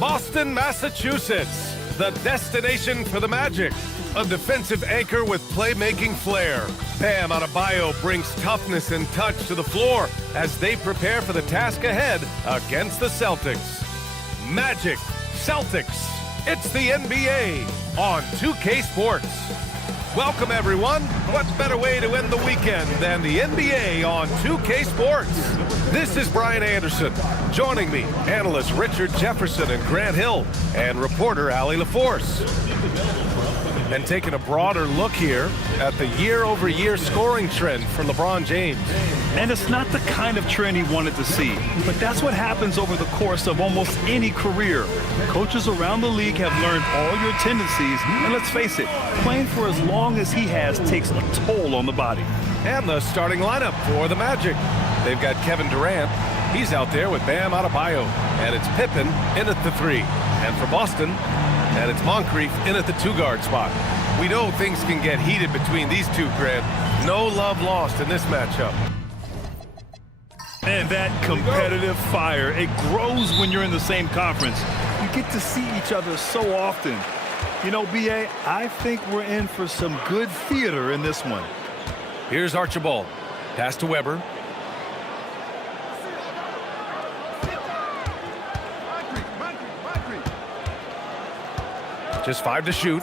Boston, Massachusetts, the destination for the Magic. A defensive anchor with playmaking flair. Bam Adebayo brings toughness and touch to the floor as they prepare for the task ahead against the Celtics. Magic, Celtics, it's the NBA on 2K Sports. Welcome, everyone. What better way to end the weekend than the NBA on 2K Sports? This is Brian Anderson. Joining me, analysts Richard Jefferson and Grant Hill, and reporter Allie LaForce. And taking a broader look here at the year-over-year scoring trend for LeBron James. And it's not the kind of trend he wanted to see, but that's what happens over the course of almost any career. Coaches around the league have learned all your tendencies, and let's face it, playing for as long as he has takes a toll on the body. And the starting lineup for the Magic. They've got Kevin Durant. He's out there with Bam Adebayo. And it's Pippen in at the 3. And for Boston, and it's Moncrief in at the 2-guard spot. We know things can get heated between these two, Grant. No love lost in this matchup. And that competitive fire, it grows when you're in the same conference. You get to see each other so often. You know, B.A., I think we're in for some good theater in this one. Here's Archibald. Pass to Weber. Just 5 to shoot.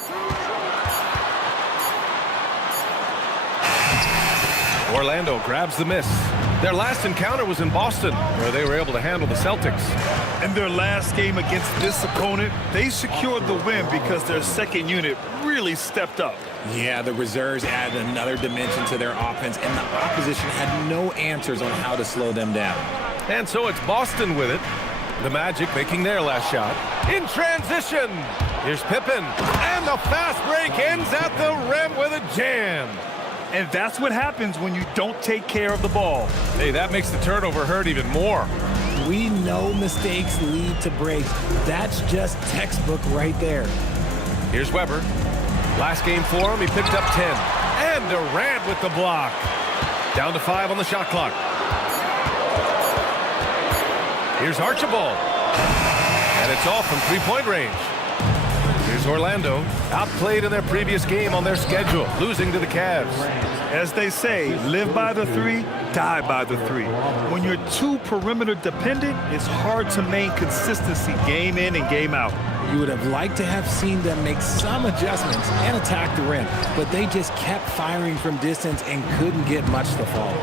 Orlando grabs the miss. Their last encounter was in Boston, where they were able to handle the Celtics. In their last game against this opponent, they secured the win because their second unit really stepped up. Yeah, the reserves added another dimension to their offense, and the opposition had no answers on how to slow them down. And so it's Boston with it. The Magic making their last shot. In transition, here's Pippen. And the fast break ends at the rim with a jam. And that's what happens when you don't take care of the ball. Hey, that makes the turnover hurt even more. We know mistakes lead to breaks. That's just textbook right there. Here's Weber. Last game for him, he picked up 10. And Durant with the block. Down to 5 on the shot clock. Here's Archibald. And it's off from three-point range. Here's Orlando. Outplayed in their previous game on their schedule, losing to the Cavs. As they say, live by the 3, die by the 3. When you're too perimeter dependent, it's hard to maintain consistency game in and game out. You would have liked to have seen them make some adjustments and attack the rim, but they just kept firing from distance and couldn't get much to fall.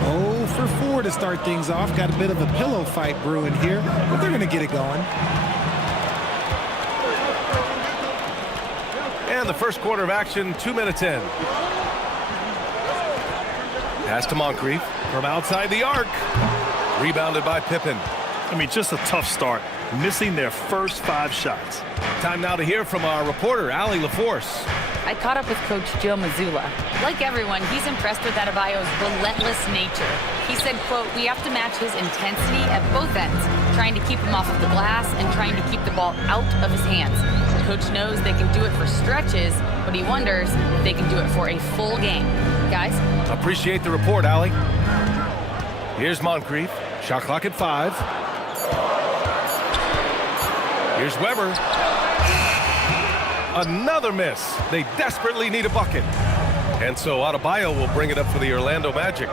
0 for 4 to start things off. Got a bit of a pillow fight brewing here, but they're going to get it going. And the first quarter of action, 2 minutes in. Pass to Moncrief from outside the arc. Rebounded by Pippen. I mean, just a tough start, missing their first 5 shots. Time now to hear from our reporter, Allie LaForce. I caught up with Coach Joe Mazzulla. Like everyone, he's impressed with Adebayo's relentless nature. He said, quote, "We have to match his intensity at both ends, trying to keep him off of the glass and trying to keep the ball out of his hands. Coach knows they can do it for stretches, but he wonders if they can do it for a full game." Guys? Appreciate the report, Allie. Here's Moncrief. Shot clock at 5. Here's Weber. Another miss. They desperately need a bucket. And so Adebayo will bring it up for the Orlando Magic.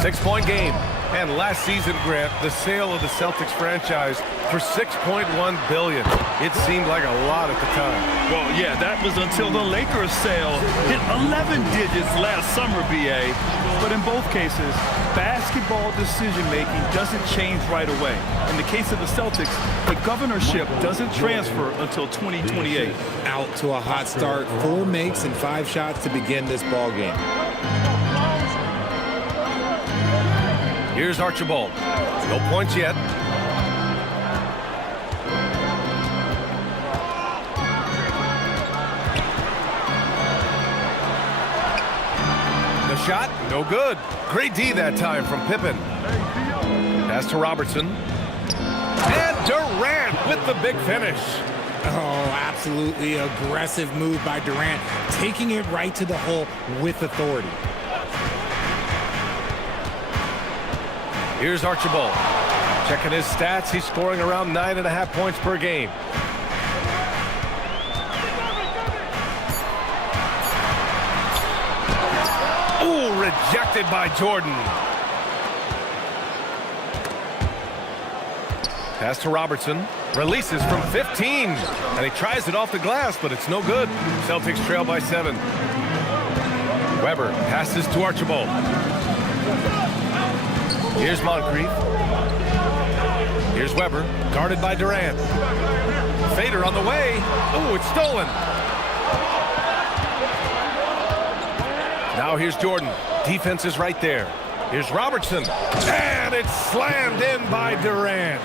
6-point game. And last season, Grant, the sale of the Celtics franchise for $6.1 billion. It seemed like a lot at the time. Well, yeah, that was until the Lakers sale hit 11 digits last summer, B.A. But in both cases, basketball decision-making doesn't change right away. In the case of the Celtics, the governorship doesn't transfer until 2028. Out to a hot start. 4 makes and 5 shots to begin this ball game. Here's Archibald. No points yet. The shot, no good. Great D that time from Pippen. Pass to Robertson. And Durant with the big finish. Oh, absolutely aggressive move by Durant, taking it right to the hole with authority. Here's Archibald. Checking his stats, he's scoring around 9.5 points per game. Ooh, rejected by Jordan. Pass to Robertson. Releases from 15. And he tries it off the glass, but it's no good. Celtics trail by 7. Weber passes to Archibald. Here's Moncrief. Here's Weber, guarded by Durant. Fader on the way. Oh, it's stolen. Now here's Jordan. Defense is right there. Here's Robertson. And it's slammed in by Durant.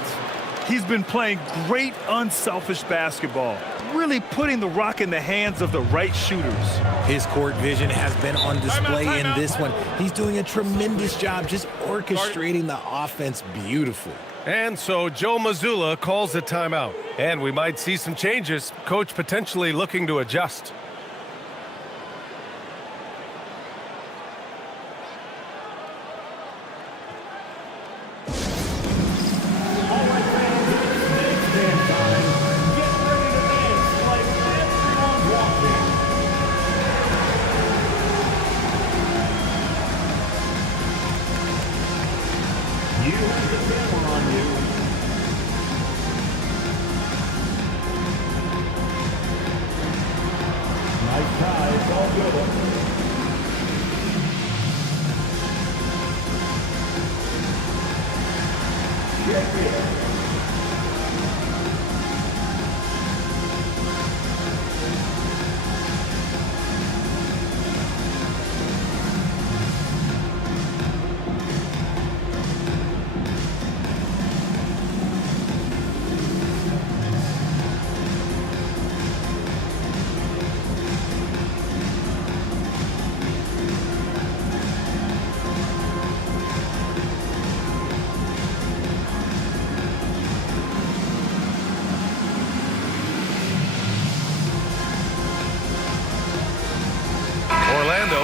He's been playing great unselfish basketball, really putting the rock in the hands of the right shooters. His court vision has been on display in this one. He's doing a tremendous job just orchestrating the offense beautifully. And so Joe Mazzulla calls a timeout. And we might see some changes. Coach potentially looking to adjust.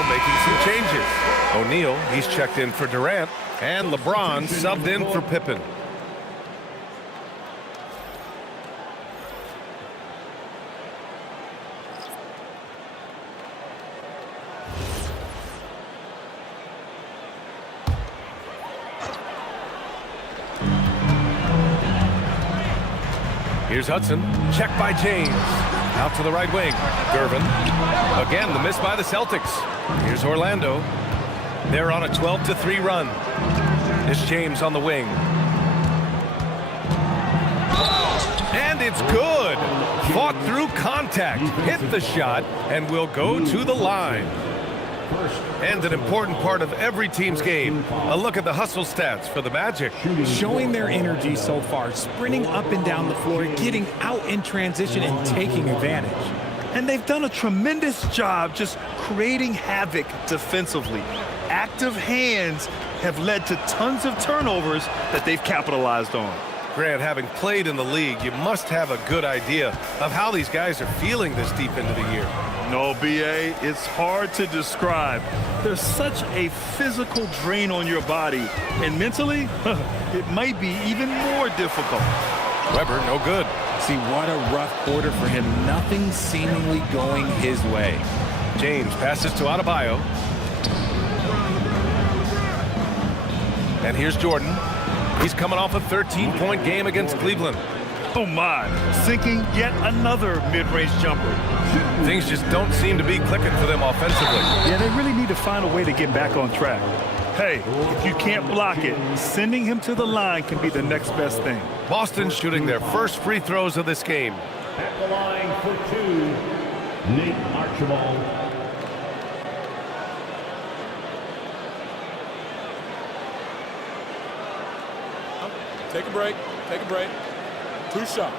Making some changes. O'Neal, he's checked in for Durant, and LeBron subbed in for Pippen. Here's Hudson, checked by James. Out to the right wing. Gervin. Again, the miss by the Celtics. Here's Orlando. They're on a 12-3 run. It's James on the wing. And it's good. Fought through contact. Hit the shot and will go to the line. And an important part of every team's game. A look at the hustle stats for the Magic. Showing their energy so far, sprinting up and down the floor, getting out in transition and taking advantage. And they've done a tremendous job just creating havoc defensively. Active hands have led to tons of turnovers that they've capitalized on. Grant, having played in the league, you must have a good idea of how these guys are feeling this deep into the year. No, B.A., it's hard to describe. There's such a physical drain on your body, and mentally, it might be even more difficult. Weber, no good. See, what a rough quarter for him. Nothing seemingly going his way. James passes to Adebayo. And here's Jordan. He's coming off a 13-point game against Cleveland. Oh my, sinking yet another mid-range jumper. Things just don't seem to be clicking for them offensively. Yeah, they really need to find a way to get back on track. Hey, if you can't block it, sending him to the line can be the next best thing. Boston shooting their first free throws of this game. At the line for two, Nate Archibald. Take a break. Take a break. 2 shots.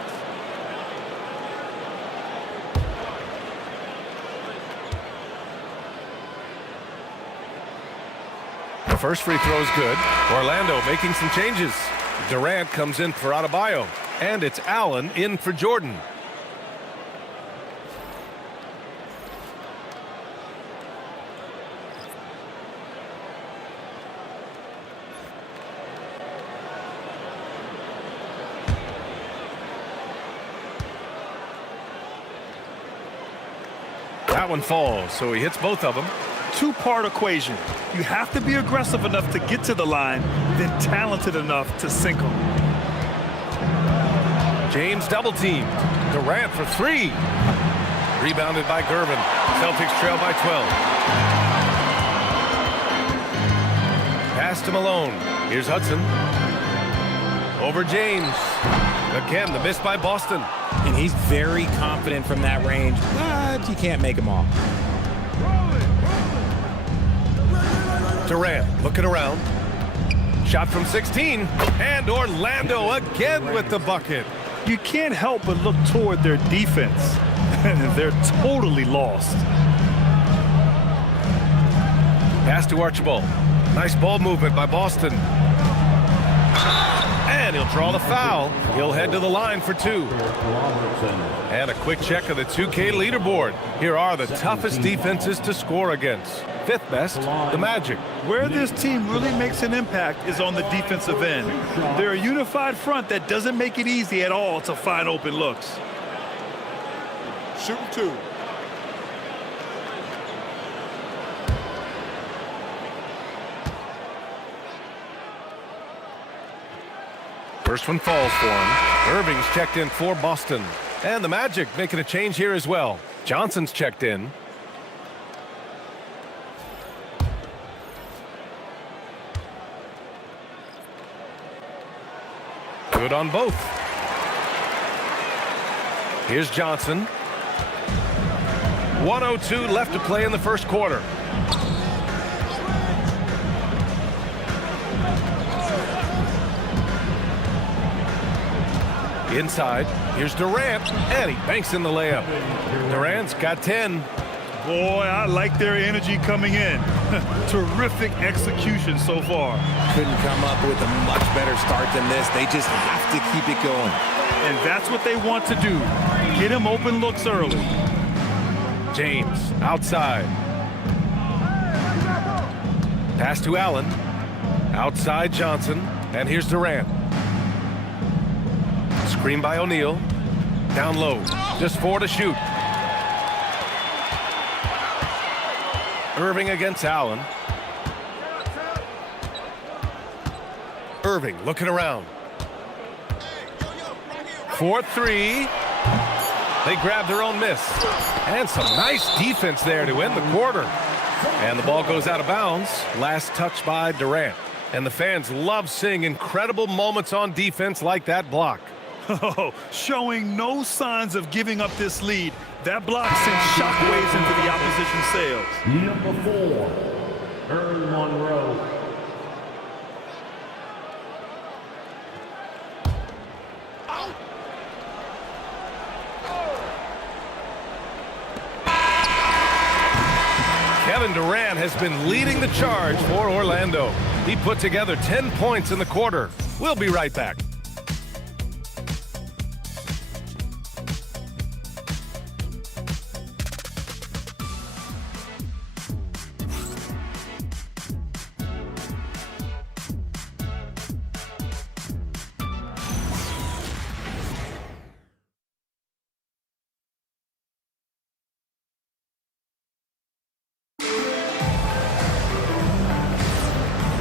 The first free throw is good. Orlando making some changes. Durant comes in for Adebayo. And it's Allen in for Jordan. That one falls, so he hits both of them. Two-part equation. You have to be aggressive enough to get to the line, then talented enough to sink them. James double teamed. Durant for three. Rebounded by Gervin. Celtics trail by 12. Pass to Malone. Here's Hudson. Over James. Again, the miss by Boston. And he's very confident from that range, but you can't make him all. Durant looking around. Shot from 16. And Orlando again with the bucket. You can't help but look toward their defense. They're totally lost. Pass to Archibald. Nice ball movement by Boston. And he'll draw the foul. He'll head to the line for two. And a quick check of the 2K leaderboard. Here are the toughest defenses to score against. Fifth best, the Magic. Where this team really makes an impact is on the defensive end. They're a unified front that doesn't make it easy at all to find open looks. Shooting two. First one falls for him. Irving's checked in for Boston. And the Magic making a change here as well. Johnson's checked in. Good on both. Here's Johnson. 1:02 left to play in the first quarter. Inside, here's Durant, and he banks in the layup. Durant's got 10. Boy, I like their energy coming in. Terrific execution so far. Couldn't come up with a much better start than this. They just have to keep it going. And that's what they want to do. Get him open looks early. James, outside. Pass to Allen. Outside Johnson, and here's Durant. Screen by O'Neal. Down low. Just 4 to shoot. Irving against Allen. Irving looking around. 4-3. They grab their own miss. And some nice defense there to end the quarter. And the ball goes out of bounds. Last touch by Durant. And the fans love seeing incredible moments on defense like that block. Oh, showing no signs of giving up this lead. That block sends shockwaves into the opposition sails. Number 4, Earl Monroe. Kevin Durant has been leading the charge for Orlando. He put together 10 points in the quarter. We'll be right back.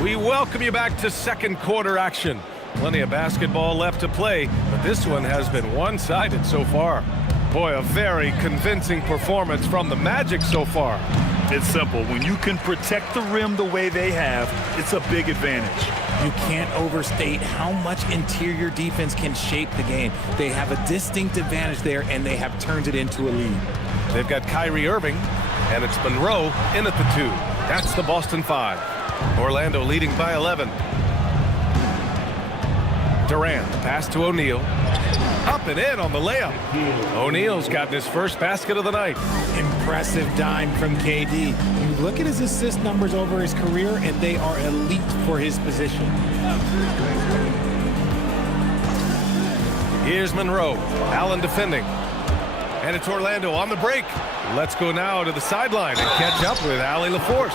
We welcome you back to second quarter action. Plenty of basketball left to play, but this one has been one-sided so far. Boy, a very convincing performance from the Magic so far. It's simple. When you can protect the rim the way they have, it's a big advantage. You can't overstate how much interior defense can shape the game. They have a distinct advantage there, and they have turned it into a lead. They've got Kyrie Irving, and it's Monroe in at the 2. That's the Boston 5. Orlando leading by 11. Durant, pass to O'Neal. Up and in on the layup. O'Neal's gotten his first basket of the night. Impressive dime from KD. You look at his assist numbers over his career, and they are elite for his position. Here's Monroe. Allen defending. And it's Orlando on the break. Let's go now to the sideline and catch up with Allie LaForce.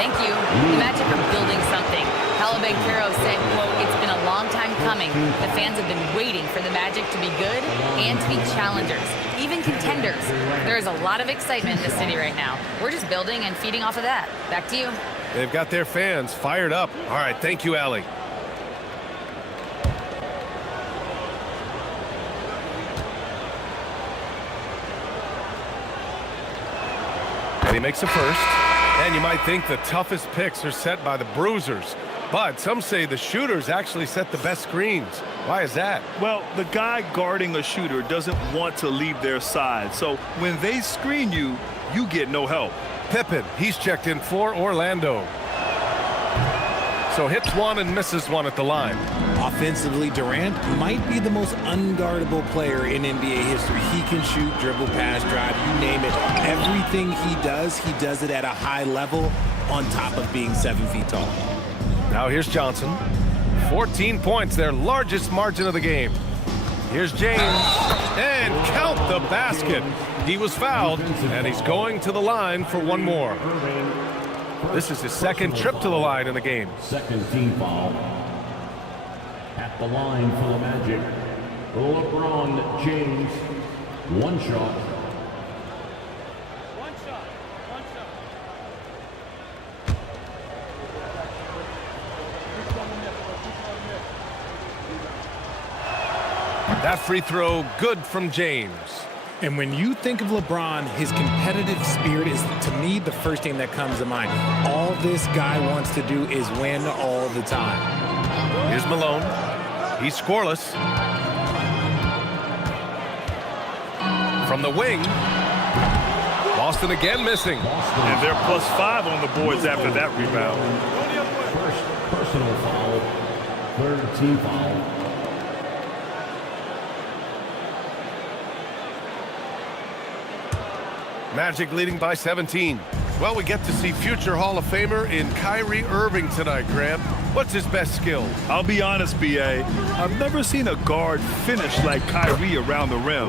Thank you. The Magic are building something. Paolo Banchero said, quote, "It's been a long time coming. coming. The fans have been waiting for the Magic to be good and to be challengers, even contenders. There is a lot of excitement in this city right now. We're just building and feeding off of that. Back to you. They've got their fans fired up. All right, thank you, Allie. And he makes a first. And you might think the toughest picks are set by the bruisers. But some say the shooters actually set the best screens. Why is that? Well, the guy guarding a shooter doesn't want to leave their side. So when they screen you, you get no help. Pippen, he's checked in for Orlando. So hits one and misses one at the line. Offensively, Durant might be the most unguardable player in NBA history. He can shoot, dribble, pass, drive, you name it. Everything he does it at a high level on top of being 7 feet tall. Now here's Johnson. 14 points, their largest margin of the game. Here's James. And count the basket. He was fouled, and he's going to the line for one more. This is his second trip to the line in the game. Second team foul. At the line for the Magic, LeBron James. One shot. That free throw, good from James. And when you think of LeBron, his competitive spirit is, to me, the first thing that comes to mind. All this guy wants to do is win all the time. Here's Malone. He's scoreless. From the wing. Boston again missing. And they're +5 on the boards after that rebound. First personal foul. Third team foul. Magic leading by 17. Well, we get to see future Hall of Famer in Kyrie Irving tonight, Graham. What's his best skill? I'll be honest, B.A. I've never seen a guard finish like Kyrie around the rim.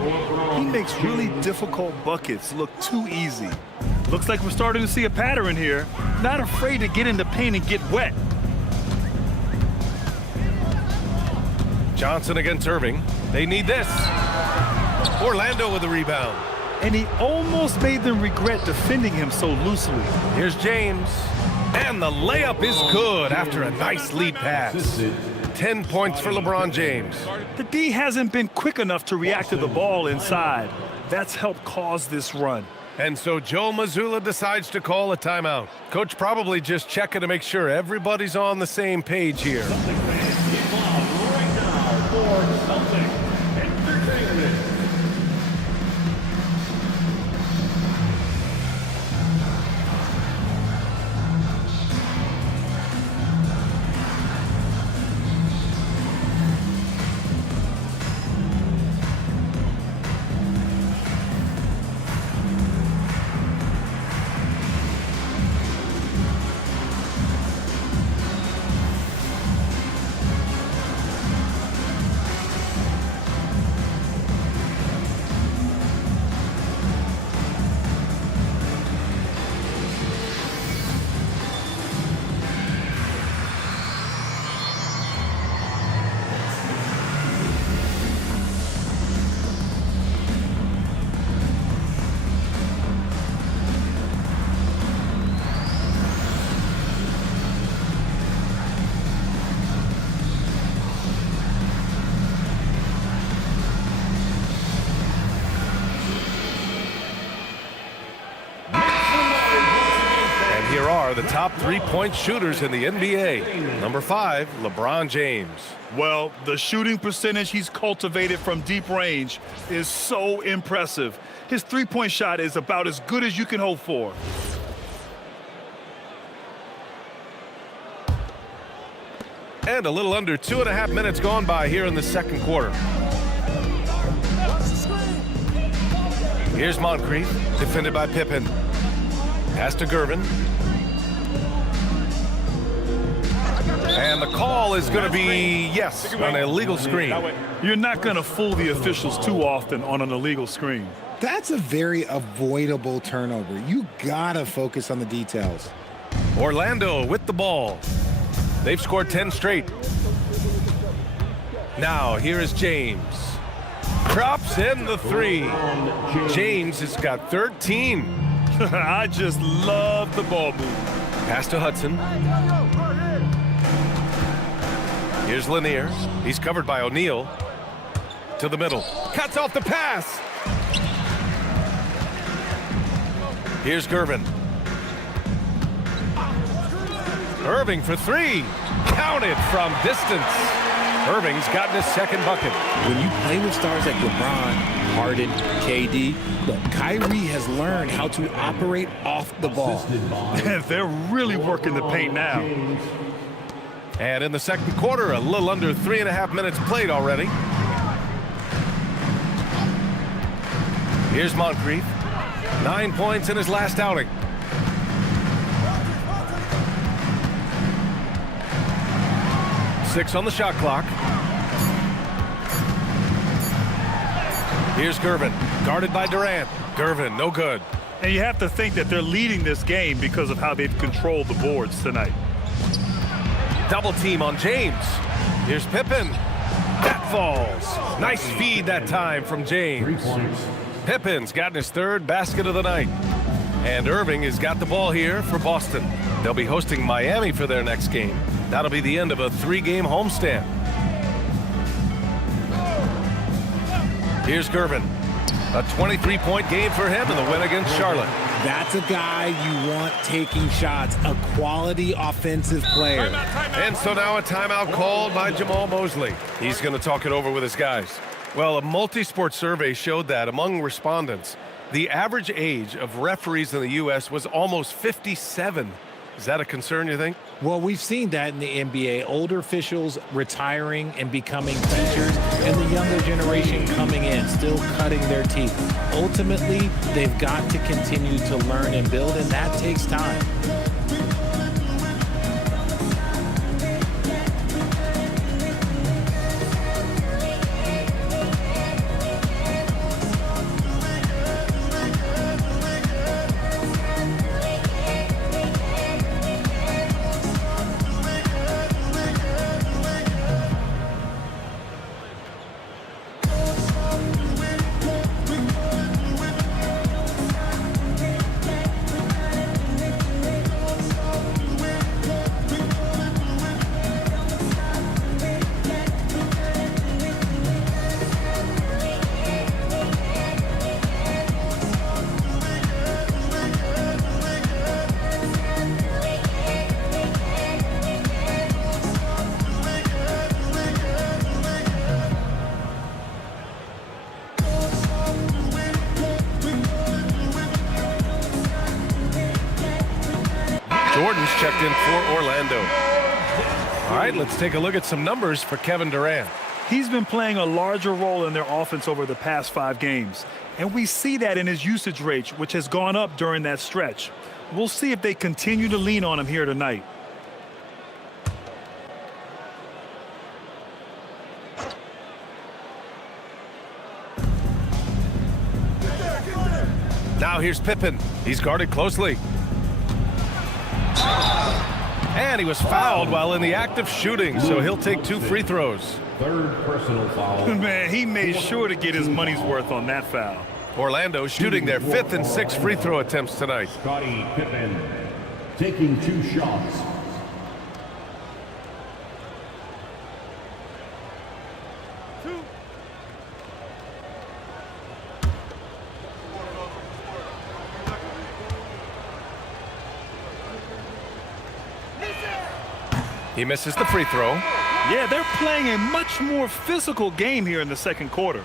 He makes really difficult buckets look too easy. Looks like we're starting to see a pattern here. Not afraid to get in the paint and get wet. Johnson against Irving. They need this. Orlando with the rebound. And he almost made them regret defending him so loosely. Here's James. And the layup is good after a nice lead pass. 10 points for LeBron James. The D hasn't been quick enough to react to the ball inside. That's helped cause this run. And so Joe Mazzulla decides to call a timeout. Coach probably just checking to make sure everybody's on the same page here. Celtics fans get involved right now for Celtics Entertainment. Here are the top three-point shooters in the NBA. Number 5, LeBron James. Well, the shooting percentage he's cultivated from deep range is so impressive. His three-point shot is about as good as you can hope for. And a little under 2.5 minutes gone by here in the second quarter. Here's Moncrief, defended by Pippen. Pass to Gervin. And the call is going to be, yes, an illegal screen. You're not going to fool the officials too often on an illegal screen. That's a very avoidable turnover. You gotta focus on the details. Orlando with the ball. They've scored 10 straight. Now, here is James. Drops in the three. James has got 13. I just love the ball move. Pass to Hudson. Here's Lanier. He's covered by O'Neal. To the middle. Cuts off the pass. Here's Gervin. Irving for three. Counted from distance. Irving's gotten his second bucket. When you play with stars like LeBron, Harden, KD, look, Kyrie has learned how to operate off the ball. They're really working the paint now. And in the second quarter, a little under 3.5 minutes played already. Here's Moncrief. 9 points in his last outing. Six on the shot clock. Here's Gervin, guarded by Durant. Gervin, no good. And you have to think that they're leading this game because of how they've controlled the boards tonight. Double team on James. Here's Pippen. That falls. Nice feed that time from James. Pippen's gotten his third basket of the night. And Irving has got the ball here for Boston. They'll be hosting Miami for their next game. That'll be the end of a 3-game homestand. Here's Gervin. A 23-point game for him in the win against Charlotte. That's a guy you want taking shots, a quality offensive player. And so now a timeout called by Jamal Mosley. He's going to talk it over with his guys. Well, a multi-sport survey showed that among respondents, the average age of referees in the U.S. was almost 57. Is that a concern, you think? Well, we've seen that in the NBA. Older officials retiring and becoming teachers, and the younger generation coming in, still cutting their teeth. Ultimately, they've got to continue to learn and build, and that takes time. Jordan's checked in for Orlando. All right, let's take a look at some numbers for Kevin Durant. He's been playing a larger role in their offense over the past 5 games. And we see that in his usage rate, which has gone up during that stretch. We'll see if they continue to lean on him here tonight. Now here's Pippen. He's guarded closely. And he was fouled while in the act of shooting, so he'll take 2 free throws. Third personal foul. Man, he made sure to get his money's worth on that foul. Orlando shooting their 5th and 6th free throw attempts tonight. Scottie Pippen taking 2 shots. He misses the free throw. Yeah, they're playing a much more physical game here in the second quarter.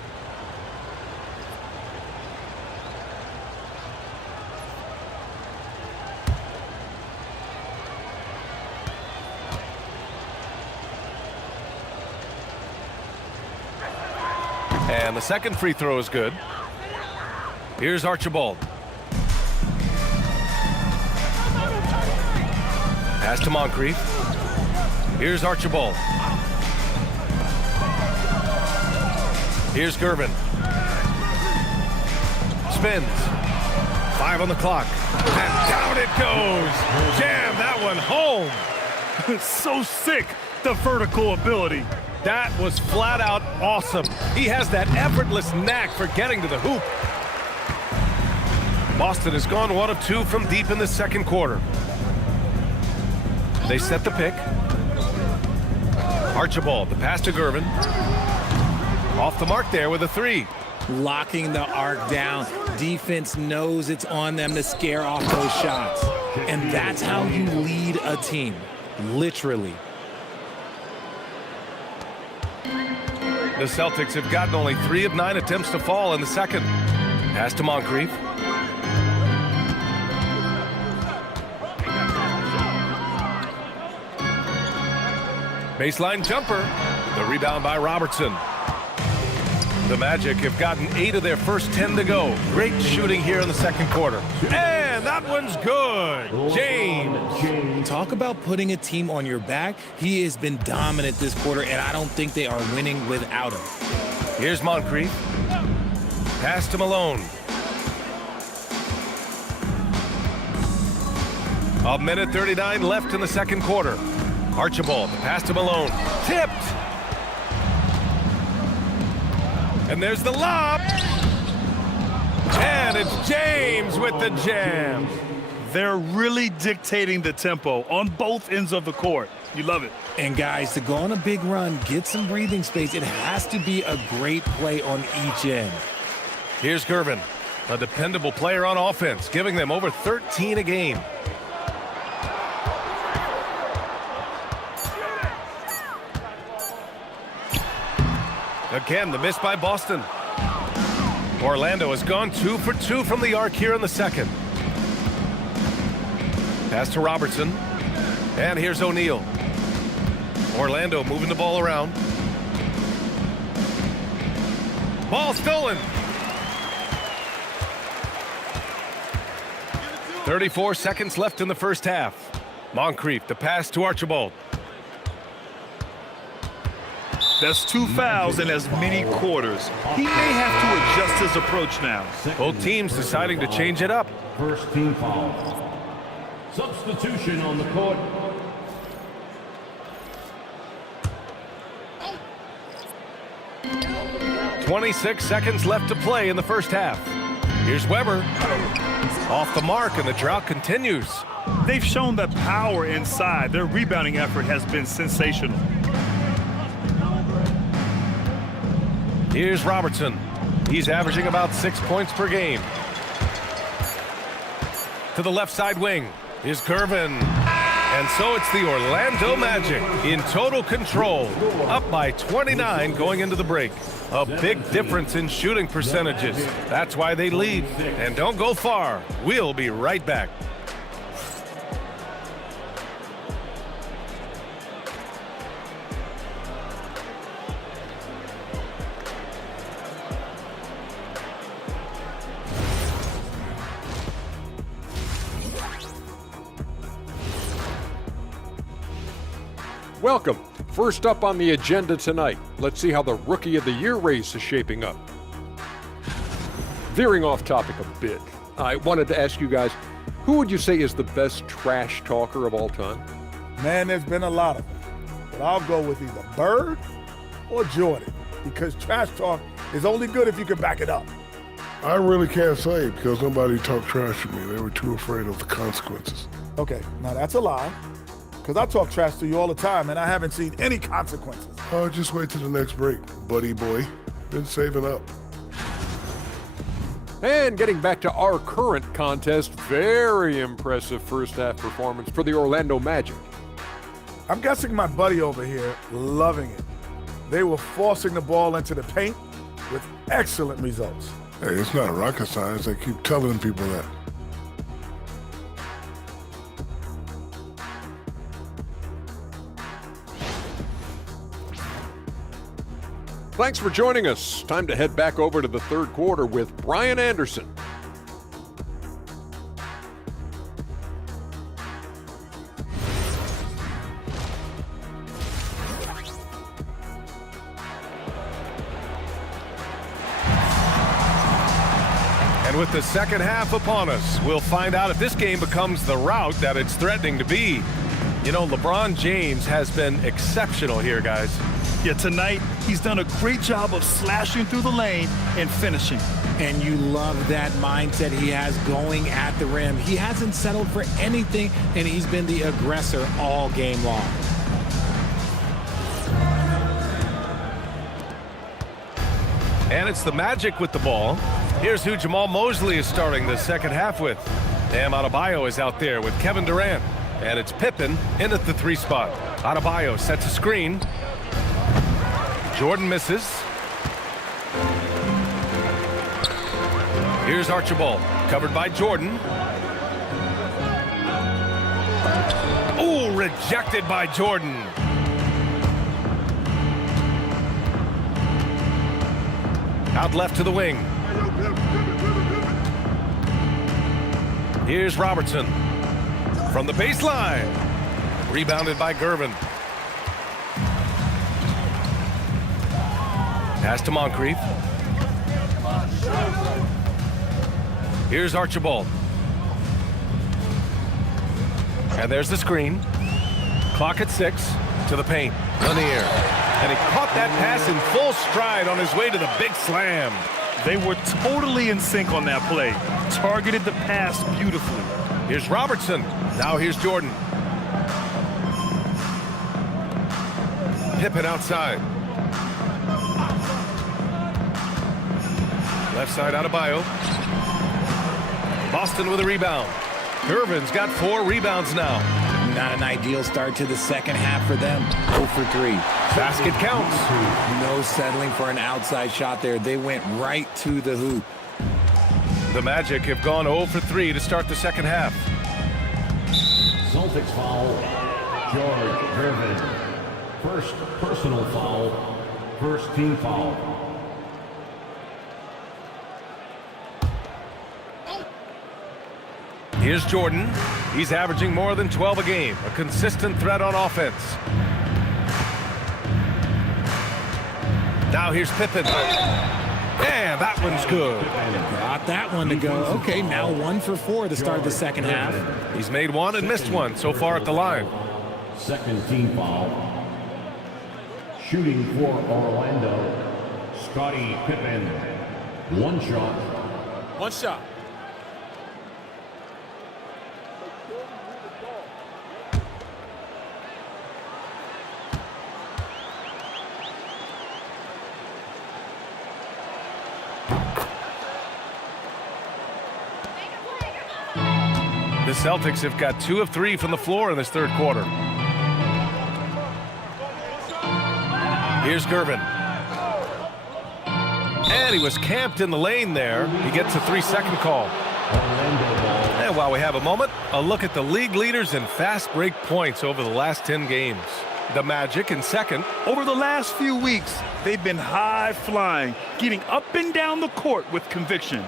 And the second free throw is good. Here's Archibald. Pass to Moncrief. Here's Archibald. Here's Gervin. Spins. 5 on the clock. And down it goes. Jam that one home. So sick, the vertical ability. That was flat out awesome. He has that effortless knack for getting to the hoop. Boston has gone 1 of 2 from deep in the second quarter. They set the pick. Archibald, the pass to Gervin. Off the mark there with a 3. Locking the arc down. Defense knows it's on them to scare off those shots. And that's how you lead a team, literally. The Celtics have gotten only 3 of 9 attempts to fall in the second. Pass to Moncrief. Baseline jumper. The rebound by Robertson. The Magic have gotten 8 of their first 10 to go. Great shooting here in the second quarter. And that one's good. James. Talk about putting a team on your back. He has been dominant this quarter, and I don't think they are winning without him. Here's Moncrief. Pass to Malone. A minute 39 left in the second quarter. Archibald, the pass to Malone. Tipped. And there's the lob. And it's James with the jam. They're really dictating the tempo on both ends of the court. You love it. And guys, to go on a big run, get some breathing space, it has to be a great play on each end. Here's Gervin, a dependable player on offense, giving them over 13 a game. Again, the miss by Boston. Orlando has gone 2 for 2 from the arc here in the second. Pass to Robertson. And here's O'Neal. Orlando moving the ball around. Ball stolen. 34 seconds left in the first half. Moncrief, the pass to Archibald. That's 2 fouls in as many quarters. He may have to adjust his approach now. Both teams deciding to change it up. First team foul. Substitution on the court. .26 seconds left to play in the first half. Here's Weber. Off the mark, and the drought continues. They've shown that power inside. Their rebounding effort has been sensational. Here's Robertson. He's averaging about 6 points per game. To the left side wing. Here's Gervin. And so it's the Orlando Magic in total control. Up by 29 going into the break. A big difference in shooting percentages. That's why they lead. And don't go far. We'll be right back. Welcome. First up on the agenda tonight, let's see how the Rookie of the Year race is shaping up. Veering off topic a bit, I wanted to ask you guys, who would you say is the best trash talker of all time? Man, there's been a lot of them. But I'll go with either Bird or Jordan, because trash talk is only good if you can back it up. I really can't say because nobody talked trash to me. They were too afraid of the consequences. Okay, now that's a lie, because I talk trash to you all the time, and I haven't seen any consequences. Oh, just wait till the next break, buddy boy. Been saving up. And getting back to our current contest, very impressive first half performance for the Orlando Magic. I'm guessing my buddy over here loving it. They were forcing the ball into the paint with excellent results. Hey, it's not rocket science. I keep telling people that. Thanks for joining us. Time to head back over to the third quarter with Brian Anderson. And with the second half upon us, we'll find out if this game becomes the rout that it's threatening to be. You know, LeBron James has been exceptional here, guys. Yeah, tonight he's done a great job of slashing through the lane and finishing. And you love that mindset he has going at the rim. He hasn't settled for anything, and he's been the aggressor all game long. And it's the Magic with the ball. Here's who Jamal Mosley is starting the second half with. Bam Adebayo is out there with Kevin Durant. And it's Pippen in at the 3 spot. Adebayo sets a screen. Jordan misses. Here's Archibald, covered by Jordan. Oh, rejected by Jordan. Out left to the wing. Here's Robertson from the baseline. Rebounded by Gervin. Pass to Moncrief. Here's Archibald. And there's the screen. Clock at 6 to the paint. Lanier. And he caught that pass in full stride on his way to the big slam. They were totally in sync on that play. Targeted the pass beautifully. Here's Robertson. Now here's Jordan. Pippen outside. Left side Adebayo. Boston with a rebound. Gervin's got 4 rebounds now. Not an ideal start to the second half for them. 0 for 3. Basket counts. No settling for an outside shot there. They went right to the hoop. The Magic have gone 0 for 3 to start the second half. Celtics foul, George Gervin. First personal foul, first team foul. Here's Jordan. He's averaging more than 12 a game. A consistent threat on offense. Now here's Pippen. And that one's good. Got that one to go. Okay, now 1 for 4 to start the second half. He's made 1 and missed 1 so far at the line. Second team foul. Shooting for Orlando, Scottie Pippen. 1 shot. 1 shot. The Celtics have got 2 of 3 from the floor in this third quarter. Here's Gervin. And he was camped in the lane there. He gets a 3-second call. And while we have a moment, a look at the league leaders in fast break points over the last 10 games. The Magic in second. Over the last few weeks, they've been high flying, getting up and down the court with conviction.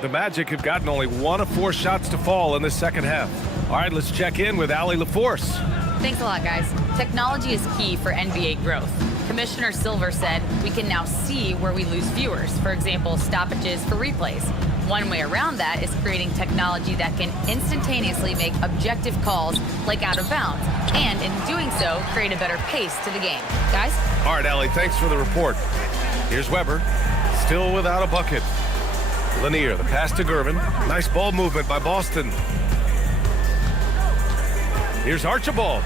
The Magic have gotten only 1 of 4 shots to fall in this second half. All right, let's check in with Allie LaForce. Thanks a lot, guys. Technology is key for NBA growth. Commissioner Silver said we can now see where we lose viewers, for example, stoppages for replays. One way around that is creating technology that can instantaneously make objective calls like out of bounds, and in doing so, create a better pace to the game. Guys? All right, Allie, thanks for the report. Here's Weber, still without a bucket. Lanier, the pass to Gervin. Nice ball movement by Boston. Here's Archibald.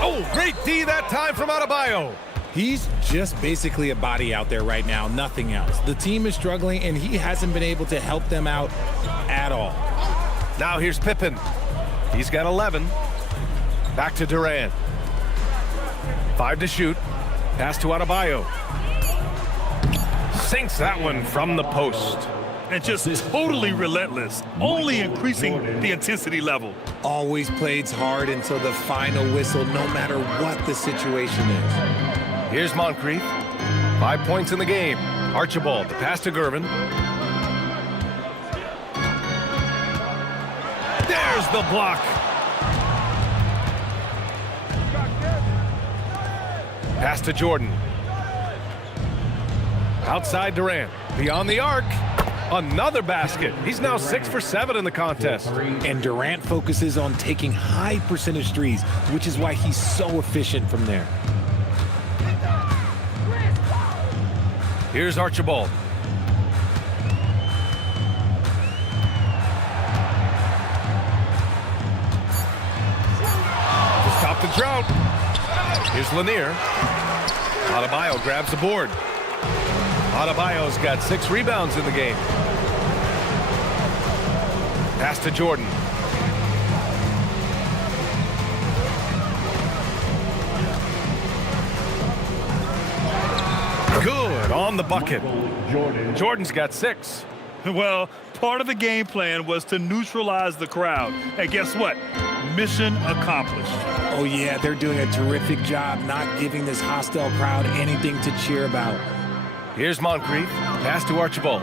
Oh, great D that time from Adebayo. He's just basically a body out there right now, nothing else. The team is struggling, and he hasn't been able to help them out at all. Now here's Pippen. He's got 11. Back to Durant. 5 to shoot. Pass to Adebayo. Sinks that one from the post. And just totally relentless, only increasing the intensity level. Always plays hard until the final whistle, no matter what the situation is. Here's Moncrief. 5 points in the game. Archibald, the pass to Gervin. There's the block. Pass to Jordan. Outside Durant. Beyond the arc. Another basket. He's now 6 for 7 in the contest. And Durant focuses on taking high percentage threes, which is why he's so efficient from there. Here's Archibald. To stop the drought. Here's Lanier. Adebayo grabs the board. Adebayo's got 6 rebounds in the game. Pass to Jordan. Good on the bucket. Jordan's got 6. Well, part of the game plan was to neutralize the crowd. And guess what? Mission accomplished. Oh, yeah, they're doing a terrific job not giving this hostile crowd anything to cheer about. Here's Moncrief. Pass to Archibald.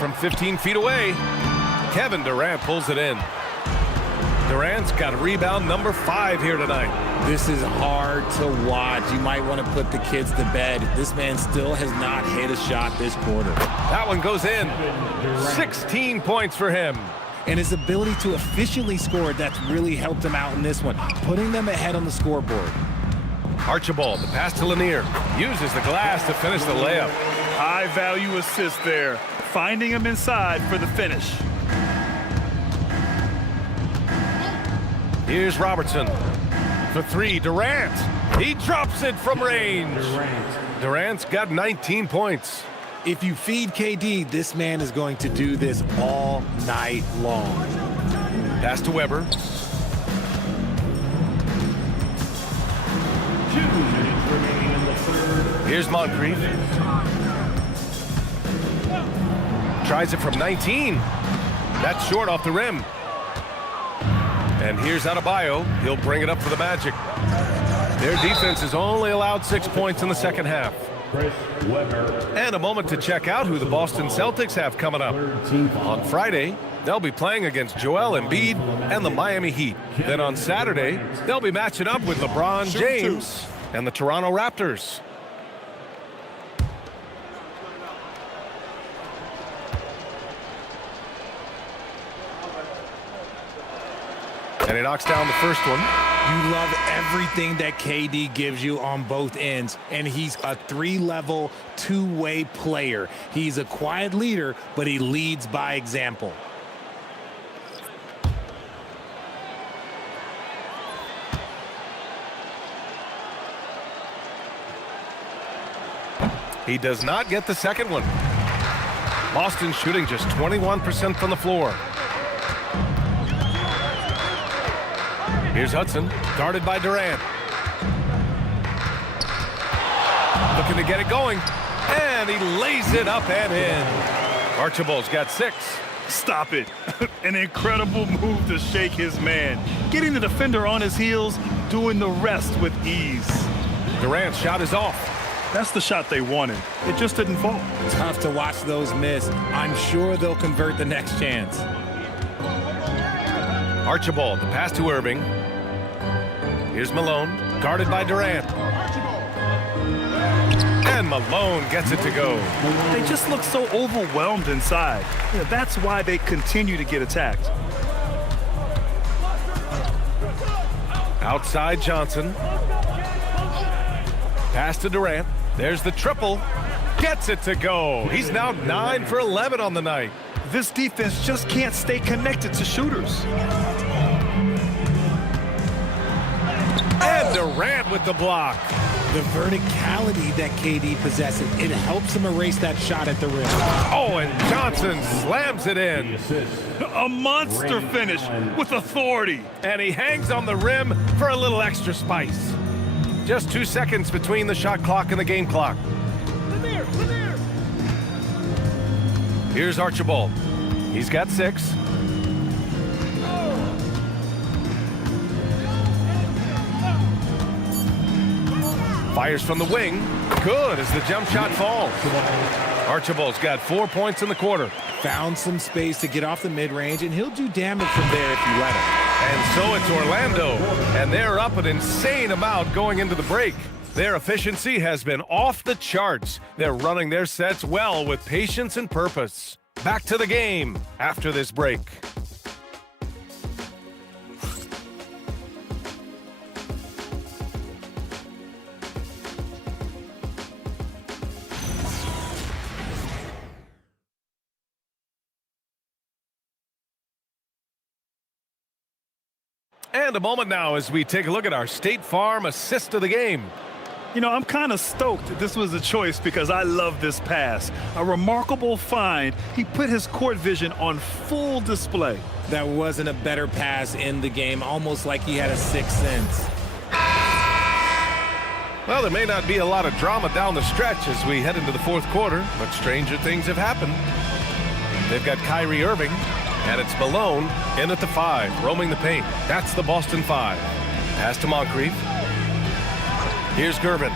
From 15 feet away, Kevin Durant pulls it in. Durant's got rebound number 5 here tonight. This is hard to watch. You might want to put the kids to bed. This man still has not hit a shot this quarter. That one goes in. 16 points for him. And his ability to efficiently score, that's really helped him out in this one, putting them ahead on the scoreboard. Archibald, the pass to Lanier. Uses the glass to finish the layup. High value assist there. Finding him inside for the finish. Here's Robertson. For 3, Durant. He drops it from range. Durant's got 19 points. If you feed KD, this man is going to do this all night long. Pass to Weber. 2 minutes remaining in the third. Here's Moncrief. Tries it from 19. That's short off the rim. And here's Adebayo. He'll bring it up for the Magic. Their defense has only allowed 6 points in the second half. And a moment to check out who the Boston Celtics have coming up. On Friday, they'll be playing against Joel Embiid and the Miami Heat. Then on Saturday, they'll be matching up with LeBron James and the Toronto Raptors. And he knocks down the first one. You love everything that KD gives you on both ends, and he's a 3-level, 2-way player. He's a quiet leader, but he leads by example. He does not get the second one. Boston shooting just 21% from the floor. Here's Hudson, guarded by Durant. Looking to get it going, and he lays it up and in. Archibald's got 6. Stop it. An incredible move to shake his man. Getting the defender on his heels, doing the rest with ease. Durant's shot is off. That's the shot they wanted. It just didn't fall. Tough to watch those miss. I'm sure they'll convert the next chance. Archibald, the pass to Irving. Here's Malone, guarded by Durant. And Malone gets it to go. They just look so overwhelmed inside. Yeah, that's why they continue to get attacked. Outside Johnson. Pass to Durant. There's the triple. Gets it to go. He's now 9 for 11 on the night. This defense just can't stay connected to shooters. And Durant with the block. The verticality that KD possesses, it helps him erase that shot at the rim. Oh, and Johnson slams it in. A monster finish with authority. And he hangs on the rim for a little extra spice. Just 2 seconds between the shot clock and the game clock. Here's Archibald. He's got 6. Fires from the wing. Good as the jump shot falls. Archibald's got 4 points in the quarter. Found some space to get off the mid-range, and he'll do damage from there if you let him. And so it's Orlando, and they're up an insane amount going into the break. Their efficiency has been off the charts. They're running their sets well with patience and purpose. Back to the game after this break. And a moment now as we take a look at our State Farm assist of the game. You know, I'm kind of stoked that this was a choice because I love this pass. A remarkable find. He put his court vision on full display. That wasn't a better pass in the game, almost like he had a sixth sense. Well, there may not be a lot of drama down the stretch as we head into the fourth quarter, but stranger things have happened. They've got Kyrie Irving, and it's Malone in at the 5, roaming the paint. That's the Boston 5. Pass to Moncrief. Here's Gervin.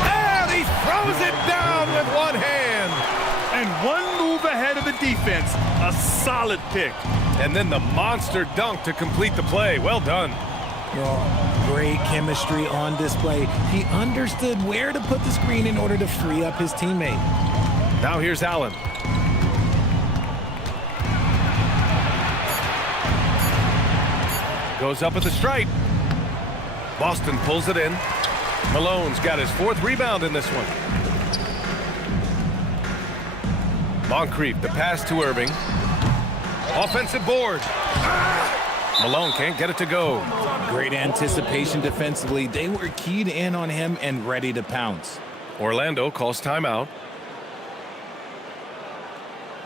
And he throws it down with one hand. And one move ahead of the defense. A solid pick. And then the monster dunk to complete the play. Well done. Oh, great chemistry on display. He understood where to put the screen in order to free up his teammate. Now here's Allen. Goes up at the stripe. Boston pulls it in. Malone's got his 4th rebound in this one. Moncrief, the pass to Irving. Offensive board. Malone can't get it to go. Great anticipation defensively. They were keyed in on him and ready to pounce. Orlando calls timeout.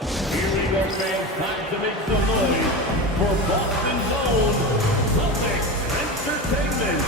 Here we go, fans. Time to make some noise for Boston's own Celtics Entertainment.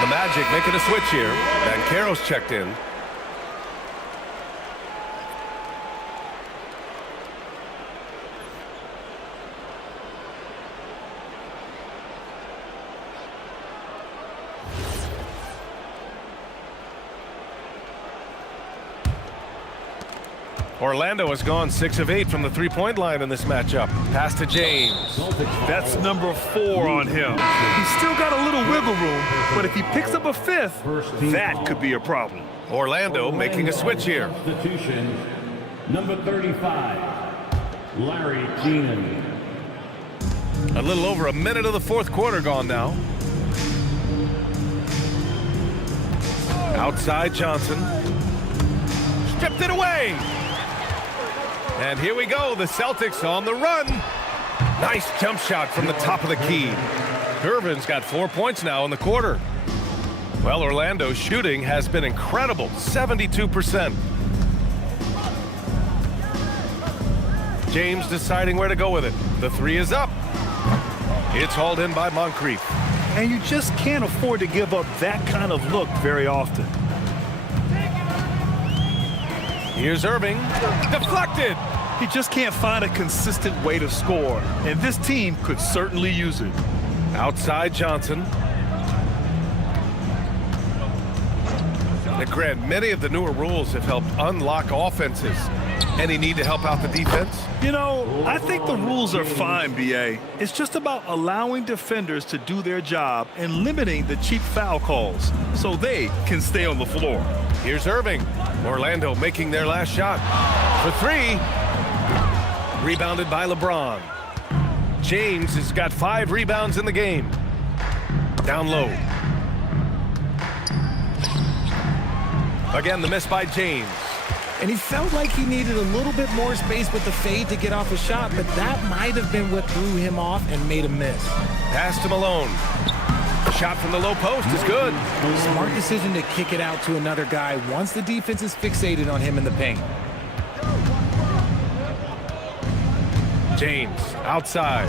The Magic making a switch here. And Banchero's checked in. Orlando has gone 6 of 8 from the three-point line in this matchup. Pass to James. That's number 4 on him. He's still got a little wiggle room, but if he picks up a 5th, that could be a problem. Orlando making a switch here. Substitution, number 35, Larry Keenan. A little over a minute of the fourth quarter gone now. Outside Johnson. Stripped it away. And here we go, the Celtics on the run. Nice jump shot from the top of the key. Gervin's got 4 points now in the quarter. Well, Orlando's shooting has been incredible, 72%. James deciding where to go with it. The 3 is up. It's hauled in by Moncrief. And you just can't afford to give up that kind of look very often. Here's Irving. Deflected. He just can't find a consistent way to score, and this team could certainly use it. Outside Johnson. Now, Grant, many of the newer rules have helped unlock offenses. Any need to help out the defense? You know, I think the rules are fine, B.A. It's just about allowing defenders to do their job and limiting the cheap foul calls so they can stay on the floor. Here's Irving. Orlando making their last shot. For 3. Rebounded by LeBron. James has got 5 rebounds in the game. Down low. Again, the miss by James. And he felt like he needed a little bit more space with the fade to get off a shot, but that might have been what threw him off and made him miss. Pass to Malone. Shot from the low post is good. Smart decision to kick it out to another guy once the defense is fixated on him in the paint. James outside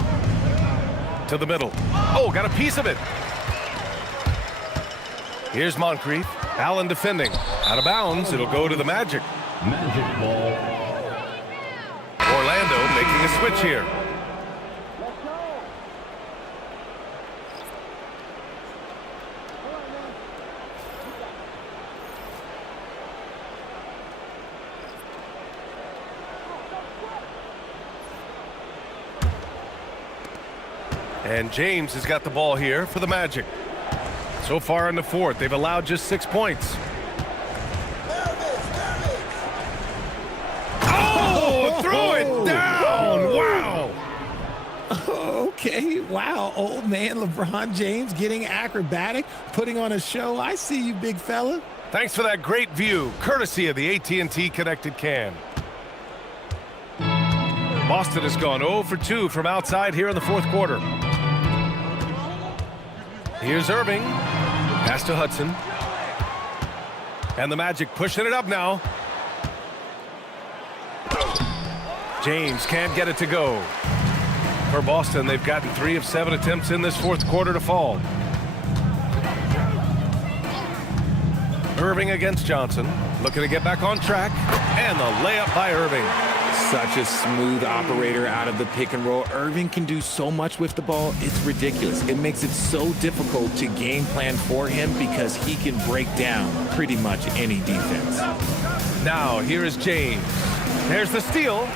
to the middle. Oh, got a piece of it. Here's Moncrief. Allen defending. Out of bounds. It'll go to the Magic. Magic ball. Orlando making a switch here. And James has got the ball here for the Magic. So far in the fourth, they've allowed just 6 points. Oh, throw it down! Wow! Okay, wow. Old man LeBron James getting acrobatic, putting on a show. I see you, big fella. Thanks for that great view, courtesy of the AT&T Connected Can. Boston has gone 0 for 2 from outside here in the fourth quarter. Here's Irving. Pass to Hudson. And the Magic pushing it up now. James can't get it to go. For Boston, they've gotten 3 of 7 attempts in this fourth quarter to fall. Irving against Johnson. Looking to get back on track. And the layup by Irving. Such a smooth operator out of the pick and roll. Irving can do so much with the ball. It's ridiculous. It makes it so difficult to game plan for him because he can break down pretty much any defense. Now, here is James. There's the steal.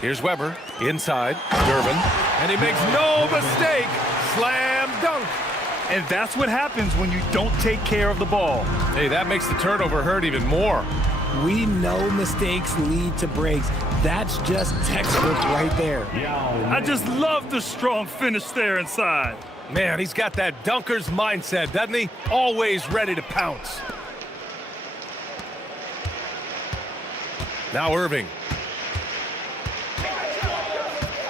Here's Weber inside. Durbin. And he makes no mistake. Slam dunk. And that's what happens when you don't take care of the ball. Hey, that makes the turnover hurt even more. We know mistakes lead to breaks. That's just textbook right there. I just love the strong finish there inside. Man, he's got that dunker's mindset, doesn't he? Always ready to pounce. Now Irving.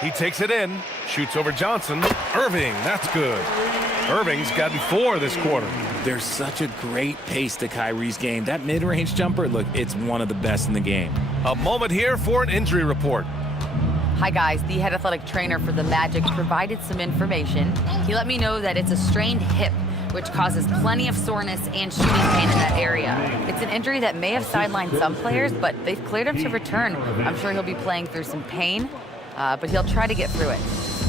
He takes it in, shoots over Johnson. Irving, that's good. Irving's gotten 4 this quarter. There's such a great pace to Kyrie's game. That mid-range jumper, look, it's one of the best in the game. A moment here for an injury report. Hi, guys. The head athletic trainer for the Magic provided some information. He let me know that it's a strained hip, which causes plenty of soreness and shooting pain in that area. It's an injury that may have sidelined some players, but they've cleared him to return. I'm sure he'll be playing through some pain, but he'll try to get through it.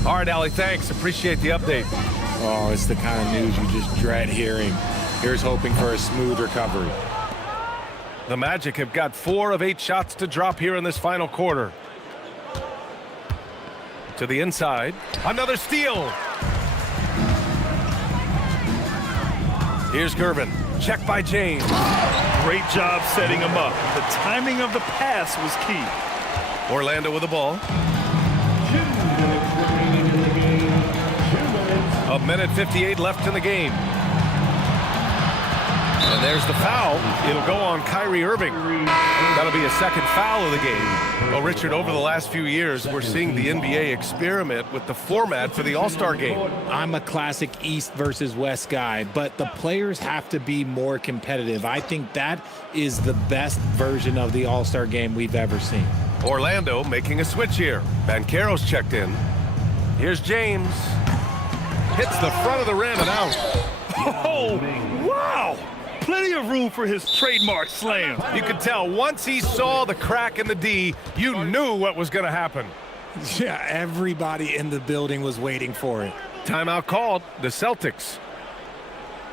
All right, Allie, thanks. Appreciate the update. Oh, it's the kind of news you just dread hearing. Here's hoping for a smooth recovery. The Magic have got 4 of 8 shots to drop here in this final quarter. To the inside. Another steal. Here's Gervin. Check by James. Great job setting him up. The timing of the pass was key. Orlando with the ball. 1:58 left in the game. And there's the foul. It'll go on Kyrie Irving. That'll be a second foul of the game. Well, Richard, over the last few years, we're seeing the NBA experiment with the format for the All-Star game. I'm a classic East versus West guy, but the players have to be more competitive. I think that is the best version of the All-Star game we've ever seen. Orlando making a switch here. Banchero's checked in. Here's James. Hits the front of the rim and out. Oh, wow! Plenty of room for his trademark slam. You could tell once he saw the crack in the D, you knew what was going to happen. Yeah, everybody in the building was waiting for it. Timeout called. The Celtics.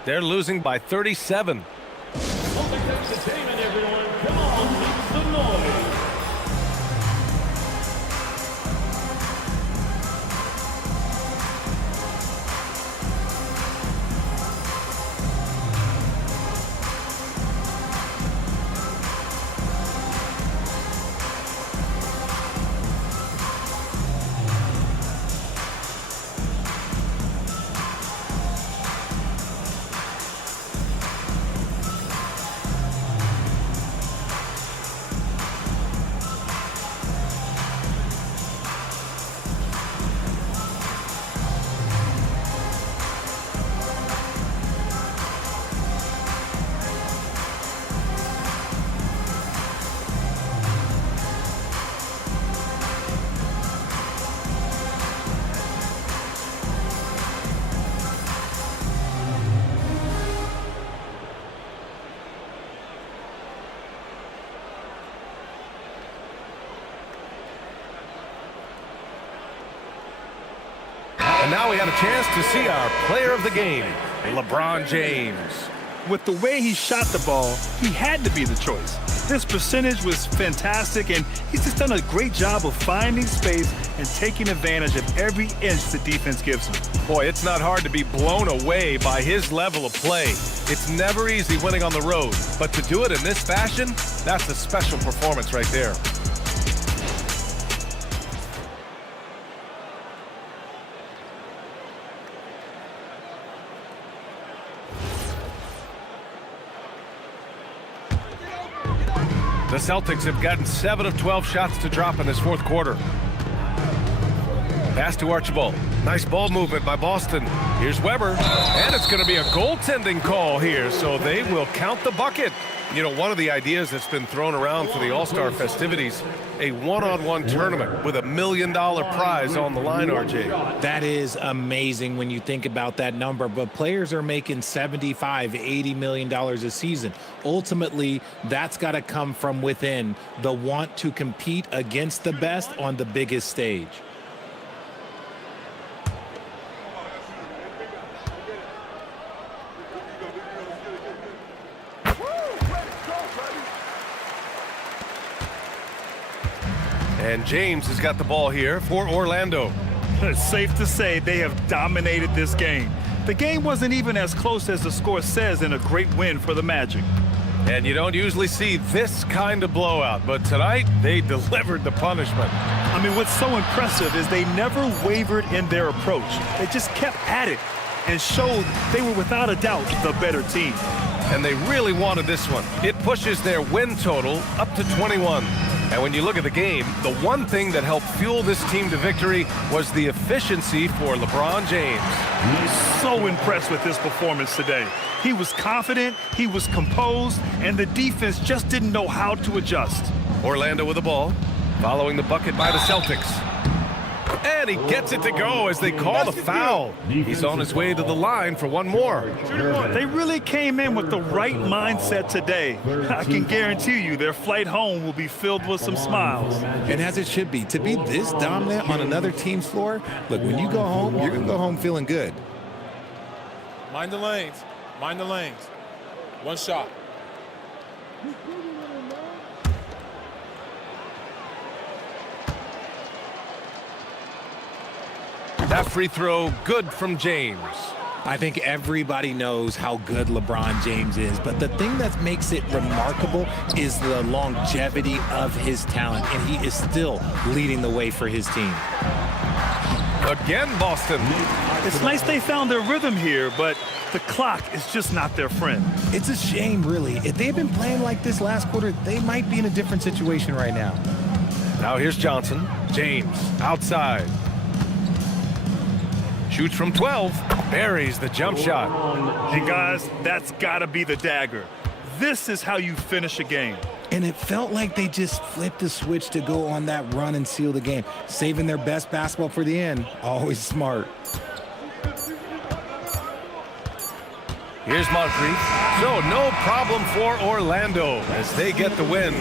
They're losing by 37. Entertainment, everyone. Come on, make some noise. now we have a chance to see our player of the game, LeBron James. With the way he shot the ball, he had to be the choice. His percentage was fantastic, and he's just done a great job of finding space and taking advantage of every inch the defense gives him. Boy, it's not hard to be blown away by his level of play. It's never easy winning on the road, but to do it in this fashion, that's a special performance right there. The Celtics have gotten 7 of 12 shots to drop in this fourth quarter. Pass to Archibald. Nice ball movement by Boston. Here's Weber. And it's going to be a goaltending call here, so they will count the bucket. You know, one of the ideas that's been thrown around for the All-Star festivities, a one-on-one tournament with $1 million prize on the line, RJ. That is amazing when you think about that number, but players are making $75, $80 million a season. Ultimately, that's got to come from within, the want to compete against the best on the biggest stage. And James has got the ball here for Orlando. It's safe to say they have dominated this game. The game wasn't even as close as the score says in a great win for the Magic. And you don't usually see this kind of blowout, but tonight they delivered the punishment. I mean, what's so impressive is they never wavered in their approach. They just kept at it and showed they were without a doubt the better team. And they really wanted this one. It pushes their win total up to 21. And when you look at the game, the one thing that helped fuel this team to victory was the efficiency for LeBron James. He's so impressed with his performance today. He was confident, he was composed, and the defense just didn't know how to adjust. Orlando with the ball, following the bucket by the Celtics. And he gets it to go as they call the foul. He's on his way to the line for one more. They really came in with the right mindset today. I can guarantee you their flight home will be filled with some smiles. And as it should be, to be this dominant on another team's floor, look, when you go home, you're going to go home feeling good. Mind the lanes. Mind the lanes. One shot. That free throw, good from James. I think everybody knows how good LeBron James is, but the thing that makes it remarkable is the longevity of his talent, and he is still leading the way for his team. Again, Boston. It's nice they found their rhythm here, but the clock is just not their friend. It's a shame, really. If they had been playing like this last quarter, they might be in a different situation right now. Now here's Johnson. James, outside. Shoots from 12, buries the jump shot. And guys, that's gotta be the dagger. This is how you finish a game. And it felt like they just flipped the switch to go on that run and seal the game, saving their best basketball for the end. Always smart. Here's Moncrief. So no problem for Orlando as they get the win.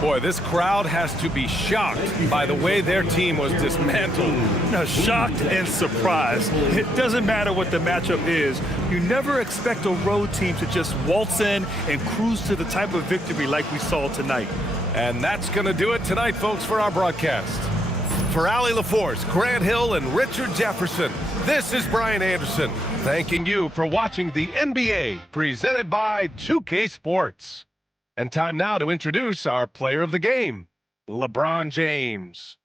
Boy, this crowd has to be shocked by the way their team was dismantled. Now, shocked and surprised. It doesn't matter what the matchup is. You never expect a road team to just waltz in and cruise to the type of victory like we saw tonight. And that's going to do it tonight, folks, for our broadcast. For Allie LaForce, Grant Hill, and Richard Jefferson, this is Brian Anderson, thanking you for watching the NBA presented by 2K Sports. And time now to introduce our player of the game, LeBron James.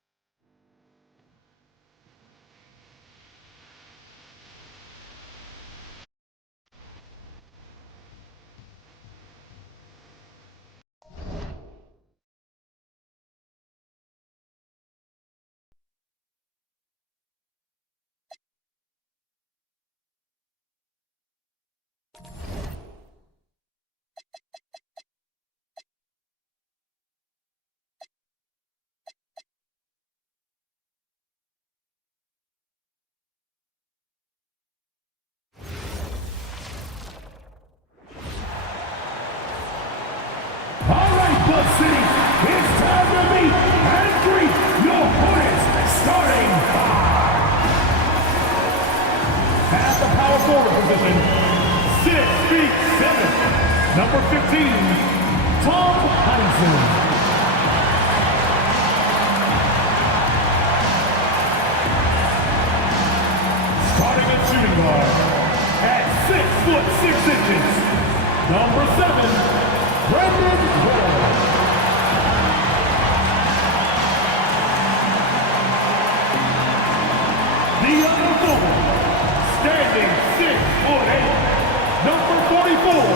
Bud City, it's time to meet and greet your Hornets starting five. forward position, 6'7", number 15, Tom Heinsohn. Starting at shooting guard at 6'6", number 7, Brandon Ward. The other forward, standing 6'8", number 44,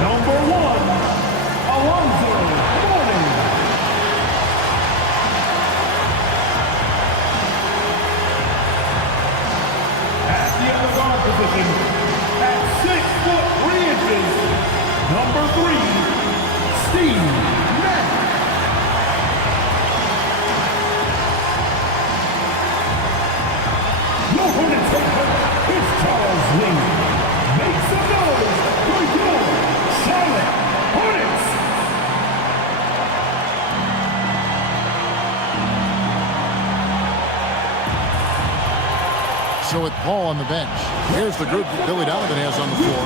number 1, Alonzo Mourning. At the other guard position, at 6'3", number 3, Steve Nash. Your Hornets head coach is Charles Lee. Make some noise for your Charlotte Hornets! So with Paul on the bench, here's the group that Billy Donovan has on the floor.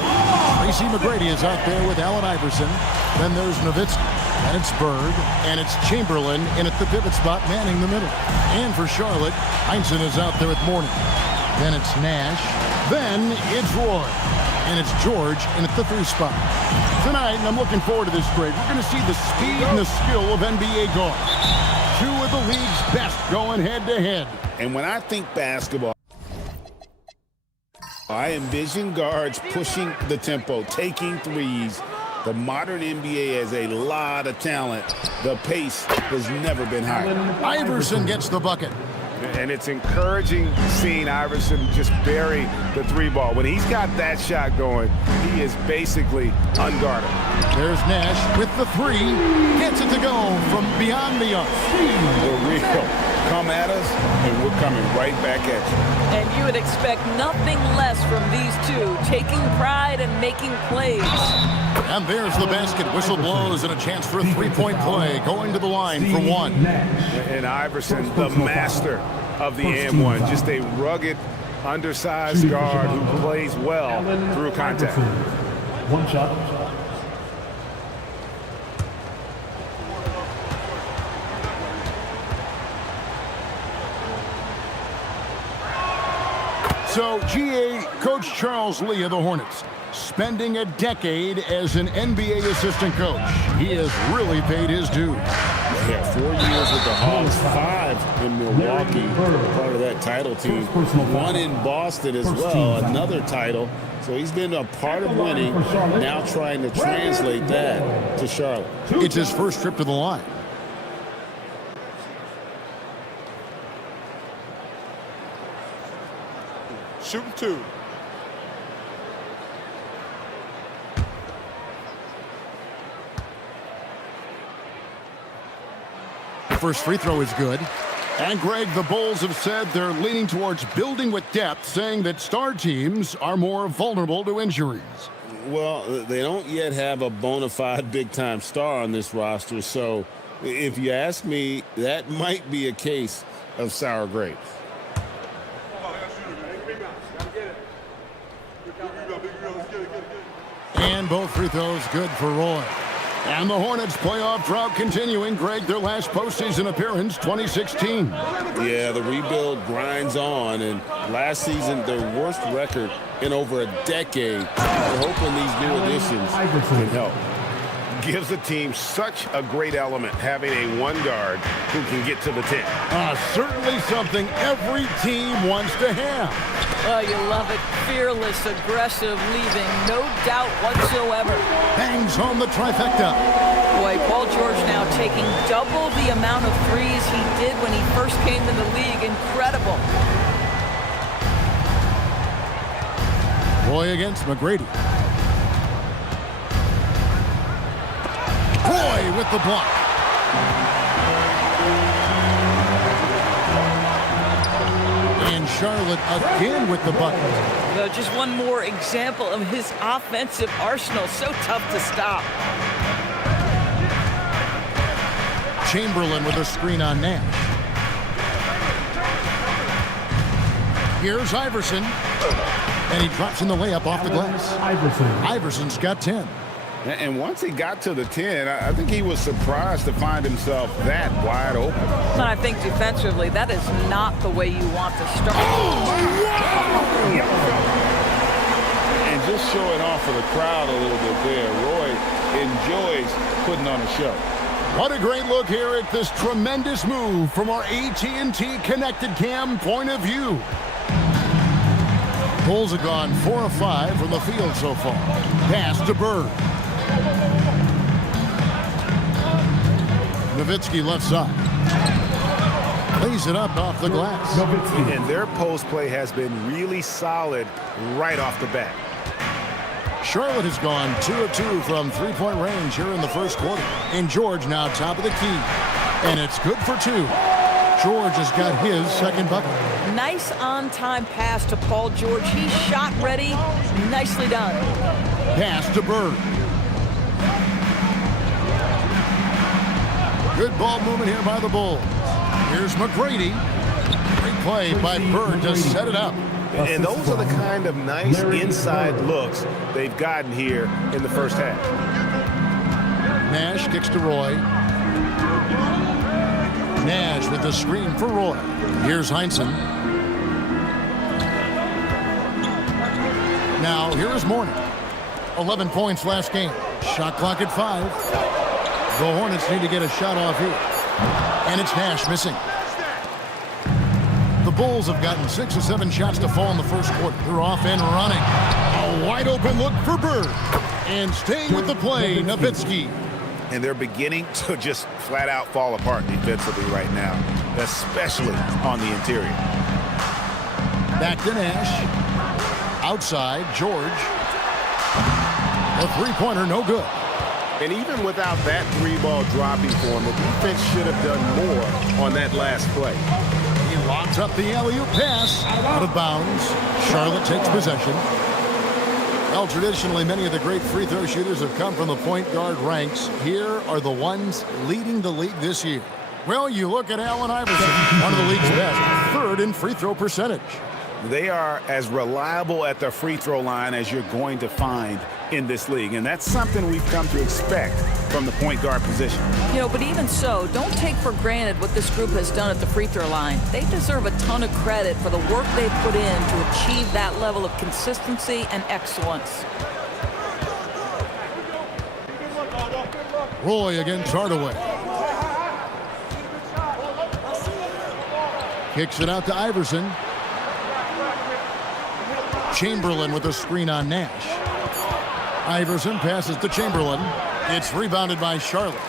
Tracy McGrady is out there with Allen Iverson. Then there's Nowitzki, and it's Bird, and it's Chamberlain in at the pivot spot, manning the middle. And for Charlotte, Heinsohn is out there with Mourning. Then it's Nash. Then it's Roy. And it's George in at the 3 spot. Tonight, and I'm looking forward to this grade, we're going to see the speed and the skill of NBA guards. 2 of the league's best going head-to-head. And when I think basketball, I envision guards pushing the tempo, taking threes. The modern NBA has a lot of talent. The pace has never been higher. Iverson gets the bucket. And it's encouraging seeing Iverson just bury the 3 ball. When he's got that shot going, he is basically unguarded. There's Nash with the 3. Gets it to go from beyond the arc. The real. Come at us, and we're coming right back at you. And you would expect nothing less from these two, taking pride and making plays. And there's the basket. Whistle blows and a chance for a 3-point play. Going to the line for 1. And Iverson, the master of the and-1. Just a rugged, undersized guard who plays well through contact. 1 shot. So, GA Coach Charles Lee of the Hornets, spending a decade as an NBA assistant coach. He has really paid his dues. Yeah, 4 years with the Hawks, 5 in Milwaukee, part of that title team. 1 in Boston as well, another title. So he's been a part of winning, now trying to translate that to Charlotte. It's his first trip to the line. Shooting 2. First free throw is good. And Greg, the Bulls have said they're leaning towards building with depth, saying that star teams are more vulnerable to injuries. Well, they don't yet have a bona fide big-time star on this roster, so if you ask me, that might be a case of sour grapes. And both free throws good for Roy. And the Hornets playoff drought continuing. Greg, their last postseason appearance, 2016. Yeah, the rebuild grinds on, and last season, their worst record in over a decade. We're hoping these new additions can help. Gives the team such a great element, having a 1 guard who can get to the 10. Certainly something every team wants to have. Oh, you love it. Fearless, aggressive, leaving no doubt whatsoever. Bangs home the trifecta. Boy, Paul George now taking double the amount of threes he did when he first came in the league. Incredible. Roy against McGrady. Roy with the block. And Charlotte again with the bucket. Just one more example of his offensive arsenal. So tough to stop. Chamberlain with a screen on Nash. Here's Iverson. And he drops in the layup off the glass. Iverson's got 10. And once he got to the 10, I think he was surprised to find himself that wide open. And I think defensively, that is not the way you want to start. And just showing off for the crowd a little bit there. Roy enjoys putting on a show. What a great look here at this tremendous move from our AT&T Connected Cam point of view. Bulls have gone 4 of 5 from the field so far. Pass to Bird. Nowitzki left side. Lays it up off the glass. And their post play has been really solid right off the bat. Charlotte has gone 2 of 2 from three-point range here in the first quarter. And George now top of the key. And it's good for 2. George has got his second bucket. Nice on-time pass to Paul George. He's shot ready. Nicely done. Pass to Bird. Good ball movement here by the Bulls. Here's McGrady. Great play by Bird to set it up. And those are the kind of nice inside looks they've gotten here in the first half. Nash kicks to Roy. Nash with the screen for Roy. Here's Heinsohn. Now, here is Mourning. 11 points last game. Shot clock at 5. The Hornets need to get a shot off here. And it's Nash missing. The Bulls have gotten 6 or 7 shots to fall in the first quarter. They're off and running. A wide open look for Bird. And staying with the play, Nowitzki. And they're beginning to just flat out fall apart defensively right now, especially on the interior. Back to Nash. Outside, George. A three-pointer, no good. And even without that 3-ball dropping for him, the defense should have done more on that last play. He locks up the alley-oop pass. Out of bounds. Charlotte takes possession. Well, traditionally, many of the great free throw shooters have come from the point guard ranks. Here are the ones leading the league this year. Well, you look at Allen Iverson, one of the league's best, 3rd in free throw percentage. They are as reliable at the free throw line as you're going to find in this league. And that's something we've come to expect from the point guard position. You know, but even so, don't take for granted what this group has done at the free throw line. They deserve a ton of credit for the work they put in to achieve that level of consistency and excellence. Roy against Hardaway. Kicks it out to Iverson. Chamberlain with a screen on Nash. Iverson passes to Chamberlain. It's rebounded by Charlotte.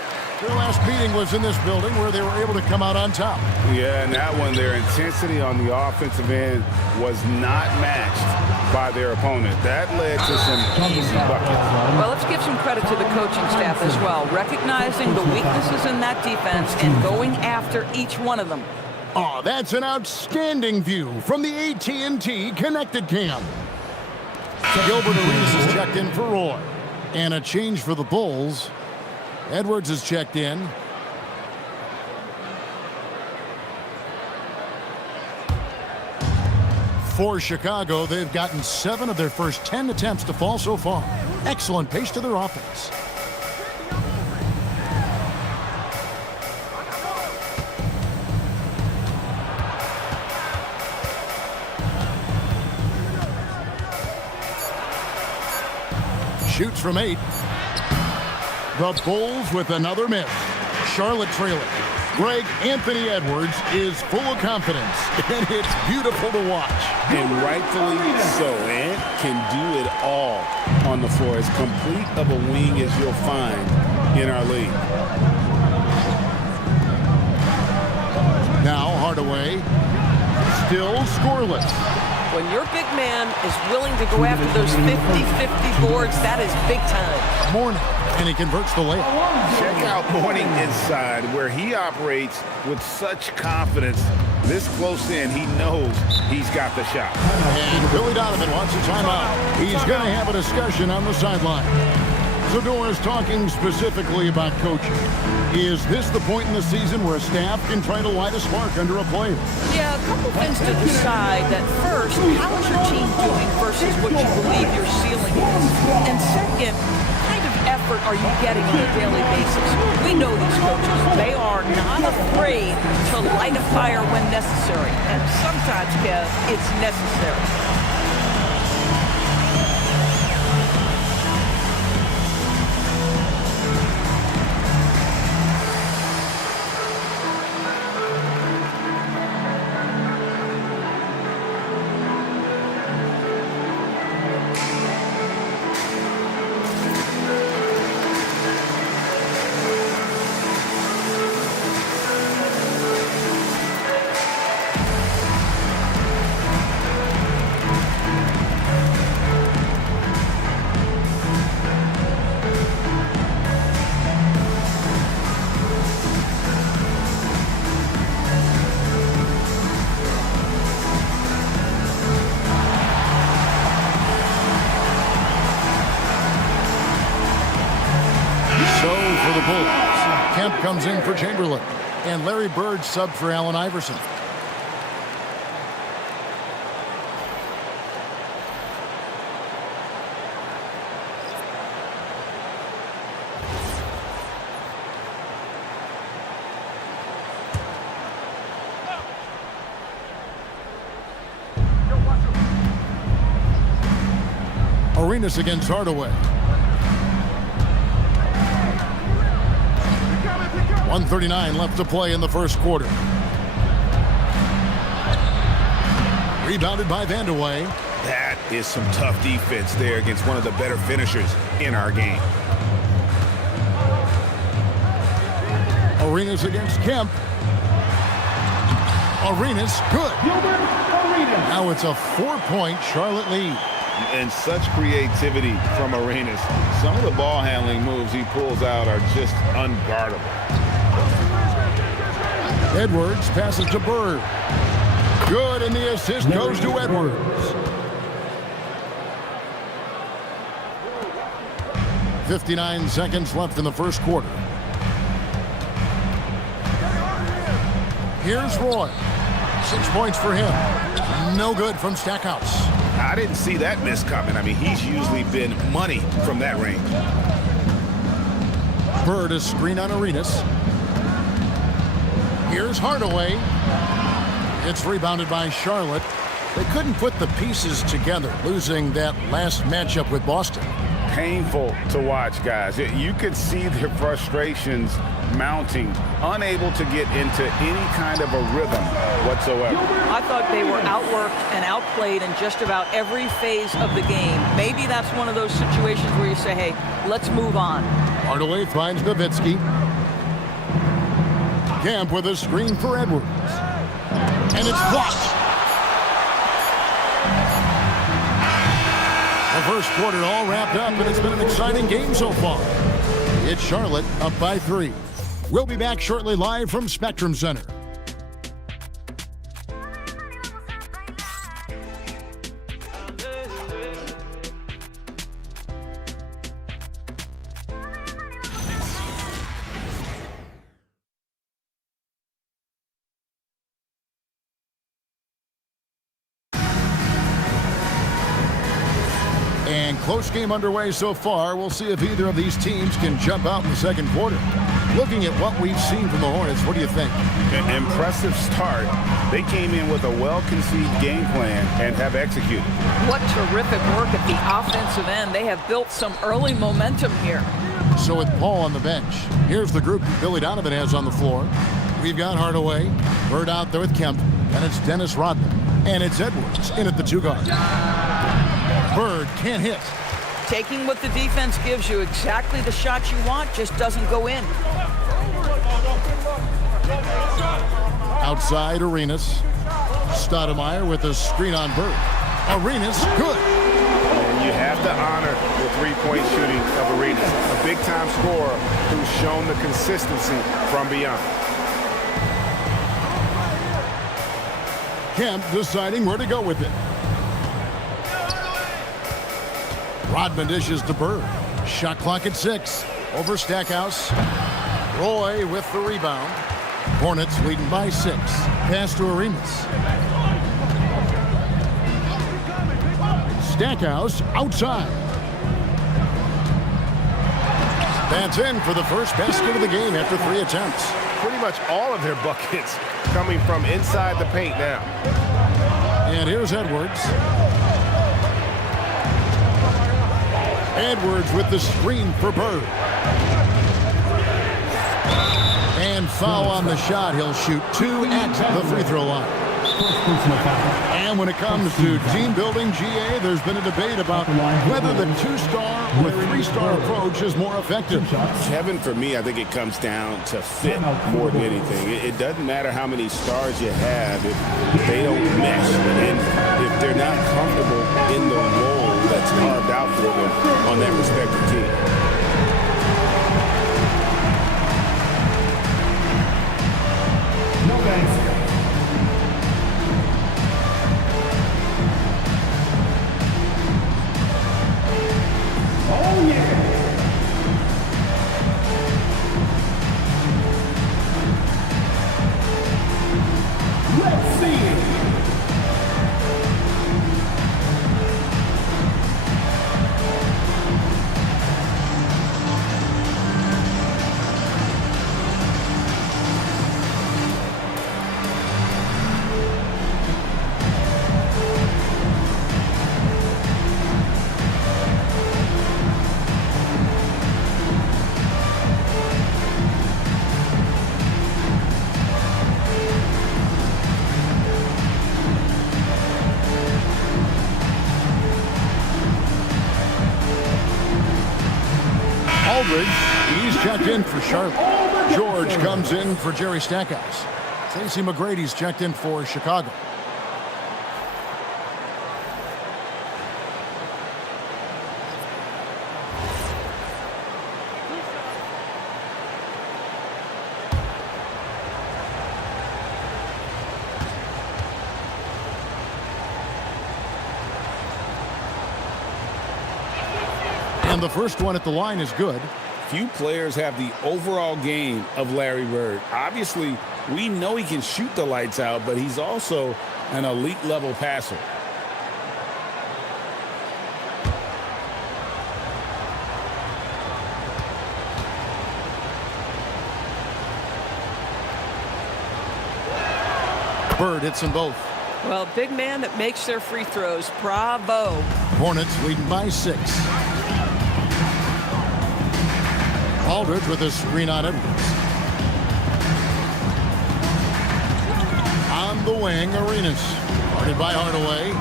Their last meeting was in this building where they were able to come out on top. Yeah, and that one, their intensity on the offensive end was not matched by their opponent. That led to some easy buckets. Well, let's give some credit to the coaching staff as well, recognizing the weaknesses in that defense and going after each one of them. Oh, that's an outstanding view from the AT&T Connected Cam. Gilbert Arenas is checked in for Roy. And a change for the Bulls. Edwards is checked in. For Chicago, they've gotten 7 of their first 10 attempts to fall so far. Excellent pace to their offense. Shoots from 8. The Bulls with another miss. Charlotte trailing. Greg Anthony Edwards is full of confidence, and it's beautiful to watch. And rightfully so. Ant can do it all on the floor. As complete of a wing as you'll find in our league. Now Hardaway, still scoreless. When your big man is willing to go after those 50-50 boards, that is big time. Mourning, and he converts the layup. Check out Mourning inside, where he operates with such confidence This close in, he knows he's got the shot. And Billy Donovan wants a timeout. He's going to have a discussion on the sideline. So Doris, talking specifically about coaching, is this the point in the season where a staff can try to light a spark under a player? Yeah, a couple things to decide. That first, how is your team doing versus what you believe your ceiling is? And second, what kind of effort are you getting on a daily basis? We know these coaches. They are not afraid to light a fire when necessary. And sometimes, Kev, it's necessary. Kemp comes in for Chamberlain, and Larry Bird subbed for Allen Iverson. Arenas against Hardaway. 1:39 left to play in the first quarter. Rebounded by Vandeweghe. That is some tough defense there against one of the better finishers in our game. Arenas against Kemp. Arenas, good. Now it's a 4-point Charlotte lead. And such creativity from Arenas. Some of the ball handling moves he pulls out are just unguardable. Edwards passes to Bird. Good, and the assist goes to Edwards. 59 seconds left in the first quarter. Here's Roy. 6 points for him. No good from Stackhouse. I didn't see that miss coming. I mean, he's usually been money from that range. Bird is screen on Arenas. Here's Hardaway. It's rebounded by Charlotte. They couldn't put the pieces together, losing that last matchup with Boston. Painful to watch, guys. You could see their frustrations mounting, unable to get into any kind of a rhythm whatsoever. I thought they were outworked and outplayed in just about every phase of the game. Maybe that's one of those situations where you say, hey, let's move on. Hardaway finds Nowitzki. Kemp with a screen for Edwards. And it's blocked. The first quarter all wrapped up, and it's been an exciting game so far. It's Charlotte up by 3. We'll be back shortly live from Spectrum Center. And close game underway so far. We'll see if either of these teams can jump out in the second quarter. Looking at what we've seen from the Hornets, what do you think? An impressive start. They came in with a well-conceived game plan and have executed. What terrific work at the offensive end. They have built some early momentum here. So with Paul on the bench, here's the group Billy Donovan has on the floor. We've got Hardaway, Bird out there with Kemp, and it's Dennis Rodman. And it's Edwards in at the 2 guard. Bird can't hit. Taking what the defense gives you, exactly the shot you want, just doesn't go in. Outside Arenas. Stoudemire with a screen on Bird. Arenas, good. And you have to honor the three-point shooting of Arenas. A big-time scorer who's shown the consistency from beyond. Kemp deciding where to go with it. Rodman dishes to Bird. Shot clock at 6. Over Stackhouse. Roy with the rebound. Hornets leading by 6. Pass to Arenas. Stackhouse outside. That's in for the first basket of the game after 3 attempts. Pretty much all of their buckets coming from inside the paint now. And here's Edwards. Edwards with the screen for Bird. And foul on the shot. He'll shoot 2 at the free throw line. And when it comes to team building, GA, there's been a debate about whether the 2-star or 3-star approach is more effective. Kevin, for me, I think it comes down to fit more than anything. It doesn't matter how many stars you have if they don't mesh and if they're not comfortable in the role that's carved out for them on that respective team. He's checked in for Sharp. George comes in for Jerry Stackhouse. Tracy McGrady's checked in for Chicago. And the first one at the line is good. Few players have the overall game of Larry Bird. Obviously, we know he can shoot the lights out, but he's also an elite level passer. Bird hits them both. Well, big man that makes their free throws. Bravo. Hornets leading by 6. Aldridge with a screen on Edwards. On the wing, Arenas. Guarded by Hardaway.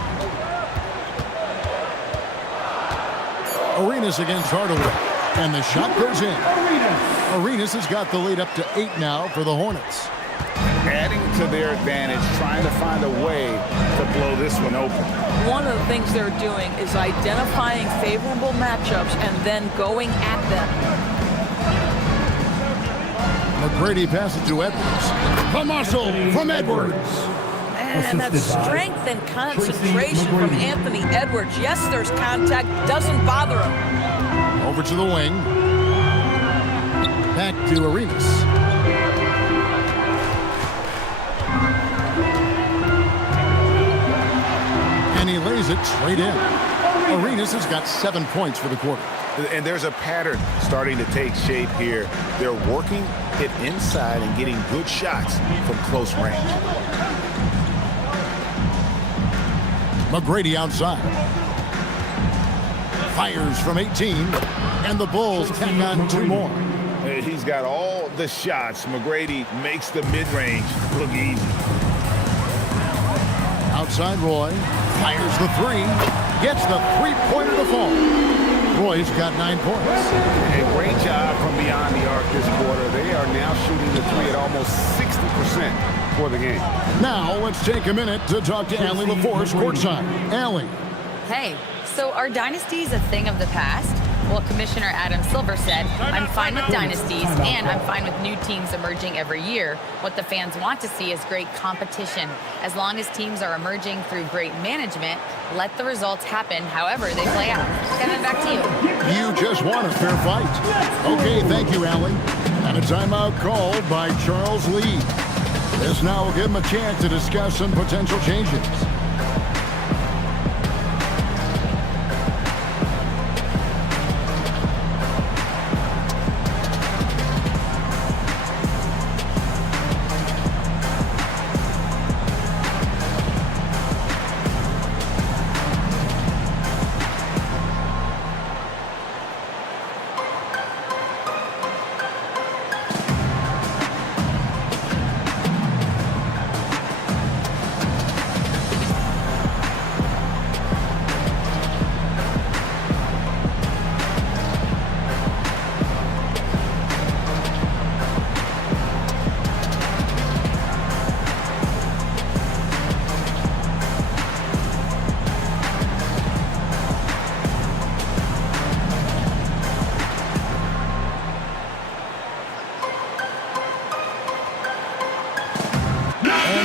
Arenas against Hardaway. And the shot goes in. Arenas has got the lead up to 8 now for the Hornets. Adding to their advantage, trying to find a way to blow this one open. One of the things they're doing is identifying favorable matchups and then going at them. McGrady passes to Edwards. The muscle from Edwards. And that strength and concentration from Anthony Edwards. Yes, there's contact. Doesn't bother him. Over to the wing. Back to Arenas. And he lays it straight in. Arenas has got 7 points for the quarter. And there's a pattern starting to take shape here. They're working it inside and getting good shots from close range. McGrady outside. Fires from 18. And the Bulls tack on 2 more. He's got all the shots. McGrady makes the mid-range look easy. Outside Roy. Fires the 3. Gets the 3-pointer to fall. Roy's got 9 points. A great job from beyond the arc this quarter. They are now shooting the 3 at almost 60% for the game. Now let's take a minute to talk to Allie LaForce courtside. Allie. Hey, so are dynasties a thing of the past? Well, Commissioner Adam Silver said, "I'm fine with dynasties and I'm fine with new teams emerging every year. What the fans want to see is great competition. As long as teams are emerging through great management, let the results happen however they play out." Kevin, back to you. You just want a fair fight. Okay, thank you, Allie. And a timeout called by Charles Lee. This now will give him a chance to discuss some potential changes.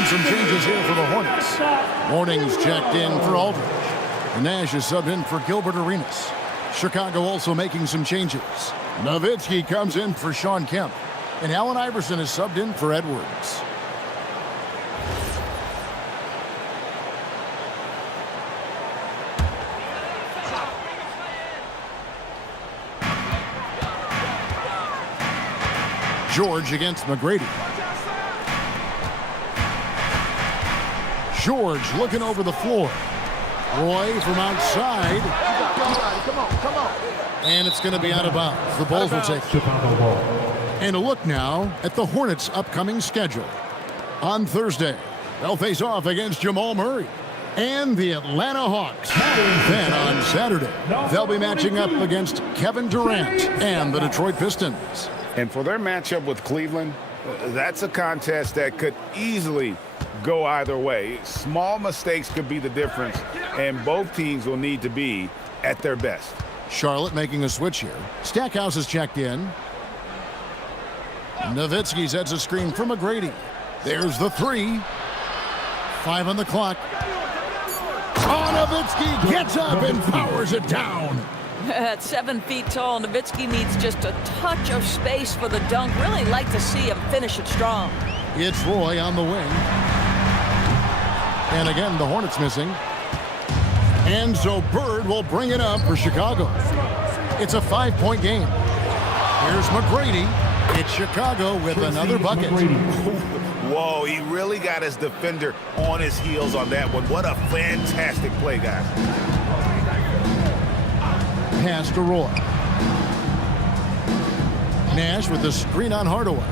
Some changes here for the Hornets. Morning's checked in for Aldridge. Nash is subbed in for Gilbert Arenas. Chicago also making some changes. Nowitzki comes in for Sean Kemp. And Allen Iverson is subbed in for Edwards. George against McGrady. George looking over the floor. Roy from outside. Come on. And it's going to be out of bounds. The Bulls will take it. And a look now at the Hornets' upcoming schedule. On Thursday, they'll face off against Jamal Murray and the Atlanta Hawks. Then on Saturday, they'll be matching up against Kevin Durant and the Detroit Pistons. And for their matchup with Cleveland, that's a contest that could easily go either way. Small mistakes could be the difference, and both teams will need to be at their best. Charlotte making a switch here. Stackhouse is checked in. Nowitzki sets a screen from McGrady. There's the three. 5 on the clock. Nowitzki gets up and powers it down. At 7 feet tall, Nowitzki needs just a touch of space for the dunk. Really like to see him finish it strong. It's Roy on the wing. And again, the Hornets missing. And so Bird will bring it up for Chicago. It's a 5-point game. Here's McGrady. It's Chicago with another bucket. Whoa, he really got his defender on his heels on that one. What a fantastic play, guys. Pass to Roy. Nash with the screen on Hardaway.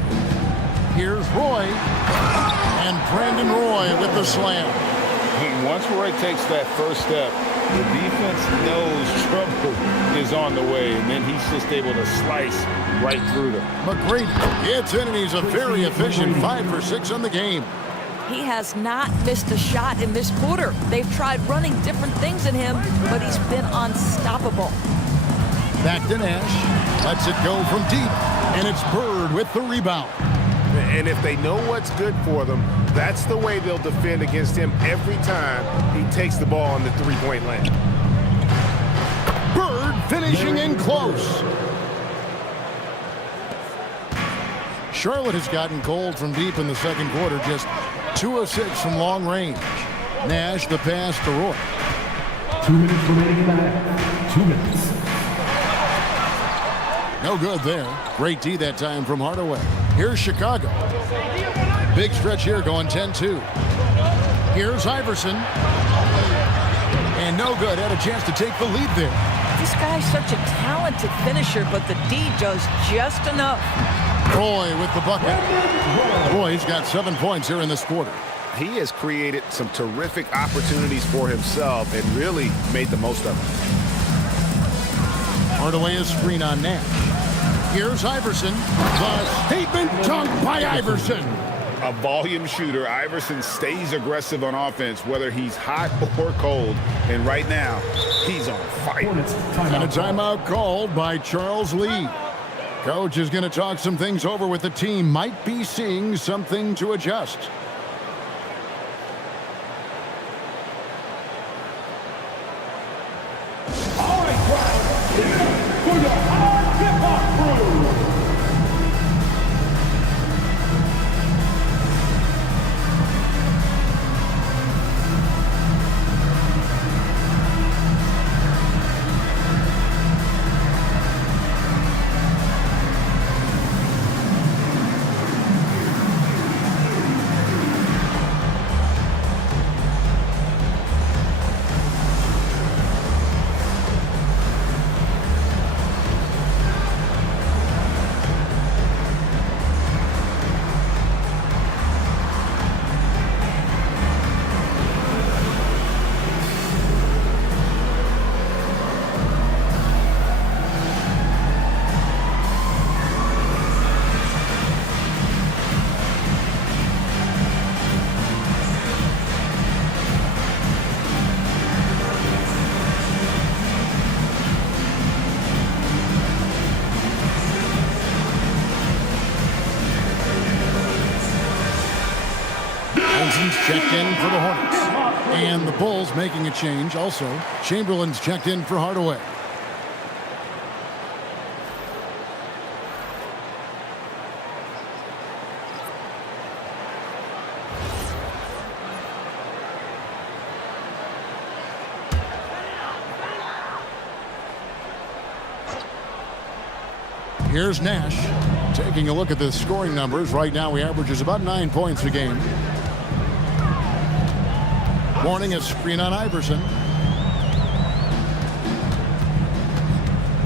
Here's Roy. And Brandon Roy with the slam. Once Roy takes that first step, the defense knows trouble is on the way, and then he's just able to slice right through them. McGrady gets in, and he's a very efficient 5 for 6 on the game. He has not missed a shot in this quarter. They've tried running different things in him, but he's been unstoppable. Back to Nash. Lets it go from deep, and it's Bird with the rebound. And if they know what's good for them, that's the way they'll defend against him every time he takes the ball on the three-point line. Bird finishing in close. Charlotte has gotten cold from deep in the second quarter, just 2 of 6 from long range. Nash the pass to Roy. 2 minutes remaining in the half. 2 minutes. No good there. Great D that time from Hardaway. Here's Chicago. Big stretch here going 10-2. Here's Iverson. And no good. Had a chance to take the lead there. This guy's such a talented finisher, but the D does just enough. Roy with the bucket. Roy's got 7 points here in this quarter. He has created some terrific opportunities for himself and really made the most of them. Hardaway is screen on Nash. Here's Iverson. The statement dunk by Iverson. a volume shooter. Iverson stays aggressive on offense, whether he's hot or cold. And right now, he's on fire. And a timeout called by Charles Lee. Coach is going to talk some things over with the team. Might be seeing something to adjust. All right, crowd, for your hard hip-hop crew. Checked in for the Hornets. And the Bulls making a change also. Chamberlain's checked in for Hardaway. Here's Nash. Taking a look at the scoring numbers. Right now he averages about 9 points a game. Warning, a screen on Iverson.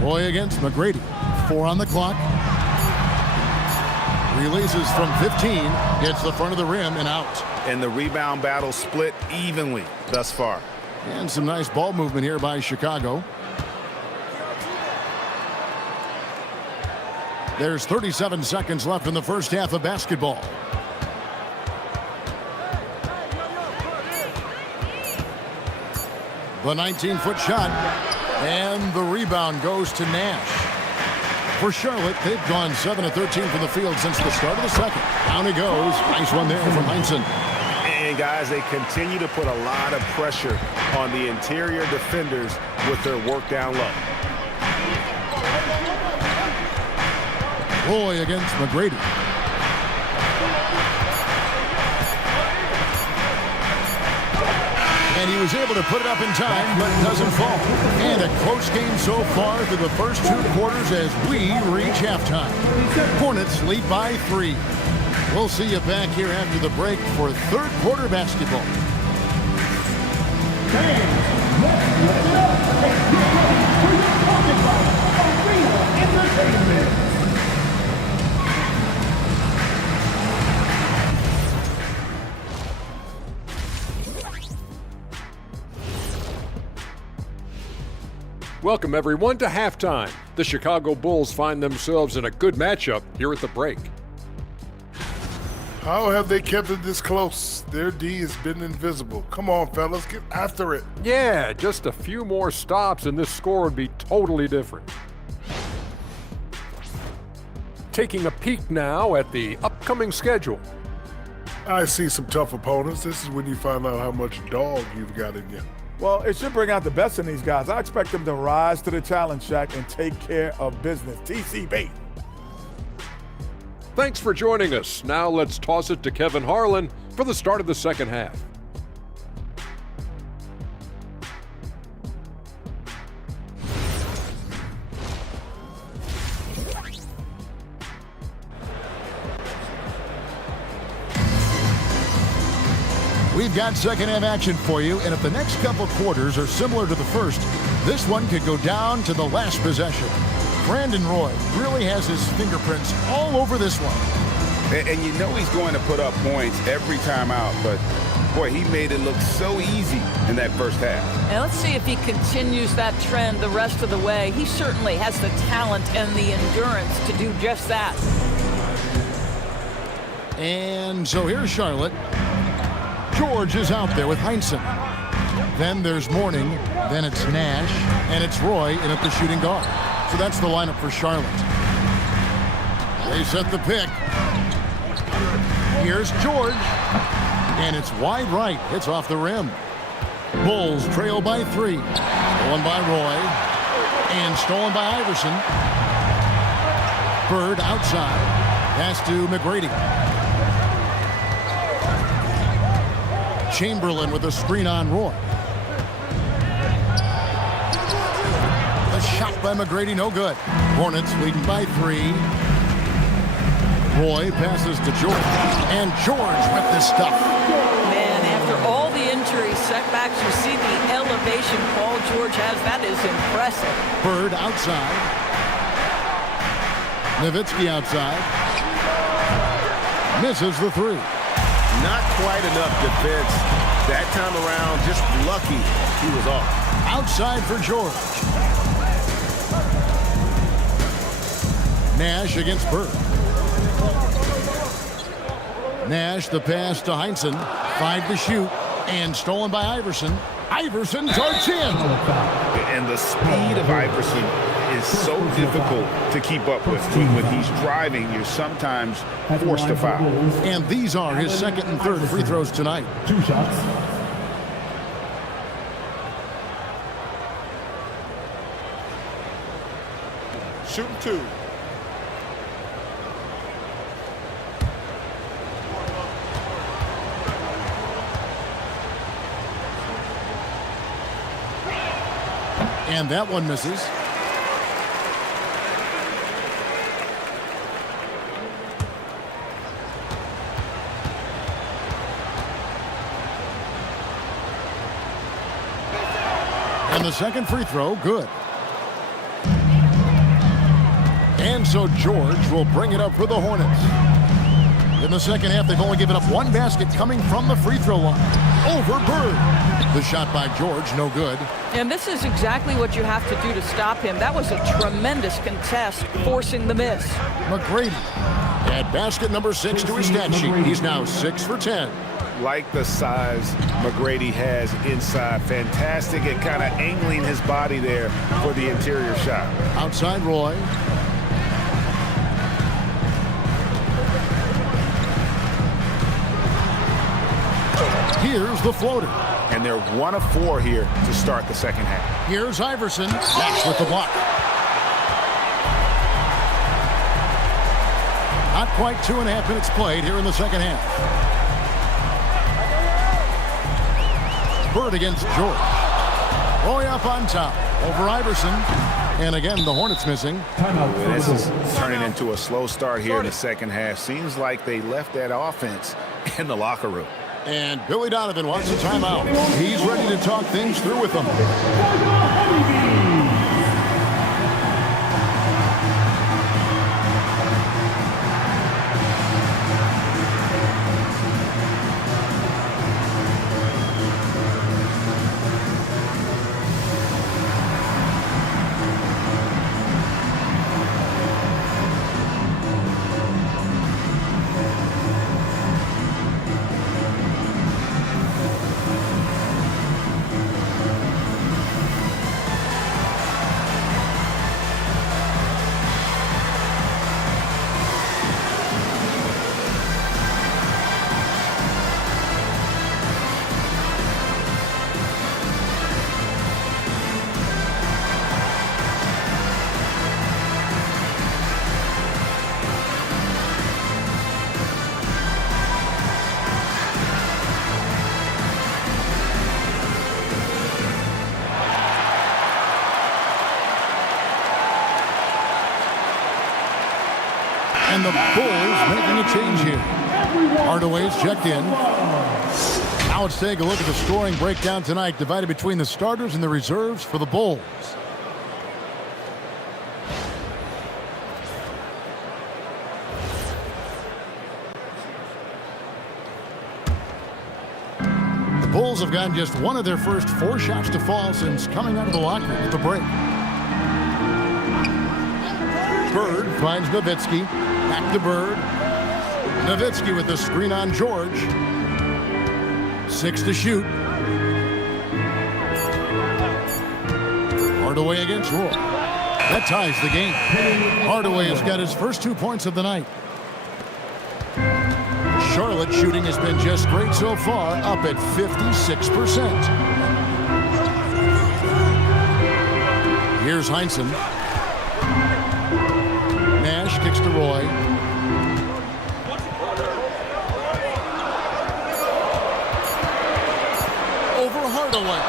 Roy against McGrady. 4 on the clock. Releases from 15. Gets the front of the rim and out. And the rebound battle split evenly thus far. And some nice ball movement here by Chicago. There's 37 seconds left in the first half of basketball. The 19-foot shot, and the rebound goes to Nash. For Charlotte, they've gone 7 of 13 from the field since the start of the second. Down he goes. Nice one there from Heinsohn. And guys, they continue to put a lot of pressure on the interior defenders with their work down low. Roy against McGrady. And he was able to put it up in time, but doesn't fall. And a close game so far through the first 2 quarters as we reach halftime. Hornets lead by 3. We'll see you back here after the break for third quarter basketball. Welcome, everyone, to halftime. The Chicago Bulls find themselves in a good matchup here at the break. How have they kept it this close? Their D has been invisible. Come on, fellas, get after it. Yeah, just a few more stops and this score would be totally different. Taking a peek now at the upcoming schedule. I see some tough opponents. This is when you find out how much dog you've got in you. Well, it should bring out the best in these guys. I expect them to rise to the challenge, Shaq, and take care of business. TCB. Thanks for joining us. Now let's toss it to Kevin Harlan for the start of the second half. We've got second half action for you, and if the next couple quarters are similar to the first, this one could go down to the last possession. Brandon Roy really has his fingerprints all over this one. And you know he's going to put up points every time out, but boy, he made it look so easy in that first half. And let's see if he continues that trend the rest of the way. He certainly has the talent and the endurance to do just that. And so here's Charlotte. George is out there with Heinsohn. Then there's Mourning. Then it's Nash. And it's Roy in at the shooting guard. So that's the lineup for Charlotte. They set the pick. Here's George. And it's wide right. Hits off the rim. Bulls trail by 3. Stolen by Roy. And stolen by Iverson. Bird outside. Pass to McGrady. Chamberlain with a screen on Roy. A shot by McGrady, no good. Hornets leading by 3. Roy passes to George. And George with this stuff. Man, after all the injury setbacks, you see the elevation Paul George has. That is impressive. Bird outside. Nowitzki outside. Misses the 3. Not quite enough defense that time around. Just lucky he was off. Outside for George. Nash against Bird. Nash the pass to Heinsohn. 5 to shoot. And stolen by Iverson. Iverson darts in. And the speed of Iverson is so difficult to keep up with. When he's driving, you're sometimes forced to foul. And these are his second and third free throws tonight. 2 shots. Shooting 2. And that one misses. And the second free throw, good. And so George will bring it up for the Hornets. In the second half, they've only given up 1 basket coming from the free throw line. Over Bird. The shot by George, no good. And this is exactly what you have to do to stop him. That was a tremendous contest, forcing the miss. McGrady at basket number 6 to his stat sheet. He's now 6 for 10. Like the size McGrady has inside. Fantastic at kind of angling his body there for the interior shot. Outside Roy. Here's the floater. And they're 1 of 4 here to start the second half. Here's Iverson. Nash with the block. Not quite 2.5 minutes played here in the second half. Bird against George. Roy up on top. Over Iverson. And again, the Hornets missing. This is turning into a slow start here in the second half. Seems like they left that offense in the locker room. And Billy Donovan wants a timeout. He's ready to talk things through with them. And the Bulls making a change here. Hardaway's checked in. Now let's take a look at the scoring breakdown tonight, divided between the starters and the reserves for the Bulls. The Bulls have gotten just 1 of their first 4 shots to fall since coming out of the locker room at the break. Bird finds Nowitzki. Back to Bird. Nowitzki with the screen on George. 6 to shoot. Hardaway against Roy. That ties the game. Hardaway has got his first 2 points of the night. Charlotte shooting has been just great so far, up at 56%. Here's Heinsohn. Nash kicks to Roy. Over Hardaway.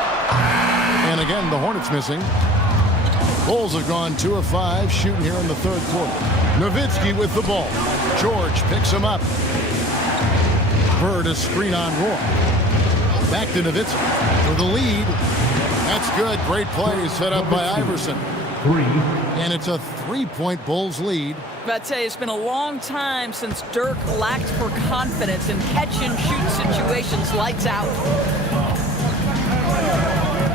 And again, the Hornets missing. Bulls have gone 2 of 5 shooting here in the third quarter. Nowitzki with the ball. George picks him up. Bird a screen on Roy. Back to Nowitzki for the lead. That's good. Great play set up by Iverson. And it's a 3-point Bulls lead. I'd say it's been a long time since Dirk lacked for confidence in catch-and-shoot situations. Lights out.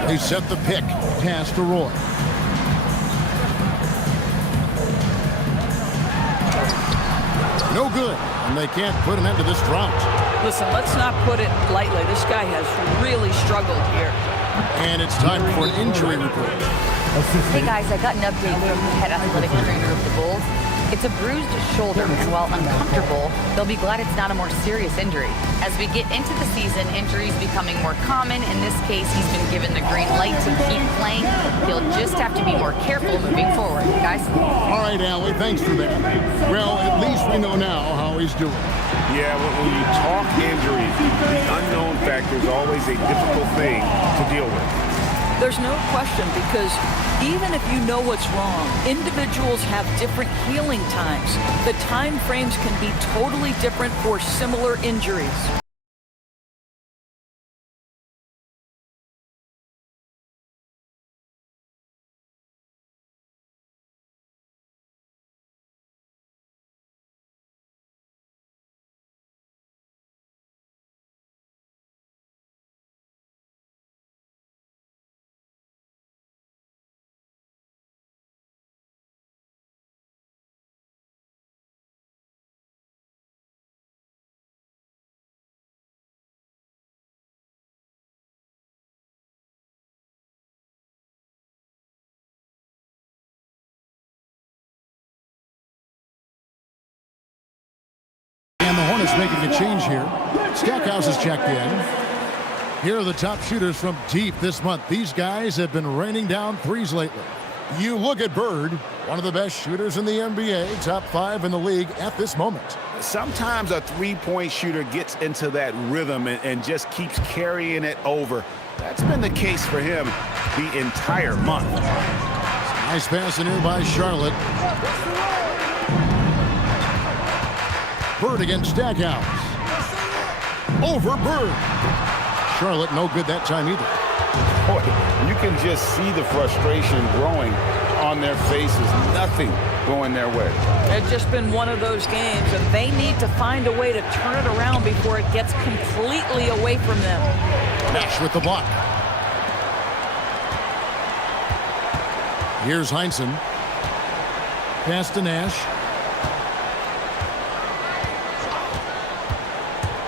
They set the pick. Pass to Roy. No good. And they can't put an end to this drought. Listen, let's not put it lightly. This guy has really struggled here. And it's time for an injury report. Hey guys, I got an update from the head athletic trainer of the Bulls. It's a bruised shoulder, and while uncomfortable, they'll be glad it's not a more serious injury. As we get into the season, injuries becoming more common. In this case, he's been given the green light to keep playing. He'll just have to be more careful moving forward, guys. All right, Allie, thanks for that. Well, at least we know now how he's doing. Yeah, when you talk injuries, the unknown factor is always a difficult thing to deal with. There's no question, because even if you know what's wrong, individuals have different healing times. The time frames can be totally different for similar injuries. And the Hornets making a change here. Stackhouse has checked in. Here are the top shooters from deep this month. These guys have been raining down threes lately. You look at Bird, one of the best shooters in the NBA, top 5 in the league at this moment. Sometimes a three-point shooter gets into that rhythm and just keeps carrying it over. That's been the case for him the entire month. Nice pass in here by Charlotte. Bird against Stackhouse. Over Bird. Charlotte no good that time either. Boy, you can just see the frustration growing on their faces. Nothing going their way. It's just been one of those games, and they need to find a way to turn it around before it gets completely away from them. Nash with the block. Here's Heinsohn. Pass to Nash.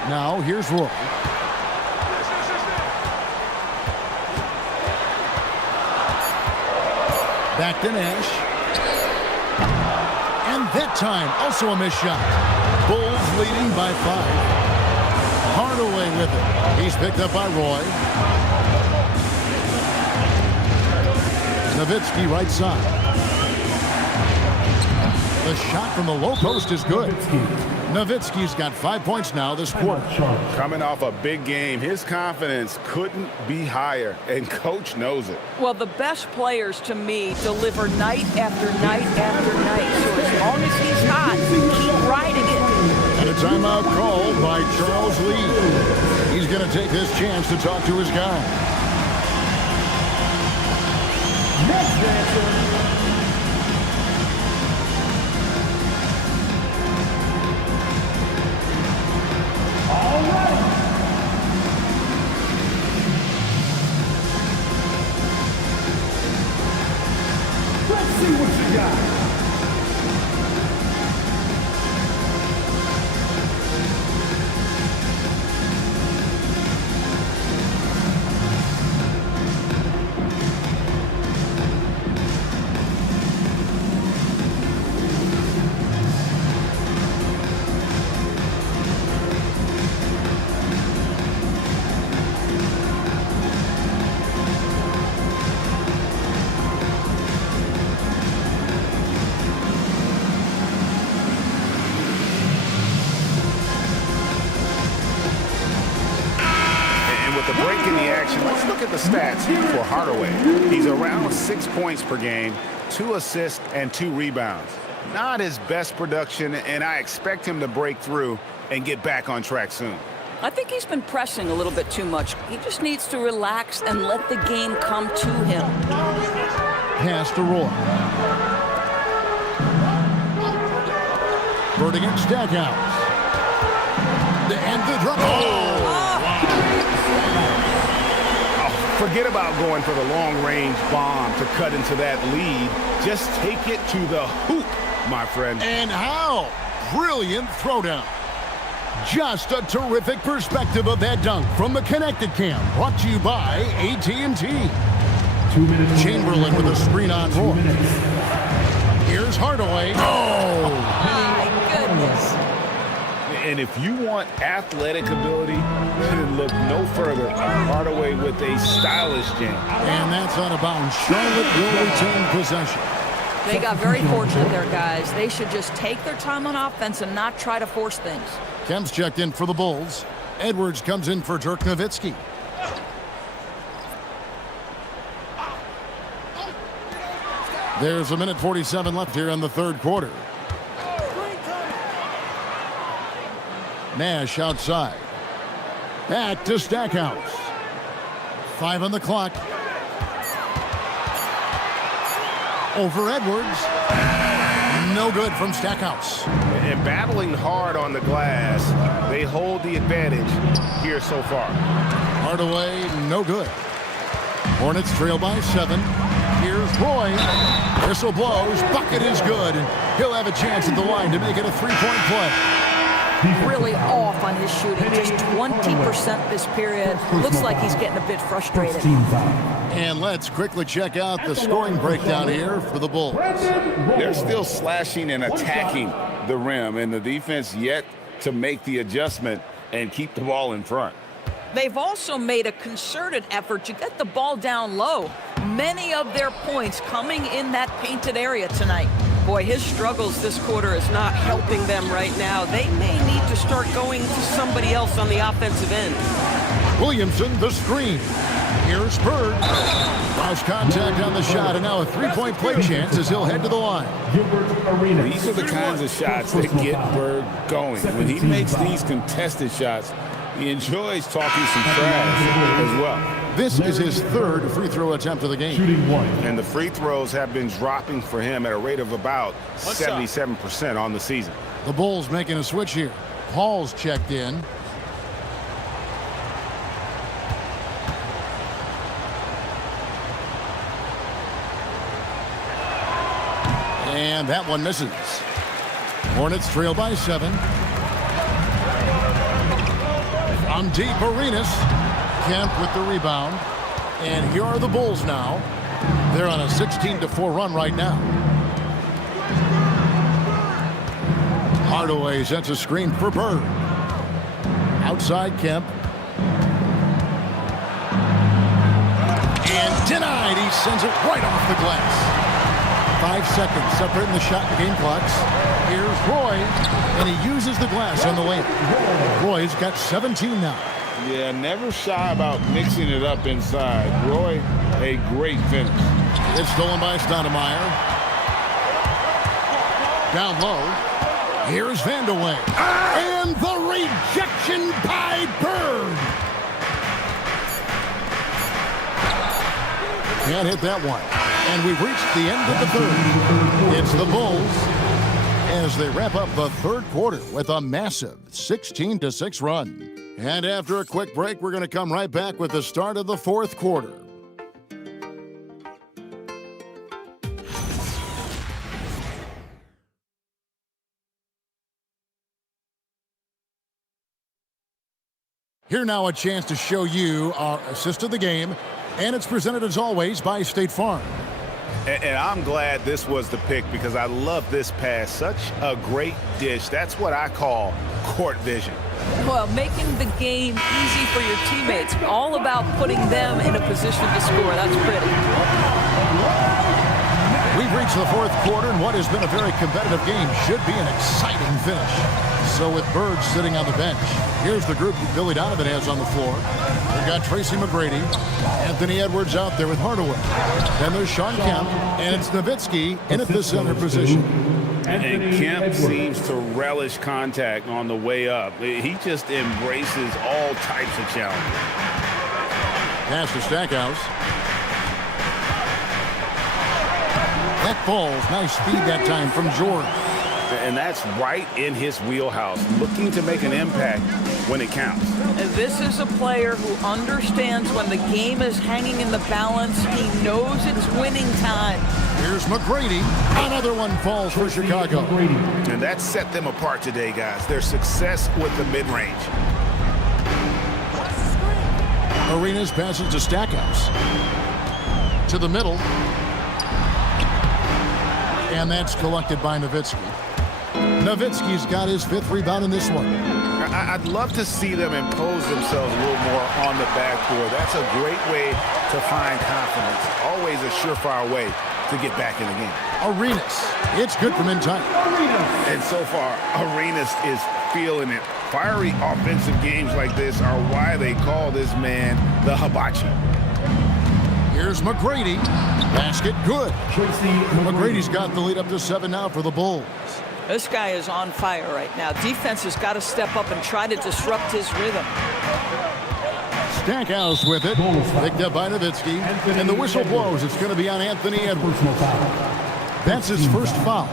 Now here's Roy. Back to Nash. And that time, also a missed shot. Bulls leading by 5. Hardaway with it. He's picked up by Roy. Nowitzki right side. The shot from the low post is good. Nowitzki's got 5 points now this quarter. Coming off a big game, his confidence couldn't be higher, and coach knows it. Well, the best players to me deliver night after night after night. So as long as he's hot, keep riding it. And a timeout called by Charles Lee. He's going to take this chance to talk to his guy. Next answer. See what you got. with the break in the action, let's look at the stats for Hardaway. He's around 6 points per game, 2 assists, and 2 rebounds. Not his best production, and I expect him to break through and get back on track soon. I think he's been pressing a little bit too much. He just needs to relax and let the game come to him. Pass to Roy. Bird against Stackhouse. And the drop. Forget about going for the long-range bomb to cut into that lead. Just take it to the hoop, my friend. And how brilliant throwdown. Just a terrific perspective of that dunk from the Connected Cam, brought to you by AT&T. Chamberlain with a screen on Roy. Here's Hardaway. Oh, my goodness. And if you want athletic ability, then look no further. Hardaway with a stylish jam. And that's out of bounds. Charlotte will retain possession. They got very fortunate there, guys. They should just take their time on offense and not try to force things. Kemp's checked in for the Bulls. Edwards comes in for Dirk Nowitzki. There's a minute 47 left here in the third quarter. Nash outside. Back to Stackhouse. 5 on the clock. Over Edwards. No good from Stackhouse. And battling hard on the glass, they hold the advantage here so far. Hardaway, no good. Hornets trail by 7. Here's Roy. Whistle blows. Bucket is good. He'll have a chance at the line to make it a 3-point play. Really off on his shooting, just 20% this period. Looks like he's getting a bit frustrated. And let's quickly check out the scoring breakdown here for the Bulls. They're still slashing and attacking the rim, and the defense yet to make the adjustment and keep the ball in front. They've also made a concerted effort to get the ball down low. Many of their points coming in that painted area tonight. Boy, his struggles this quarter is not helping them right now. They may need to start going to somebody else on the offensive end. Williamson, the screen. Here's Bird. Lost contact on the shot, and now a 3-point play chance as he'll head to the line. These are the kinds of shots that get Bird going. When he makes these contested shots, he enjoys talking some trash as well. This is his third free throw attempt of the game. And the free throws have been dropping for him at a rate of about 77% on the season. The Bulls making a switch here. Hall's checked in. And that one misses. Hornets trail by 7. From deep, Arenas. Kemp with the rebound. And here are the Bulls now. They're on a 16-4 run right now. Hardaway sets a screen for Bird. Outside Kemp. And denied. He sends it right off the glass. 5 seconds separating the shot and game clocks. Here's Roy, and he uses the glass on the layup. Roy's got 17 now. Yeah, never shy about mixing it up inside. Roy, a great finish. It's stolen by Stoudemire. Down low. Here's Vandeweghe. And the rejection by Bird. Can't hit that one. And we've reached the end of the third. It's the Bulls as they wrap up the third quarter with a massive 16-6 run. And after a quick break, we're going to come right back with the start of the fourth quarter. Here now a chance to show you our assist of the game, and it's presented as always by State Farm. And I'm glad this was the pick because I love this pass. Such a great dish. That's what I call court vision. Well, making the game easy for your teammates. All about putting them in a position to score. That's pretty. We've reached the fourth quarter, and what has been a very competitive game should be an exciting finish. So So with Bird sitting on the bench, here's the group Billy Donovan has on the floor. We've got Tracy McGrady, Anthony Edwards out there with Hardaway. Then there's Sean Kemp, and it's Nowitzki in at the center position. And Kemp seems to relish contact on the way up. He just embraces all types of challenges. Pass to Stackhouse. That falls. Nice speed that time from George. And that's right in his wheelhouse, looking to make an impact when it counts. And this is a player who understands when the game is hanging in the balance. He knows it's winning time. Here's McGrady. Another one falls for Chicago. And that set them apart today, guys. Their success with the mid-range. Arenas passes to Stackhouse. To the middle. And that's collected by Nowitzki. Nowitzki's got his 5th rebound in this one. I'd love to see them impose themselves a little more on the backboard. That's a great way to find confidence. Always a surefire way to get back in the game. Arenas. It's good from in time. And so far, Arenas is feeling it. Fiery offensive games like this are why they call this man the hibachi. Here's McGrady. Basket good. McGrady's got the lead up to 7 now for the Bulls. This guy is on fire right now. Defense has got to step up and try to disrupt his rhythm. Stackhouse with it. Picked up by Nowitzki. And the whistle blows. It's going to be on Anthony Edwards. That's his first foul.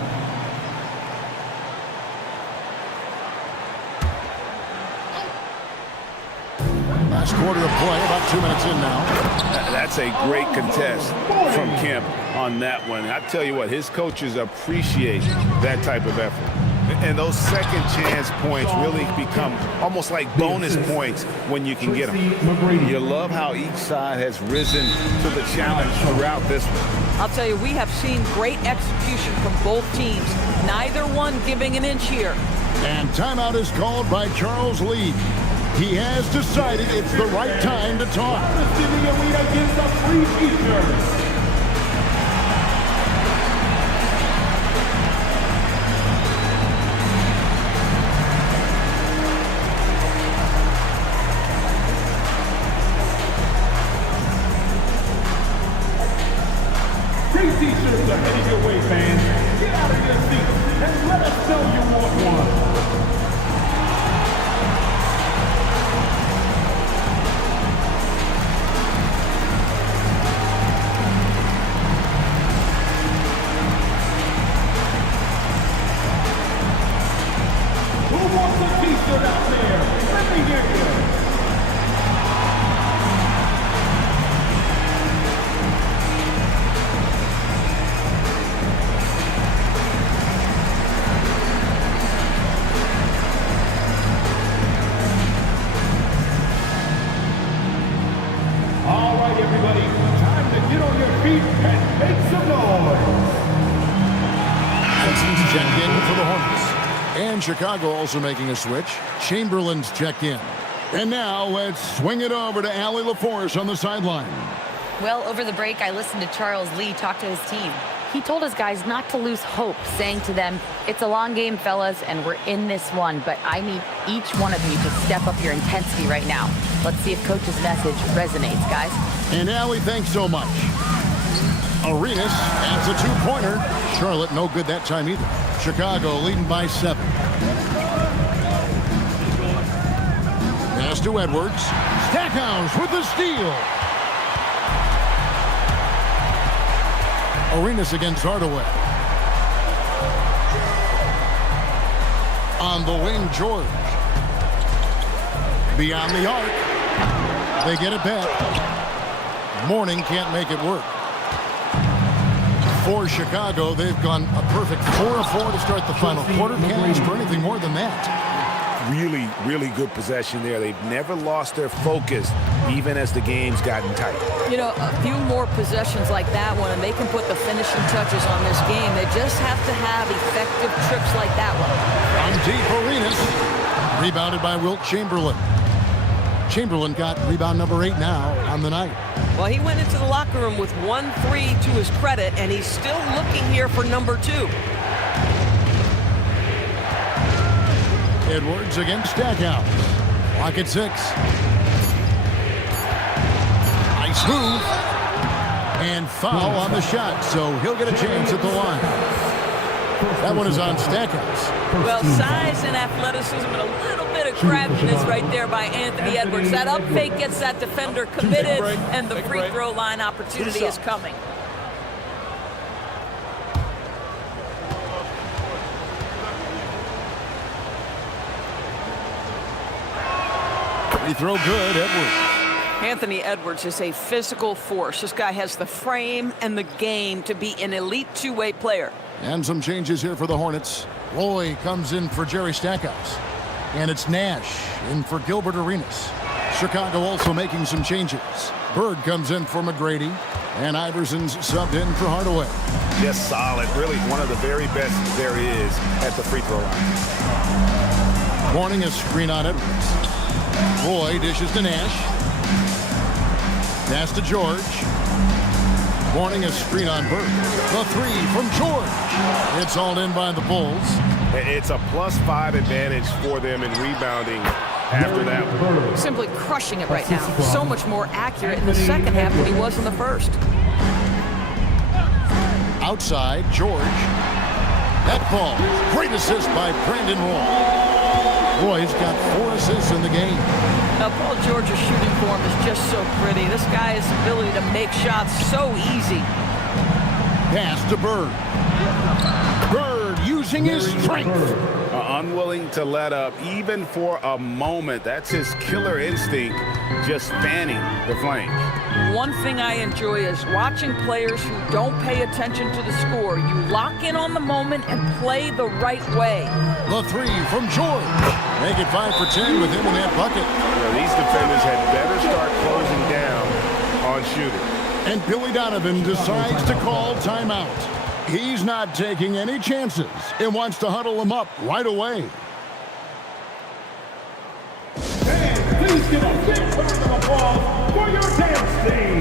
Last quarter of play, about 2 minutes in now. That's a great contest from Kemp on that one. I tell you what, his coaches appreciate that type of effort. And those second chance points really become almost like bonus points when you can get them. You love how each side has risen to the challenge throughout this one. I'll tell you, we have seen great execution from both teams. Neither one giving an inch here. And timeout is called by Charles Lee. He has decided it's the right time to talk. Receiving a lead against a free t-shirt. Free t-shirts are headed your way, fans. Get out of your seats and let us know you want one. Out there. Let me hear you. All right, everybody. Time to get on your feet and make some noise. Pistons checked in for the Hornets. And Chicago also making a switch. Chamberlain's checked in. And now let's swing it over to Allie LaForce on the sideline. Well, over the break, I listened to Charles Lee talk to his team. He told his guys not to lose hope, saying to them, it's a long game, fellas, and we're in this one, but I need each one of you to step up your intensity right now. Let's see if Coach's message resonates, guys. And Allie, thanks so much. Arenas adds a 2-pointer. Charlotte no good that time either. Chicago leading by 7. Pass to Edwards. Stackhouse with the steal. Arenas against Hardaway. On the wing, George. Beyond the arc. They get it back. Mourning can't make it work. For Chicago, they've gone a perfect 4 of 4 to start the final quarter. Can't ask for anything more than that. Really, really good possession there. They've never lost their focus, even as the game's gotten tight. You know, a few more possessions like that one, and they can put the finishing touches on this game. They just have to have effective trips like that one. From deep, Arenas. Rebounded by Wilt Chamberlain. Chamberlain got rebound number 8 now on the night. Well, he went into the locker room with 1 3 to his credit, and he's still looking here for number 2. Edwards against Stackhouse. Clock at 6. Nice move. And foul on the shot, so he'll get a chance at the line. That one is on Stackhouse. Well, size and athleticism and a little bit of craftiness right there by Anthony Edwards. That up fake gets that defender committed, and the free throw line opportunity is coming. Free throw good, Edwards. Anthony Edwards is a physical force. This guy has the frame and the game to be an elite two-way player. And some changes here for the Hornets. Roy comes in for Jerry Stackhouse. And it's Nash in for Gilbert Arenas. Chicago also making some changes. Bird comes in for McGrady. And Iverson's subbed in for Hardaway. Just solid. Really one of the very best there is at the free throw line. Warning a screen on Edwards. Roy dishes to Nash. Pass to George. Warning a screen on Bird. The three from George. It's all in by the Bulls. It's a +5 advantage for them in rebounding after that one. Simply crushing it right now. So much more accurate in the second half than he was in the first. Outside, George. That ball. Great assist by Brandon Roy. Roy's got 4 assists in the game. Now, Paul George's shooting form is just so pretty. This guy's ability to make shots so easy. Pass to Bird. Bird using his strength. Unwilling to let up even for a moment. That's his killer instinct, just fanning the flank. One thing I enjoy is watching players who don't pay attention to the score. You lock in on the moment and play the right way. The three from George. Make it 5 for 10 with him in that bucket. Well, these defenders had better start closing down on shooting. And Billy Donovan decides to call timeout. He's not taking any chances and wants to huddle them up right away. And please give a big round of applause for your dance team.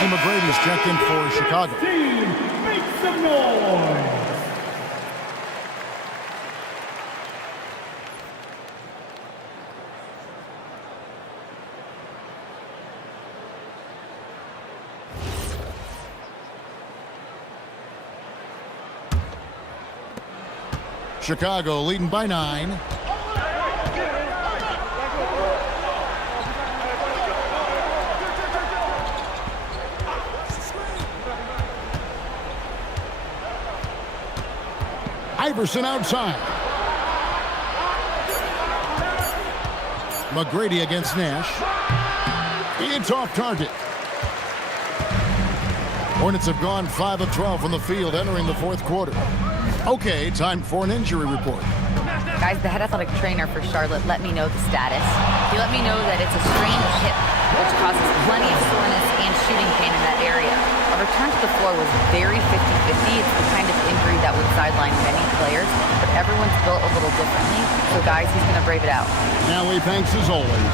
McGrady's checked in for Chicago. Team, make some noise. Chicago leading by 9. Iverson outside. McGrady against Nash. It's off target. Hornets have gone 5 of 12 from the field entering the 4th quarter. Okay, time for an injury report. Guys, the head athletic trainer for Charlotte let me know the status. He let me know that it's a strained hip, which causes plenty of soreness and shooting pain in that area. A return to the floor was very 50-50. It's the kind of injury that would sideline many players, but everyone's built a little differently. So, guys, he's going to brave it out. Nally, thanks as always.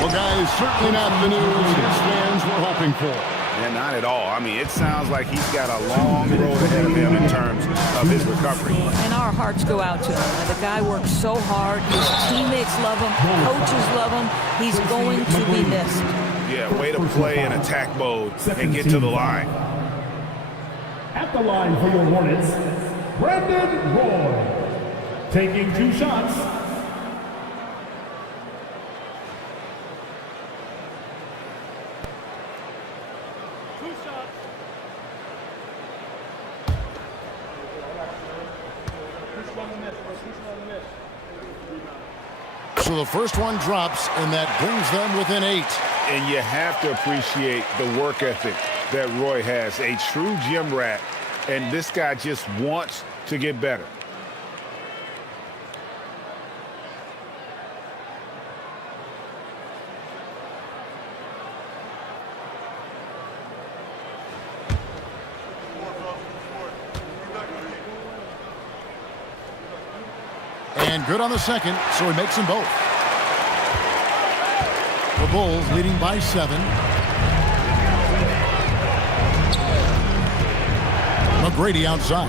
Well, guys, certainly not the news his fans were hoping for. Yeah, not at all. I mean, it sounds like he's got a long road ahead of him in terms of his recovery. And our hearts go out to him. And the guy works so hard. His teammates love him. Coaches love him. He's going to be missed. Yeah, way to play in attack mode and get to the line. At At the line for your Hornets, Brandon Roy. Taking 2 shots. So the first one drops, and that brings them within 8. And you have to appreciate the work ethic that Roy has. A true gym rat. And this guy just wants to get better. And good on the second, so he makes them both. The Bulls leading by 7. McGrady outside.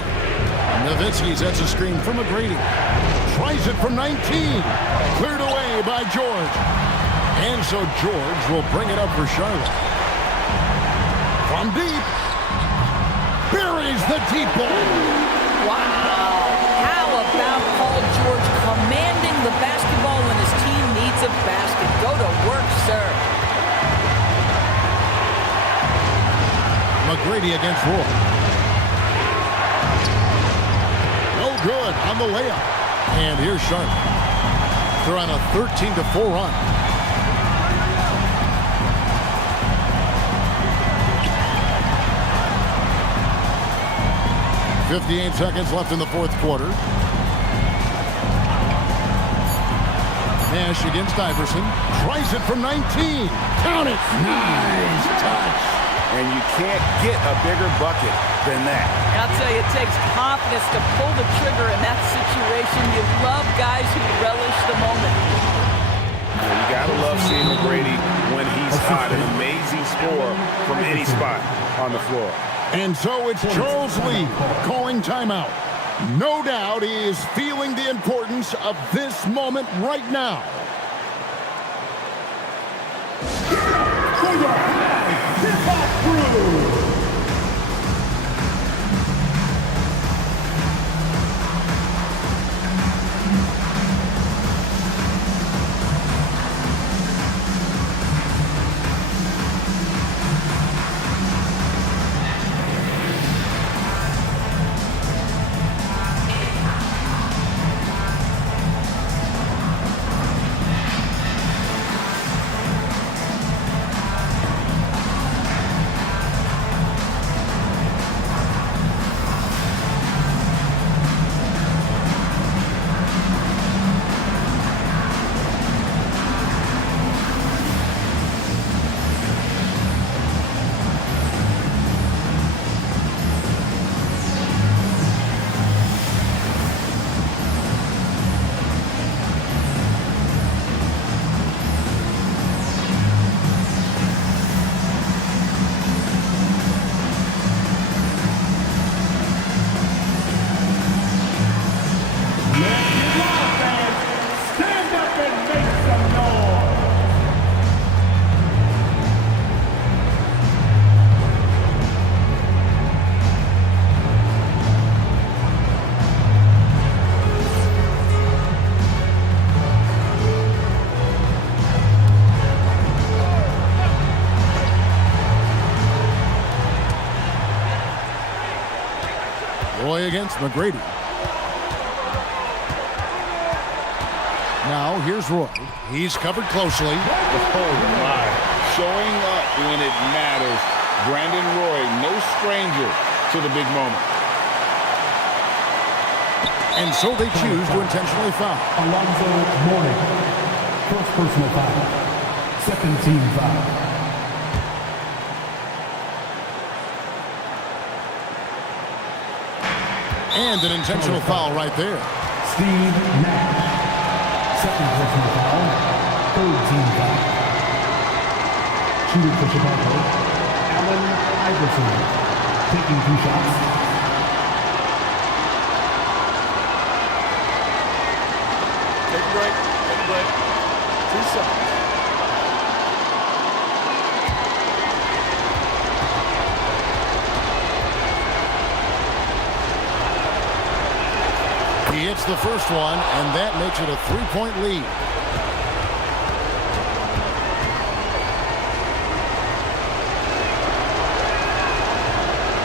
Nowitzki sets a screen for McGrady. Tries it from 19. Cleared away by George. And so George will bring it up for Charlotte. From deep. Buries the deep ball. Wow. How about Paul George commanding the basketball when his team needs a basket? Go to work, sir. McGrady against Roy. No good on the layup. And here's Charlotte. They're on a 13-4 run. .58 seconds left in the fourth quarter. Nash against Iverson. Tries it from 19. Count it. Nice touch. And you can't get a bigger bucket than that. I'll tell you, it takes confidence to pull the trigger in that situation. You love guys who relish the moment. You gotta love seeing McGrady when he's hot. An amazing score from any spot on the floor. And so it's Charles Lee calling timeout. No doubt he is feeling the importance of this moment right now. Hip-hop crew. Roy against McGrady. Now here's Roy. He's covered closely. Oh my. Showing up when it matters. Brandon Roy, no stranger to the big moment. And so they choose to intentionally foul. Alonzo Mourning. First personal foul. Second team foul. And an intentional foul right there. Steve Nash. Second personal foul. Third team foul. Shooting for Chicago, Allen Iverson. Taking 2 shots. Take a break. Take a break. 2 shots. He hits the first one, and that makes it a 3-point lead.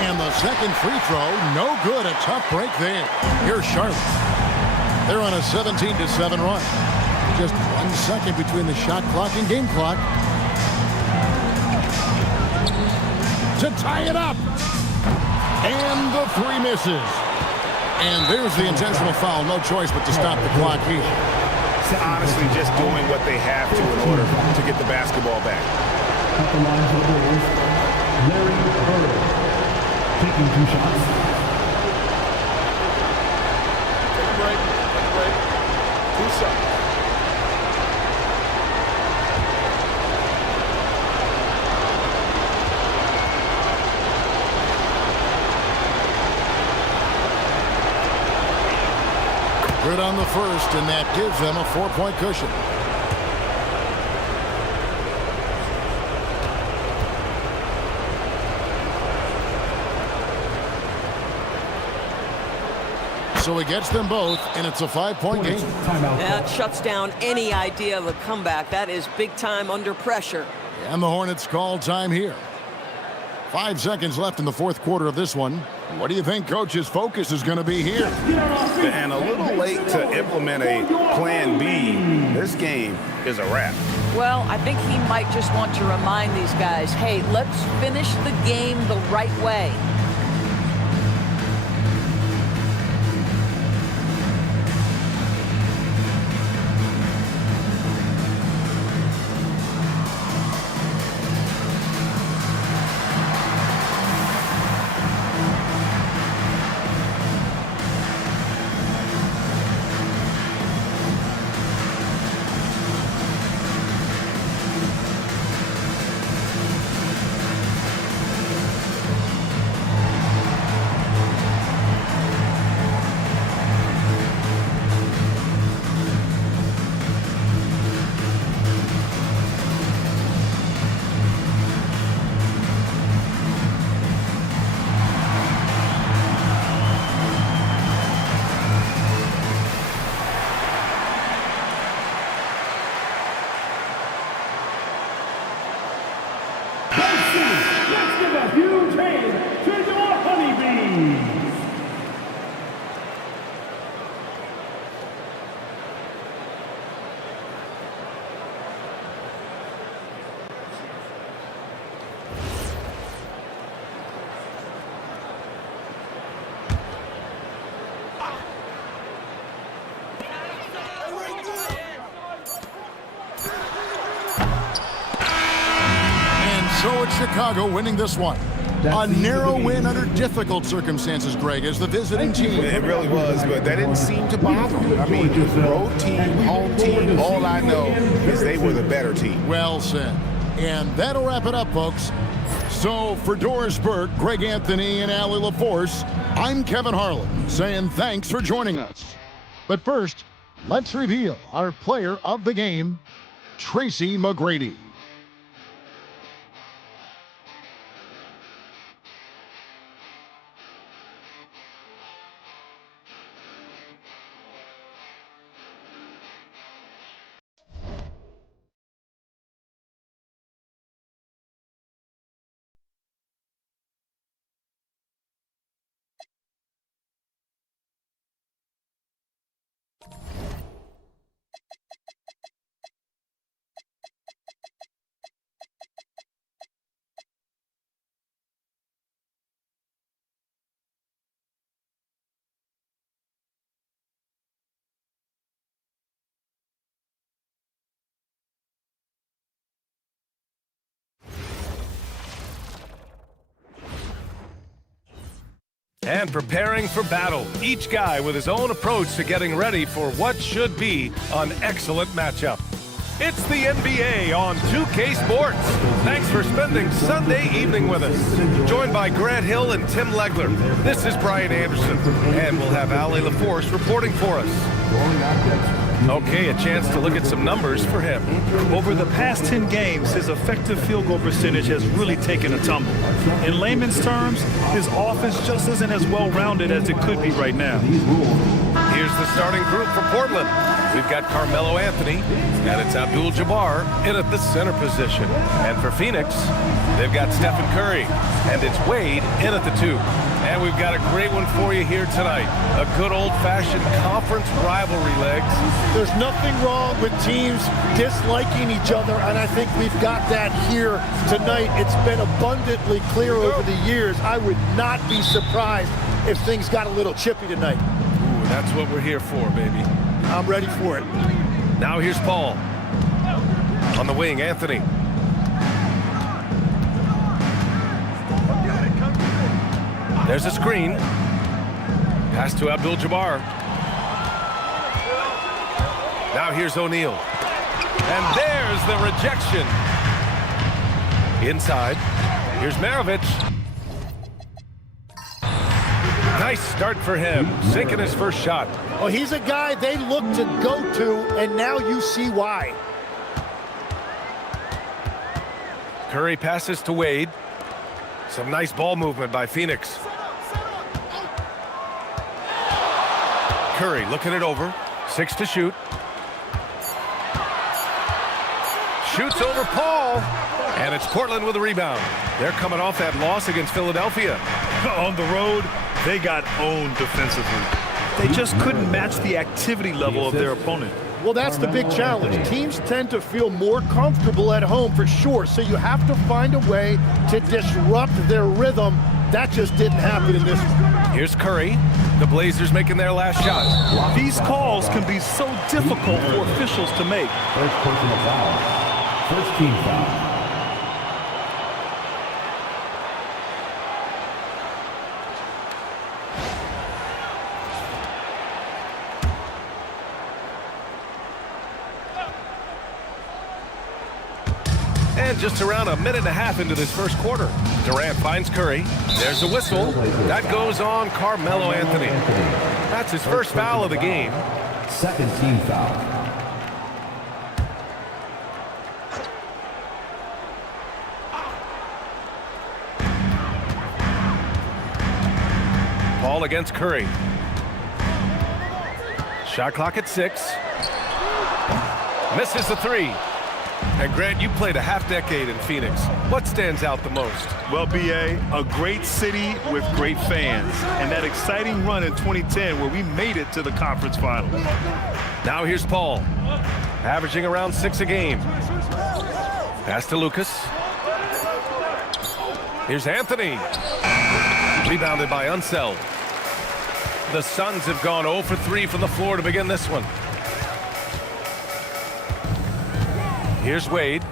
And the second free throw, no good. A tough break there. Here's Charlotte. They're on a 17-7 run. Just 1 second between the shot clock and game clock. To tie it up. And the three misses. And there's the intentional foul. No choice but to stop the clock here. Honestly, just doing what they have to in order to get the basketball back. At the line for the Bulls, Larry Bird. Taking 2 shots. Take a break. 2 shots. Good on the first, and that gives them a 4-point cushion. So he gets them both, and it's a 5-point game. That shuts down any idea of a comeback. That is big time under pressure. And the Hornets call time here. 5 seconds left in the fourth quarter of this one. What do you think Coach's focus is going to be here? And a little late to implement a plan B. This game is a wrap. Well, I think he might just want to remind these guys, hey, let's finish the game the right way. Let's give a huge hand to your honeybees. So it's Chicago winning this one. A narrow win under difficult circumstances, Greg, as the visiting team. It really was, but that didn't seem to bother them. I mean, road team, home team, all I know is they were the better team. Well said. And that'll wrap it up, folks. So for Doris Burke, Greg Anthony, and Allie LaForce, I'm Kevin Harlan, saying thanks for joining us. But first, let's reveal our player of the game, Tracy McGrady. And preparing for battle, each guy with his own approach to getting ready for what should be an excellent matchup. It's the NBA on 2K Sports. Thanks for spending Sunday evening with us. Joined by Grant Hill and Tim Legler, this is Brian Anderson, and we'll have Allie LaForce reporting for us. Okay, a chance to look at some numbers for him. Over the past 10 games, his effective field goal percentage has really taken a tumble. In layman's terms, his offense just isn't as well-rounded as it could be right now. Here's the starting group for Portland. We've got Carmelo Anthony, and it's Abdul-Jabbar in at the center position. And for Phoenix, they've got Stephen Curry, and it's Wade in at the 2. And we've got a great one for you here tonight. A good old-fashioned conference rivalry, Legs. There's nothing wrong with teams disliking each other, and I think we've got that here tonight. It's been abundantly clear over the years. I would not be surprised if things got a little chippy tonight. Ooh, that's what we're here for, baby. I'm ready for it. Now here's Paul. On the wing, Anthony. There's a screen. Pass to Abdul-Jabbar. Now here's O'Neal. And there's the rejection. Inside. Here's Maravich. Nice start for him, sinking his first shot. Oh, he's a guy they look to go to, and now you see why. Curry passes to Wade. Some nice ball movement by Phoenix. Curry looking it over. 6 to shoot. Shoots over Paul. And it's Portland with a rebound. They're coming off that loss against Philadelphia. On the road, they got owned defensively. They just couldn't match the activity level of their opponent. Well, that's the big challenge. Teams tend to feel more comfortable at home for sure, so you have to find a way to disrupt their rhythm. That just didn't happen in this one. Here's Curry. The Blazers making their last shot. These calls can be so difficult for officials to make. First personal foul. First team foul. And just around a minute and a half into this first quarter. Durant finds Curry. There's a whistle. That goes on Carmelo Anthony. That's his first foul of the game. Second team foul. Paul against Curry. Shot clock at 6. Misses the 3. And Grant, you played a half-decade in Phoenix. What stands out the most? Well, B.A., a great city with great fans. And that exciting run in 2010 where we made it to the conference finals. Now here's Paul, averaging around 6 a game. Pass to Lucas. Here's Anthony. Rebounded by Unseld. The Suns have gone 0 for 3 from the floor to begin this one. Here's Wade.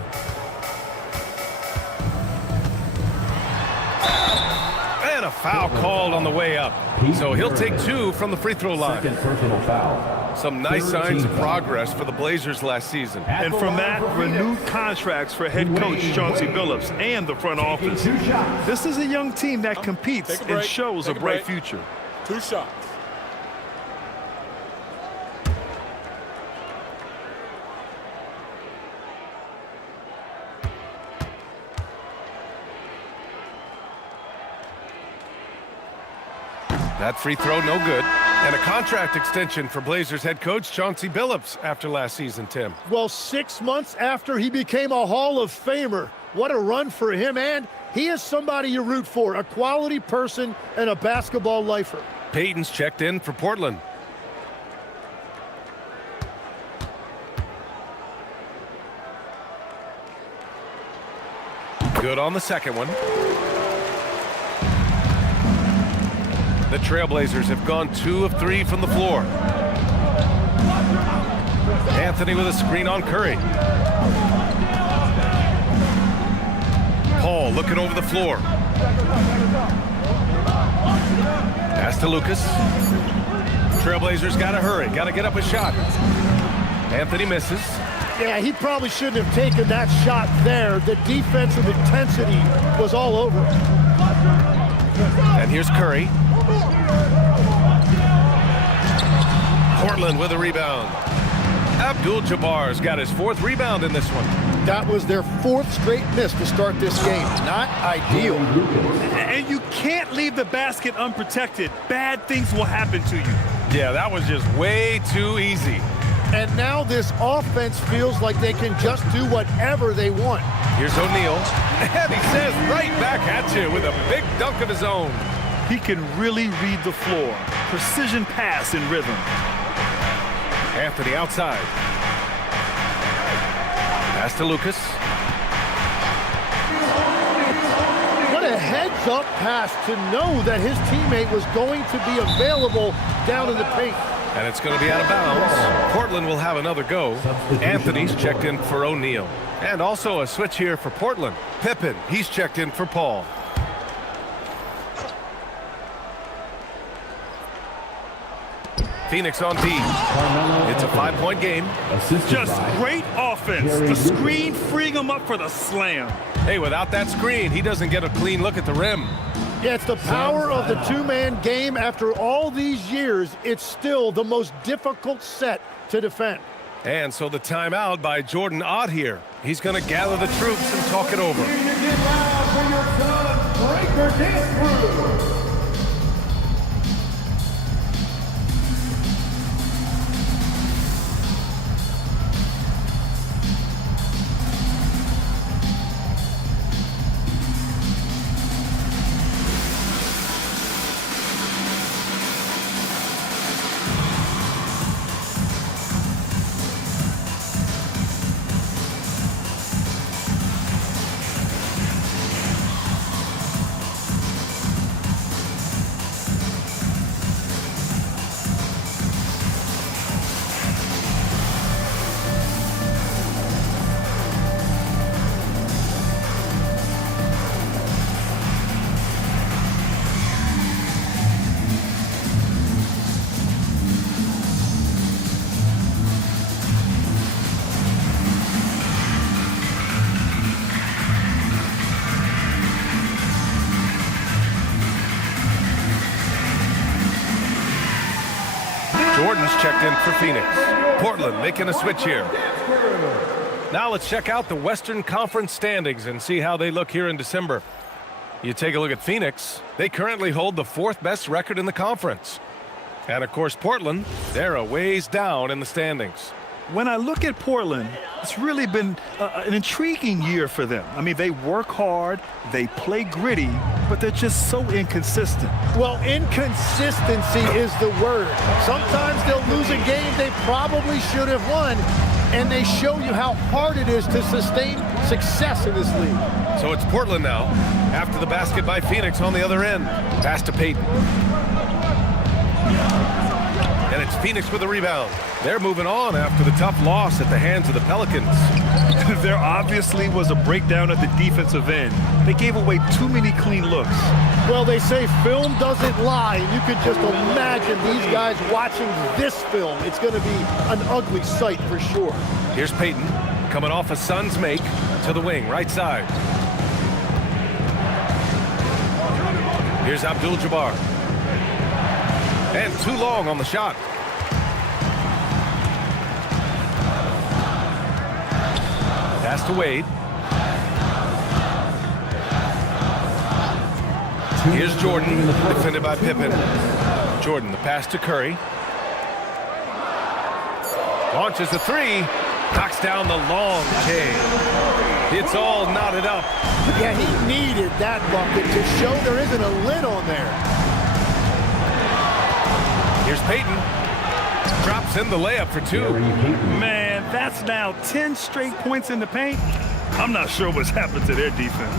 And a foul called on the way up. So he'll take 2 from the free throw line. Second personal foul. Some nice signs of progress for the Blazers last season. And from that, renewed contracts for head coach Chauncey Billups and the front office. This is a young team that competes and shows a bright future. 2 shots. That free throw, no good. And a contract extension for Blazers head coach Chauncey Billups after last season, Tim. Well, 6 months after he became a Hall of Famer. What a run for him, and he is somebody you root for, a quality person and a basketball lifer. Payton's checked in for Portland. Good on the second one. The Trailblazers have gone 2 of 3 from the floor. Anthony with a screen on Curry. Paul looking over the floor. Pass to Lucas. Trailblazers got to hurry, got to get up a shot. Anthony misses. Yeah, he probably shouldn't have taken that shot there. The defensive intensity was all over. And here's Curry. Portland with a rebound. Abdul-Jabbar's got his 4th rebound in this one. That was their 4th straight miss to start this game. Not ideal. And you can't leave the basket unprotected. Bad things will happen to you. Yeah, that was just way too easy. And now this offense feels like they can just do whatever they want. Here's O'Neal, and he says right back at you with a big dunk of his own. He can really read the floor. Precision pass in rhythm. Anthony outside. Pass to Lucas. What a heads-up pass to know that his teammate was going to be available down in the paint. And it's going to be out of bounds. Portland will have another go. Anthony's checked in for O'Neal. And also a switch here for Portland. Pippen, he's checked in for Paul. Phoenix on D. It's a 5-point game. Just great offense. The screen freeing him up for the slam. Hey, without that screen, he doesn't get a clean look at the rim. Yeah, it's the power of the two-man game. After all these years, it's still the most difficult set to defend. And so the timeout by Jordan Ott here. He's going to gather the troops and talk it over. Jordan's checked in for Phoenix. Portland making a switch here. Now let's check out the Western Conference standings and see how they look here in December. You take a look at Phoenix. They currently hold the 4th best record in the conference. And, of course, Portland, they're a ways down in the standings. When I look at Portland, it's really been an intriguing year for them. I mean, they work hard, they play gritty, but they're just so inconsistent. Well, inconsistency is the word. Sometimes they'll lose a game they probably should have won, and they show you how hard it is to sustain success in this league. So it's Portland now, after the basket by Phoenix on the other end. Pass to Payton. And it's Phoenix with a rebound. They're moving on after the tough loss at the hands of the Pelicans. There obviously was a breakdown at the defensive end. They gave away too many clean looks. Well, they say film doesn't lie. You could just imagine these guys watching this film. It's going to be an ugly sight for sure. Here's Payton coming off a Suns make to the wing, right side. Here's Abdul-Jabbar. And too long on the shot. Pass to Wade. Here's Jordan, defended by Pippen. Jordan, the pass to Curry. Launches a three. Knocks down the long K. It's all knotted up. Yeah, he needed that bucket to show there isn't a lid on there. Here's Payton. Drops in the layup for two. Man, that's now 10 straight points in the paint. I'm not sure what's happened to their defense.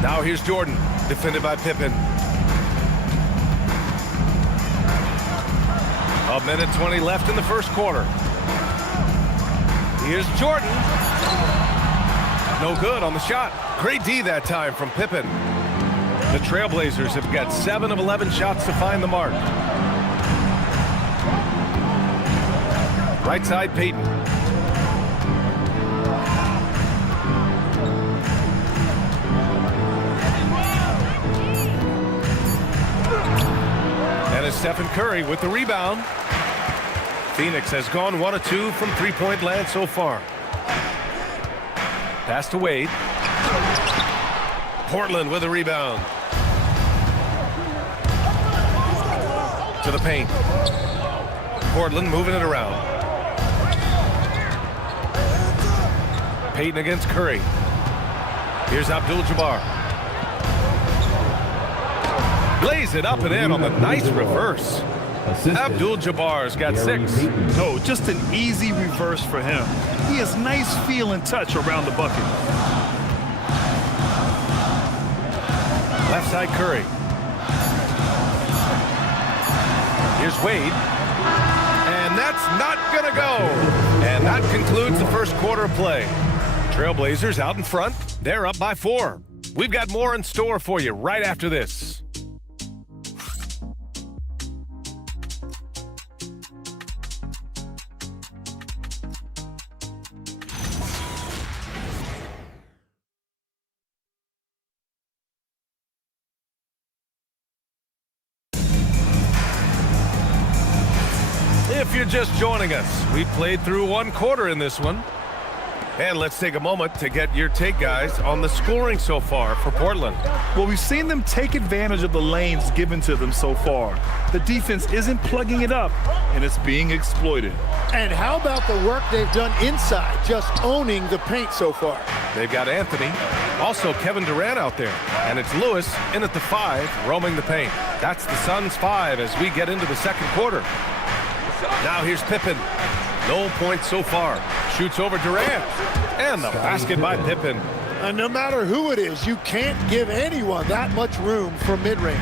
Now here's Jordan, defended by Pippen. A minute 20 left in the first quarter. Here's Jordan. No good on the shot. Great D that time from Pippen. The Trailblazers have got 7 of 11 shots to find the mark. Right side, Payton. And it's Stephen Curry with the rebound. Phoenix has gone 1 of 2 from three-point land so far. Pass to Wade. Portland with a rebound. to the paint. Portland moving it around. Payton against Curry. Here's Abdul-Jabbar. Lays it up and in on the nice reverse. Abdul-Jabbar's got 6. No, just an easy reverse for him. He has nice feel and touch around the bucket. Left side Curry. Here's Wade. And that's not going to go. And that concludes the first quarter of play. Trailblazers out in front. They're up by 4. We've got more in store for you right after this. If you're just joining us, we played through 1 quarter in this one. And let's take a moment to get your take, guys, on the scoring so far for Portland. Well, we've seen them take advantage of the lanes given to them so far. The defense isn't plugging it up, and it's being exploited. And how about the work they've done inside, just owning the paint so far? They've got Anthony, also Kevin Durant out there. And it's Lewis in at the 5, roaming the paint. That's the Suns' 5 as we get into the second quarter. Now here's Pippen. No points so far. Shoots over Durant. And the basket by Pippen. And no matter who it is, you can't give anyone that much room for mid-range.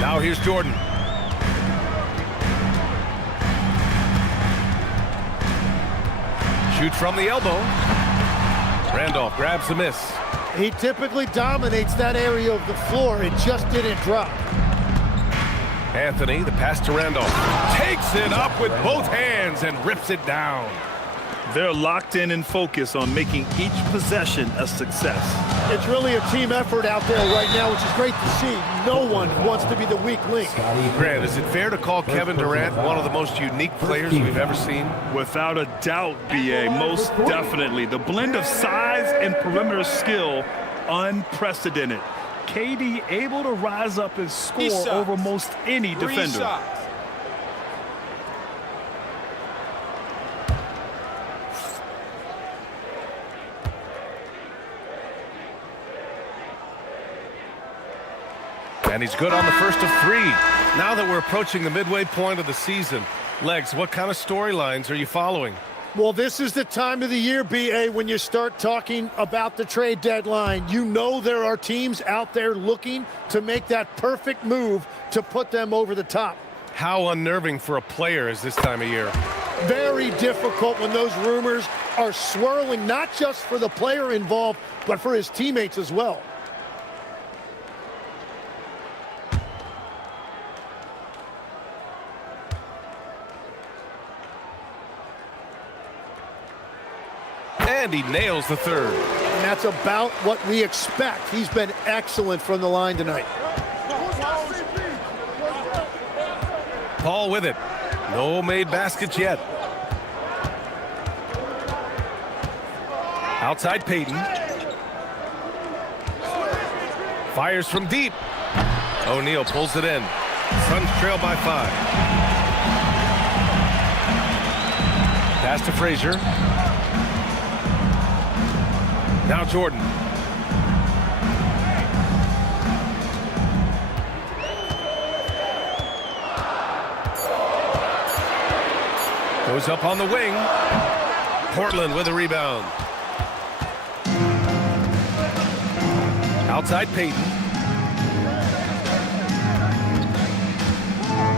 Now here's Jordan. Shoots from the elbow. Randolph grabs the miss. He typically dominates that area of the floor. It just didn't drop. Anthony, the pass to Randolph. Takes it up with both hands and rips it down. They're locked in focus on making each possession a success. It's really a team effort out there right now, which is great to see. No one wants to be the weak link. Grant, is it fair to call Kevin Durant one of the most unique players we've ever seen? Without a doubt, B.A., most definitely. The blend of size and perimeter skill, unprecedented. KD able to rise up and score over most any defender. And he's good on the first of 3. Now that we're approaching the midway point of the season, Legs, what kind of storylines are you following? Well, this is the time of the year, B.A., when you start talking about the trade deadline. You know there are teams out there looking to make that perfect move to put them over the top. How unnerving for a player is this time of year? Very difficult when those rumors are swirling, not just for the player involved, but for his teammates as well. And he nails the 3rd. And that's about what we expect. He's been excellent from the line tonight. Paul with it. No made baskets yet. Outside Payton. Fires from deep. O'Neal pulls it in. Suns trail by 5. Pass to Frazier. Now Jordan. Goes up on the wing. Portland with a rebound. Outside Payton.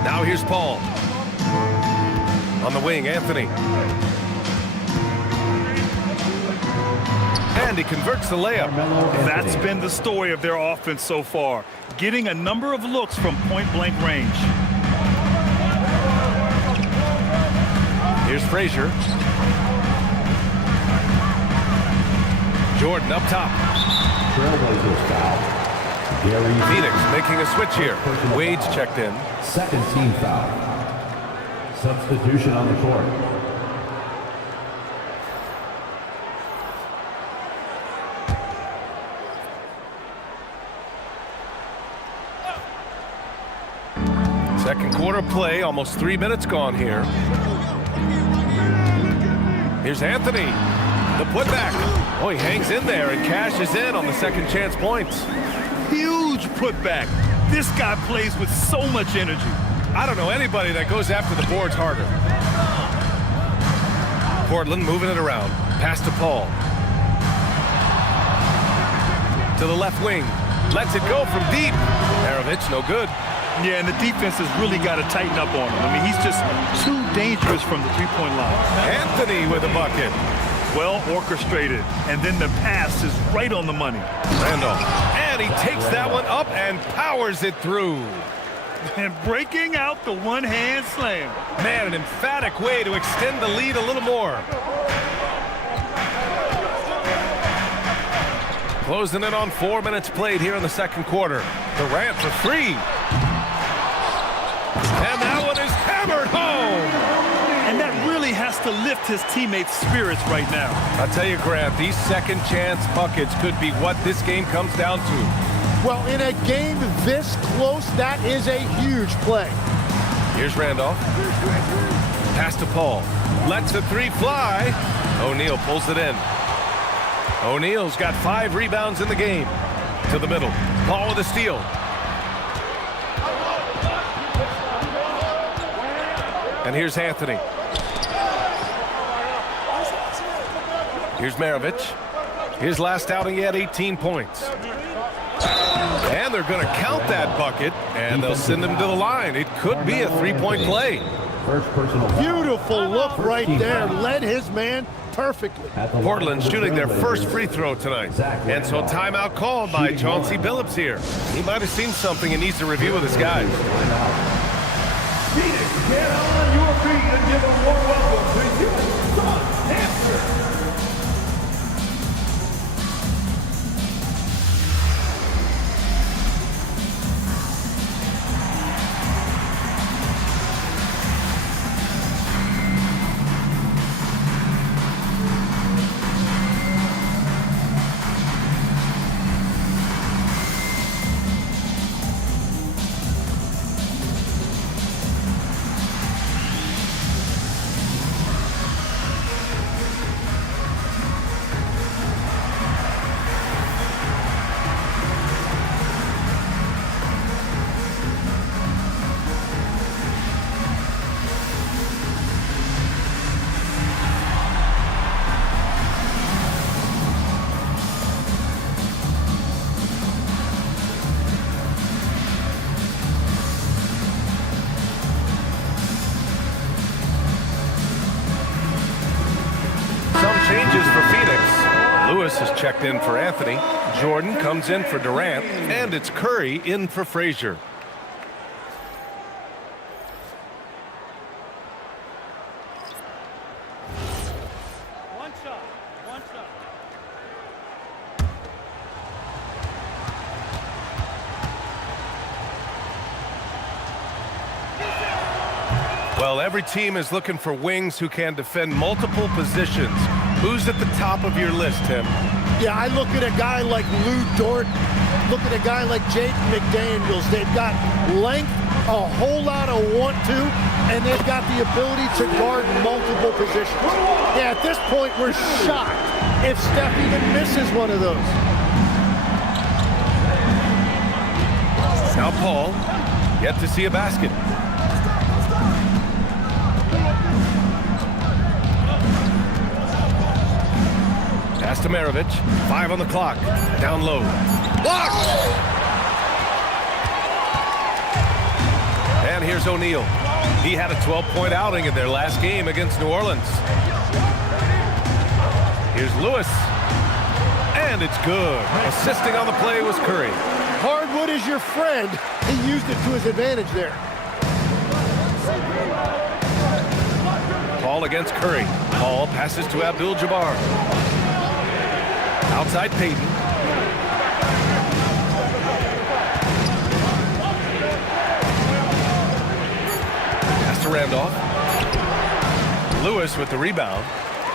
Now here's Paul. On the wing, Anthony. And he converts the layup. That's been the story of their offense so far, getting a number of looks from point-blank range. Here's Frazier. Jordan up top. Trailblazers foul. Phoenix making a switch here. Wade's checked in. Second team foul. Substitution on the court. Second quarter play, almost 3 minutes gone here. Here's Anthony, the putback. Oh, he hangs in there and cashes in on the second chance points. Huge putback. This guy plays with so much energy. I don't know anybody that goes after the boards harder. Portland moving it around. Pass to Paul. To the left wing. Lets it go from deep. Maravich, no good. Yeah, and the defense has really got to tighten up on him. I mean, he's just too dangerous from the three-point line. Anthony with a bucket. Well orchestrated, and then the pass is right on the money. Randolph, and he takes that one up and powers it through. And breaking out the one-hand slam. Man, an emphatic way to extend the lead a little more. Closing in on 4 minutes played here in the second quarter. Durant for three. And that one is hammered home. And that really has to lift his teammates' spirits right now. I'll tell you, Grant, these second chance buckets could be what this game comes down to. Well, in a game this close, that is a huge play. Here's Randolph. Pass to Paul. Lets the three fly. O'Neal pulls it in. O'Neal's got 5 rebounds in the game. To the middle. Paul with a steal. And here's Anthony. Here's Maravich. His last outing, he had 18 points. And they're going to count that bucket, and they'll send him to the line. It could be a three-point play. Beautiful look right there. Led his man perfectly. Portland shooting their first free throw tonight. And so timeout called by Chauncey Billups here. He might have seen something and needs to review with his guys. Phoenix, get on your feet and give a warm welcome to your son, Hampton. Changes for Phoenix. Lewis has checked in for Anthony. Jordan comes in for Durant. And it's Curry in for Frazier. One shot. Well, every team is looking for wings who can defend multiple positions. Who's at the top of your list, Tim? Yeah, I look at a guy like Lou Dort, look at a guy like Jake McDaniels. They've got length, a whole lot of want-to, and they've got the ability to guard multiple positions. Yeah, at this point, we're shocked if Steph even misses one of those. Now Paul, yet to see a basket. Pass to Maravich. 5 on the clock. Down low. Blocked! And here's O'Neal. He had a 12-point outing in their last game against New Orleans. Here's Lewis. And it's good. Assisting on the play was Curry. Hardwood is your friend. He used it to his advantage there. Paul against Curry. Paul passes to Abdul-Jabbar. Outside Payton. Pass to Randolph. Lewis with the rebound.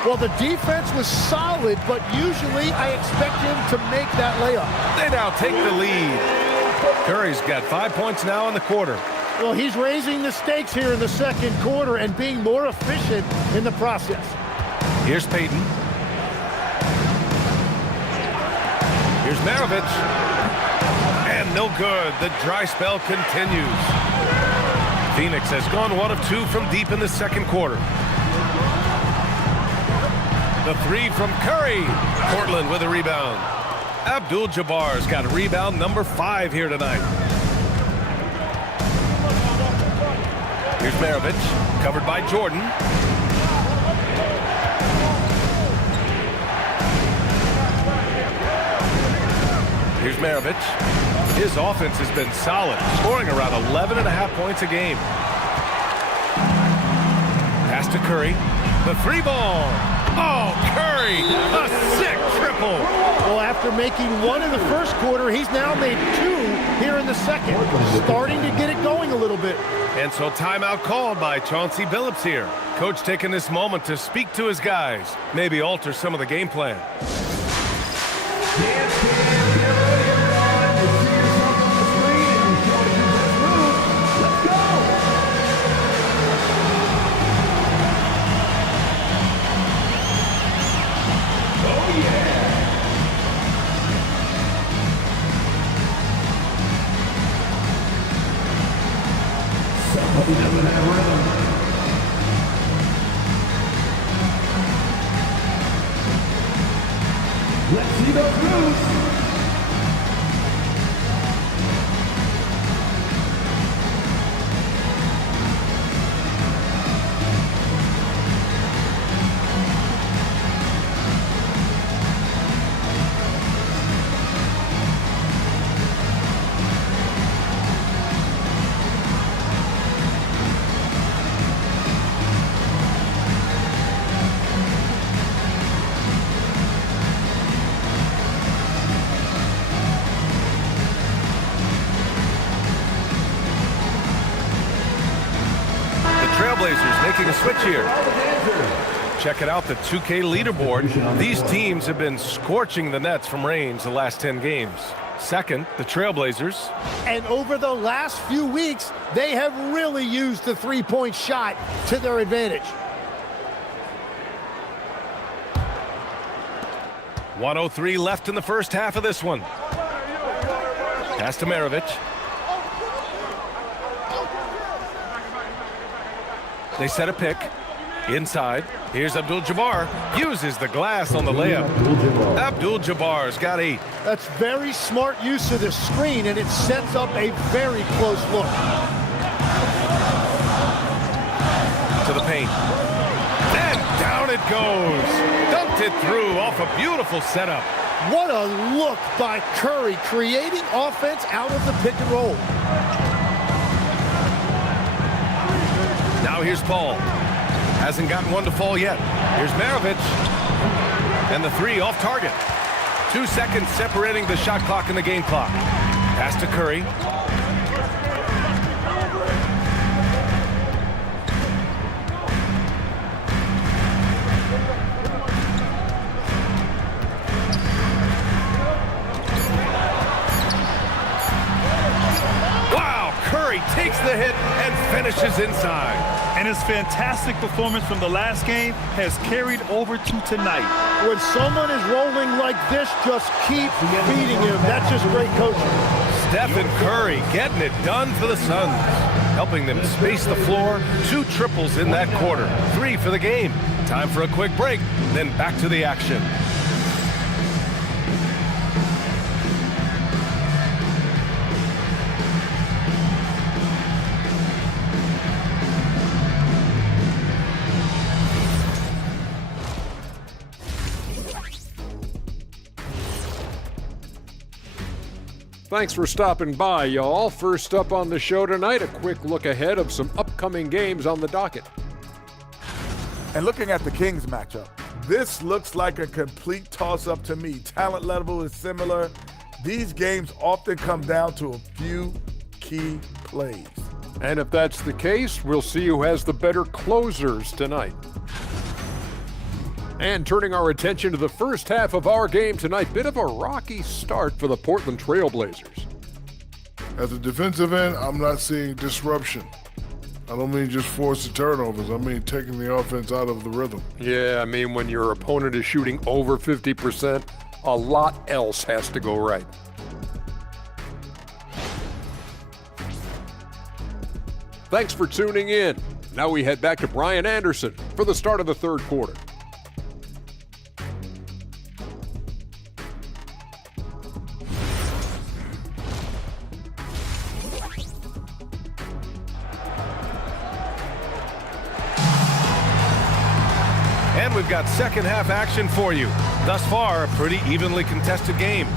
Well, the defense was solid, but usually I expect him to make that layup. They now take the lead. Curry's got 5 points now in the quarter. Well, he's raising the stakes here in the second quarter and being more efficient in the process. Here's Payton. Here's Maravich. And no good. The dry spell continues. Phoenix has gone 1 of 2 from deep in the second quarter. The 3 from Curry. Portland with a rebound. Abdul-Jabbar's got rebound number 5 here tonight. Here's Maravich, covered by Jordan. Here's Maravich. His offense has been solid, scoring around 11.5 points a game. Pass to Curry. The 3-ball. Oh, Curry, a sick triple. Well, after making 1 in the first quarter, he's now made 2 here in the second. Starting to get it going a little bit. And so timeout called by Chauncey Billups here. Coach taking this moment to speak to his guys, maybe alter some of the game plan. He doesn't have rhythm. Let's see those moves. Trailblazers making a switch here. Check it out, the 2K leaderboard. These teams have been scorching the Nets from range the last 10 games. Second, the Trailblazers. And over the last few weeks, they have really used the three-point shot to their advantage. 1:03 left in the first half of this one. Pass to Maravich. They set a pick. Inside. Here's Abdul-Jabbar. Uses the glass on the layup. Abdul-Jabbar's got 8. That's very smart use of the screen, and it sets up a very close look. To the paint. And down it goes. Dunked it through off a beautiful setup. What a look by Curry, creating offense out of the pick and roll. Now here's Paul. Hasn't gotten one to fall yet. Here's Maravich. And the 3 off target. 2 seconds separating the shot clock and the game clock. Pass to Curry. Wow, Curry takes the hit and finishes inside. And his fantastic performance from the last game has carried over to tonight. When someone is rolling like this, just keep beating him. That's just great coaching. Stephen Curry getting it done for the Suns, helping them space the floor. 2 triples in that quarter. 3 for the game. Time for a quick break, then back to the action. Thanks for stopping by, y'all. First up on the show tonight, a quick look ahead of some upcoming games on the docket. And looking at the Kings matchup, this looks like a complete toss-up to me. Talent level is similar. These games often come down to a few key plays. And if that's the case, we'll see who has the better closers tonight. And turning our attention to the first half of our game tonight, bit of a rocky start for the Portland Trailblazers. At the defensive end, I'm not seeing disruption. I don't mean just forcing turnovers. I mean taking the offense out of the rhythm. Yeah, I mean when your opponent is shooting over 50%, a lot else has to go right. Thanks for tuning in. Now we head back to Brian Anderson for the start of the third quarter. And we've got second half action for you. Thus far, a pretty evenly contested game.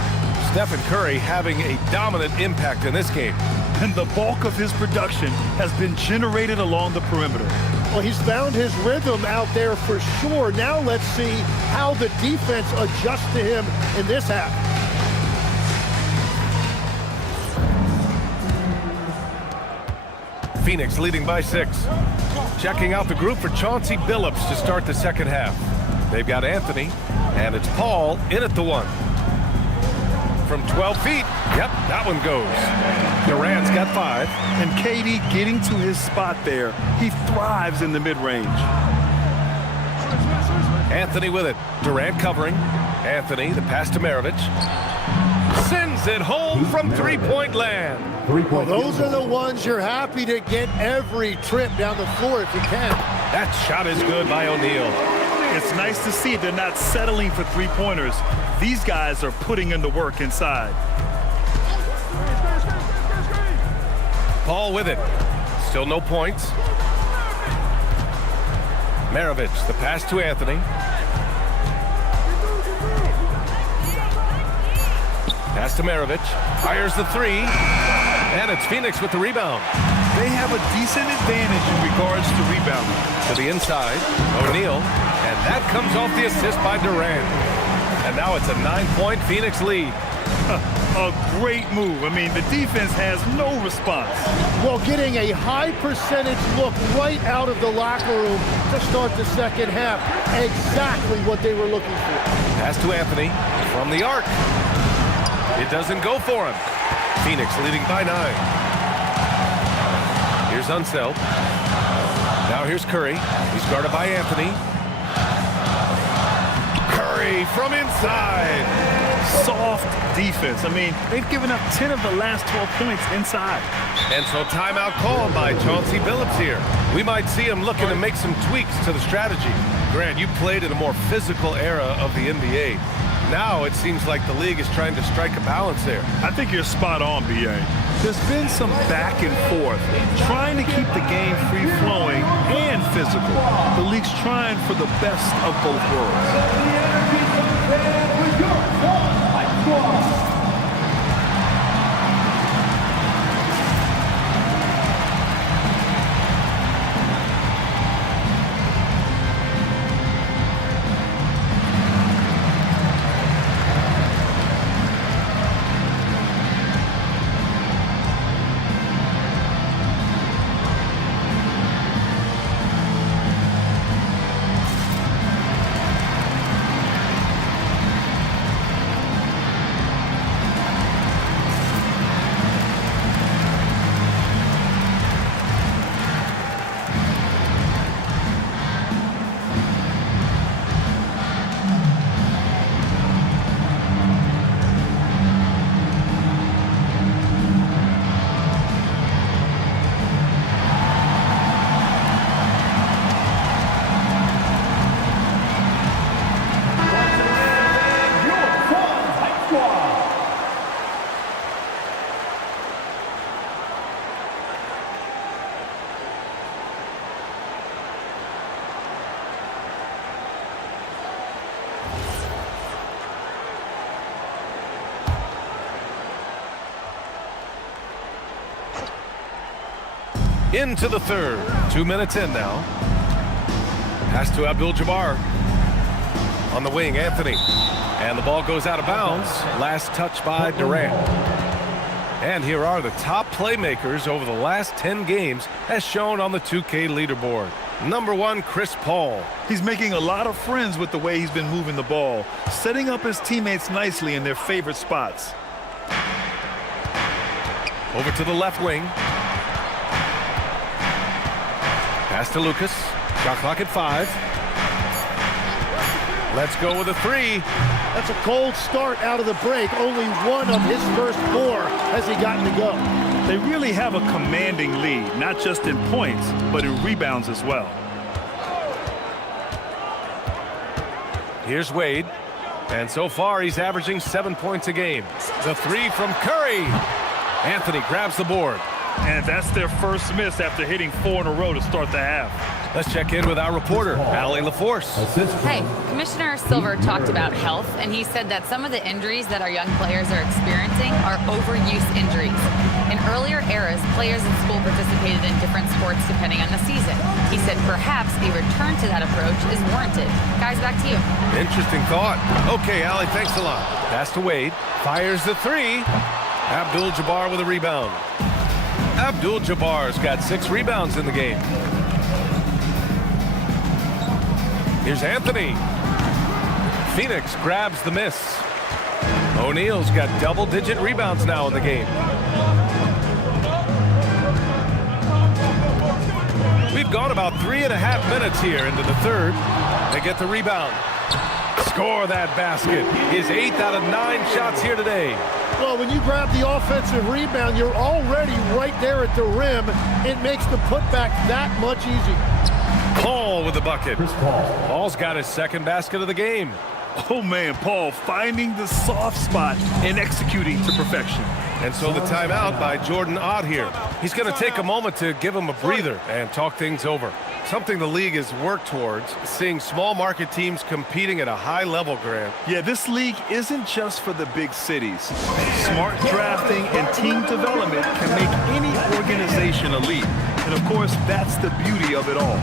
Stephen Curry having a dominant impact in this game. And the bulk of his production has been generated along the perimeter. Well, he's found his rhythm out there for sure. Now let's see how the defense adjusts to him in this half. Phoenix leading by 6. Checking out the group for Chauncey Billups to start the second half. They've got Anthony, and it's Paul in at the 1. From 12 feet, yep, that one goes. Durant's got 5. And KD getting to his spot there. He thrives in the mid-range. Anthony with it. Durant covering. Anthony, the pass to Maravich. Sends it home from three-point land. Well, those are the ones you're happy to get every trip down the floor if you can. That shot is good by O'Neal. It's nice to see they're not settling for three-pointers. These guys are putting in the work inside. Paul with it. Still no points. Maravich, the pass to Anthony. Pass to Maravich. Fires the 3. And it's Phoenix with the rebound. They have a decent advantage in regards to rebounding. To the inside, O'Neal. And that comes off the assist by Durant. And now it's a 9-point Phoenix lead. A great move. I mean, the defense has no response. Well, getting a high percentage look right out of the locker room to start the second half. Exactly what they were looking for. Pass to Anthony from the arc. It doesn't go for him. Phoenix leading by 9. Here's Unseld. Now here's Curry. He's guarded by Anthony. Curry from inside. Soft defense. I mean, they've given up 10 of the last 12 points inside. And so timeout called by Chauncey Billups here. We might see him looking to make some tweaks to the strategy. Grant, you played in a more physical era of the NBA. Now it seems like the league is trying to strike a balance there. I think you're spot on, B.A. There's been some back and forth, trying to keep the game free-flowing and physical. The league's trying for the best of both worlds. Into the third. 2 minutes in now. Pass to Abdul-Jabbar. On the wing, Anthony. And the ball goes out of bounds. Last touch by Durant. And here are the top playmakers over the last 10 games as shown on the 2K leaderboard. Number 1, Chris Paul. He's making a lot of friends with the way he's been moving the ball, setting up his teammates nicely in their favorite spots. Over to the left wing. Pass to Lucas. Shot clock at 5. Let's go with a 3. That's a cold start out of the break. Only one of his first 4 has he gotten to go. They really have a commanding lead, not just in points, but in rebounds as well. Here's Wade. And so far, he's averaging 7 points a game. The 3 from Curry. Anthony grabs the board. And that's their first miss after hitting 4 in a row to start the half. Let's check in with our reporter, Allie LaForce. Hey, Commissioner Silver talked about health, and he said that some of the injuries that our young players are experiencing are overuse injuries. In earlier eras, players in school participated in different sports depending on the season. He said perhaps a return to that approach is warranted. Guys, back to you. Interesting thought. Okay, Allie, thanks a lot. Pass to Wade. Fires the 3. Abdul-Jabbar with a rebound. Abdul-Jabbar's got 6 rebounds in the game. Here's Anthony. Phoenix grabs the miss. O'Neal's got double-digit rebounds now in the game. We've gone about 3.5 minutes here into the third. They get the rebound. Score that basket. His 8th out of 9 shots here today. Well, when you grab the offensive rebound, you're already right there at the rim. It makes the putback that much easier. Paul with the bucket. Paul's got his 2nd basket of the game. Oh, man, Paul finding the soft spot and executing to perfection. And so the timeout by Jordan Ott here. He's going to take a moment to give him a breather and talk things over. Something the league has worked towards, seeing small market teams competing at a high level, Grant. Yeah, this league isn't just for the big cities. Smart drafting and team development can make any organization elite. And of course, that's the beauty of it all.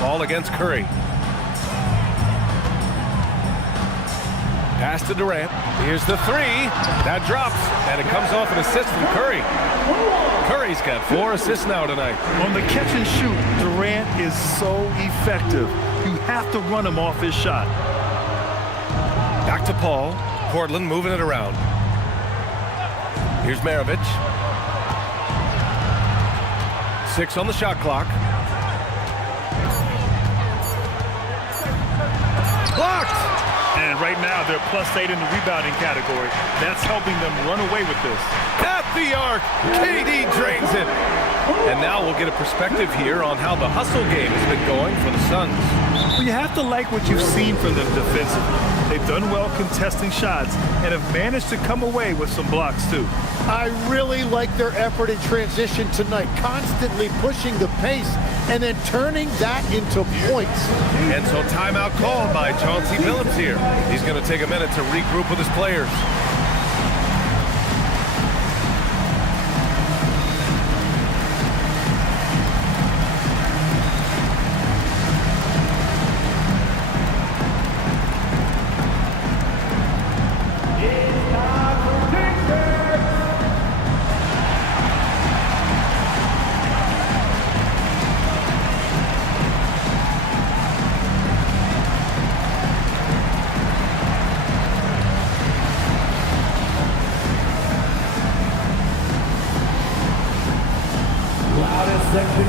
Ball against Curry. Pass to Durant. Here's the 3. That drops, and it comes off an assist from Curry. Curry's got 4 assists now tonight. On the catch and shoot, Durant is so effective. You have to run him off his shot. Back to Paul. Portland moving it around. Here's Maravich. 6 on the shot clock. Blocked! And right now, they're +8 in the rebounding category. That's helping them run away with this. At the arc, KD drains it. And now we'll get a perspective here on how the hustle game has been going for the Suns. Well, you have to like what you've seen from them defensively. They've done well contesting shots and have managed to come away with some blocks, too. I really like their effort in transition tonight, constantly pushing the pace and then turning that into points. And so timeout called by Chauncey Billups here. He's going to take a minute to regroup with his players.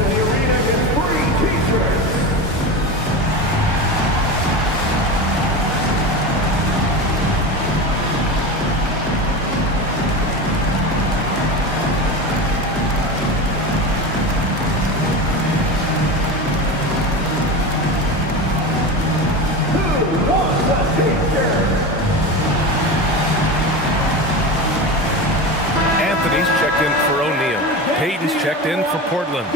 in the arena get free t-shirts. Anthony's checked in for O'Neal. Payton's checked in for Portland.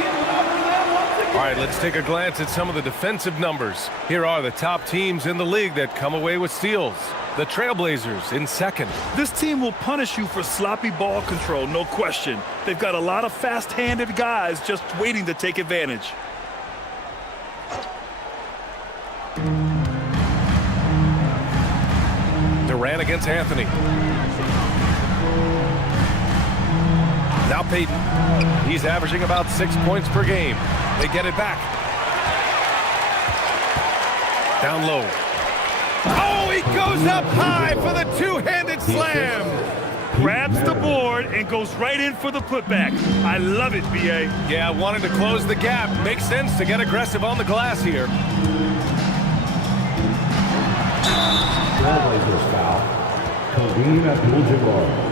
All right, let's take a glance at some of the defensive numbers. Here are the top teams in the league that come away with steals. The Trailblazers in second. This team will punish you for sloppy ball control, no question. They've got a lot of fast-handed guys just waiting to take advantage. Durant against Anthony. Now Payton. He's averaging about 6 points per game. They get it back. Down low. Oh, he goes up high for the two-handed slam. Grabs the board and goes right in for the putback. I love it, B.A. Yeah, wanting to close the gap. Makes sense to get aggressive on the glass here. Trailblazers foul. Kareem Abdul-Jabbar.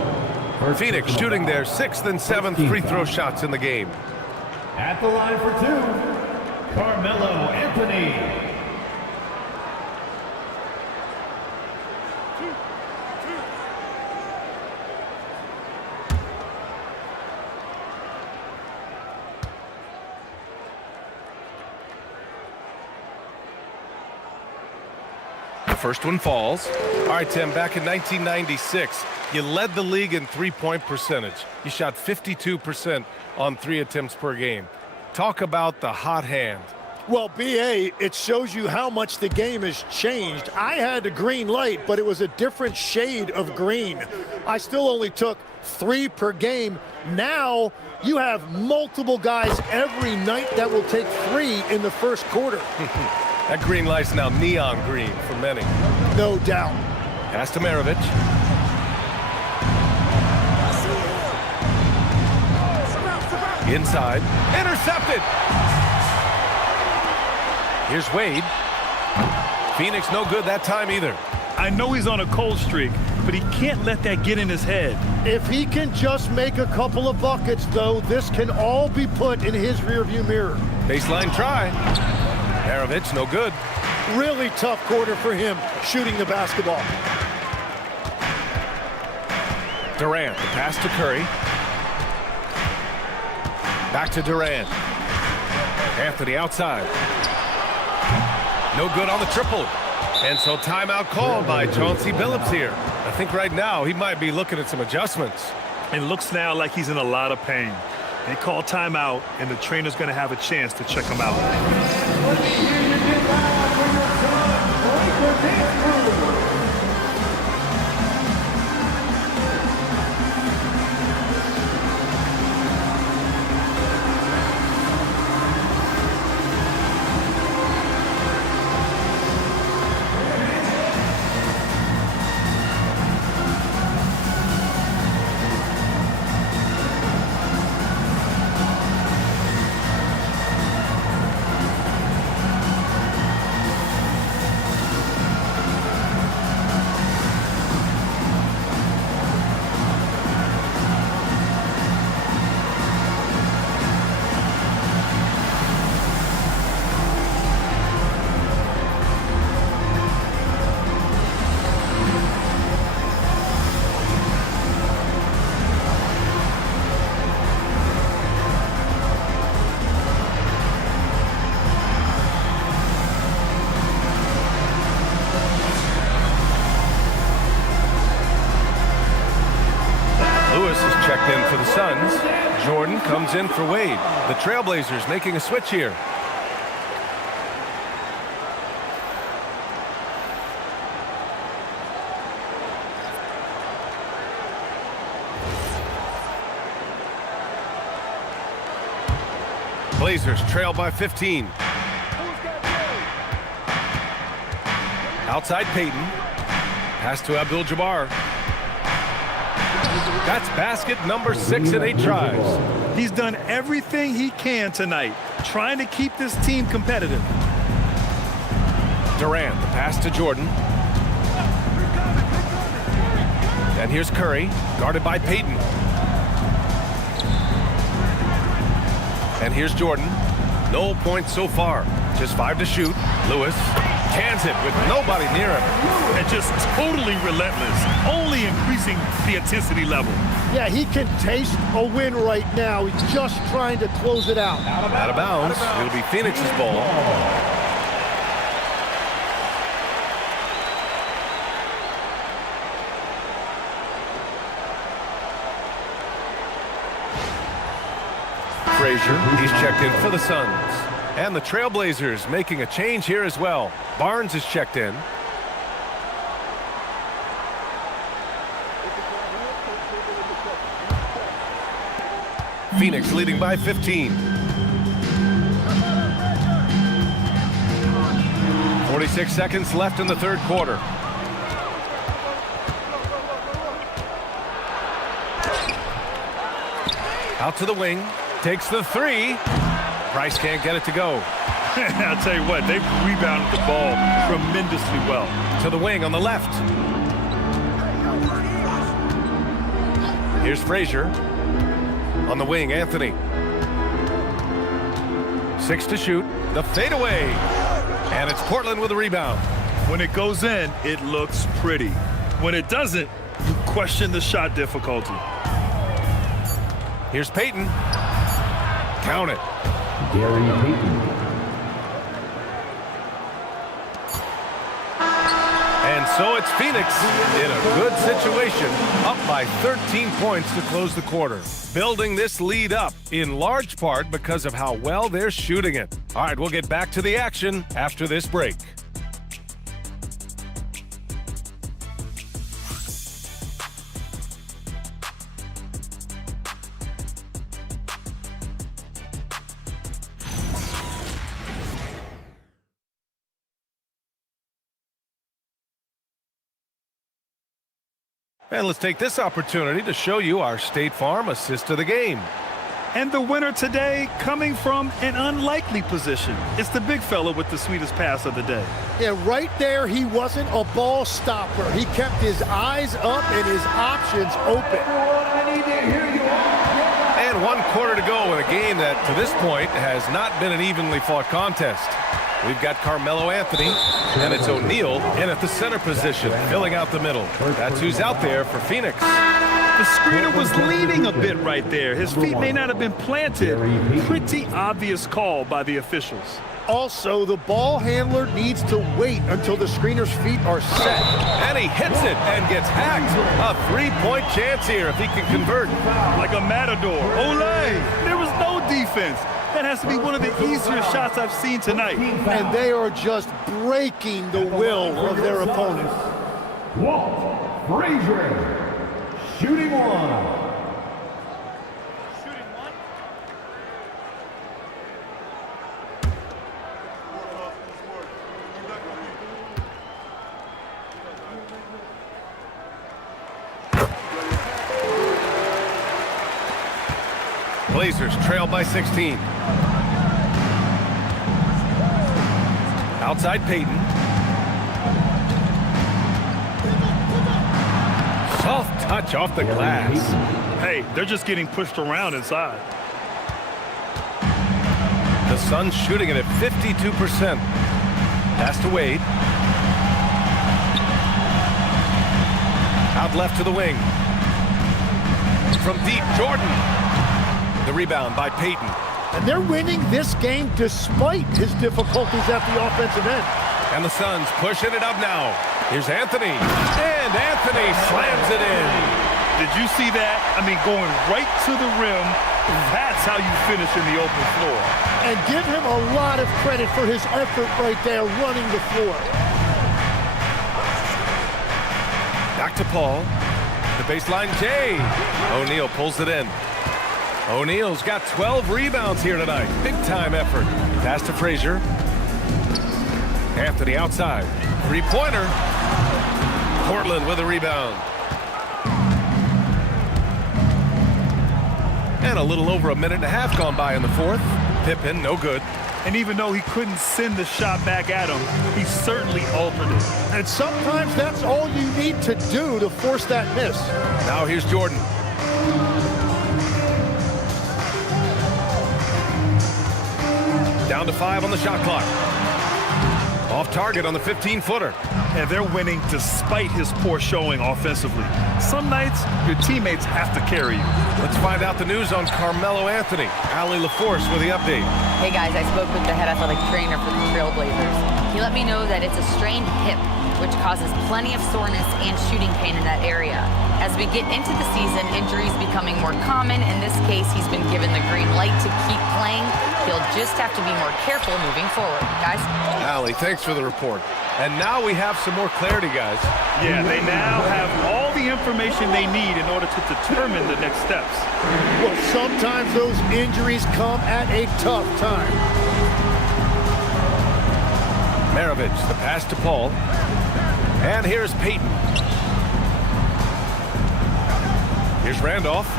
Phoenix shooting their 6th and 7th free throw shots in the game. At the line for two, Carmelo Anthony. The first one falls. All right, Tim, back in 1996, you led the league in three-point percentage. You shot 52% on 3 attempts per game. Talk about the hot hand. Well, B.A., it shows you how much the game has changed. I had a green light, but it was a different shade of green. I still only took 3 per game. Now you have multiple guys every night that will take 3 in the first quarter. That green light's now neon green for many. No doubt. Pass to Maravich. Inside. Intercepted. Here's Wade. Phoenix no good that time either. I know he's on a cold streak, but he can't let that get in his head. If he can just make a couple of buckets, though, this can all be put in his rearview mirror. Baseline try. Maravich no good. Really tough quarter for him shooting the basketball. Durant, the pass to Curry. Back to Durant. Anthony outside. No good on the triple. And so timeout called by Chauncey Billups here. I think right now he might be looking at some adjustments. It looks now like he's in a lot of pain. They call timeout, and the trainer's going to have a chance to check him out. Let me hear you get loud for your son, Blake Griffin. In for the Suns. Jordan comes in for Wade. The Trailblazers making a switch here. Blazers trail by 15. Outside Payton. Pass to Abdul-Jabbar. That's basket number 6 in 8 tries. He's done everything he can tonight, trying to keep this team competitive. Durant, the pass to Jordan. And here's Curry, guarded by Payton. And here's Jordan. No points so far. Just 5 to shoot. Lewis cans it with nobody near him. And just totally relentless, only increasing the intensity level. Yeah, he can taste a win right now. He's just trying to close it out. Out of bounds. It'll be Phoenix's ball. Frazier, he's checked in for the Suns. And the Trailblazers making a change here as well. Barnes is checked in. Phoenix leading by 15. 46 seconds left in the third quarter. Out to the wing. Takes the three. Price can't get it to go. I'll tell you what, they've rebounded the ball tremendously well. To the wing on the left. Here's Frazier. On the wing, Anthony. 6 to shoot. The fadeaway. And it's Portland with a rebound. When it goes in, it looks pretty. When it doesn't, you question the shot difficulty. Here's Payton. Count it. Gary Payton. And so it's Phoenix in a good situation, up by 13 points to close the quarter. Building this lead up in large part because of how well they're shooting it. All right, we'll get back to the action after this break. And let's take this opportunity to show you our State Farm assist of the game. And the winner today coming from an unlikely position. It's the big fella with the sweetest pass of the day. Yeah, right there, he wasn't a ball stopper. He kept his eyes up and his options open. And 1 quarter to go in a game that, to this point, has not been an evenly fought contest. We've got Carmelo Anthony, and it's O'Neal in at the center position, filling out the middle. That's who's out there for Phoenix. The screener was leaning a bit right there. His feet may not have been planted. Pretty obvious call by the officials. Also, the ball handler needs to wait until the screener's feet are set. And he hits it and gets hacked. A 3-point chance here if he can convert. Like a matador. Olay! There was no defense. That has to be one of the easier shots I've seen tonight. And they are just breaking the will of their opponent. Walt Frazier, shooting one. Blazers trail by 16. Outside Payton. Soft touch off the glass. Hey, they're just getting pushed around inside. The Suns shooting it at 52%. Pass to Wade. Out left to the wing. From deep, Jordan. The rebound by Payton. And they're winning this game despite his difficulties at the offensive end. And the Suns pushing it up now. Here's Anthony. And Anthony slams it in. Did you see that? I mean, going right to the rim. That's how you finish in the open floor. And give him a lot of credit for his effort right there running the floor. Back to Paul. The baseline, Jay. O'Neal pulls it in. O'Neal's got 12 rebounds here tonight. Big-time effort. Pass to Frazier. Anthony outside. Three-pointer. Portland with a rebound. And a little over a minute and a half gone by in the fourth. Pippen, no good. And even though he couldn't send the shot back at him, he certainly altered it. And sometimes that's all you need to do to force that miss. Now here's Jordan. Down to 5 on the shot clock. Off target on the 15-footer. And they're winning despite his poor showing offensively. Some nights, your teammates have to carry you. Let's find out the news on Carmelo Anthony. Allie LaForce with the update. Hey guys, I spoke with the head athletic trainer for the Trailblazers. He let me know that it's a strained hip, which causes plenty of soreness and shooting pain in that area. As we get into the season, injuries becoming more common. In this case, he's been given the green light to keep playing. He'll just have to be more careful moving forward. Guys? Allie, thanks for the report. And now we have some more clarity, guys. Yeah, they now have all the information they need in order to determine the next steps. Well, sometimes those injuries come at a tough time. Maravich, the pass to Paul. And here's Peyton. Here's Randolph.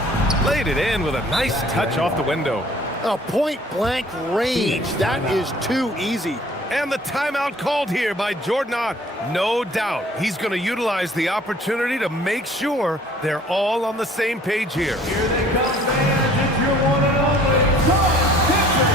Laid it in with a nice touch off the window. A point-blank range. That is too easy. And the timeout called here by Jordan Ott. No doubt he's going to utilize the opportunity to make sure they're all on the same page here. Here they come, fans. It's your one and only John Pitcher.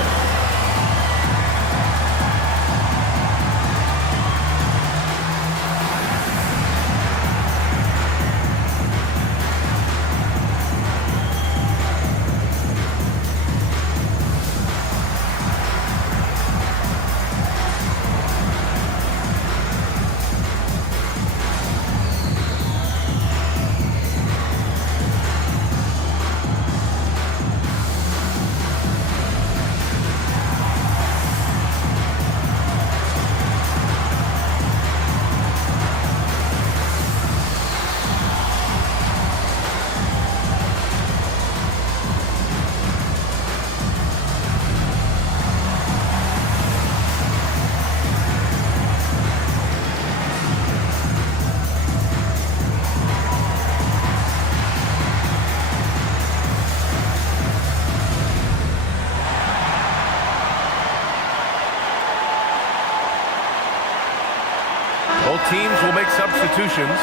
Both teams will make substitutions.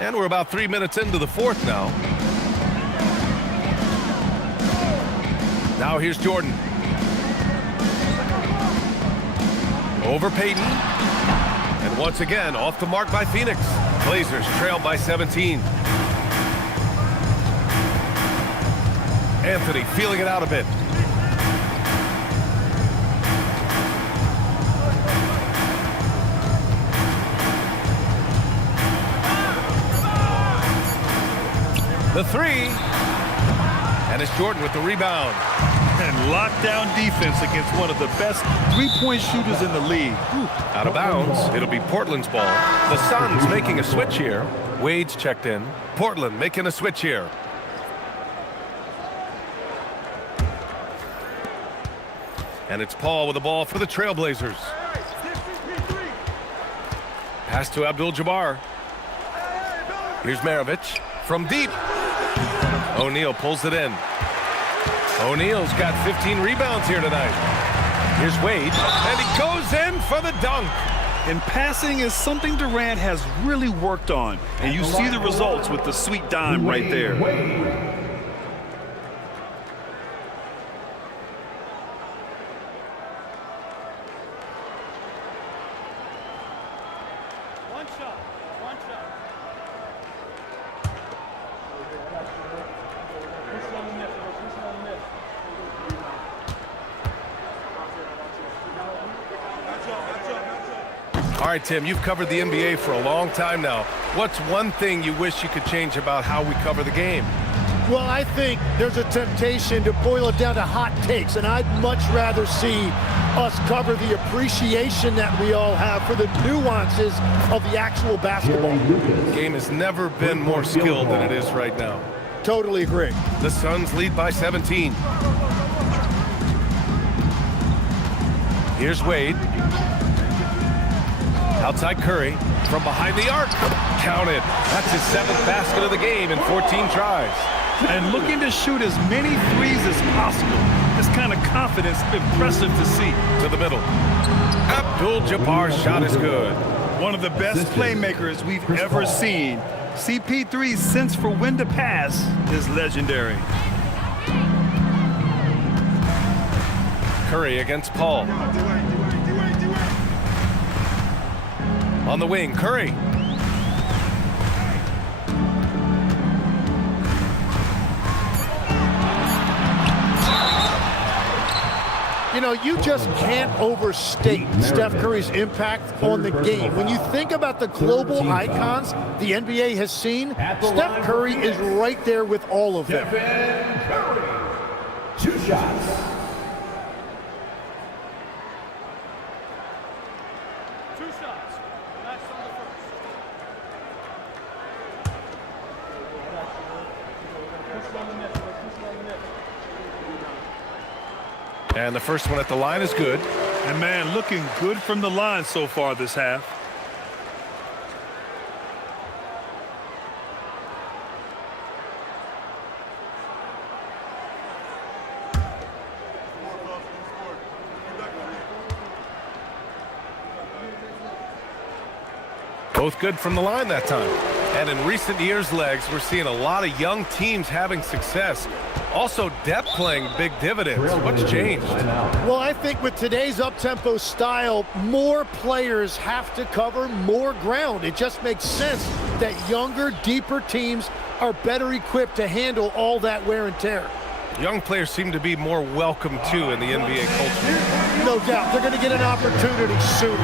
And we're about 3 minutes into the fourth now. Now here's Jordan. Over Peyton. And once again, off the mark by Phoenix. Blazers trail by 17. Anthony feeling it out a bit. The three. And it's Jordan with the rebound. And lockdown defense against one of the best three-point shooters in the league. Out of bounds. It'll be Portland's ball. The Suns making a switch here. Wade's checked in. Portland making a switch here. And it's Paul with the ball for the Trailblazers. Pass to Abdul-Jabbar. Here's Maravich from deep. O'Neal pulls it in. O'Neal's got 15 rebounds here tonight. Here's Wade, and he goes in for the dunk. And passing is something Durant has really worked on, and you see the results with the sweet dime right there. One shot. All right, Tim, you've covered the NBA for a long time now. What's one thing you wish you could change about how we cover the game? Well, I think there's a temptation to boil it down to hot takes, and I'd much rather see us cover the appreciation that we all have for the nuances of the actual basketball. The game has never been more skilled than it is right now. Totally agree. The Suns lead by 17. Here's Wade. Outside Curry. From behind the arc. Counted. That's his 7th basket of the game in 14 tries. And looking to shoot as many threes as possible. This kind of confidence, impressive to see. To the middle. Abdul-Jabbar's shot is good. One of the best playmakers we've ever seen. CP3's sense for when to pass is legendary. Curry against Paul. On the wing, Curry. You know, you just can't overstate Steph Curry's impact on the game. When you think about the global icons the NBA has seen, Steph Curry is right there with all of them. Curry, 2 shots. And the first one at the line is good. And man, looking good from the line so far this half. Both good from the line that time. And in recent years' legs, we're seeing a lot of young teams having success. Also, depth playing big dividends. What's changed? Well, I think with today's up-tempo style, more players have to cover more ground. It just makes sense that younger, deeper teams are better equipped to handle all that wear and tear. Young players seem to be more welcome, too, in the NBA culture. No doubt. They're going to get an opportunity sooner.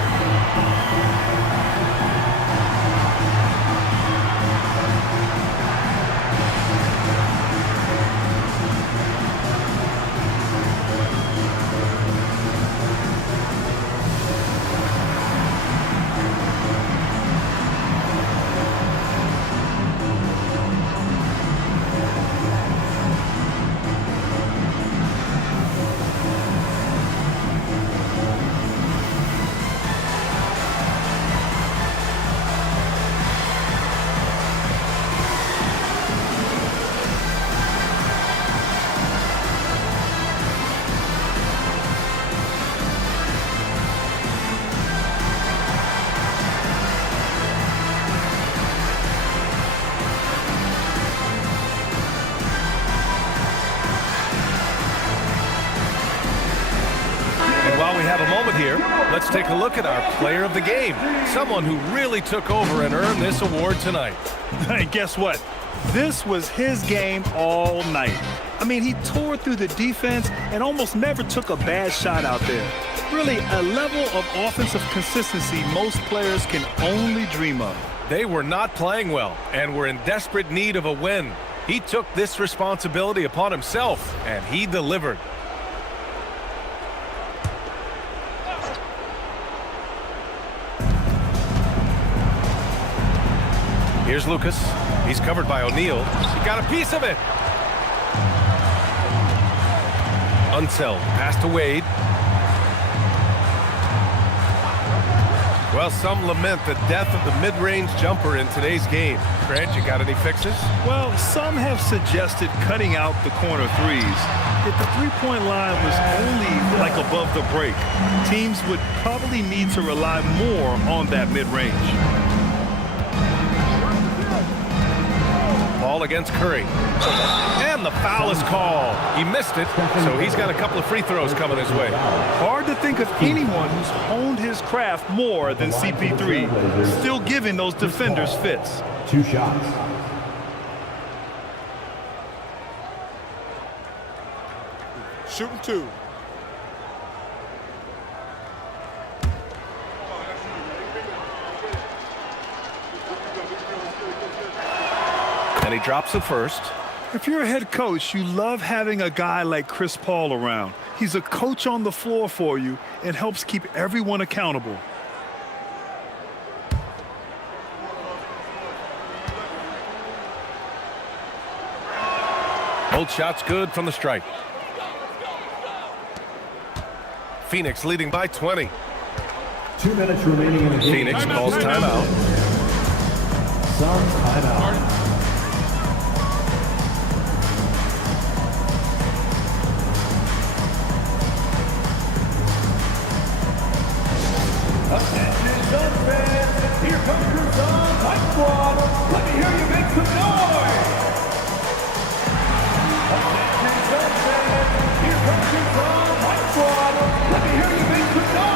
Let's take a look at our player of the game, someone who really took over and earned this award tonight. Hey, guess what? This was his game all night. I mean, he tore through the defense and almost never took a bad shot out there. Really, a level of offensive consistency most players can only dream of. They were not playing well and were in desperate need of a win. He took this responsibility upon himself, and he delivered. Here's Lucas. He's covered by O'Neal. He got a piece of it. Unseld. Pass to Wade. Well, some lament the death of the mid-range jumper in today's game. Grant, you got any fixes? Well, some have suggested cutting out the corner threes. If the three-point line was only like above the break, teams would probably need to rely more on that mid-range. Ball against Curry. And the foul is called. He missed it, so he's got a couple of free throws coming his way. Hard to think of anyone who's honed his craft more than CP3, still giving those defenders fits. 2 shots. Shooting 2. And he drops it first. If you're a head coach, you love having a guy like Chris Paul around. He's a coach on the floor for you and helps keep everyone accountable. Both shots good from the stripe. Phoenix leading by 20. 2 minutes remaining in the game. Phoenix calls timeout. Suns timeout. Attention, Suns fans. Here comes your Suns Hype Squad. Let me hear you make some noise. Attention, Suns fans. Here comes your Suns Hype Squad. Let me hear you make some noise.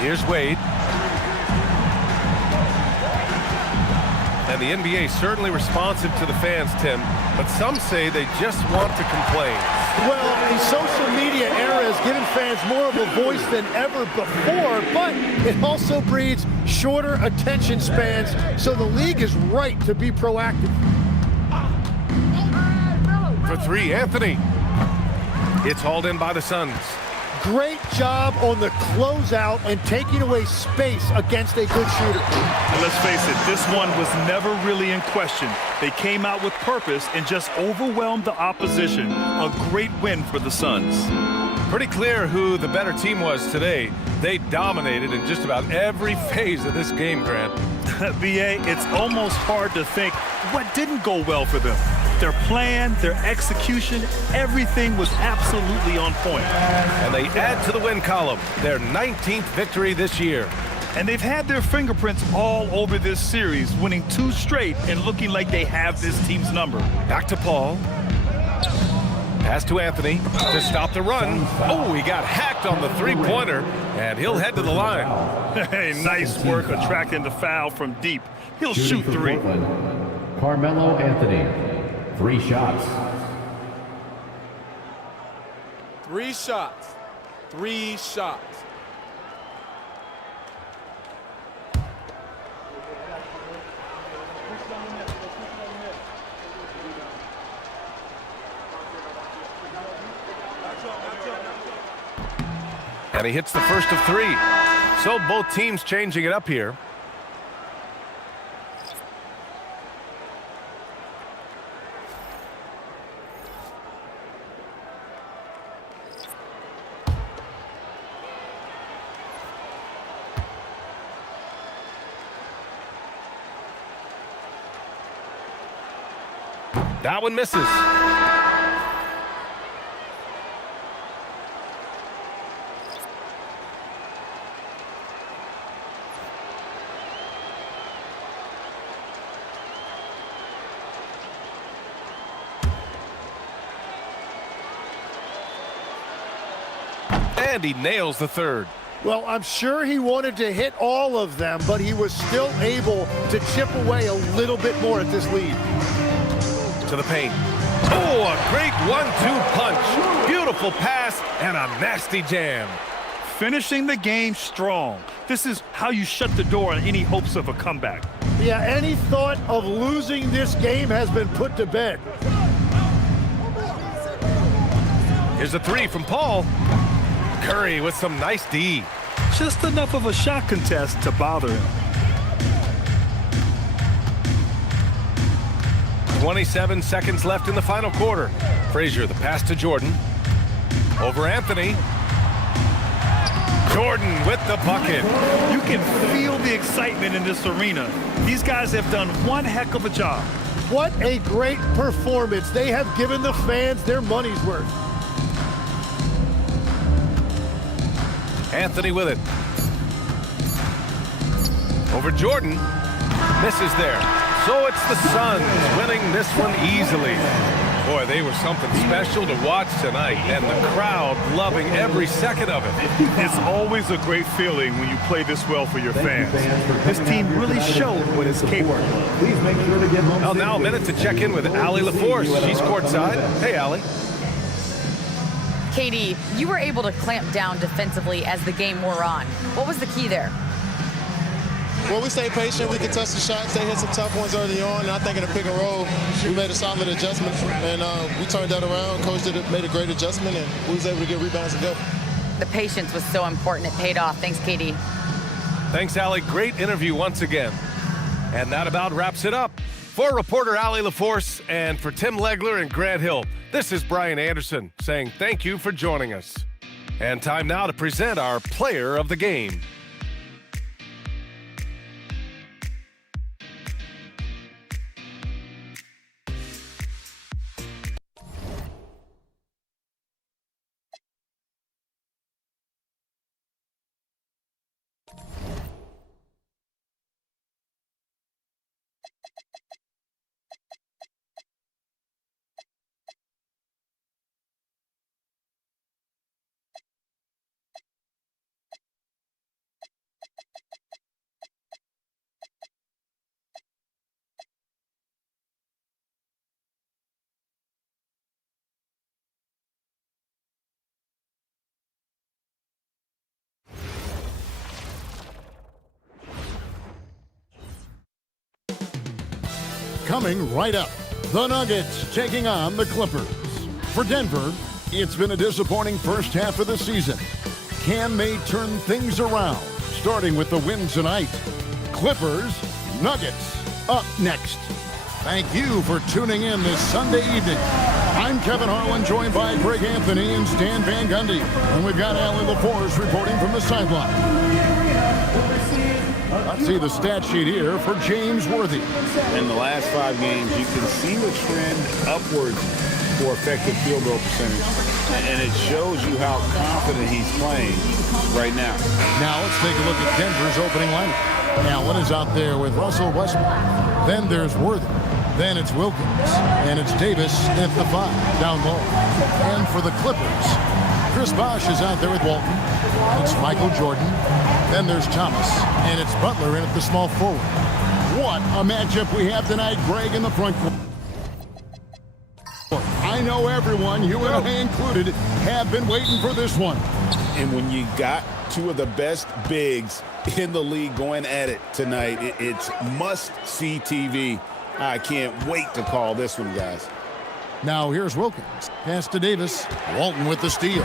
Here's Wade. And the NBA certainly responsive to the fans, Tim, but some say they just want to complain. Well, the social media era has given fans more of a voice than ever before, but it also breeds shorter attention spans, so the league is right to be proactive. For three, Anthony. It's hauled in by the Suns. Great job on the closeout and taking away space against a good shooter. And let's face it, this one was never really in question. They came out with purpose and just overwhelmed the opposition. A great win for the Suns. Pretty clear who the better team was today. They dominated in just about every phase of this game, Grant. BA, it's almost hard to think what didn't go well for them. Their plan, their execution, everything was absolutely on point. And they add to the win column, their 19th victory this year. And they've had their fingerprints all over this series, winning 2 straight and looking like they have this team's number. Back to Paul. Pass to Anthony to stop the run. Oh, he got hacked on the three-pointer, and he'll head to the line. Hey, nice work attracting the foul from deep. He'll shoot 3. Carmelo Anthony, 3 shots. 3 shots. 3 shots. And he hits the first of 3. So both teams changing it up here. That one misses. And he nails the third. Well, I'm sure he wanted to hit all of them, but he was still able to chip away a little bit more at this lead. To the paint. Oh, a great 1-2 punch. Beautiful pass and a nasty jam. Finishing the game strong. This is how you shut the door on any hopes of a comeback. Yeah, any thought of losing this game has been put to bed. Here's a 3 from Paul. Curry with some nice D. just enough of a shot contest to bother him. 27 seconds left in the final quarter. Frazier, the pass to Jordan. Over Anthony. Jordan with the bucket. You can feel the excitement in this arena. These guys have done one heck of a job. What a great performance. They have given the fans their money's worth. Anthony with it. Over Jordan. Misses there. So it's the Suns winning this one easily. Boy, they were something special to watch tonight, and the crowd loving every second of it. It's always a great feeling when you play this well for your fans. This team really showed what it's capable of. Please make sure to get home. Well, now a minute to check in with Allie LaForce. She's courtside. Hey, Allie. KD, you were able to clamp down defensively as the game wore on. What was the key there? Well, we stayed patient. We could touch the shots. They hit some tough ones early on. And I think in the pick and roll, we made a solid adjustment. And we turned that around. Coach made a great adjustment, and we was able to get rebounds and go. The patience was so important. It paid off. Thanks, KD. Thanks, Allie. Great interview once again. And that about wraps it up. For reporter Allie LaForce and for Tim Legler and Grant Hill, this is Brian Anderson saying thank you for joining us. And time now to present our player of the game. Coming right up, the Nuggets taking on the Clippers. For Denver, it's been a disappointing first half of the season. Can they turn things around, starting with the win tonight? Clippers, Nuggets, up next. Thank you for tuning in this Sunday evening. I'm Kevin Harlan, joined by Greg Anthony and Stan Van Gundy. And we've got Allie LaForce reporting from the sideline. Let's see the stat sheet here for James Worthy. In the last 5 games, you can see the trend upwards for effective field goal percentage. And it shows you how confident he's playing right now. Now let's take a look at Denver's opening lineup. Allen is out there with Russell Westbrook. Then there's Worthy. Then it's Wilkins. And it's Davis at the 5, down low. And for the Clippers, Chris Bosh is out there with Walton. It's Michael Jordan. Then there's Thomas. And it's Butler in at the small forward. What a matchup we have tonight, Greg, in the front court. I know everyone, you and I included, have been waiting for this one. And when you got 2 of the best bigs in the league going at it tonight, it's must-see TV. I can't wait to call this one, guys. Now here's Wilkins. Pass to Davis. Walton with the steal.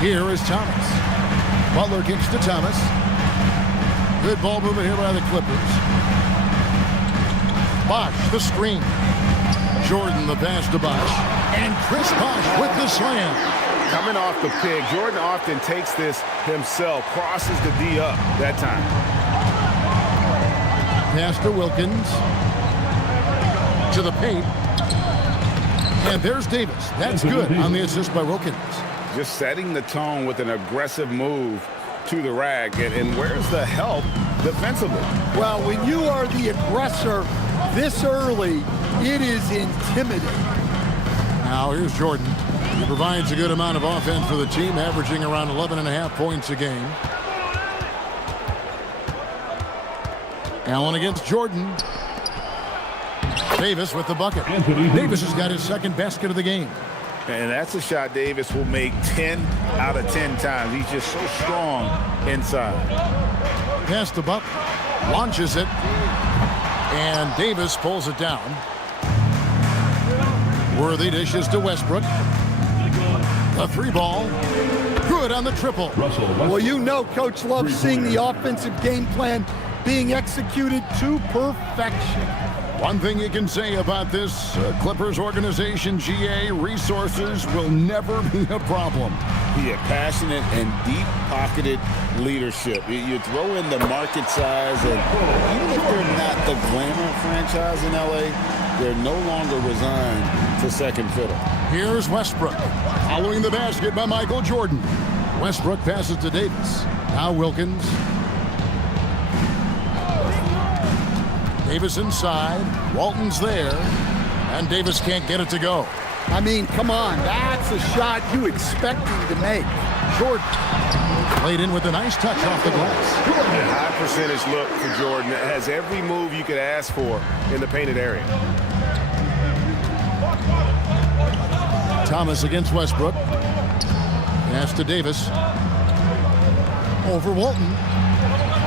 Here is Thomas. Butler kicks to Thomas. Good ball movement here by the Clippers. Bosh, the screen. Jordan, the pass to Bosh. And Chris Bosh with the slam. Coming off the pick, Jordan often takes this himself, crosses the D up that time. Pass to Wilkins. To the paint. And there's Davis. That's good on the assist by Wilkins. Just setting the tone with an aggressive move to the rack. And where's the help defensively? Well, when you are the aggressor this early, it is intimidating. Now here's Jordan. He provides a good amount of offense for the team, averaging around 11.5 points a game. Allen against Jordan. Davis with the bucket. Davis has got his second basket of the game. And that's a shot Davis will make 10 out of 10 times. He's just so strong inside. Pass to Butler. Launches it. And Davis pulls it down. Worthy dishes to Westbrook. A 3 ball. Good good on the triple. Well, you know Coach loves seeing the offensive game plan being executed to perfection. One thing you can say about this Clippers organization, GA, resources will never be a problem. Yeah, passionate and deep-pocketed leadership. You throw in the market size, and even if they're not the glamour franchise in LA, they're no longer resigned to second fiddle. Here's Westbrook, following the basket by Michael Jordan. Westbrook passes to Davis. Now Wilkins. Davis inside. Walton's there. And Davis can't get it to go. I mean, come on. That's a shot you expect him to make. Jordan played in with a nice touch off the glass. A high percentage look for Jordan. It has every move you could ask for in the painted area. Thomas against Westbrook. Pass to Davis. Over Walton.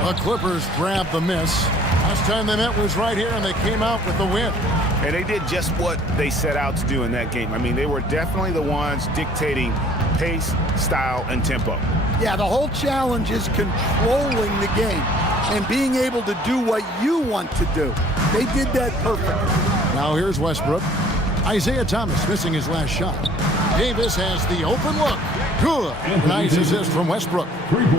The Clippers grabbed the miss. Last time they met was right here, and they came out with the win. And they did just what they set out to do in that game. I mean, they were definitely the ones dictating pace, style, and tempo. Yeah, the whole challenge is controlling the game and being able to do what you want to do. They did that perfectly. Now here's Westbrook. Isaiah Thomas missing his last shot. Davis has the open look. Good. Nice assist from Westbrook.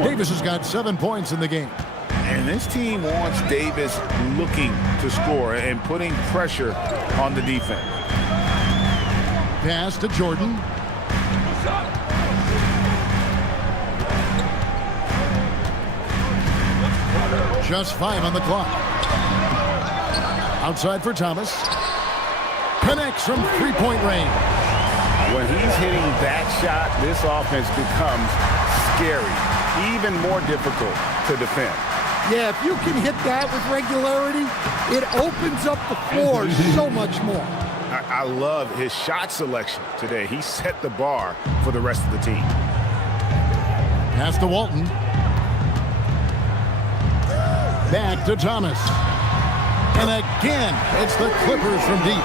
Davis has got 7 points in the game. And this team wants Davis looking to score and putting pressure on the defense. Pass to Jordan. Just 5 on the clock. Outside for Thomas. Connects from three-point range. When he's hitting that shot, this offense becomes scary, even more difficult to defend. Yeah, if you can hit that with regularity, it opens up the floor so much more. I love his shot selection today. He set the bar for the rest of the team. Pass to Walton. Back to Thomas. And again, it's the Clippers from deep.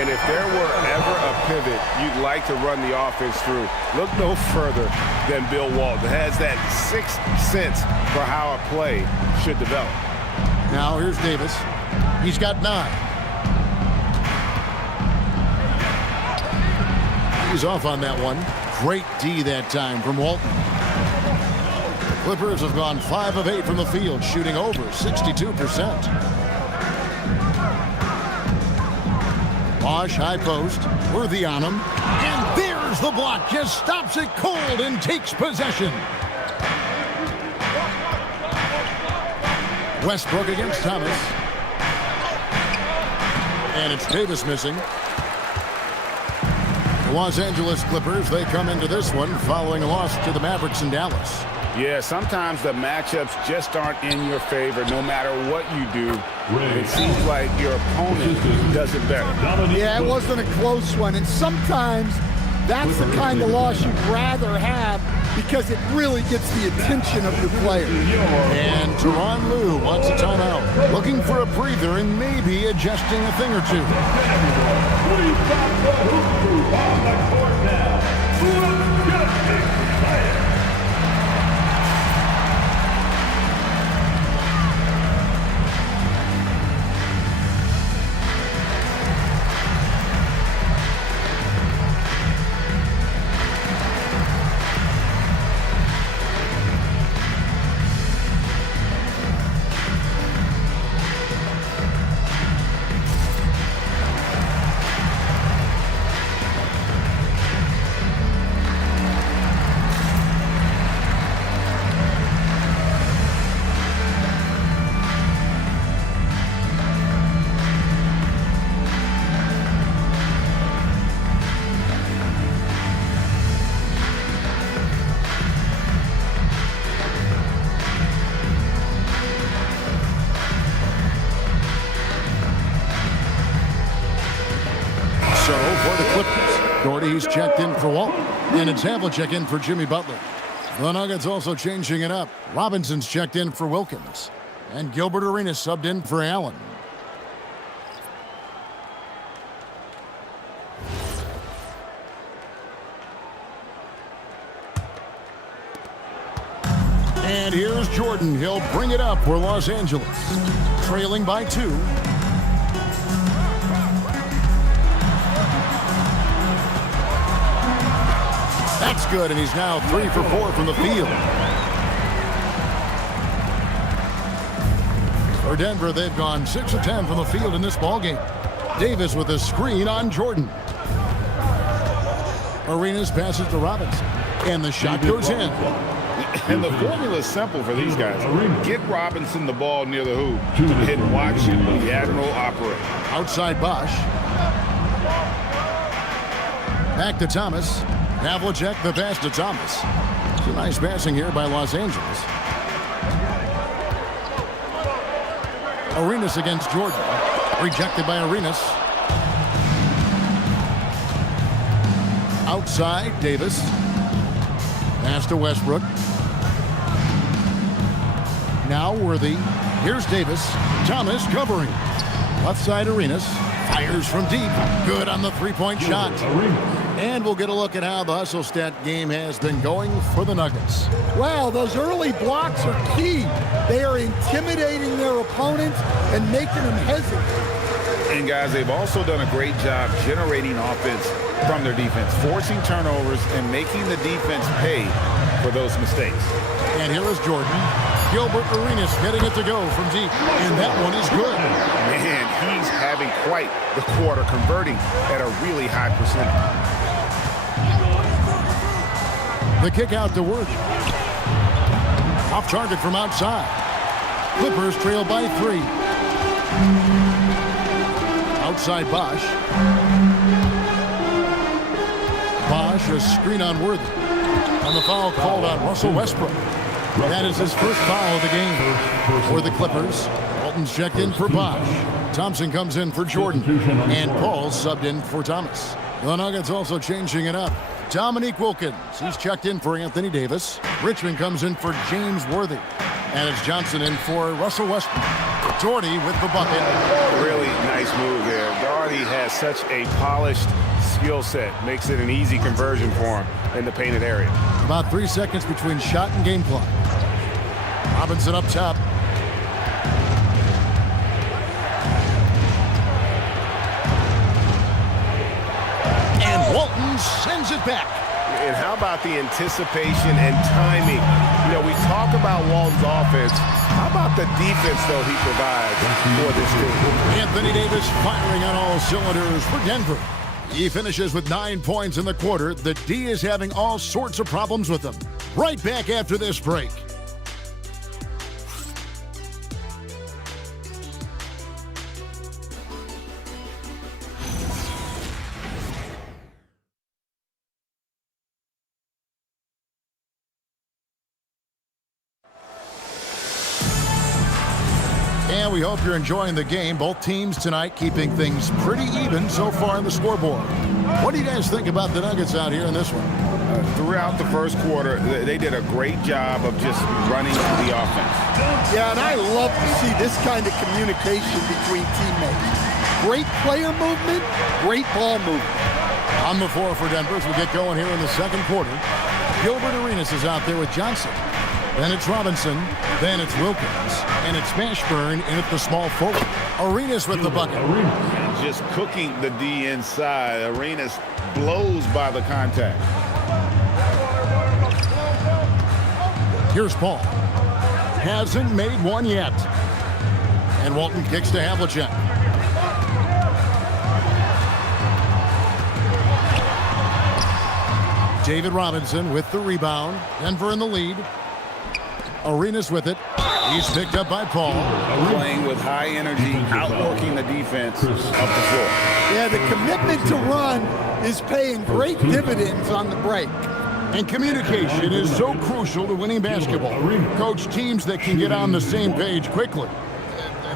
And if there were ever a pivot you'd like to run the offense through, look no further than Bill Walton. Has that sixth sense for how a play should develop. Now here's Davis. He's got 9. He's off on that one. Great D that time from Walton. The Clippers have gone 5 of 8 from the field, shooting over 62%. Bosch, high post, Worthy on him, and there's the block, just stops it cold and takes possession. Westbrook against Thomas. And it's Davis missing. The Los Angeles Clippers, they come into this one following a loss to the Mavericks in Dallas. Yeah, sometimes the matchups just aren't in your favor no matter what you do. It seems like your opponent does it better. Yeah, it wasn't a close one. And sometimes that's the kind of loss you'd rather have because it really gets the attention of your player. And Tyronn Lue wants a timeout. Looking for a breather and maybe adjusting a thing or two. So for the Clippers, Doherty's checked in for Walton, and it's Havlicek in for Jimmy Butler. The Nuggets also changing it up. Robinson's checked in for Wilkins, and Gilbert Arenas subbed in for Allen. And here's Jordan. He'll bring it up for Los Angeles. Trailing by 2. That's good, and he's now 3 for 4 from the field. For Denver, they've gone 6 of 10 from the field in this ballgame. Davis with a screen on Jordan. Arenas passes to Robinson, and the shot goes in. And the formula is simple for these guys. Get Robinson the ball near the hoop and watch the Admiral operate. Outside Bosch. Back to Thomas. Havlicek the pass to Thomas. It's a nice passing here by Los Angeles. Arenas against Jordan. Rejected by Arenas. Outside, Davis. Pass to Westbrook. Now Worthy. Here's Davis. Thomas covering. Left side, Arenas. Fires from deep. Good on the three-point shot. And we'll get a look at how the hustle stat game has been going for the Nuggets. Wow, those early blocks are key. They are intimidating their opponents and making them hesitate. And guys, they've also done a great job generating offense from their defense, forcing turnovers and making the defense pay for those mistakes. And here is Jordan. Gilbert Arenas getting it to go from deep. And that one is good. Man, he's having quite the quarter, converting at a really high percentage. The kick out to Worthy. Off target from outside. Clippers trail by 3. Outside Bosch. Bosch, a screen on Worthy. And the foul called on Russell Westbrook. That is his first foul of the game for the Clippers. Walton's checked in for Bosch. Thompson comes in for Jordan. And Paul subbed in for Thomas. The Nuggets also changing it up. Dominique Wilkins, he's checked in for Anthony Davis. Richmond comes in for James Worthy. And it's Johnson in for Russell Westbrook. Doherty with the bucket. Really nice move there. Doherty has such a polished skill set. Makes it an easy conversion for him in the painted area. About 3 seconds between shot and game clock. Robinson up top. And Walton sends it back. And how about the anticipation and timing? You know, we talk about Walton's offense. How about the defense, though, he provides for this team? Anthony Davis firing on all cylinders for Denver. He finishes with 9 points in the quarter. The D is having all sorts of problems with them. Right back after this break. And we hope you're enjoying the game. Both teams tonight keeping things pretty even so far on the scoreboard. What do you guys think about the Nuggets out here in this one? Throughout the first quarter, they did a great job of just running the offense. Yeah, and I love to see this kind of communication between teammates. Great player movement, great ball movement. On the floor for Denver as we get going here in the second quarter. Gilbert Arenas is out there with Johnson. Then it's Robinson. Then it's Wilkins. And it's Mashburn in at the small forward. Arenas with the bucket. And just cooking the D inside. Arenas blows by the contact. Here's Paul. Hasn't made one yet. And Walton kicks to Havlicek. David Robinson with the rebound. Denver in the lead. Arenas with it. He's picked up by Paul. Playing with high energy, outworking the defense up the floor. Yeah, the commitment to run is paying great dividends on the break. And communication is so crucial to winning basketball. Coach, teams that can get on the same page quickly,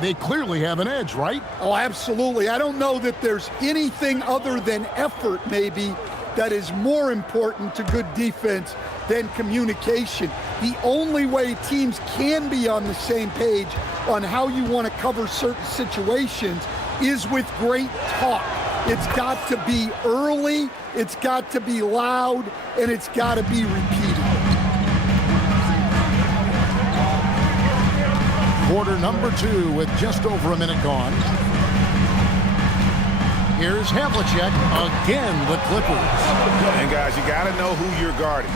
they clearly have an edge, right? Oh, absolutely. I don't know that there's anything other than effort, maybe, that is more important to good defense than communication. The only way teams can be on the same page on how you want to cover certain situations is with great talk. It's got to be early, it's got to be loud, and it's got to be repeated. quarter number 2 with just over a minute gone. Here's Havlicek again, the Clippers. And guys, you got to know who you're guarding.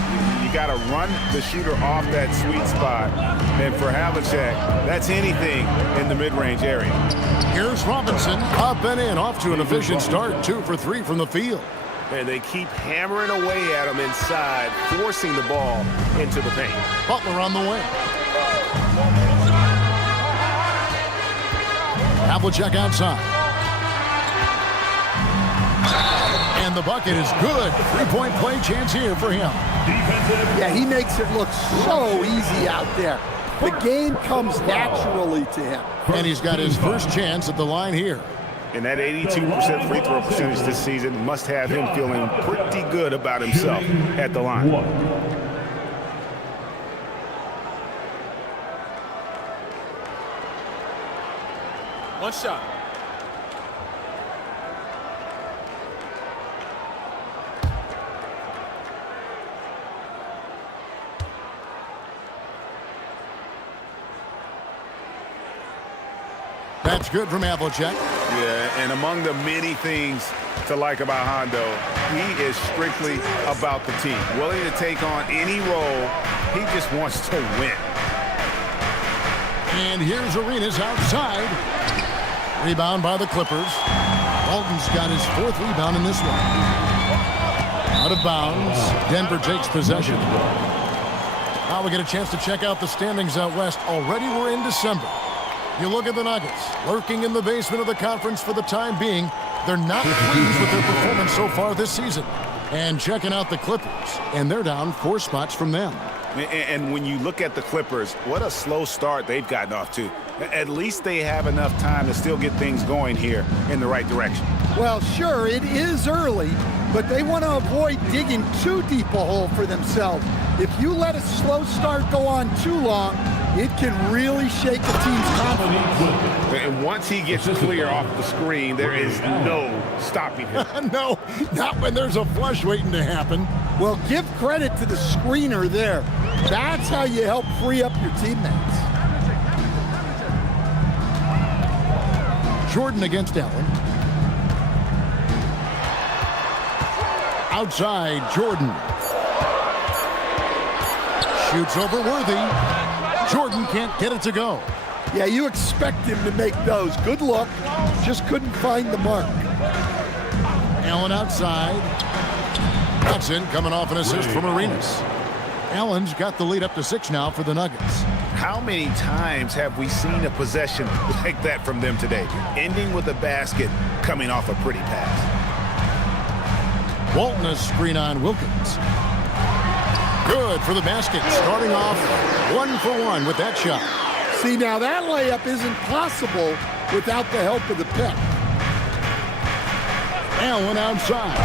You got to run the shooter off that sweet spot. And for Havlicek, that's anything in the mid-range area. Here's Robinson, up and in, off to an efficient start, 2 for 3 from the field. And they keep hammering away at him inside, forcing the ball into the paint. Butler on the wing. Havlicek outside. And the bucket is good. 3-point play chance here for him. Yeah, he makes it look so easy out there. The game comes naturally to him. And he's got his first chance at the line here. And that 82% free throw percentage this season must have him feeling pretty good about himself at the line. One shot. That's good from Havlicek. Yeah, and among the many things to like about Hondo, he is strictly about the team. Willing to take on any role. He just wants to win. And here's Arenas outside. Rebound by the Clippers. Walton's got his 4th rebound in this one. Out of bounds. Denver takes possession. Now we get a chance to check out the standings out west. Already we're in December. You look at the Nuggets, lurking in the basement of the conference for the time being. They're not pleased with their performance so far this season. And checking out the Clippers, and they're down 4 spots from them. And when you look at the Clippers, what a slow start they've gotten off to. At least they have enough time to still get things going here in the right direction. Well, sure, it is early, but they want to avoid digging too deep a hole for themselves. If you let a slow start go on too long, it can really shake a team's confidence. And once he gets clear off the screen, there is no stopping him. No, not when there's a flush waiting to happen. Well, give credit to the screener there. That's how you help free up your teammates. Jordan against Allen. Outside, Jordan. Shoots over Worthy. Jordan can't get it to go. Yeah, you expect him to make those. Good luck. Just couldn't find the mark. Allen outside. Hudson coming off an assist from Arenas. Allen's got the lead up to 6 now for the Nuggets. How many times have we seen a possession like that from them today? Ending with a basket, coming off a pretty pass. Walton a screen on Wilkins. Good for the basket. Starting off 1 for 1 with that shot. See, now that layup isn't possible without the help of the pick. Allen outside.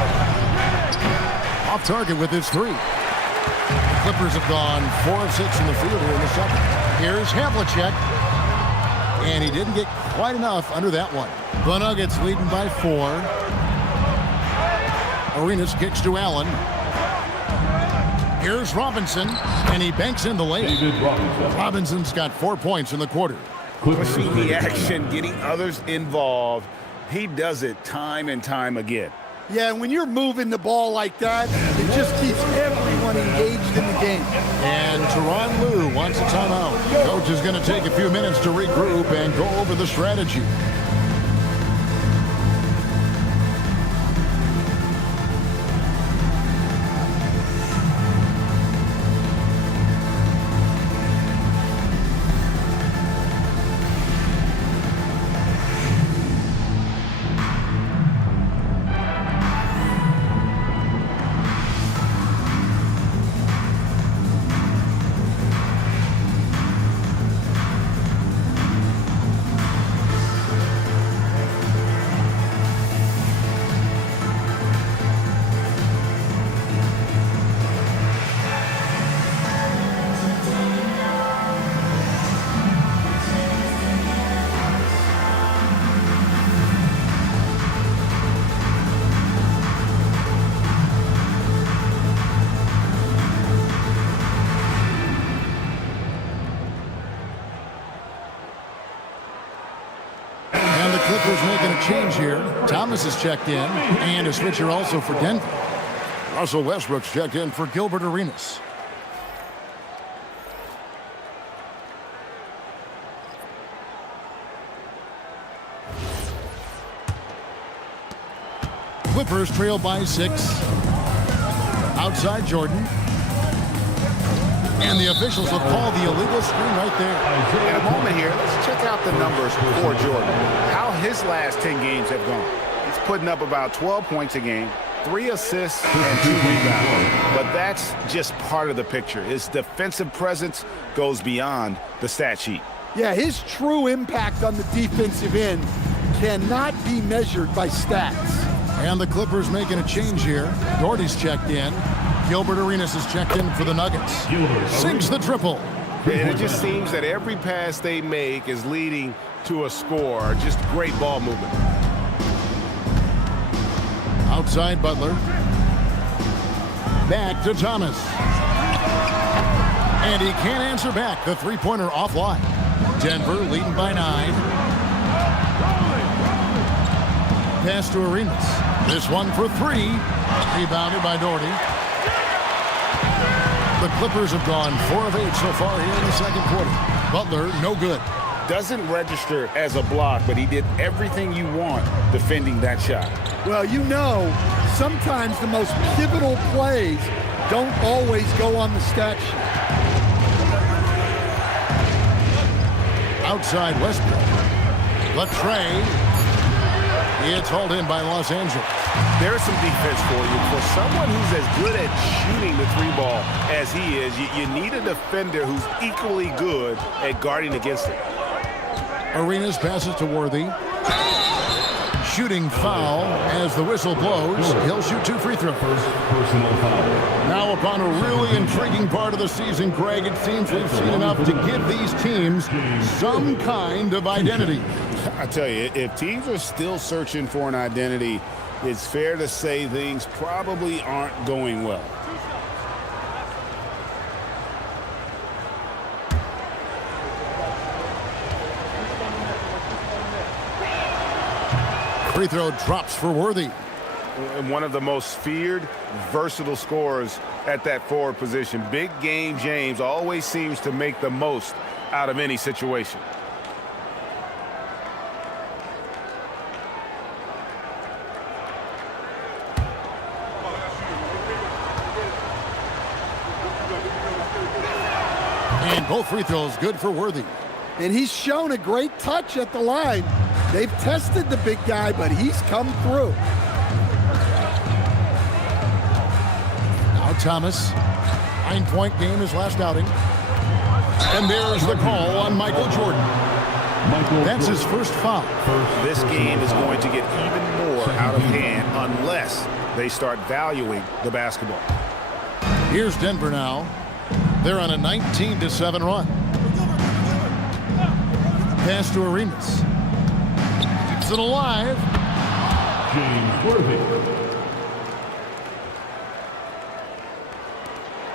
Off target with his 3. The Clippers have gone 4 of 6 in the field here in the second. Here's Havlicek. And he didn't get quite enough under that one. The Nuggets leading by 4. Arenas kicks to Allen. Here's Robinson, and he banks in the layup. Robinson's got 4 points in the quarter. Pushing the action, getting others involved. He does it time and time again. Yeah, and when you're moving the ball like that, it just keeps everyone engaged in the game. And Tyronn Lue wants a timeout. Coach is going to take a few minutes to regroup and go over the strategy. Thomas is checked in, and a switcher also for Denver. Russell Westbrook's checked in for Gilbert Arenas. Clippers trail by 6. Outside Jordan. And the officials will call the illegal screen right there. In a moment here, let's check out the numbers for Jordan. How his last 10 games have gone. He's putting up about 12 points a game, 3 assists, and 2 rebounds. But that's just part of the picture. His defensive presence goes beyond the stat sheet. Yeah, his true impact on the defensive end cannot be measured by stats. And the Clippers making a change here. Doherty's checked in. Gilbert Arenas is checked in for the Nuggets. Sinks the triple. And it just seems that every pass they make is leading to a score. Just great ball movement. Outside Butler. Back to Thomas. And he can't answer back. The three-pointer offline. Denver leading by 9. Pass to Arenas. This one for 3. Rebounded by Doherty. The Clippers have gone 4 of 8 so far here in the second quarter. Butler, no good. Doesn't register as a block, but he did everything you want defending that shot. Well, you know, sometimes the most pivotal plays don't always go on the stat sheet. Outside Westbrook. Latrey. It's hauled in by Los Angeles. There's some defense for you. For someone who's as good at shooting the 3-ball as he is, you need a defender who's equally good at guarding against it. Arenas passes to Worthy. Shooting foul as the whistle blows. He'll shoot 2 free throws. Personal foul. Now upon a really intriguing part of the season, Greg, it seems we've seen enough to give these teams some kind of identity. I tell you, if teams are still searching for an identity, it's fair to say things probably aren't going well. Free throw drops for Worthy. And one of the most feared, versatile scorers at that forward position. Big game James always seems to make the most out of any situation. And both free throws good for Worthy. And he's shown a great touch at the line. They've tested the big guy, but he's come through. Now Thomas. 9-point game his last outing. And there's the call on Michael Jordan. That's his first foul. This game is going to get even more out of hand unless they start valuing the basketball. Here's Denver now. They're on a 19-7 run. Pass to Arenas. Keeps it alive. James Worthy.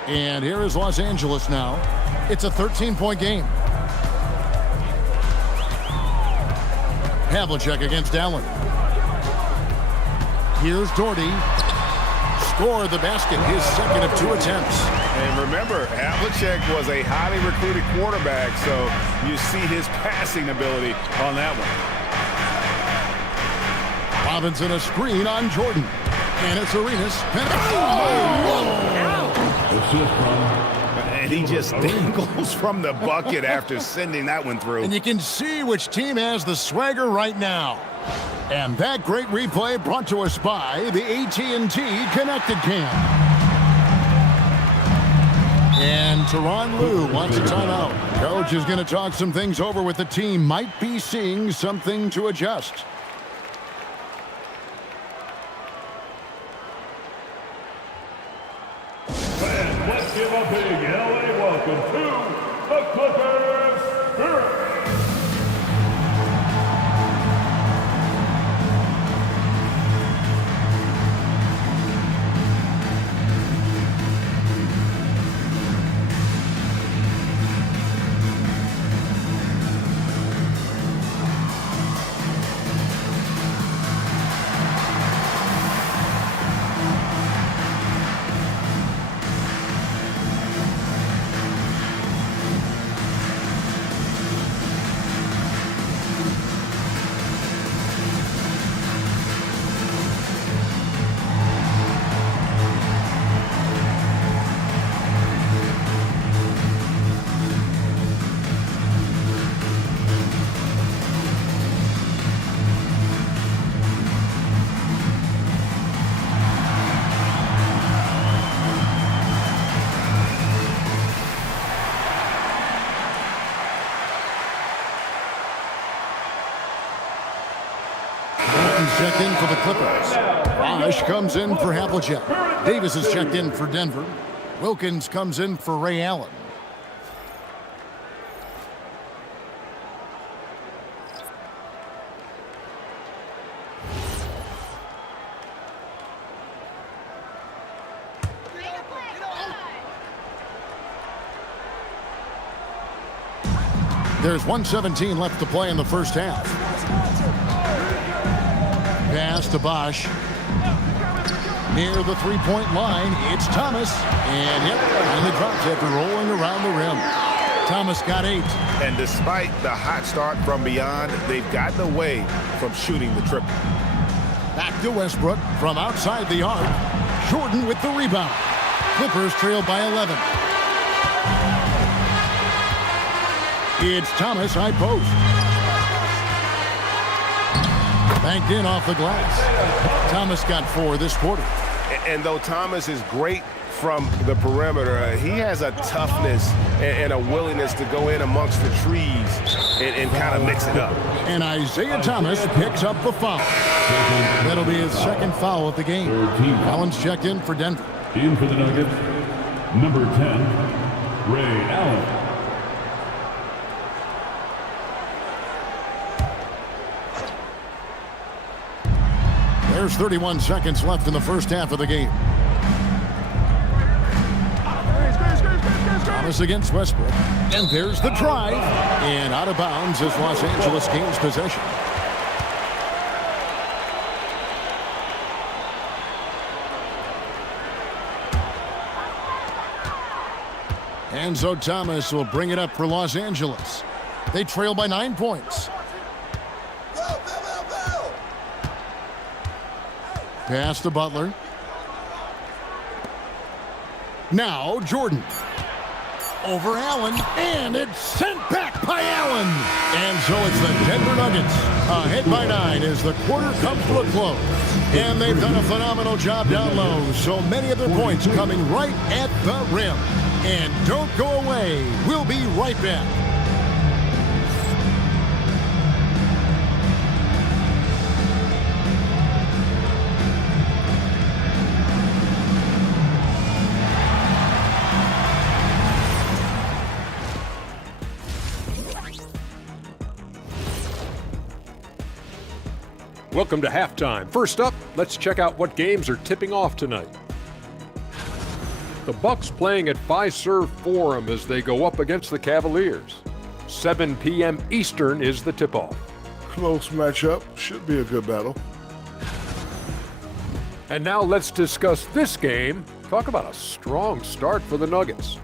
And here is Los Angeles now. It's a 13-point game. Havlicek against Allen. Here's Doherty. Scored the basket, his second of 2 attempts. And remember, Havlicek was a highly recruited quarterback, so you see his passing ability on that one. Robinson a screen on Jordan. And it's Arenas. And he just dangles from the bucket after sending that one through. And you can see which team has the swagger right now. And that great replay brought to us by the AT&T Connected Cam. And Tyronn Lue wants a timeout. Coach is going to talk some things over with the team. Might be seeing something to adjust. And let's give a big LA welcome to the Clippers Spirit. checked in for the Clippers. Bosh comes in for Havlicek. Davis is checked in for Denver. Wilkins comes in for Ray Allen. There's 1:17 left to play in the first half. Pass to Bosh. Near the three-point line, it's Thomas. And finally drops after rolling around the rim. Thomas got 8. And despite the hot start from beyond, they've gotten away from shooting the triple. Back to Westbrook from outside the arc. Jordan with the rebound. Clippers trail by 11. It's Thomas, high post. Banked in off the glass. Thomas got 4 this quarter. And though Thomas is great from the perimeter, he has a toughness and a willingness to go in amongst the trees and kind of mix it up. And Isaiah Thomas picks up the foul. That'll be his second foul of the game. Allen's checked in for Denver. In for the Nuggets, number 10, Ray Allen. There's 31 seconds left in the first half of the game. Thomas against Westbrook. And there's the drive. And out of bounds as Los Angeles gains possession. And so Thomas will bring it up for Los Angeles. They trail by 9 points. Pass to Butler. Now Jordan. Over Allen. And it's sent back by Allen. And so it's the Denver Nuggets ahead by 9 as the quarter comes to a close. And they've done a phenomenal job down low. So many of their points coming right at the rim. And don't go away. We'll be right back. Welcome to halftime. First up, let's check out what games are tipping off tonight. The Bucks playing at Fiserv Forum as they go up against the Cavaliers. 7 p.m. Eastern is the tip-off. Close matchup. Should be a good battle. And now let's discuss this game. Talk about a strong start for the Nuggets.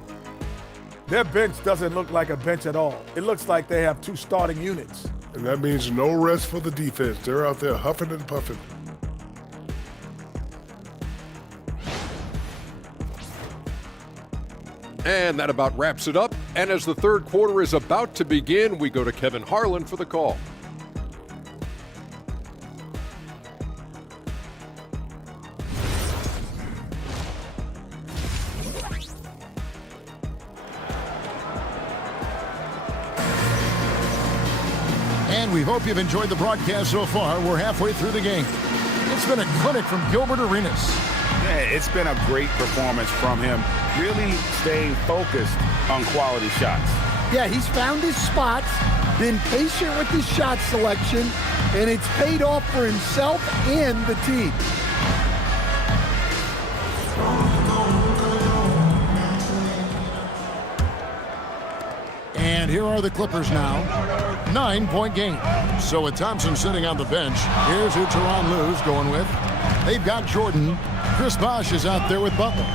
Their bench doesn't look like a bench at all. It looks like they have 2 starting units. And that means no rest for the defense. They're out there huffing and puffing. And that about wraps it up. And as the third quarter is about to begin, we go to Kevin Harlan for the call. And we hope you've enjoyed the broadcast so far. We're halfway through the game. It's been a clinic from Gilbert Arenas. Yeah, it's been a great performance from him, really staying focused on quality shots. Yeah, he's found his spots, been patient with his shot selection, and it's paid off for himself and the team. And here are the Clippers now. 9-point game. So with Thompson sitting on the bench, here's who Tyronn Lue's going with. They've got Jordan. Chris Bosh is out there with Butler.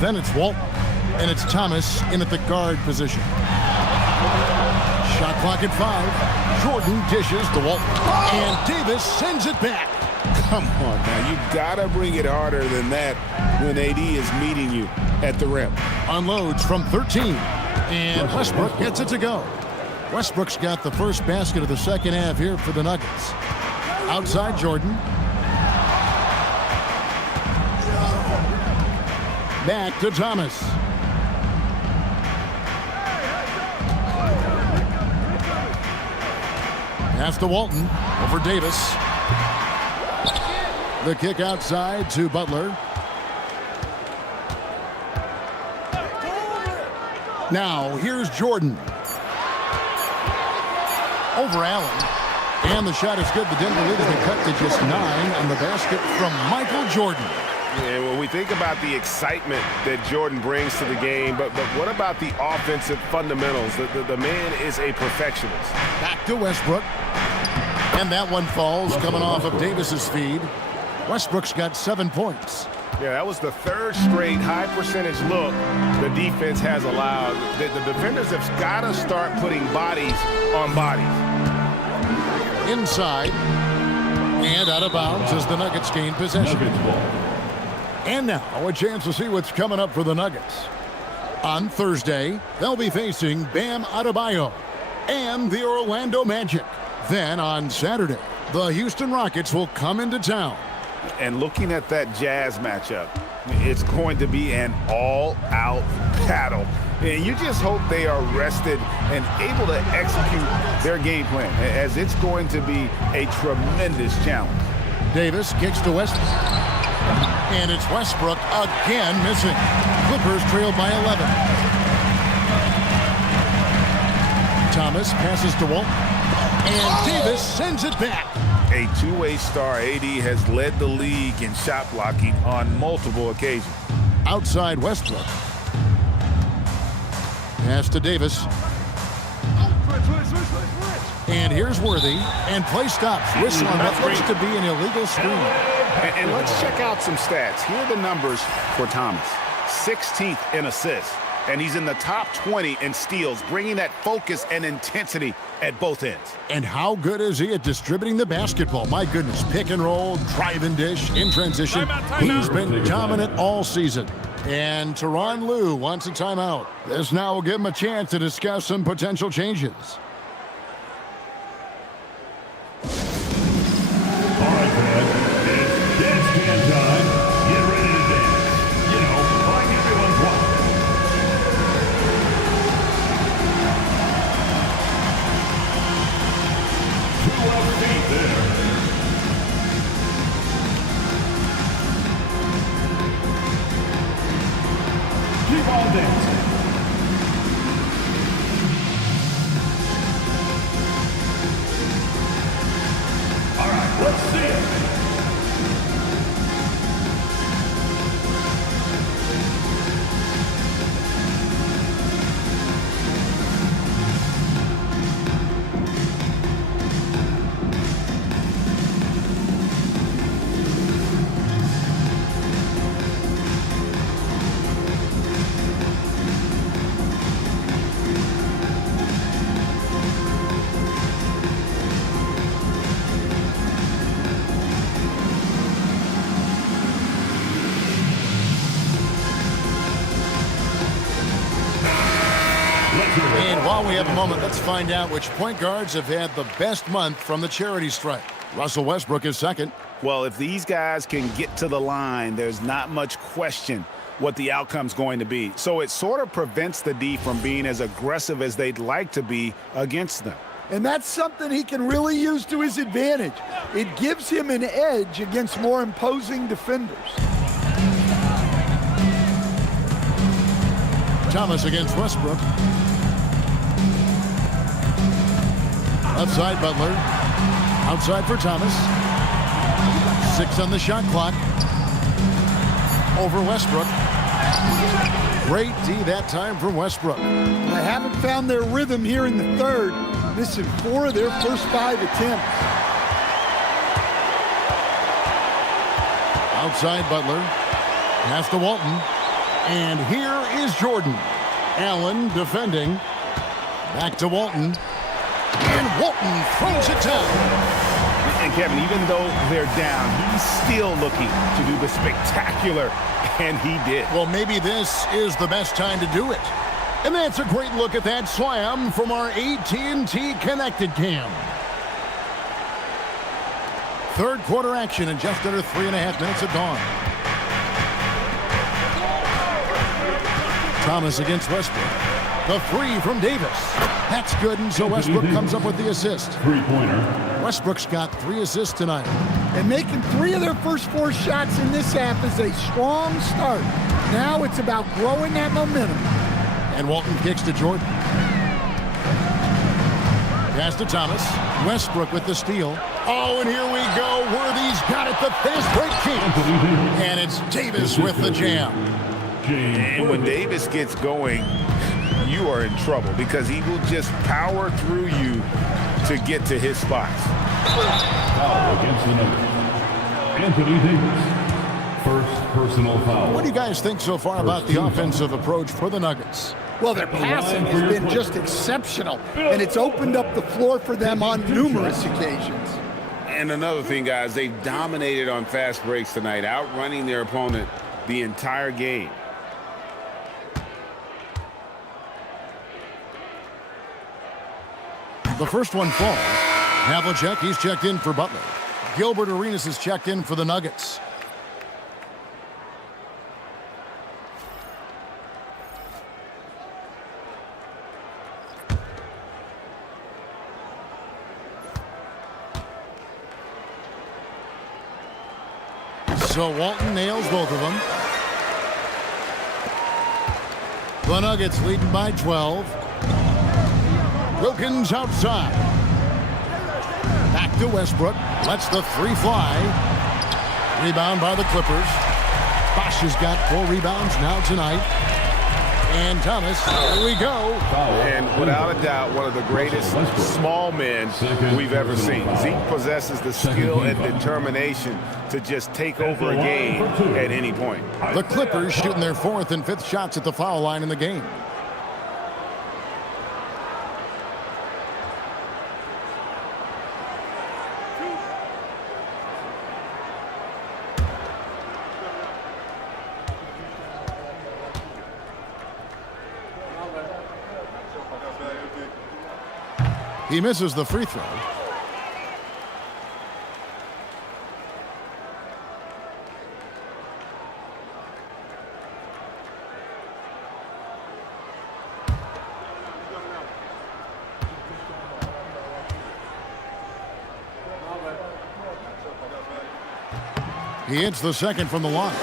Then it's Walton. And it's Thomas in at the guard position. Shot clock at 5. Jordan dishes to Walton. And Davis sends it back. Come on now, you gotta bring it harder than that when AD is meeting you at the rim. Unloads from 13. And Westbrook gets it to go. Westbrook's got the first basket of the second half here for the Nuggets. Outside Jordan. Back to Thomas. Pass to Walton over Davis. The kick outside to Butler. Now, here's Jordan. Over Allen. And the shot is good. The Denver lead has been cut to just 9 on the basket from Michael Jordan. Yeah, when we think about the excitement that Jordan brings to the game, but what about the offensive fundamentals? The man is a perfectionist. Back to Westbrook. And that one falls coming off of Davis's feed. Westbrook's got 7 points. Yeah, that was the 3rd straight high percentage look the defense has allowed. The defenders have got to start putting bodies on bodies. Inside. And out of bounds as the Nuggets gain possession. And now a chance to see what's coming up for the Nuggets. On Thursday, they'll be facing Bam Adebayo and the Orlando Magic. Then on Saturday, the Houston Rockets will come into town. And looking at that Jazz matchup, it's going to be an all-out battle. And you just hope they are rested and able to execute their game plan, as it's going to be a tremendous challenge. Davis kicks to Westbrook. And it's Westbrook again missing. Clippers trail by 11. Thomas passes to Walt. And Davis sends it back. A two-way star, AD has led the league in shot blocking on multiple occasions. Outside Westbrook. Pass to Davis. And here's Worthy. And play stops. Whistle on what looks to be an illegal screen. And let's check out some stats. Here are the numbers for Thomas. 16th in assists. And he's in the top 20 in steals, bringing that focus and intensity at both ends. And how good is he at distributing the basketball? My goodness, pick and roll, drive and dish, in transition. He's been dominant all season. And Tyronn Lue wants a timeout. This now will give him a chance to discuss some potential changes. All right, Dad. It's dance can time. Get ready to dance. You know, like everyone's watching. There. Keep on dancing. All right, let's see it. And while we have a moment, let's find out which point guards have had the best month from the charity strike. Russell Westbrook is second. Well, if these guys can get to the line, there's not much question what the outcome's going to be. So it sort of prevents the D from being as aggressive as they'd like to be against them. And that's something he can really use to his advantage. It gives him an edge against more imposing defenders. Thomas against Westbrook. Outside Butler. Outside for Thomas. 6 on the shot clock. Over Westbrook. Great D that time from Westbrook. They haven't found their rhythm here in the third. Missing 4 of their first 5 attempts. Outside Butler. Pass to Walton. And here is Jordan. Allen defending. Back to Walton. And Walton throws it down. And Kevin, even though they're down, he's still looking to do the spectacular, and he did. Well, maybe this is the best time to do it. And that's a great look at that slam from our AT&T Connected Cam. Third quarter action in just under 3.5 minutes have gone. Thomas against Westbrook. The 3 from Davis. That's good, and so Westbrook comes up with the assist. Three-pointer. Westbrook's got 3 assists tonight. And making 3 of their first 4 shots in this half is a strong start. Now it's about growing that momentum. And Walton kicks to Jordan. Pass to Thomas. Westbrook with the steal. Oh, and here we go. Worthy's got it, the fast break king. And it's Davis with the jam. And when Davis gets going, you are in trouble because he will just power through you to get to his spots. Foul against the Nuggets. Anthony Davis. First personal foul. What do you guys think so far about the offensive approach for the Nuggets? Well, their passing has been just exceptional, and it's opened up the floor for them on numerous occasions. And another thing, guys, they've dominated on fast breaks tonight, outrunning their opponent the entire game. The first one falls. Havlicek, he's checked in for Butler. Gilbert Arenas is checked in for the Nuggets. So Walton nails both of them. The Nuggets leading by 12. Wilkins outside. Back to Westbrook. Lets the 3 fly. Rebound by the Clippers. Bosch has got 4 rebounds now tonight. And Thomas, here we go. And without a doubt, one of the greatest small men we've ever seen. Zeke possesses the skill and determination to just take over a game at any point. The Clippers shooting their 4th and 5th shots at the foul line in the game. He misses the free throw. He hits the second from the line.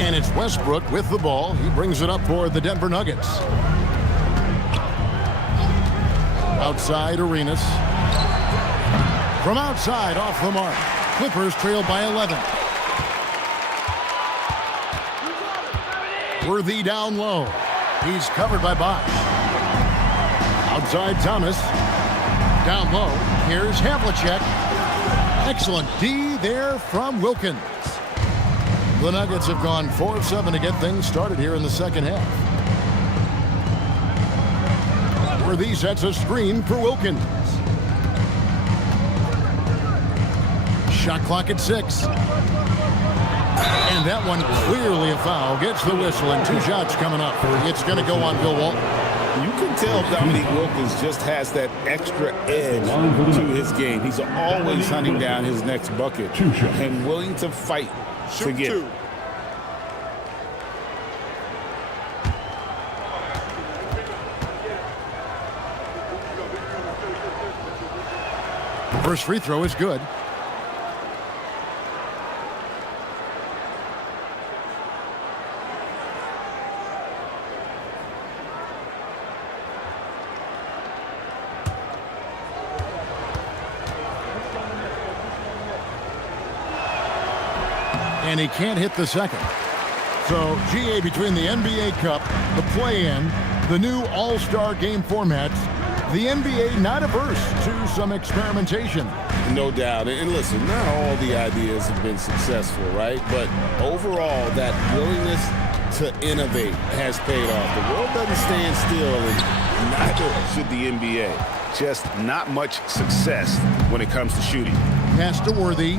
And it's Westbrook with the ball. He brings it up for the Denver Nuggets. Outside Arenas. From outside, off the mark. Clippers trail by 11. Worthy down low. He's covered by Bosch. Outside Thomas. Down low. Here's Havlicek. Excellent D there from Wilkins. The Nuggets have gone 4 of 7 to get things started here in the second half. Worthy sets a screen for Wilkins. Shot clock at 6. And that one clearly a foul. Gets the whistle and 2 shots coming up. It's going to go on Bill Walton. You can tell Dominique Wilkins just has that extra edge to his game. He's always hunting down his next bucket and willing to fight to get it. First free throw is good. And he can't hit the second. So, GA, between the NBA Cup, the play-in, the new All-Star game formats, the NBA not averse to some experimentation. No doubt. And listen, not all the ideas have been successful, right? But overall, that willingness to innovate has paid off. The world doesn't stand still, and neither should the NBA. Just not much success when it comes to shooting. Pass to Worthy.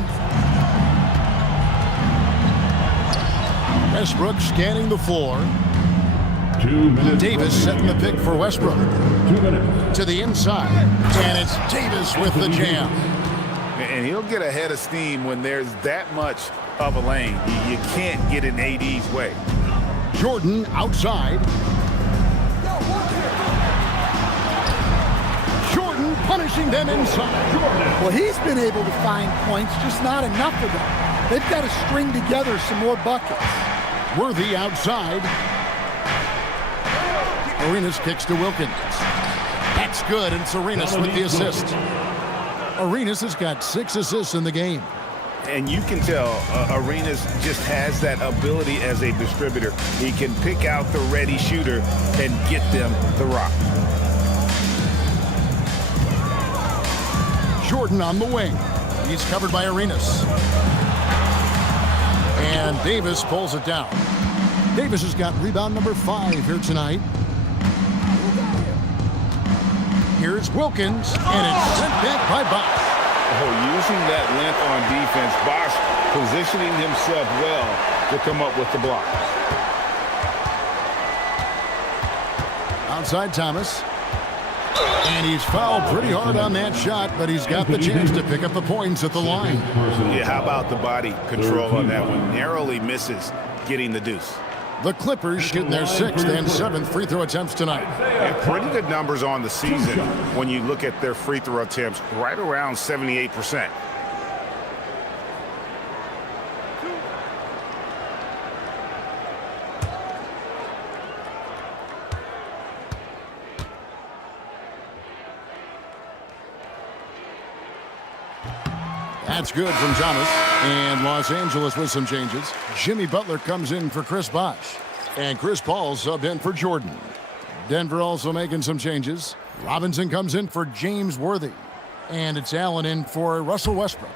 Westbrook scanning the floor. 2 minutes. Davis setting the pick for Westbrook. 2 minutes. To the inside. And it's Davis with the jam. And he'll get a head of steam when there's that much of a lane. You can't get in AD's way. Jordan outside. Jordan punishing them inside. Well, he's been able to find points, just not enough of them. They've got to string together some more buckets. Worthy outside. Arenas kicks to Wilkins. That's good, and it's Arenas with the assist. Arenas has got 6 assists in the game. And you can tell Arenas just has that ability as a distributor. He can pick out the ready shooter and get them the rock. Jordan on the wing. He's covered by Arenas. And Davis pulls it down. Davis has got rebound number 5 here tonight. Here's Wilkins, and it's sent back by Bosch. Oh, using that length on defense, Bosch positioning himself well to come up with the block. Outside Thomas. And he's fouled pretty hard on that shot, but he's got the chance to pick up the points at the line. Yeah, how about the body control on that one? Narrowly misses getting the deuce. The Clippers shooting their 6th and 7th free throw attempts tonight. And pretty good numbers on the season when you look at their free throw attempts, right around 78%. That's good from Thomas. And Los Angeles with some changes. Jimmy Butler comes in for Chris Bosh. And Chris Paul subbed in for Jordan. Denver also making some changes. Robinson comes in for James Worthy. And it's Allen in for Russell Westbrook.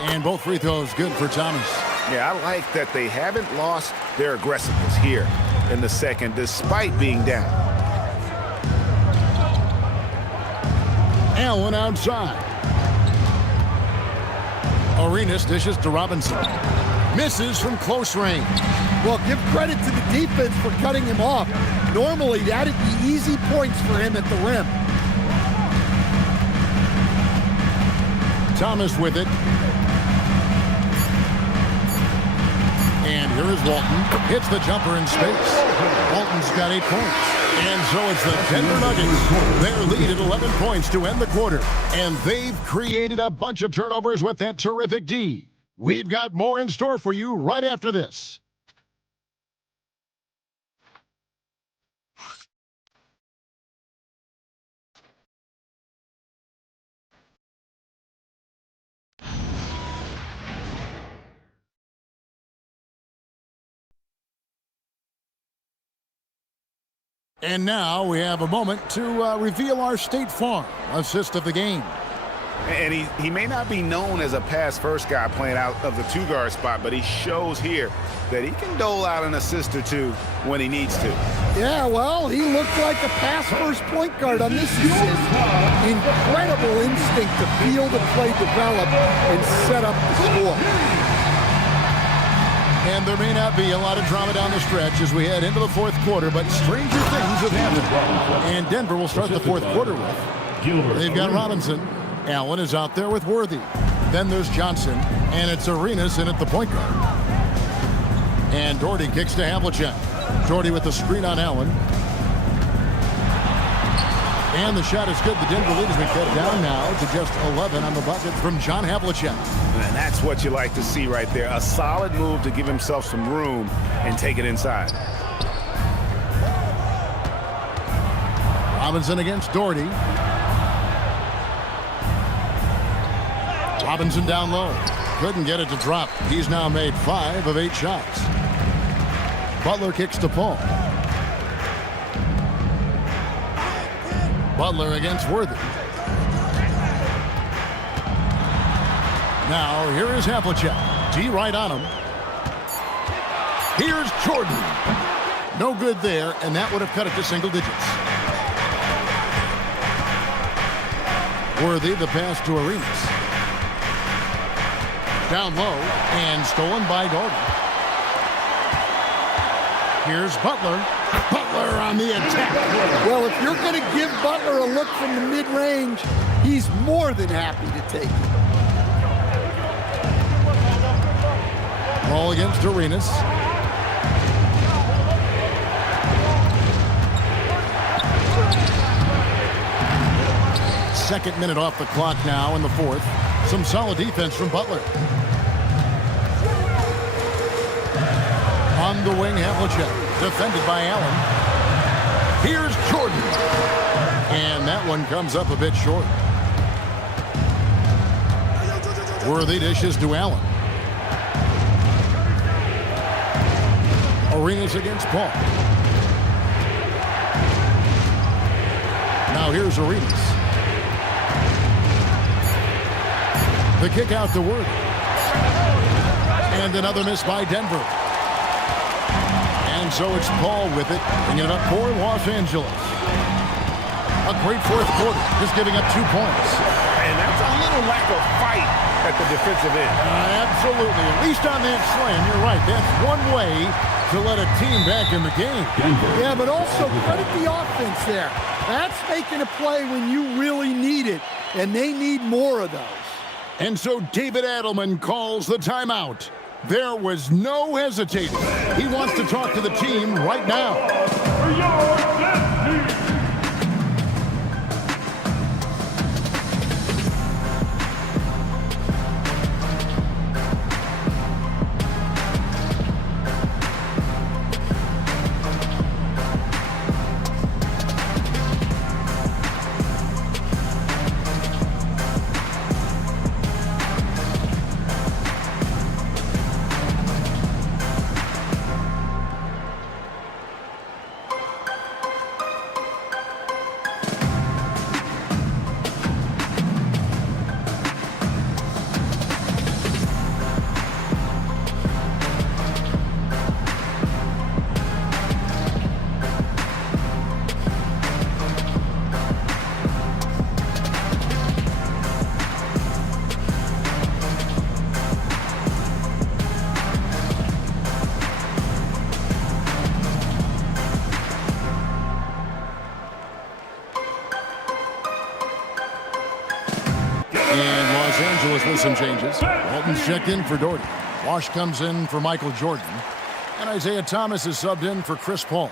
And both free throws good for Thomas. Yeah, I like that they haven't lost their aggressiveness here in the second, despite being down. Allen outside. Arenas dishes to Robinson. Misses from close range. Well, give credit to the defense for cutting him off. Normally, that'd be easy points for him at the rim. Thomas with it. And here is Walton. Hits the jumper in space. Walton's got 8 points. And so it's the Denver Nuggets. Their lead at 11 points to end the quarter. And they've created a bunch of turnovers with that terrific D. We've got more in store for you right after this. And now we have a moment to reveal our State Farm assist of the game. And he may not be known as a pass-first guy playing out of the 2-guard spot, but he shows here that he can dole out an assist or two when he needs to. Yeah, well, he looked like a pass-first point guard on this assist. Incredible instinct to feel the play develop and set up the score. And there may not be a lot of drama down the stretch as we head into the fourth quarter, but stranger things have happened. And Denver will start the fourth quarter with. They've got Robinson. Allen is out there with Worthy. Then there's Johnson, and it's Arenas in at the point guard. And Doherty kicks to Havlicek. Doherty with the screen on Allen. And the shot is good. The Denver lead has been cut down now to just 11 on the bucket from John Havlicek. And that's what you like to see right there. A solid move to give himself some room and take it inside. Robinson against Doherty. Robinson down low. Couldn't get it to drop. He's now made 5 of 8 shots. Butler kicks to Paul. Butler against Worthy. Now here is Havlicek. D right on him. Here's Jordan. No good there, and that would have cut it to single digits. Worthy, the pass to Arenas. Down low, and stolen by Gordon. Here's Butler. Butler on the attack. Well, if you're going to give Butler a look from the mid-range, he's more than happy to take it. Ball against Arenas. Second minute off the clock now in the fourth. Some solid defense from Butler. On the wing, Havlicek. Defended by Allen. Here's Jordan. And that one comes up a bit short. Worthy dishes to Allen. Arenas against Paul. Now here's Arenas. The kick out to Worthy. And another miss by Denver. And so it's Paul with it, bringing it up for Los Angeles. A great fourth quarter, just giving up 2 points. And that's a little lack of fight at the defensive end. Absolutely. At least on that slam, you're right. That's one way to let a team back in the game. Yeah, but also credit the offense there. That's making a play when you really need it, and they need more of those. And so David Adelman calls the timeout. There was no hesitating. He wants to talk to the team right now. And Los Angeles with some changes. Walton's checked in for Doherty. Wash comes in for Michael Jordan. And Isaiah Thomas is subbed in for Chris Paul.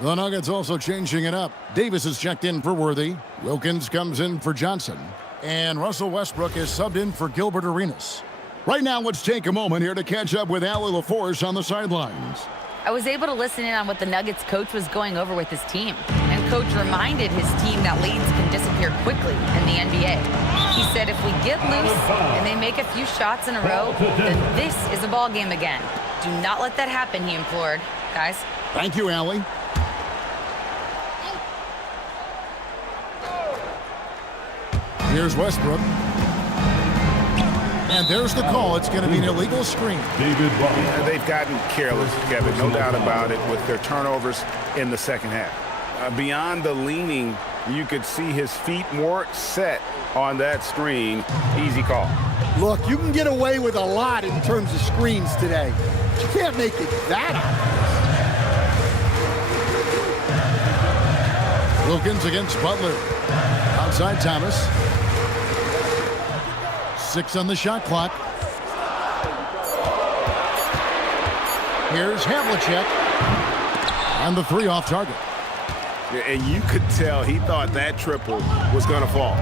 The Nuggets also changing it up. Davis is checked in for Worthy. Wilkins comes in for Johnson. And Russell Westbrook is subbed in for Gilbert Arenas. Right now, let's take a moment here to catch up with Allie LaForce on the sidelines. I was able to listen in on what the Nuggets coach was going over with his team. And coach reminded his team that leads can disappear quickly in the NBA. He said if we get loose and they make a few shots in a row, then this is a ball game again. Do not let that happen, he implored. Guys. Thank you, Allie. Here's Westbrook. And there's the call. It's going to be an illegal screen. Yeah, they've gotten careless, Kevin, no doubt about it, with their turnovers in the second half. Beyond the leaning, you could see his feet more set on that screen. Easy call. Look, you can get away with a lot in terms of screens today. But you can't make it that obvious. Wilkins against Butler. Outside Thomas. 6 on the shot clock. Here's Havlicek. And the 3 off target. And you could tell he thought that triple was going to fall.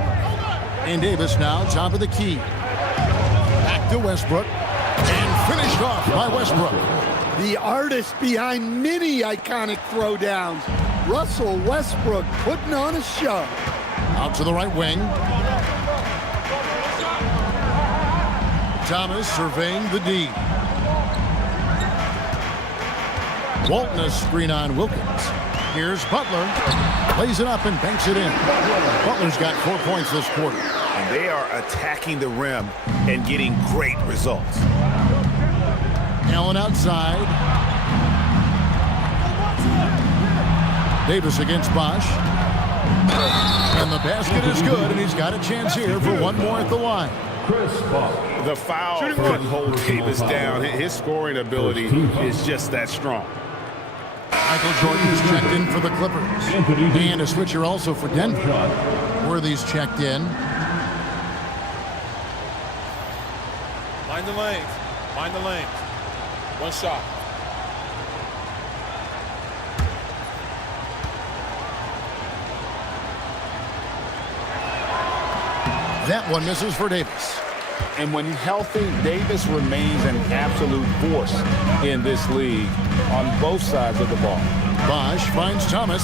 And Davis now top of the key. Back to Westbrook. And finished off by Westbrook. The artist behind many iconic throwdowns. Russell Westbrook putting on a show. Out to the right wing. Thomas surveying the D. Walton a screen on Wilkins. Here's Butler. Plays it up and banks it in. Butler's got 4 points this quarter. And they are attacking the rim and getting great results. Allen outside. Davis against Bosch. And the basket is good, and he's got a chance here for one more at the line. The foul couldn't hold Davis down. His scoring ability is just that strong. Michael Jordan is checked in for the Clippers. And a switcher also for Denver. Worthy's checked in. Mind the lanes. Mind the lanes. One shot. That one misses for Davis. And when healthy, Davis remains an absolute force in this league on both sides of the ball. Bosch finds Thomas.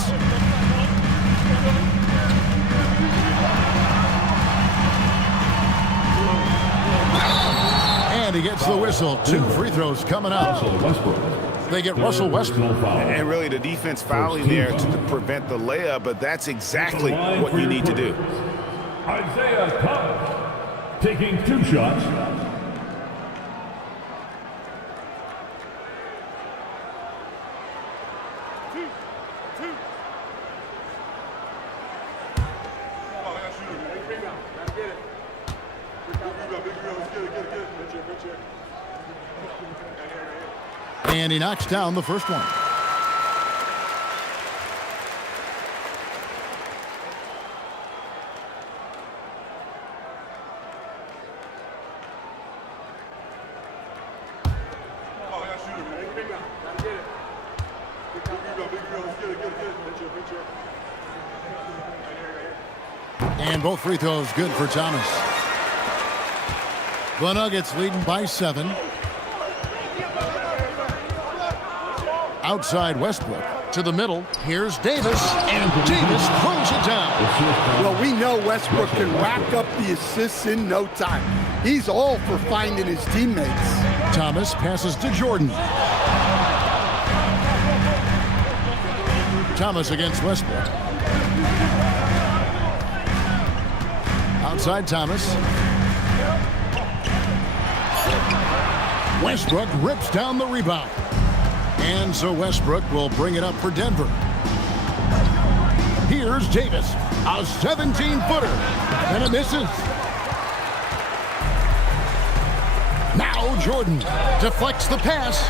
And he gets the whistle. 2 free throws coming up. They get Russell Westbrook. And really the defense fouling there to prevent the layup, but that's exactly what you need to do. Isaiah Thomas taking 2 shots. And he knocks down the first one. And both free throws good for Thomas. The Nuggets leading by 7. Outside Westbrook to the middle. Here's Davis, and Davis throws it down. Well, we know Westbrook can rack up the assists in no time. He's all for finding his teammates. Thomas passes to Jordan. Thomas against Westbrook. Outside Thomas. Westbrook rips down the rebound. And so Westbrook will bring it up for Denver. Here's Davis, a 17-footer, and it misses. Now Jordan deflects the pass.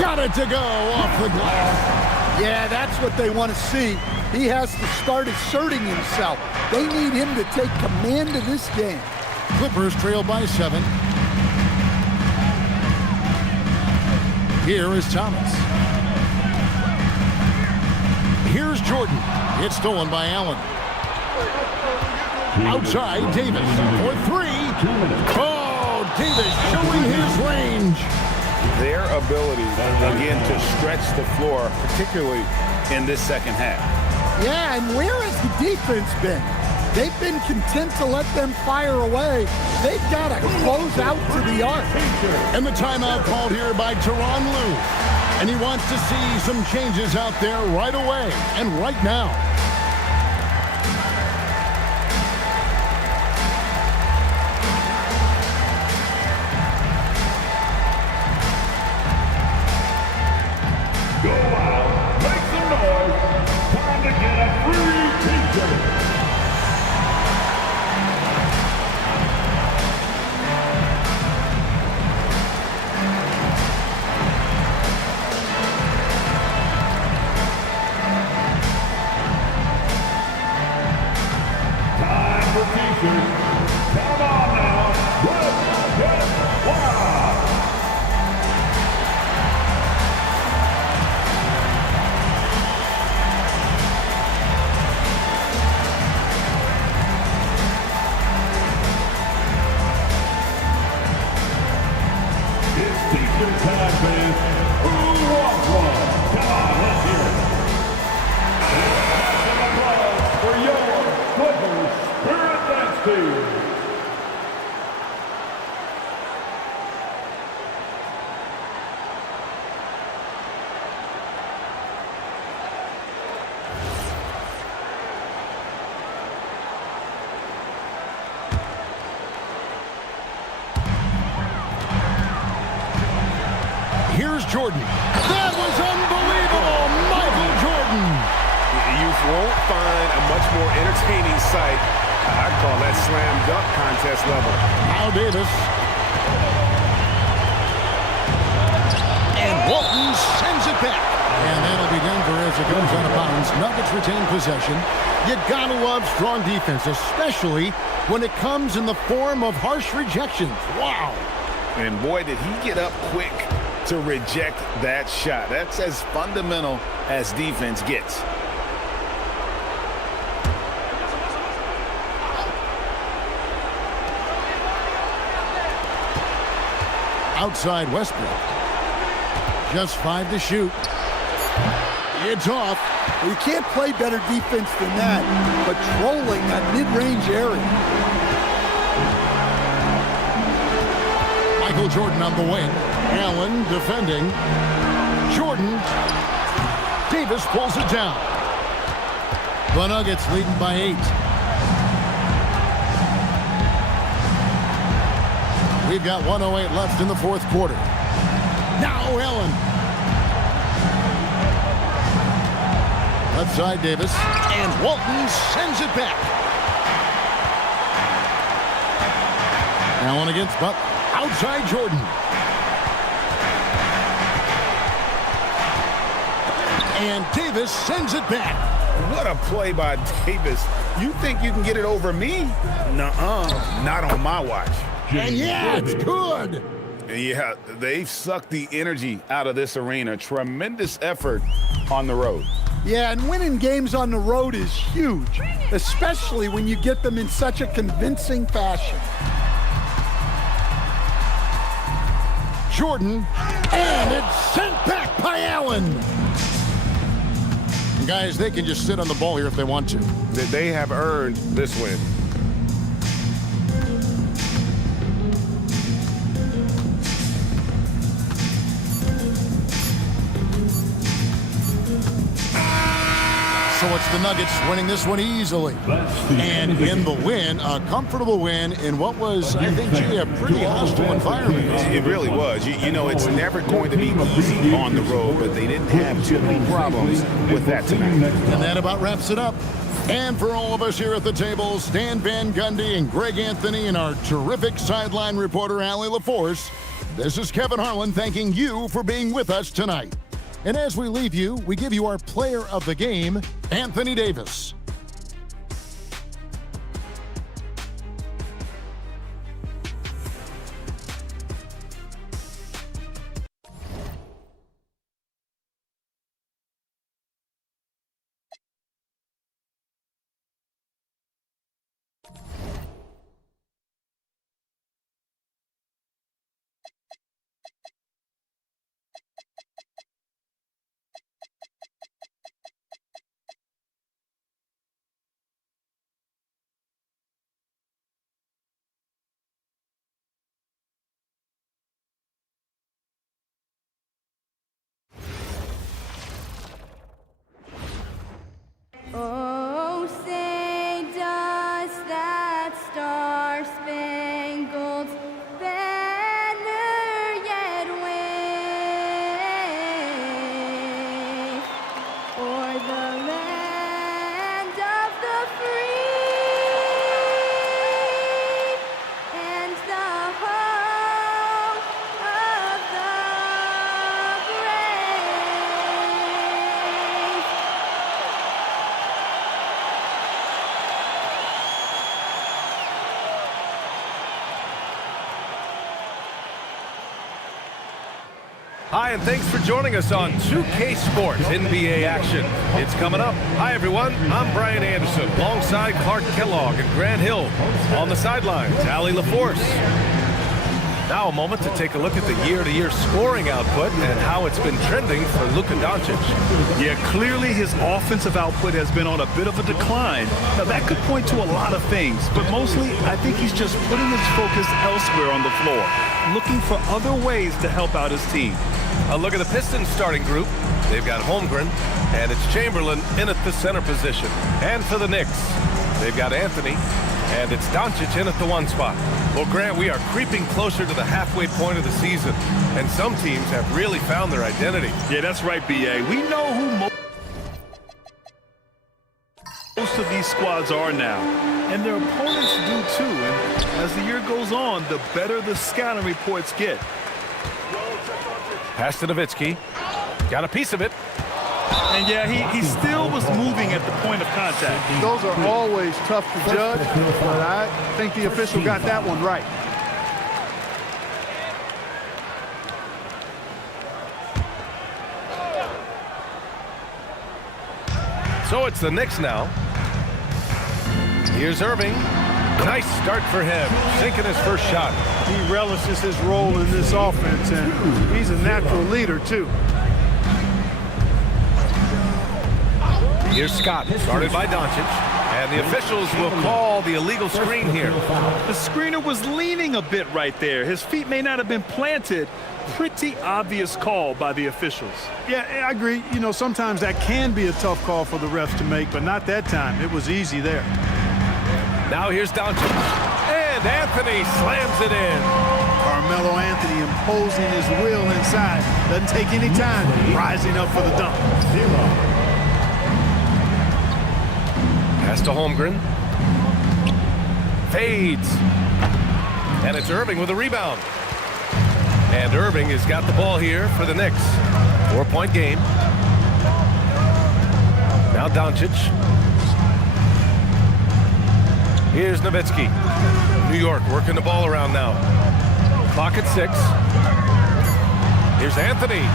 Got it to go off the glass. Yeah, that's what they want to see. He has to start asserting himself. They need him to take command of this game. Clippers trail by 7. Here is Thomas. Here's Jordan. It's stolen by Allen. Outside, Davis for 3. Oh, Davis showing his range. Their ability, again, to stretch the floor, particularly in this second half. Yeah, and where has the defense been? They've been content to let them fire away. They've got to close out to the arc. And the timeout called here by Tyronn Lue. And he wants to see some changes out there right away and right now. Go out, make some noise. Time to get a free t-shirt. Come on now, let's get wild. It's t-shirt time, fans. Who wants one? Come on, let's hear it. And applause for your Clippers Spirit Dance Team. Here's Jordan. That was unbelievable, Michael Jordan. You won't find a much more entertaining sight. I'd call that slam dunk contest level. Now Davis. And Walton sends it back. And that'll be Denver as it goes out of bounds. Nuggets retain possession. You gotta love strong defense, especially when it comes in the form of harsh rejections. Wow. And boy, did he get up quick to reject that shot. That's as fundamental as defense gets. outside Westbrook. Just 5 to shoot. It's off. Well, you can't play better defense than that, patrolling that mid-range area. Michael Jordan on the wing. Allen defending. Jordan. Davis pulls it down. The Nuggets leading by 8. We've got 1:08 left in the fourth quarter. Now Allen. Left side Davis. And Walton sends it back. Allen against Butler. Outside Jordan. And Davis sends it back. What a play by Davis. You think you can get it over me? Nuh-uh. Not on my watch. And yeah, it's good. Yeah, they've sucked the energy out of this arena. Tremendous effort on the road. Yeah, and winning games on the road is huge, especially when you get them in such a convincing fashion. Jordan, and it's sent back by Allen. Guys, they can just sit on the ball here if they want to. They have earned this win. So it's the Nuggets winning this one easily. And in the win, a comfortable win in what was, I think, a pretty hostile environment. It really was. You know, it's never going to be easy on the road, but they didn't have too many problems with that tonight. And that about wraps it up. And for all of us here at the table, Stan Van Gundy and Greg Anthony and our terrific sideline reporter, Allie LaForce, this is Kevin Harlan thanking you for being with us tonight. And as we leave you, we give you our player of the game, Anthony Davis. Oh, say does that star-spangled banner yet wave o'er the land of the free and the home of the brave. Hi, and thanks for joining us on 2K Sports NBA action. It's coming up. Hi, everyone. I'm Brian Anderson, alongside Clark Kellogg and Grant Hill. On the sidelines, Allie LaForce. Now a moment to take a look at the year-to-year scoring output and how it's been trending for Luka Doncic. Yeah, clearly his offensive output has been on a bit of a decline. Now, that could point to a lot of things, but mostly I think he's just putting his focus elsewhere on the floor, looking for other ways to help out his team. A look at the Pistons starting group. They've got Holmgren, and it's Chamberlain in at the center position. And for the Knicks, they've got Anthony, and it's Doncic in at the 1 spot. Well, Grant, we are creeping closer to the halfway point of the season, and some teams have really found their identity. Yeah, that's right, B.A. We know who most of these squads are now, and their opponents do too. And as the year goes on, the better the scouting reports get. Pass to Nowitzki. Got a piece of it. And yeah, he still was moving at the point of contact. Those are always tough to judge, but I think the official got that one right. So it's the Knicks now. Here's Irving. Nice start for him, sinking his first shot. He relishes his role in this offense, and he's a natural leader, too. Here's Scott, guarded by Doncic, and the officials will call the illegal screen here. The screener was leaning a bit right there. His feet may not have been planted. Pretty obvious call by the officials. Yeah, I agree. You know, sometimes that can be a tough call for the refs to make, but not that time. It was easy there. Now here's Doncic, and Anthony slams it in. Carmelo Anthony imposing his will inside. Doesn't take any time, rising up for the dunk. Pass to Holmgren. Fades. And it's Irving with a rebound. And Irving has got the ball here for the Knicks. 4-point game. Now Doncic. Here's Nowitzki. New York working the ball around now. Clock at 6. Here's Anthony.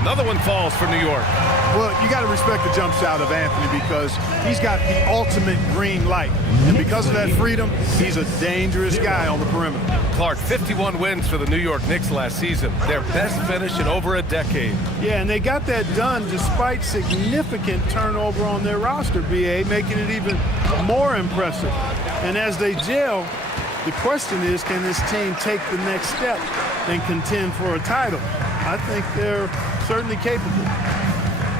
Another one falls for New York. Well, you got to respect the jump shot of Anthony because he's got the ultimate green light. And because of that freedom, he's a dangerous guy on the perimeter. Clark, 51 wins for the New York Knicks last season. Their best finish in over a decade. Yeah, and they got that done despite significant turnover on their roster, BA, making it even more impressive. And as they gel, the question is, can this team take the next step and contend for a title? I think they're certainly capable.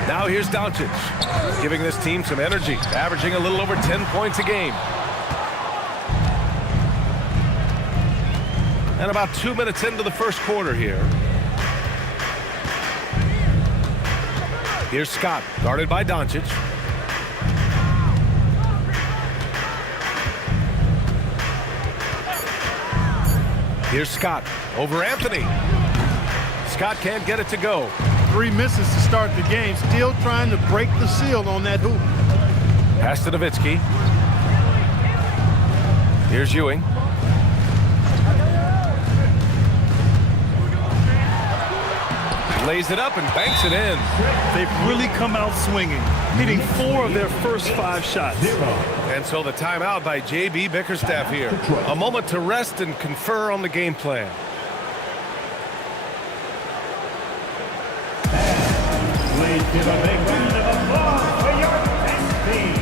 Now here's Doncic, giving this team some energy, averaging a little over 10 points a game. And about 2 minutes into the first quarter here. Here's Scott, guarded by Doncic. Here's Scott over Anthony. Scott can't get it to go. 3 misses to start the game, still trying to break the seal on that hoop. Pass to Nowitzki. Here's Ewing. Lays it up and banks it in. They've really come out swinging, hitting 4 of their first 5 shots. And so the timeout by J.B. Bickerstaff here. A moment to rest and confer on the game plan. Please give a big round of applause for your next team.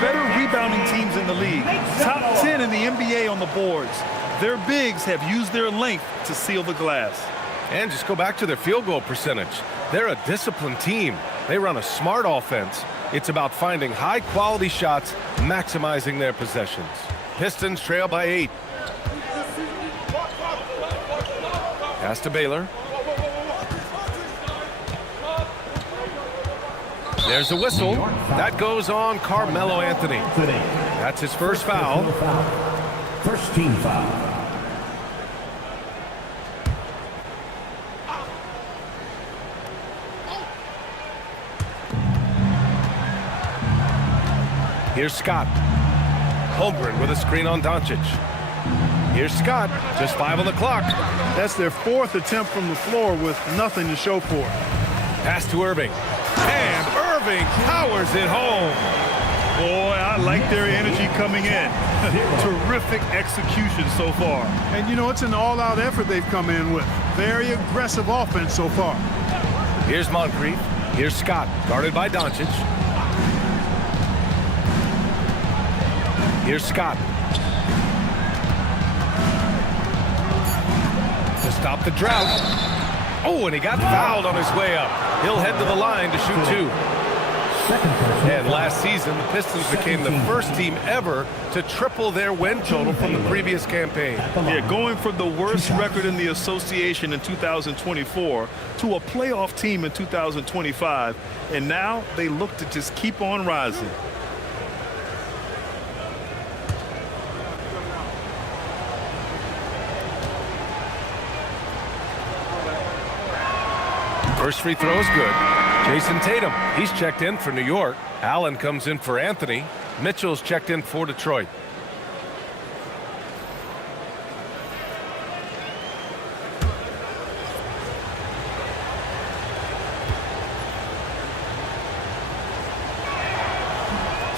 Better rebounding teams in the league. Top 10 in the NBA on the boards. Their bigs have used their length to seal the glass. And just go back to their field goal percentage. They're a disciplined team. They run a smart offense. It's about finding high-quality shots, maximizing their possessions. Pistons trail by 8. Pass to Baylor. There's a whistle. That goes on Carmelo Anthony. That's his first foul. First team foul. Here's Scott. Holmgren with a screen on Doncic. Here's Scott. Just 5 on the clock. That's their 4th attempt from the floor with nothing to show for it. Pass to Irving. And Irving powers it home. Boy, I like their energy coming in. Terrific execution so far. And, you know, it's an all-out effort they've come in with. Very aggressive offense so far. Here's Moncrief. Here's Scott, guarded by Doncic. Here's Scott. To stop the drought. Oh, and he got fouled on his way up. He'll head to the line to shoot 2. And last season, the Pistons became the first team ever to triple their win total from the previous campaign. Yeah, going from the worst record in the association in 2024 to a playoff team in 2025. And now they look to just keep on rising. First free throw is good. Jason Tatum, he's checked in for New York. Allen comes in for Anthony. Mitchell's checked in for Detroit.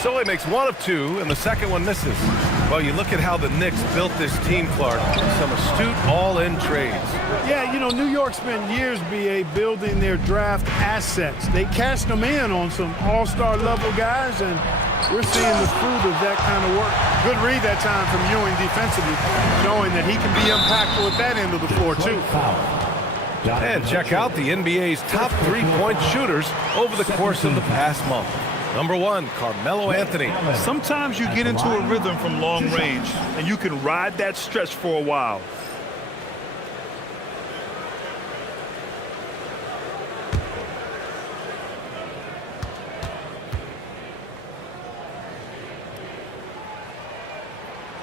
So he makes 1 of 2, and the second one misses. Well, you look at how the Knicks built this team, Clark. Some astute all-in trades. Yeah, you know, New York spent years, B.A., building their draft assets. They cashed them in on some all-star level guys, and we're seeing the fruit of that kind of work. Good read that time from Ewing defensively, showing that he can be impactful at that end of the floor, too. And check out the NBA's top three-point shooters over the course of the past month. Number 1, Carmelo Anthony. Sometimes you get into a rhythm from long range, and you can ride that stretch for a while.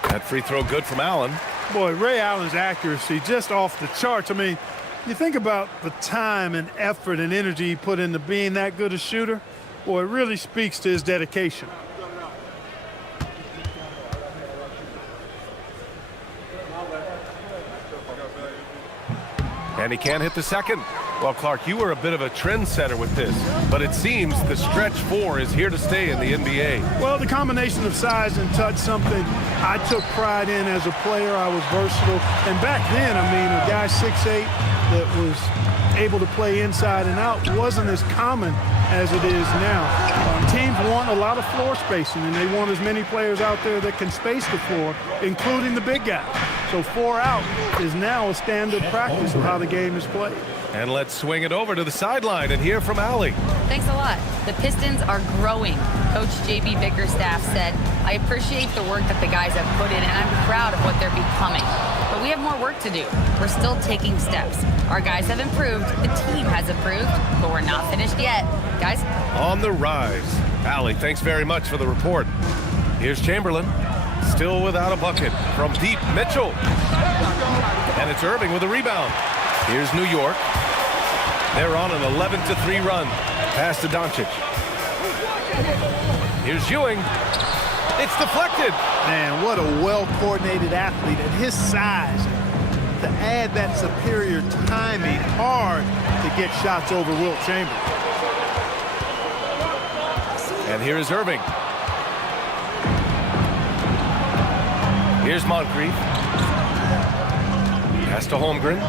That free throw good from Allen. Boy, Ray Allen's accuracy just off the charts. I mean, you think about the time and effort and energy he put into being that good a shooter. Boy, it really speaks to his dedication. And he can't hit the second. Well, Clark, you were a bit of a trendsetter with this, but it seems the stretch 4 is here to stay in the NBA. Well, the combination of size and touch, something I took pride in as a player. I was versatile. And back then, I mean, a guy 6'8" that was able to play inside and out wasn't as common as it is now. Teams want a lot of floor spacing, and they want as many players out there that can space the floor, including the big guys. So 4 out is now a standard practice of how the game is played. And let's swing it over to the sideline and hear from Allie. Thanks a lot. The Pistons are growing. Coach J.B. Bickerstaff said, I appreciate the work that the guys have put in, and I'm proud of what they're becoming. But we have more work to do. We're still taking steps. Our guys have improved. The team has improved, but we're not finished yet. Guys? On the rise. Allie, thanks very much for the report. Here's Chamberlain. Still without a bucket. From deep, Mitchell. And it's Irving with a rebound. Here's New York. They're on an 11-3 run. Pass to Doncic. Here's Ewing. It's deflected. Man, what a well-coordinated athlete at his size. To add that superior timing, hard to get shots over Wilt Chamberlain. And here is Irving. Here's Moncrief. Pass to Holmgren.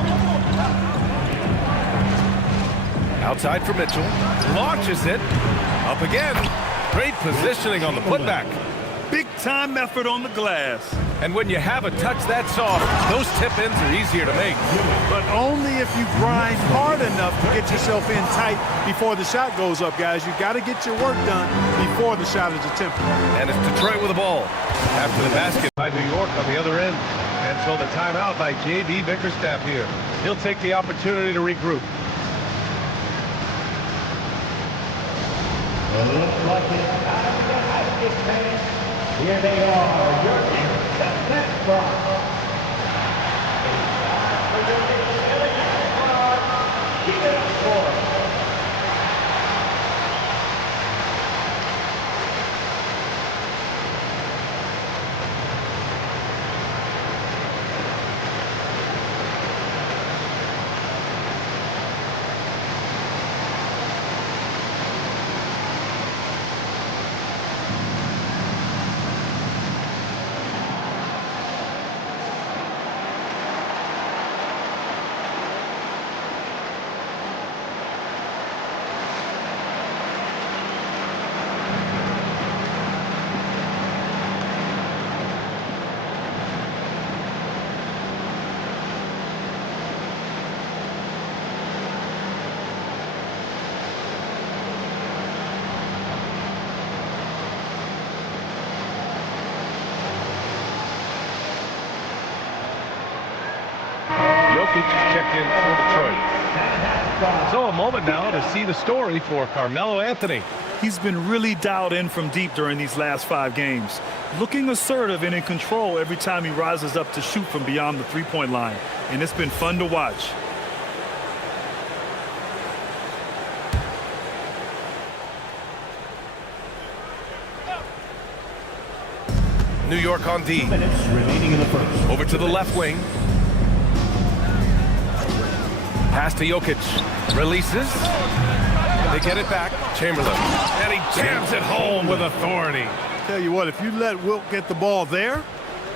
Outside for Mitchell. Launches it. Up again. Great positioning on the putback. Big-time effort on the glass. And when you have a touch that soft, those tip-ins are easier to make. But only if you grind hard enough to get yourself in tight before the shot goes up, guys. You got to get your work done before the shot is attempted. And it's Detroit with the ball. After the basket by New York on the other end. And so the timeout by J.B. Bickerstaff here. He'll take the opportunity to regroup. Looks like it's time to get basket fans. Here they are, your Knicks, the Nets from. It's time for your Knicks Celtics from. Keep it up for us. check in for Detroit. So a moment now to see the story for Carmelo Anthony. He's been really dialed in from deep during these last 5 games. Looking assertive and in control every time he rises up to shoot from beyond the three-point line. And it's been fun to watch. New York on D. Minutes remaining in the first. Over to the left wing. Pass to Jokic. Releases. They get it back. Chamberlain. And he jams it home with authority. Tell you what, if you let Wilt get the ball there,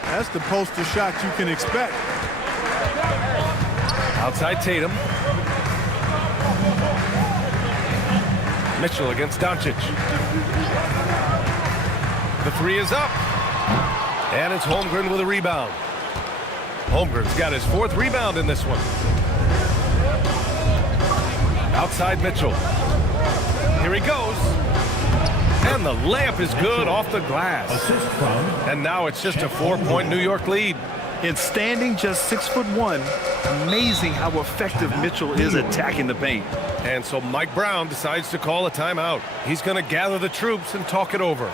that's the poster shot you can expect. Outside Tatum. Mitchell against Doncic. The three is up. And it's Holmgren with a rebound. Holmgren's got his 4th rebound in this one. Outside Mitchell. Here he goes. And the layup is good off the glass. And now it's just a 4-point New York lead. And standing just 6'1", amazing how effective Mitchell is attacking the paint. And so Mike Brown decides to call a timeout. He's going to gather the troops and talk it over.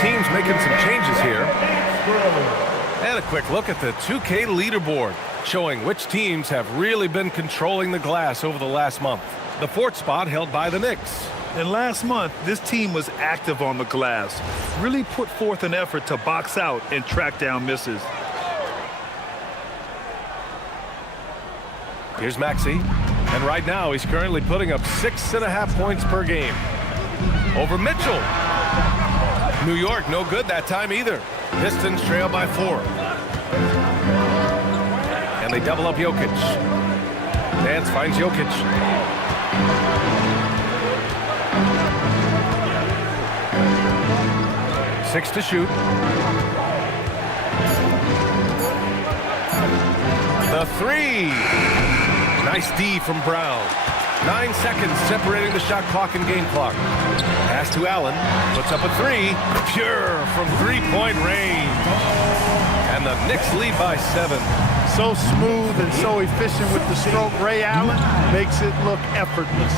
Teams making some changes here. And a quick look at the 2K leaderboard, showing which teams have really been controlling the glass over the last month. The 4th spot held by the Knicks. And last month, this team was active on the glass, really put forth an effort to box out and track down misses. Here's Maxey, and right now he's currently putting up 6.5 points per game. Over Mitchell. New York, no good that time either. Pistons trail by 4. And they double up Jokic. Nance finds Jokic. Six to shoot. The three. Nice D from Brown. 9 seconds separating the shot clock and game clock. Pass to Allen. Puts up a 3. Pure from 3-point range. And the Knicks lead by 7. So smooth and so efficient with the stroke. Ray Allen makes it look effortless.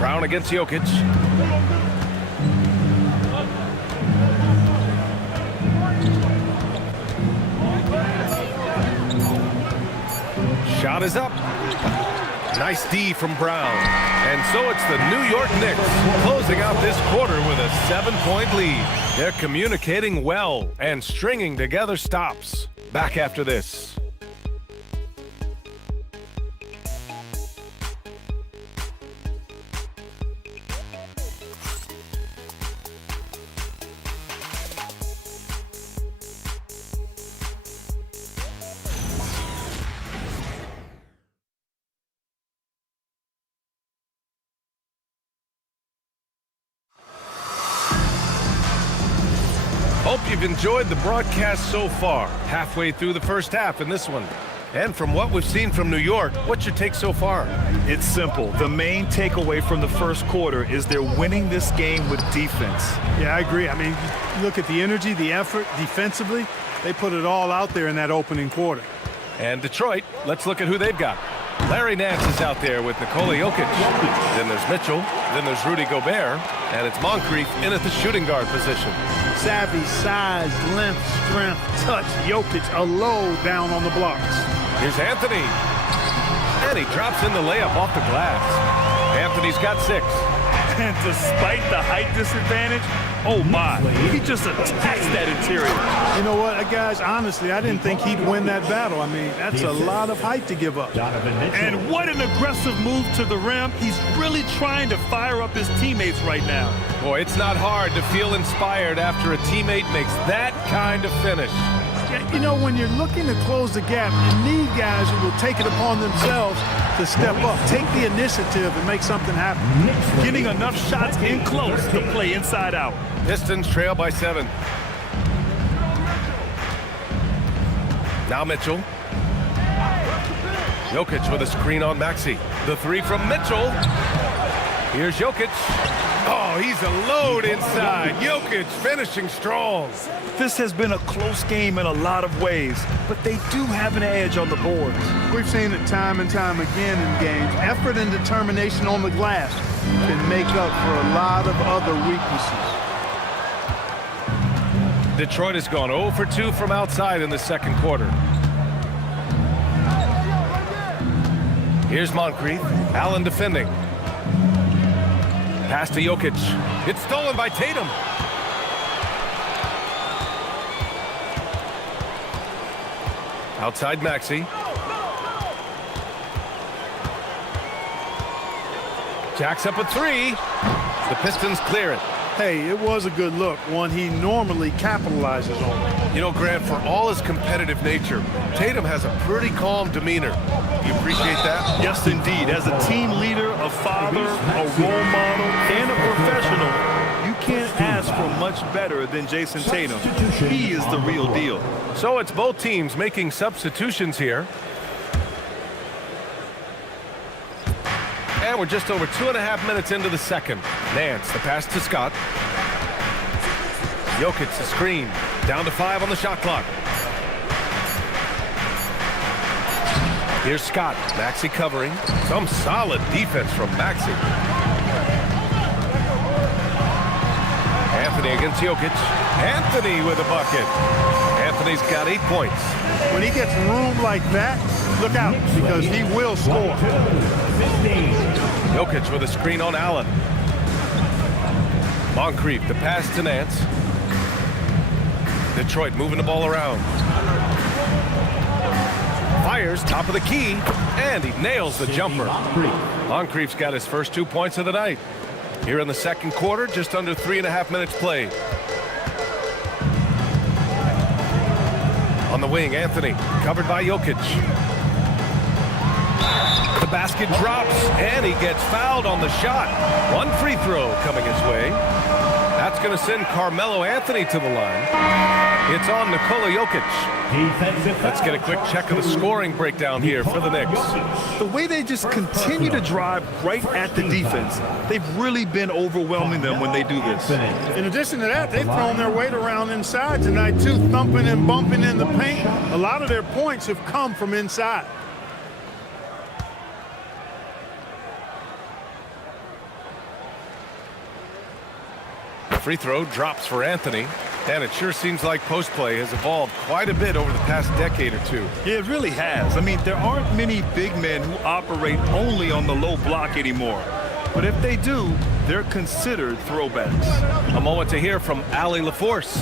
Brown against Jokic. Shot is up. Nice D from Brown. And so it's the New York Knicks closing out this quarter with a 7-point lead. They're communicating well and stringing together stops. Back after this. Hope you've enjoyed the broadcast so far. Halfway through the first half in this one. And from what we've seen from New York, what's your take so far? It's simple. The main takeaway from the first quarter is they're winning this game with defense. Yeah, I agree. I mean, you look at the energy, the effort defensively. They put it all out there in that opening quarter. And Detroit, let's look at who they've got. Larry Nance is out there with Nikola Jokic. Then there's Mitchell. Then there's Rudy Gobert. And it's Moncrief in at the shooting guard position. Savvy, size, length, strength, touch. Jokic a low down on the blocks. Here's Anthony. And he drops in the layup off the glass. Anthony's got 6. And despite the height disadvantage, oh my, he just attacks that interior. You know what, guys, honestly, I didn't think he'd win that battle. I mean, that's a lot of height to give up. And what an aggressive move to the rim. He's really trying to fire up his teammates right now. Boy, it's not hard to feel inspired after a teammate makes that kind of finish. You know, when you're looking to close the gap, you need guys who will take it upon themselves to step up, take the initiative, and make something happen. Getting enough shots in close to play inside out. Pistons trail by 7. Now Mitchell. Jokic with a screen on Maxey. The 3 from Mitchell. Here's Jokic. Oh, he's a load inside. Jokic finishing strong. This has been a close game in a lot of ways, but they do have an edge on the boards. We've seen it time and time again in games. Effort and determination on the glass can make up for a lot of other weaknesses. Detroit has gone 0 for 2 from outside in the second quarter. Here's Moncrief. Allen defending. Pass to Jokic. It's stolen by Tatum. Outside Maxey. Jacks up a 3. The Pistons clear it. Hey, it was a good look, one he normally capitalizes on. You know, Grant, for all his competitive nature, Tatum has a pretty calm demeanor. You appreciate that? Yes, indeed. As a team leader, a father, a role model, and a professional, you can't ask for much better than Jason Tatum. He is the real deal. So it's both teams making substitutions here. And we're just over 2.5 minutes into the second. Nance, the pass to Scott. Jokic, the screen. Down to 5 on the shot clock. Here's Scott. Maxey covering. Some solid defense from Maxey. Anthony against Jokic. Anthony with a bucket. Anthony's got 8 points. When he gets room like that, look out, because he will score. Jokic with a screen on Allen. Moncrief, the pass to Nance. Detroit moving the ball around. Fires, top of the key, and he nails the jumper. Moncrief's got his first 2 points of the night. Here in the second quarter, just under 3.5 minutes played. On the wing, Anthony, covered by Jokic. The basket drops, and he gets fouled on the shot. 1 free throw coming his way. That's going to send Carmelo Anthony to the line. It's on Nikola Jokic. Let's get a quick check of the scoring breakdown here for the Knicks. The way they just continue to drive right at the defense, they've really been overwhelming them when they do this. In addition to that, they've thrown their weight around inside tonight, too, thumping and bumping in the paint. A lot of their points have come from inside. The free throw drops for Anthony, and it sure seems like post play has evolved quite a bit over the past decade or 2. Yeah, it really has. I mean, there aren't many big men who operate only on the low block anymore. But if they do, they're considered throwbacks. A moment to hear from Allie LaForce.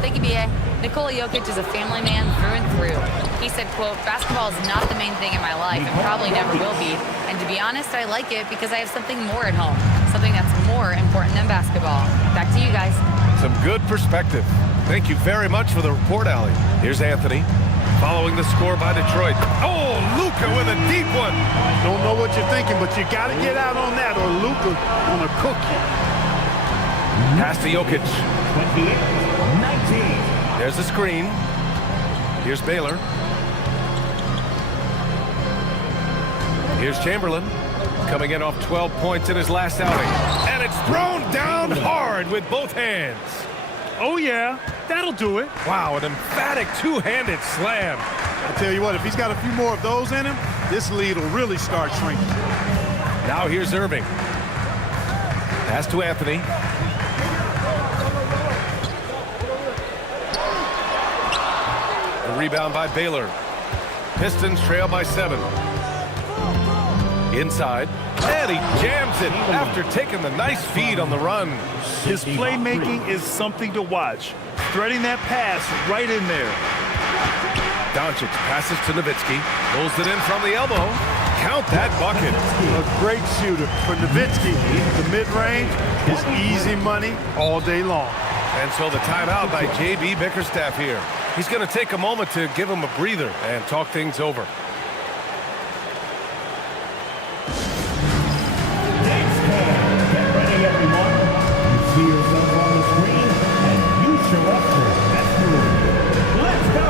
Thank you, B.A. Nikola Jokic is a family man through and through. He said, quote, basketball is not the main thing in my life and probably never will be. And to be honest, I like it because I have something more at home, something that's more important than basketball. Back to you guys. Some good perspective. Thank you very much for the report, Allie. Here's Anthony. Following the score by Detroit. Oh, Luka with a deep one. Don't know what you're thinking, but you got to get out on that or Luka gonna cook you. Pass to Jokic. 28-19. There's the screen. Here's Baylor. Here's Chamberlain. Coming in off 12 points in his last outing. And it's thrown down hard with both hands. Oh, yeah. That'll do it. Wow, an emphatic two-handed slam. I tell you what, if he's got a few more of those in him, this lead will really start shrinking. Now here's Irving. Pass to Anthony. A rebound by Baylor. Pistons trail by 7. Inside. And he jams it after taking the nice feed on the run. His playmaking is something to watch. Threading that pass right in there. Doncic passes to Nowitzki. Pulls it in from the elbow. Count that bucket. A great shooter. For Nowitzki, the mid-range is easy money all day long. And so the timeout by J.B. Bickerstaff here. He's going to take a moment to give him a breather and talk things over. Get ready, everyone. You see yourself on the screen, and you show up for the best move. Let's go!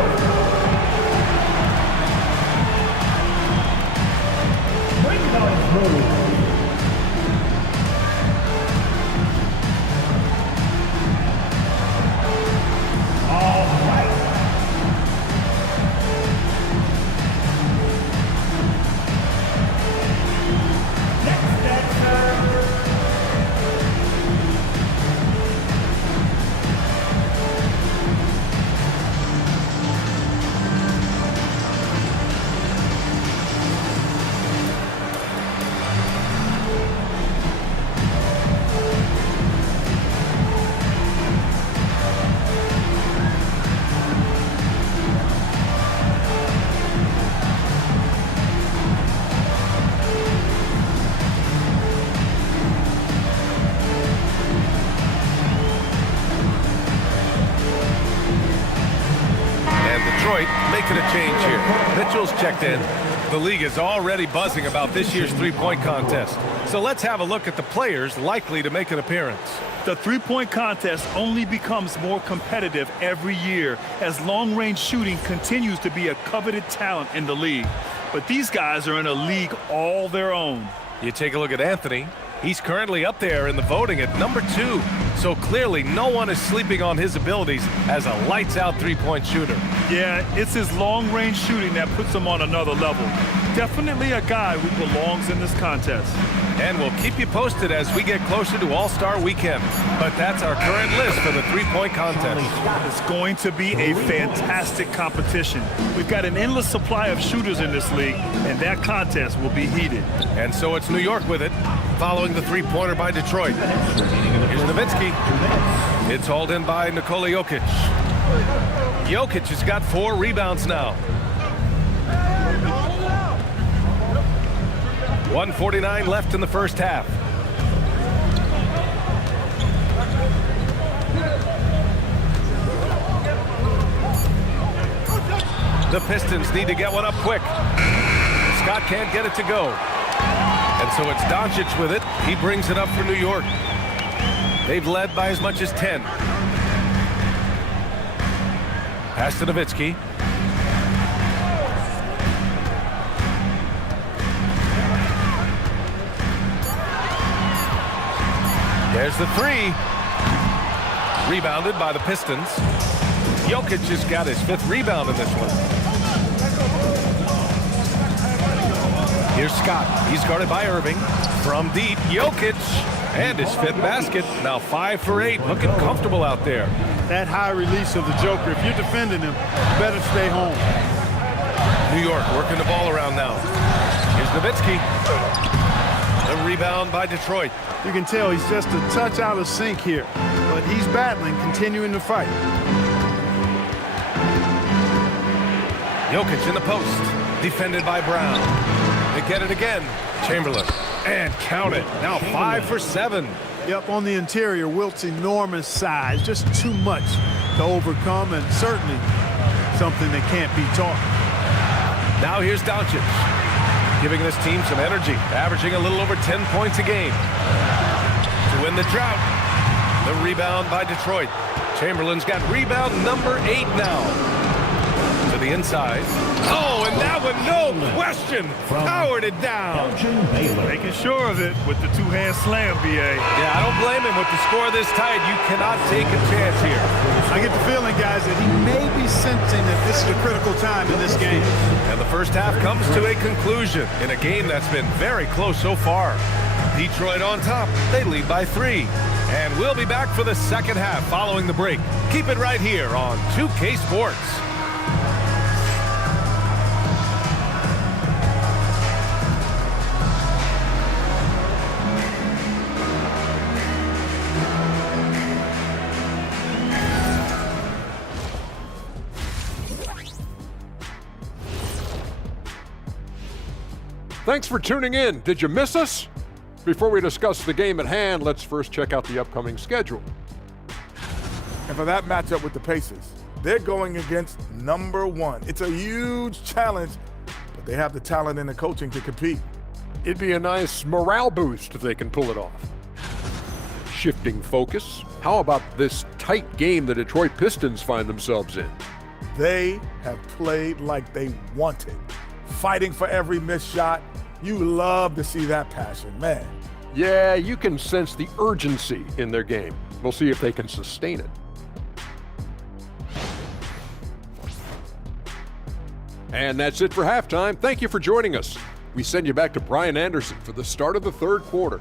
Bring those moves. All right. Next dancer. Making a change here. Mitchell's checked in. The league is already buzzing about this year's three-point contest. So let's have a look at the players likely to make an appearance. The three-point contest only becomes more competitive every year as long-range shooting continues to be a coveted talent in the league. But these guys are in a league all their own. You take a look at Anthony. He's currently up there in the voting at number 2. So clearly no one is sleeping on his abilities as a lights-out three-point shooter. Yeah, it's his long-range shooting that puts him on another level. Definitely a guy who belongs in this contest. And we'll keep you posted as we get closer to All-Star Weekend. But that's our current list for the three-point contest. It's going to be a fantastic competition. We've got an endless supply of shooters in this league, and that contest will be heated. And so it's New York with it, following the three-pointer by Detroit. Here's Nowitzki. It's hauled in by Nikola Jokic. Jokic has got 4 rebounds now. 1:49 left in the first half. The Pistons need to get one up quick. Scott can't get it to go. And so it's Doncic with it. He brings it up for New York. They've led by as much as 10. Pass to Nowitzki. There's the 3. Rebounded by the Pistons. Jokic has got his 5th rebound in this one. Here's Scott. He's guarded by Irving. From deep, Jokic. And his 5th basket. Now 5 for 8. Looking comfortable out there. That high release of the Joker, if you're defending him, better stay home. New York working the ball around now. Here's Nowitzki. The rebound by Detroit. You can tell he's just a touch out of sync here, but he's battling, continuing to fight. Jokic in the post, defended by Brown. They get it again. Chamberlain, and count it. Now 5 for 7. Yep, on the interior, Wilt's enormous size, just too much to overcome, and certainly something that can't be taught. Now here's Doncic, giving this team some energy, averaging a little over 10 points a game. To win the drought, the rebound by Detroit. Chamberlain's got rebound number 8 now. To the inside. Oh, and that but no question, powered it down. Making sure of it with the two-hand slam, B.A. Yeah, I don't blame him. With the score this tight, you cannot take a chance here. I get the feeling, guys, that he may be sensing that this is a critical time in this game. And the first half comes to a conclusion in a game that's been very close so far. Detroit on top. They lead by 3. And we'll be back for the second half following the break. Keep it right here on 2K Sports. Thanks for tuning in. Did you miss us? Before we discuss the game at hand, let's first check out the upcoming schedule. And for that matchup with the Pacers, they're going against number 1. It's a huge challenge, but they have the talent and the coaching to compete. It'd be a nice morale boost if they can pull it off. Shifting focus, how about this tight game the Detroit Pistons find themselves in? They have played like they want it, fighting for every missed shot. You love to see that passion, man. Yeah, you can sense the urgency in their game. We'll see if they can sustain it. And that's it for halftime. Thank you for joining us. We send you back to Brian Anderson for the start of the third quarter.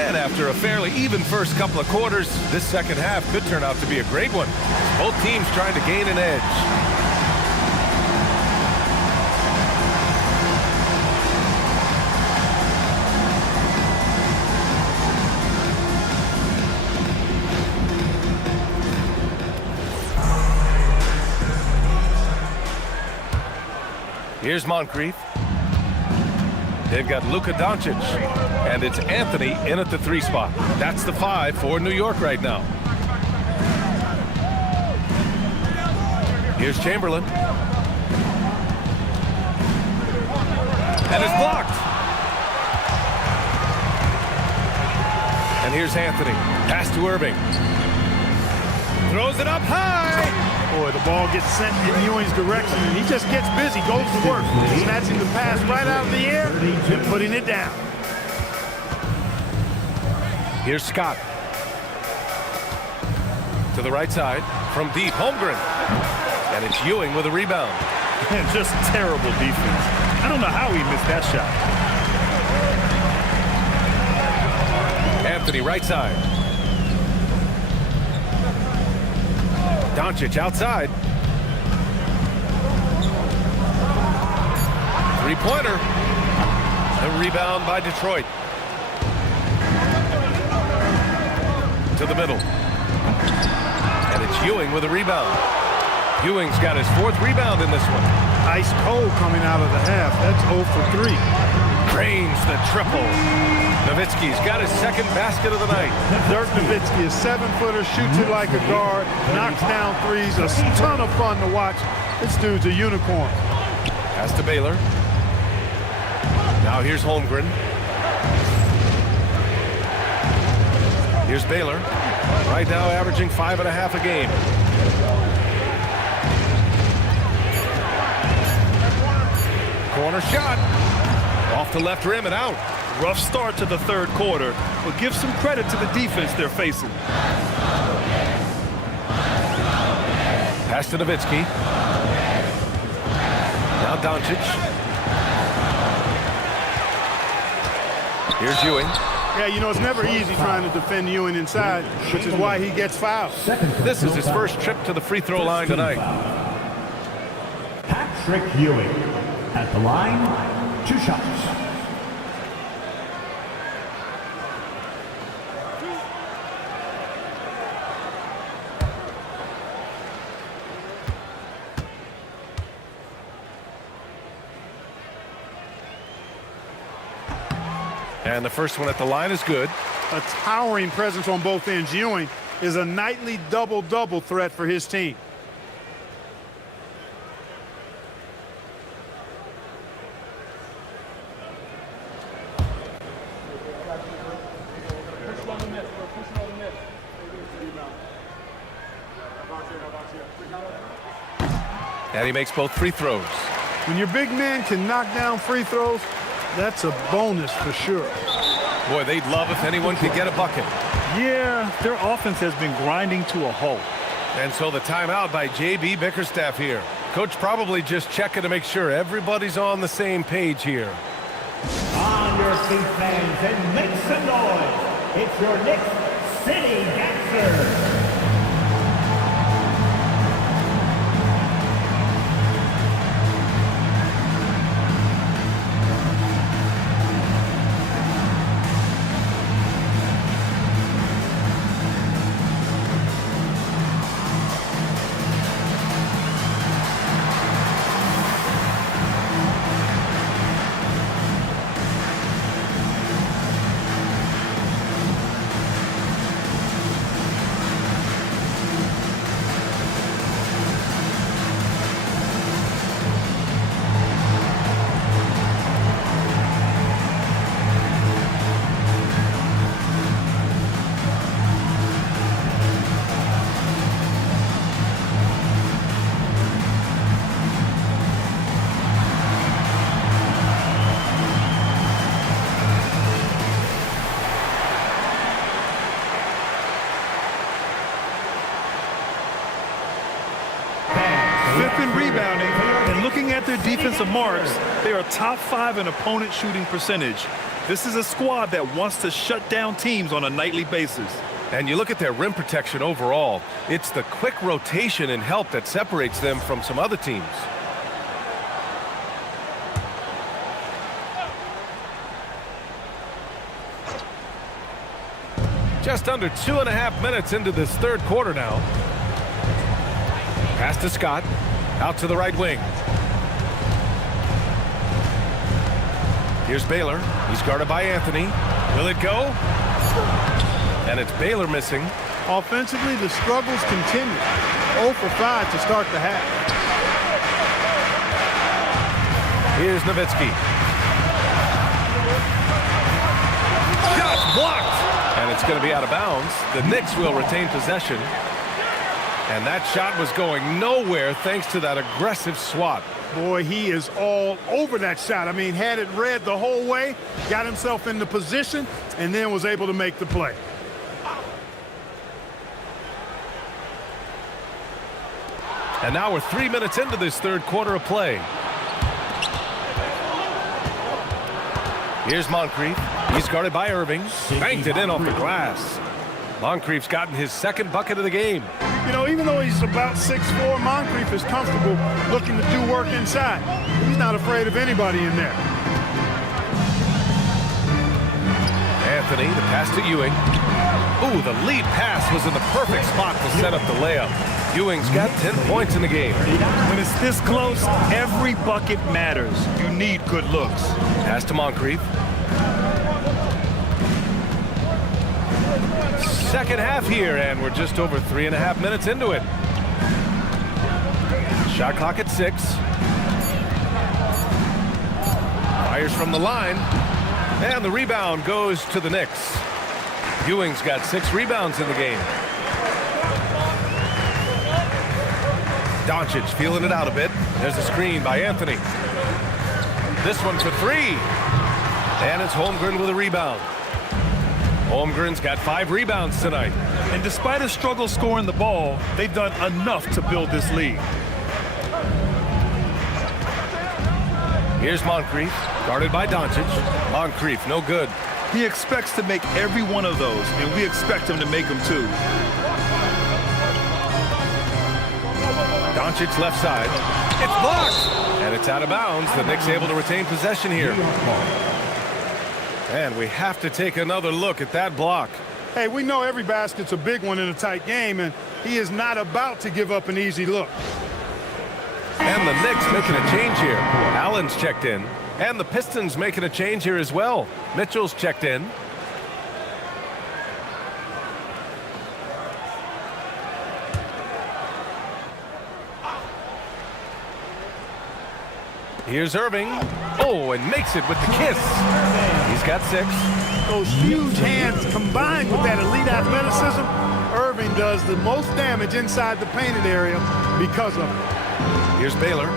And after a fairly even first couple of quarters, this second half could turn out to be a great one. Both teams trying to gain an edge. Here's Moncrief. They've got Luka Doncic, and it's Anthony in at the 3 spot. That's the 5 for New York right now. Here's Chamberlain. And it's blocked. And here's Anthony. Pass to Irving. Throws it up high. Boy, the ball gets sent in Ewing's direction, and he just gets busy, goes to work, snatching the pass right out of the air and putting it down. Here's Scott. To the right side from deep, Holmgren. And it's Ewing with a rebound. Just terrible defense. I don't know how he missed that shot. Anthony right side. Doncic outside. Three-pointer. A rebound by Detroit. To the middle. And it's Ewing with a rebound. Ewing's got his 4th rebound in this one. Ice cold coming out of the half. That's 0 for 3. Drains the triple. Nowitzki's got his 2nd basket of the night. Dirk Nowitzki, a 7-footer, shoots it like a guard, knocks down threes, a ton of fun to watch. This dude's a unicorn. Pass to Baylor. Now here's Holmgren. Here's Baylor. Right now averaging 5.5 a game. Corner shot. Off the left rim and out. Rough start to the third quarter, but give some credit to the defense they're facing. Pass to Nowitzki. Now Doncic. Here's Ewing. Yeah, you know, it's never easy trying to defend Ewing inside, which is why he gets fouled. This is his first trip to the free throw line tonight. Patrick Ewing at the line, 2 shots. And the first one at the line is good. A towering presence on both ends. Ewing is a nightly double-double threat for his team. And he makes both free throws. When your big man can knock down free throws, that's a bonus for sure. Boy, they'd love if anyone could get a bucket. Yeah, their offense has been grinding to a halt. And so the timeout by J.B. Bickerstaff here. Coach probably just checking to make sure everybody's on the same page here. On your feet, fans, and make some noise. It's your Knicks City Dancers. Fifth in rebounding, and looking at their defensive marks, they are top 5 in opponent shooting percentage. This is a squad that wants to shut down teams on a nightly basis. And you look at their rim protection overall, it's the quick rotation and help that separates them from some other teams. Just under 2.5 minutes into this third quarter now. Pass to Scott, out to the right wing. Here's Baylor. He's guarded by Anthony. Will it go? And it's Baylor missing. Offensively, the struggles continue. 0 for 5 to start the half. Here's Nowitzki. Shot blocked. And it's going to be out of bounds. The Knicks will retain possession. And that shot was going nowhere thanks to that aggressive swat. Boy, he is all over that shot. I mean, had it read the whole way, got himself into position, and then was able to make the play. And now we're 3 minutes into this third quarter of play. Here's Moncrief. He's guarded by Irving. Banked it in off the glass. Moncrief's gotten his second bucket of the game. You know, even though he's about 6'4", Moncrief is comfortable looking to do work inside. He's not afraid of anybody in there. Anthony, the pass to Ewing. Ooh, the lead pass was in the perfect spot to set up the layup. Ewing's got 10 points in the game. When it's this close, every bucket matters. You need good looks. Pass to Moncrief. Second half here, and we're just over 3.5 minutes into it. Shot clock at 6. Fires from the line. And the rebound goes to the Knicks. Ewing's got 6 rebounds in the game. Doncic feeling it out a bit. There's a screen by Anthony. This one for 3. And it's Holmgren with a rebound. Holmgren's got 5 rebounds tonight. And despite a struggle scoring the ball, they've done enough to build this lead. Here's Moncrief, guarded by Doncic. Moncrief, no good. He expects to make every one of those, and we expect him to make them too. Doncic left side. It's blocked! And it's out of bounds. The Knicks able to retain possession here. And we have to take another look at that block. Hey, we know every basket's a big one in a tight game, and he is not about to give up an easy look. And the Knicks making a change here. Allen's checked in. And the Pistons making a change here as well. Mitchell's checked in. Here's Irving. Oh, and makes it with the kiss. He's got 6. Those huge hands combined with that elite athleticism, Irving does the most damage inside the painted area because of it. Here's Baylor.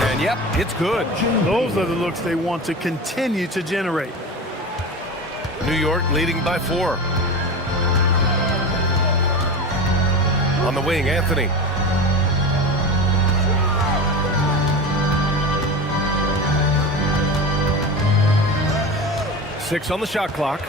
And yep, it's good. Those are the looks they want to continue to generate. New York leading by 4. On the wing, Anthony. Six on the shot clock.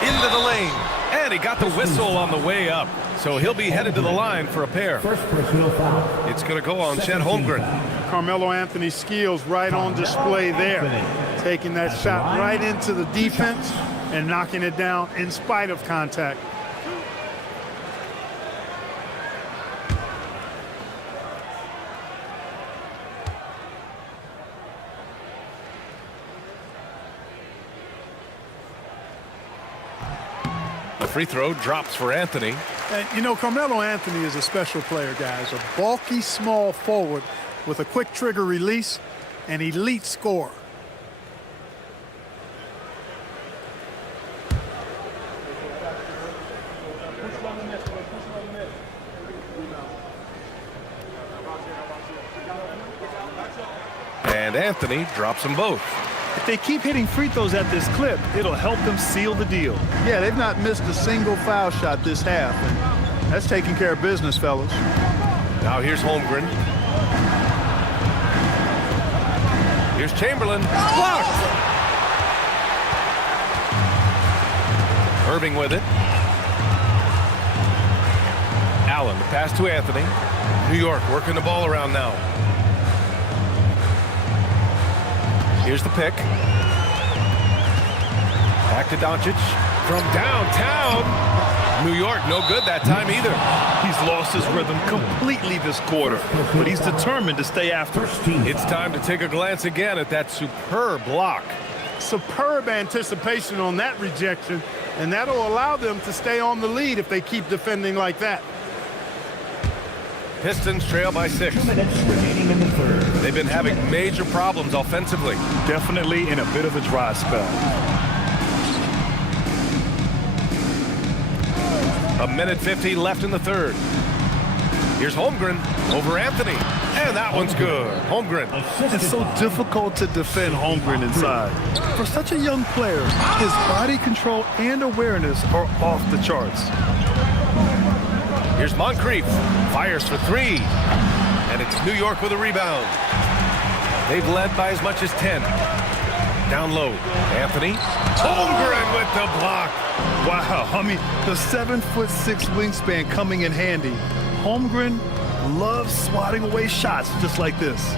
Into the lane. And he got the whistle on the way up. So he'll be headed to the line for a pair. First personal foul. It's going to go on Chet Holmgren. Carmelo Anthony's skills right on display there. Taking that shot right into the defense and knocking it down in spite of contact. The free throw drops for Anthony. And, you know, Carmelo Anthony is a special player, guys. A bulky, small forward with a quick trigger release, an elite scorer. And Anthony drops them both. If they keep hitting free throws at this clip, it'll help them seal the deal. Yeah, they've not missed a single foul shot this half. And that's taking care of business, fellas. Now here's Holmgren. Here's Chamberlain. Blocked! Irving with it. Allen, the pass to Anthony. New York working the ball around now. Here's the pick. Back to Doncic from downtown. New York, no good that time either. He's lost his rhythm completely this quarter, but he's determined to stay after. It's time to take a glance again at that superb block. Superb anticipation on that rejection, and that'll allow them to stay on the lead if they keep defending like that. Pistons trail by 6. 2 minutes remaining in the third. They've been having major problems offensively. Definitely in a bit of a dry spell. A minute 50 left in the third. Here's Holmgren over Anthony. And that one's good. Holmgren. It's so difficult to defend Holmgren inside. For such a young player, his body control and awareness are off the charts. Here's Moncrief. Fires for 3. And it's New York with a rebound. They've led by as much as 10. Down low. Anthony. Holmgren with the block. Wow, I mean, the 7'6" wingspan coming in handy. Holmgren loves swatting away shots just like this.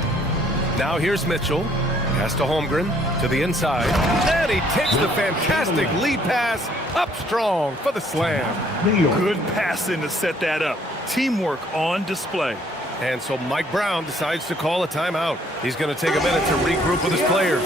Now here's Mitchell. Pass to Holmgren to the inside. And he takes the fantastic lead pass up strong for the slam. Good passing to set that up. Teamwork on display. And so Mike Brown decides to call a timeout. He's going to take a minute to regroup with his players.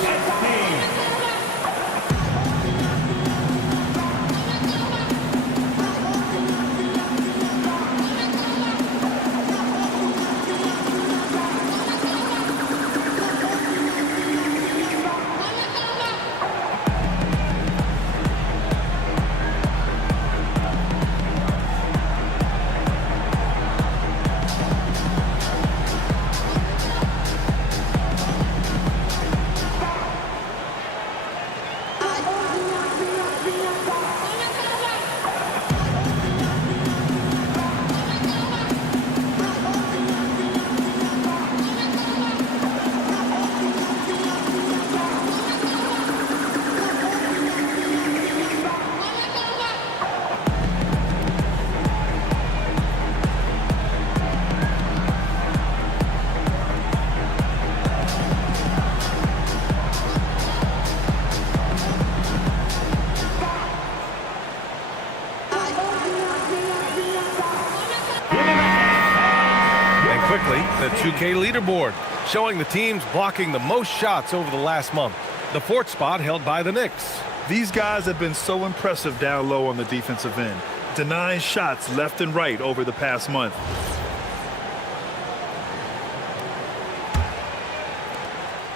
Quickly, the 2K leaderboard showing the teams blocking the most shots over the last month. The 4th spot held by the Knicks. These guys have been so impressive down low on the defensive end, denying shots left and right over the past month.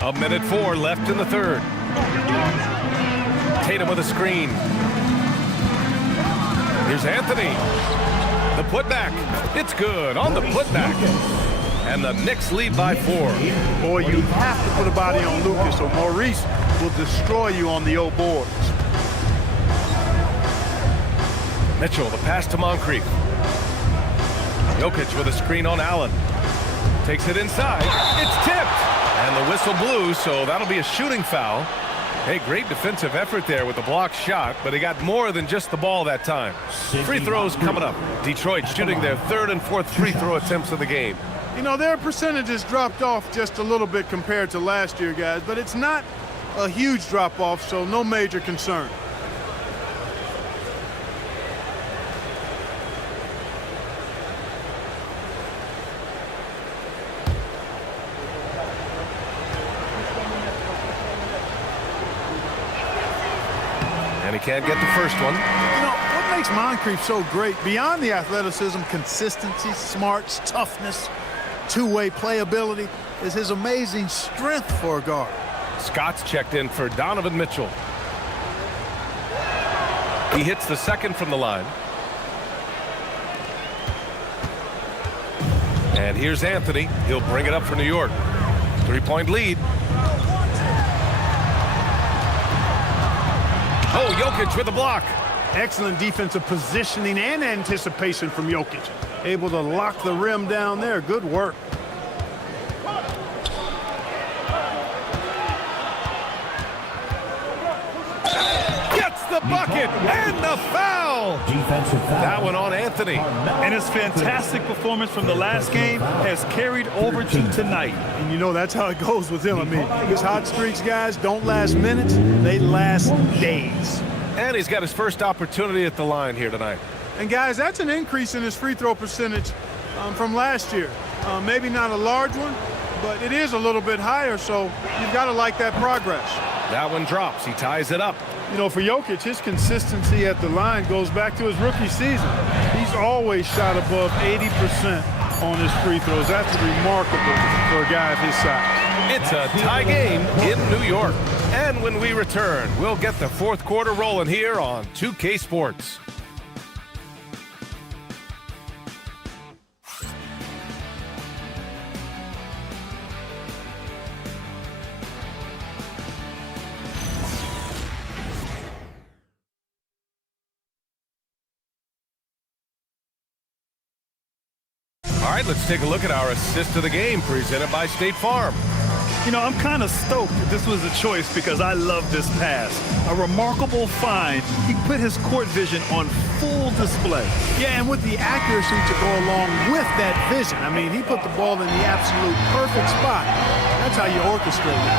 A minute 4 left in the third. Tatum with a screen. Here's Anthony. The putback. It's good on the putback. And the Knicks lead by 4. Boy, you have to put a body on Lucas, or Maurice will destroy you on the old boards. Mitchell, the pass to Moncrief. Jokic with a screen on Allen. Takes it inside. It's tipped. And the whistle blew, so that'll be a shooting foul. Hey, great defensive effort there with the block shot, but he got more than just the ball that time. Free throws coming up. Detroit shooting their 3rd and 4th free throw attempts of the game. You know, their percentages dropped off just a little bit compared to last year, guys, but it's not a huge drop-off, so no major concern. And he can't get the first one. You know, what makes Moncrief so great, beyond the athleticism, consistency, smarts, toughness, two-way playability, is his amazing strength for a guard. Scott's checked in for Donovan Mitchell. He hits the second from the line. And here's Anthony. He'll bring it up for New York. 3-point lead. Oh, Jokic with the block. Excellent defensive positioning and anticipation from Jokic. Able to lock the rim down there. Good work. Gets the bucket and the foul. Defensive foul. That one on Anthony. And his fantastic performance from the last game has carried over to tonight. And you know that's how it goes with him. I mean, his hot streaks, guys, don't last minutes. They last days. And he's got his first opportunity at the line here tonight. And, guys, that's an increase in his free throw percentage from last year. Maybe not a large one, but it is a little bit higher, so you've got to like that progress. That one drops. He ties it up. You know, for Jokic, his consistency at the line goes back to his rookie season. He's always shot above 80% on his free throws. That's remarkable for a guy of his size. It's a tie game in New York. And when we return, we'll get the 4th quarter rolling here on 2K Sports. All right, let's take a look at our assist of the game presented by State Farm. You know, I'm kind of stoked that this was a choice because I love this pass. A remarkable find. He put his court vision on full display. Yeah, and with the accuracy to go along with that vision. I mean, he put the ball in the absolute perfect spot. That's how you orchestrate it.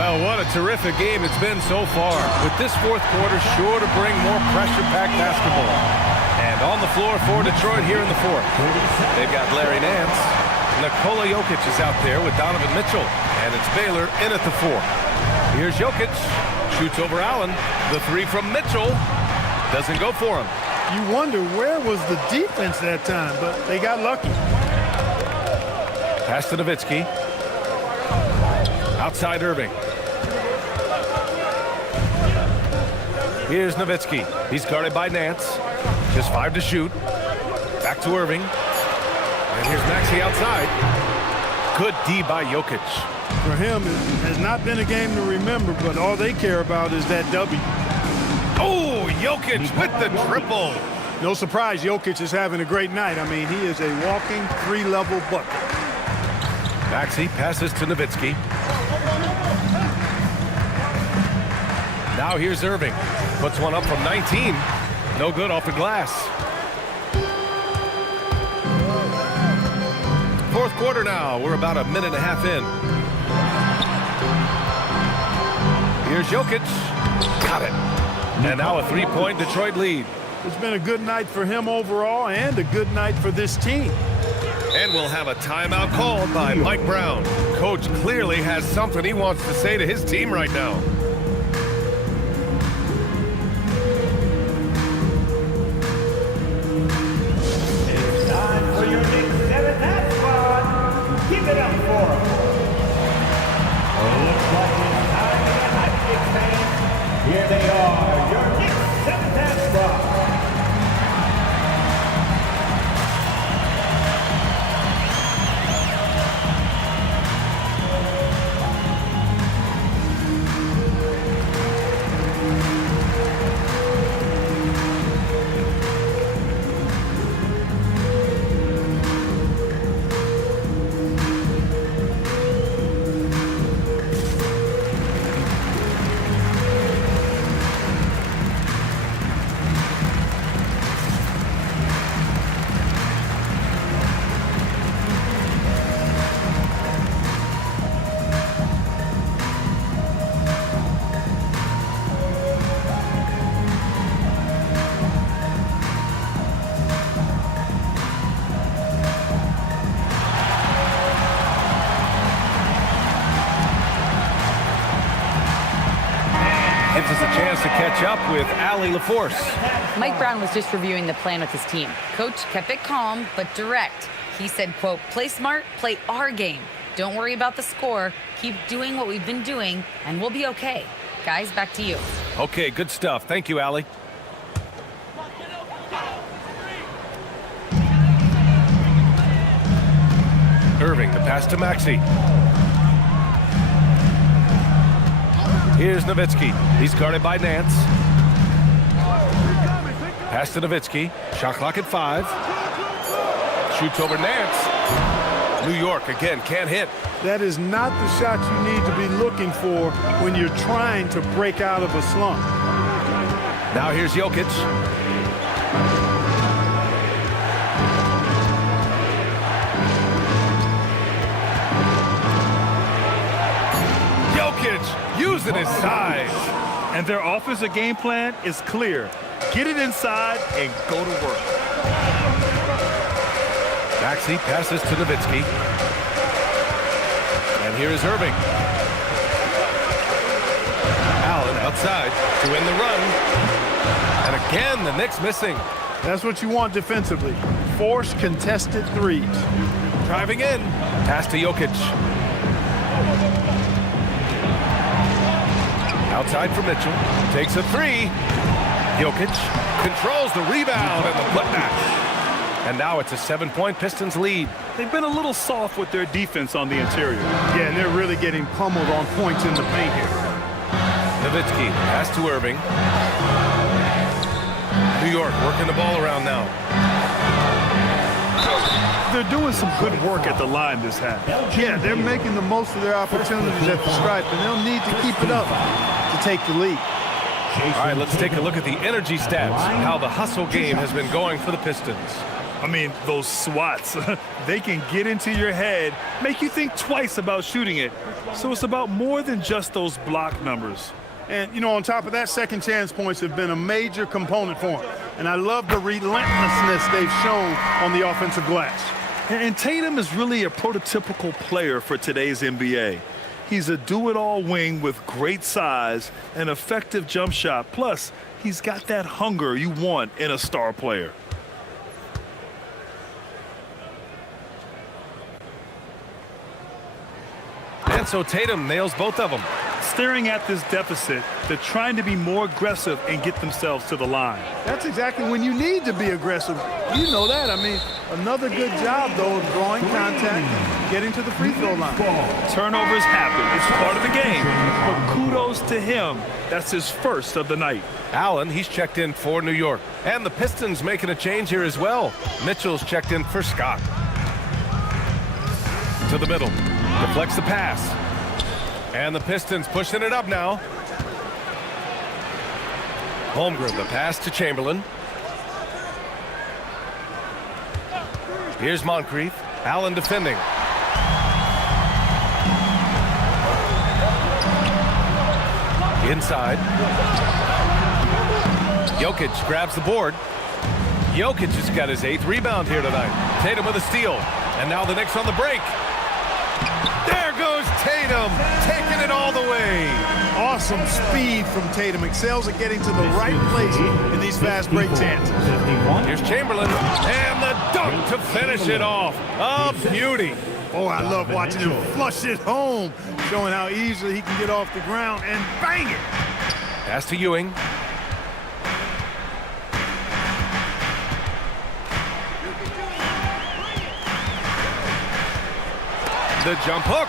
Well, what a terrific game it's been so far. With this 4th quarter sure to bring more pressure-packed basketball. And on the floor for Detroit here in the 4th. They've got Larry Nance. Nikola Jokic is out there with Donovan Mitchell. And it's Baylor in at the 4. Here's Jokic. Shoots over Allen. The 3 from Mitchell. Doesn't go for him. You wonder where was the defense that time, but they got lucky. Pass to Nowitzki. Outside Irving. Here's Nowitzki. He's guarded by Nance. Just 5 to shoot. Back to Irving. And here's Maxey outside. Good D by Jokic. For him, it has not been a game to remember, but all they care about is that W. Oh, Jokic with the triple. No surprise, Jokic is having a great night. I mean, he is a walking 3-level bucket. Maxey passes to Nowitzki. Now here's Irving. Puts one up from 19. No good off the glass. 4th quarter now. We're about a minute and a half in. Here's Jokic. Got it. And now a 3-point Detroit lead. It's been a good night for him overall and a good night for this team. And we'll have a timeout called by Mike Brown. Coach clearly has something he wants to say to his team right now. It's time for your Knicks 7th half squad. Give it up for them. Looks like it's time to get hype, Knicks fans. Here they are, your Knicks 7th half a chance to catch up with Allie LaForce. Mike Brown was just reviewing the plan with his team. Coach kept it calm but direct. He said, quote, play smart, play our game. Don't worry about the score. Keep doing what we've been doing, and we'll be okay. Guys, back to you. Okay, good stuff. Thank you, Allie. Irving, the pass to Maxey. Here's Nowitzki. He's guarded by Nance. Pass to Nowitzki. Shot clock at 5. Shoots over Nance. New York, again, can't hit. That is not the shot you need to be looking for when you're trying to break out of a slump. Now here's Jokic. Jokic using his size. And their offensive game plan is clear. Get it inside and go to work. Maxey passes to Nowitzki. And here is Irving. Allen outside to win the run. And again, the Knicks missing. That's what you want defensively. Force contested threes. Driving in. Pass to Jokic. Outside for Mitchell. Takes a 3. Jokic controls the rebound and the putback. And now it's a 7-point Pistons lead. They've been a little soft with their defense on the interior. Yeah, and they're really getting pummeled on points in the paint here. Nowitzki, pass to Irving. New York working the ball around now. They're doing some good work at the line this half. Yeah, they're making the most of their opportunities at the stripe, and they'll need to keep it up to take the lead. All right, let's take a look at the energy stats, how the hustle game has been going for the Pistons. I mean, those swats, they can get into your head, make you think twice about shooting it. So it's about more than just those block numbers. And, you know, on top of that, second chance points have been a major component for them. And I love the relentlessness they've shown on the offensive glass. And Tatum is really a prototypical player for today's NBA. He's a do-it-all wing with great size, an effective jump shot. Plus, he's got that hunger you want in a star player. And so Tatum nails both of them. Staring at this deficit, they're trying to be more aggressive and get themselves to the line. That's exactly when you need to be aggressive. You know that. I mean, another good job, though, of drawing contact and getting to the free throw line. Turnovers happen. It's part of the game. But kudos to him. That's his first of the night. Allen, he's checked in for New York. And the Pistons making a change here as well. Mitchell's checked in for Scott. To the middle. Deflects the pass. And the Pistons pushing it up now. Holmgren, the pass to Chamberlain. Here's Moncrief. Allen defending. Inside. Jokic grabs the board. Jokic has got his 8th rebound here tonight. Tatum with a steal. And now the Knicks on the break. There goes Tatum, taking it all the way. Awesome speed from Tatum. Excels at getting to the right place in these fast break chances. Here's Chamberlain, and the dunk to finish it off. A beauty. Oh, I love watching him flush it home, showing how easily he can get off the ground and bang it. Pass to Ewing. The jump hook.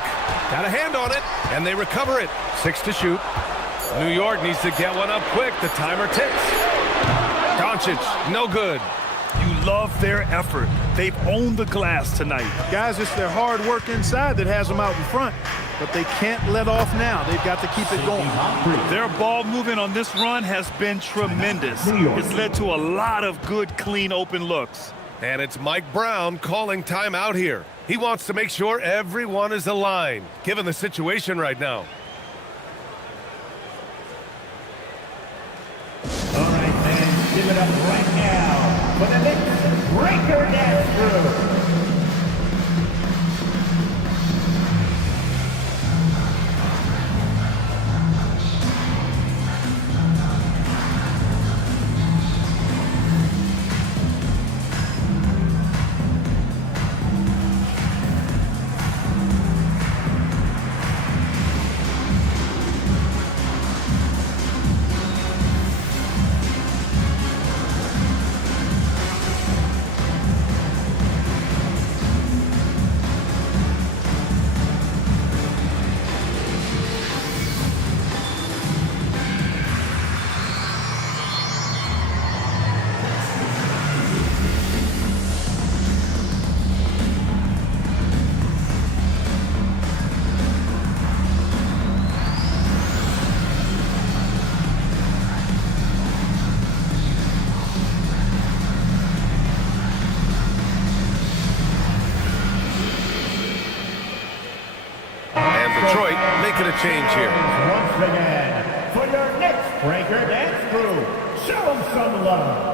Got a hand on it, and they recover it. 6 to shoot. New York needs to get one up quick. The timer ticks. Doncic, no good. You love their effort. They've owned the glass tonight. Guys, it's their hard work inside that has them out in front, but they can't let off now. They've got to keep it going. Their ball movement on this run has been tremendous. It's led to a lot of good, clean, open looks. And it's Mike Brown calling timeout here. He wants to make sure everyone is aligned, given the situation right now. All right, fans, give it up right now for the Knicks Breaker Dance Crew. making a change here. Once again, for your next breaker dance crew, show them some love.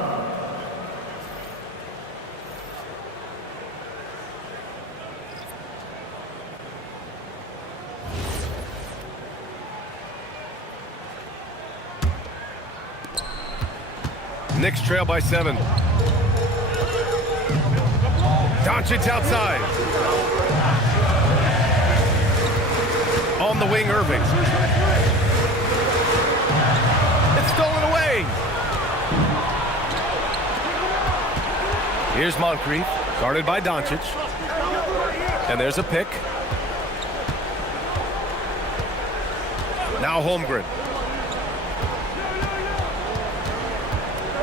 Knicks trail by 7. Doncic outside. On the wing, Irving. It's stolen away. Here's Moncrief, guarded by Doncic. And there's a pick. Now Holmgren.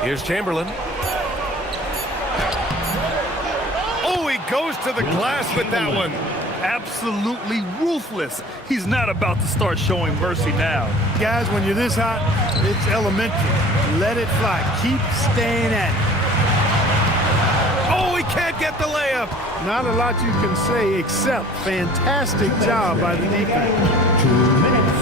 Here's Chamberlain. Oh, he goes to the glass with that one. Absolutely ruthless. He's not about to start showing mercy now. Guys, when you're this hot, it's elementary. Let it fly. Keep staying at it. Oh, he can't get the layup. Not a lot you can say except fantastic job by the defense. 2 minutes.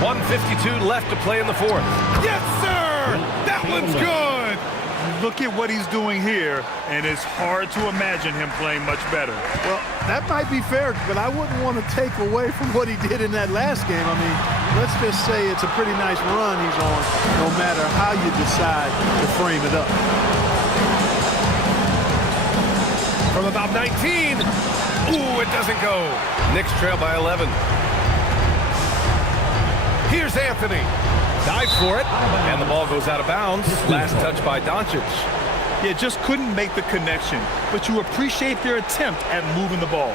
.152 left to play in the fourth. Yes, sir! That one's good! Look at what he's doing here, and it's hard to imagine him playing much better. Well, that might be fair, but I wouldn't want to take away from what he did in that last game. I mean, let's just say it's a pretty nice run he's on, no matter how you decide to frame it up. From about 19. Ooh, it doesn't go. Knicks trail by 11. Here's Anthony. Dives for it, and the ball goes out of bounds. Last touch by Doncic. Yeah, just couldn't make the connection, but you appreciate their attempt at moving the ball.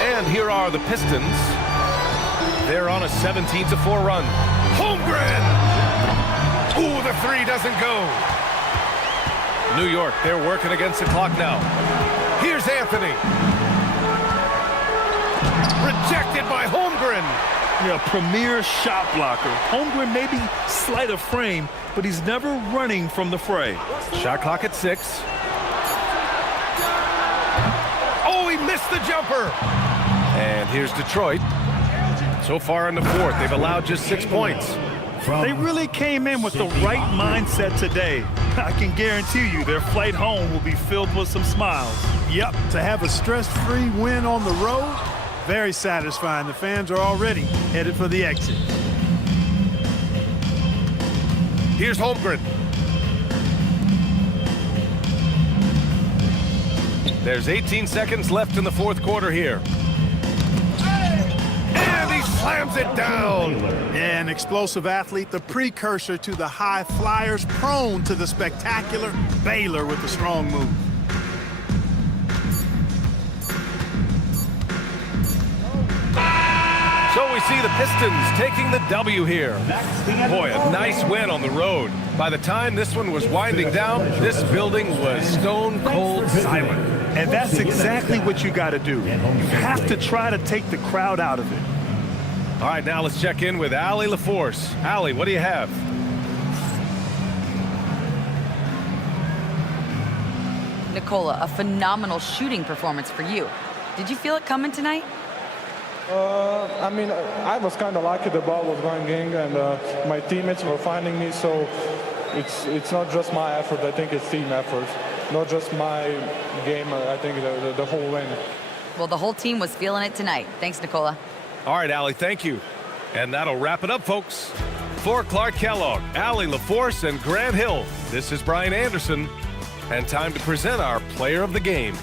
And here are the Pistons. They're on a 17-4 run. Holmgren! Ooh, the three doesn't go. New York, they're working against the clock now. Here's Anthony. Rejected by Holmgren. Yeah, premier shot blocker. Holmgren may be slight of frame, but he's never running from the fray. Shot clock at 6. Oh, he missed the jumper. And here's Detroit. So far in the fourth, they've allowed just 6 points. They really came in with the right mindset today. I can guarantee you their flight home will be filled with some smiles. Yep, to have a stress-free win on the road, very satisfying. The fans are already headed for the exit. Here's Holmgren. There's 18 seconds left in the fourth quarter here. And he slams it down. Yeah, an explosive athlete, the precursor to the high flyers, prone to the spectacular. Baylor with a strong move. So we see the Pistons taking the W here. Boy, a nice win on the road. By the time this one was winding down, this building was stone cold silent. And that's exactly what you got to do. You have to try to take the crowd out of it. All right, now let's check in with Allie LaForce. Allie, what do you have? Nicola, a phenomenal shooting performance for you. Did you feel it coming tonight? I mean, I was kind of lucky the ball was going in, and my teammates were finding me, so it's not just my effort. I think it's team effort, not just my game. I think the whole win. Well, the whole team was feeling it tonight. Thanks, Nicola. All right, Allie, thank you. And that'll wrap it up, folks. For Clark Kellogg, Allie LaForce, and Grant Hill, this is Brian Anderson, and time to present our player of the game.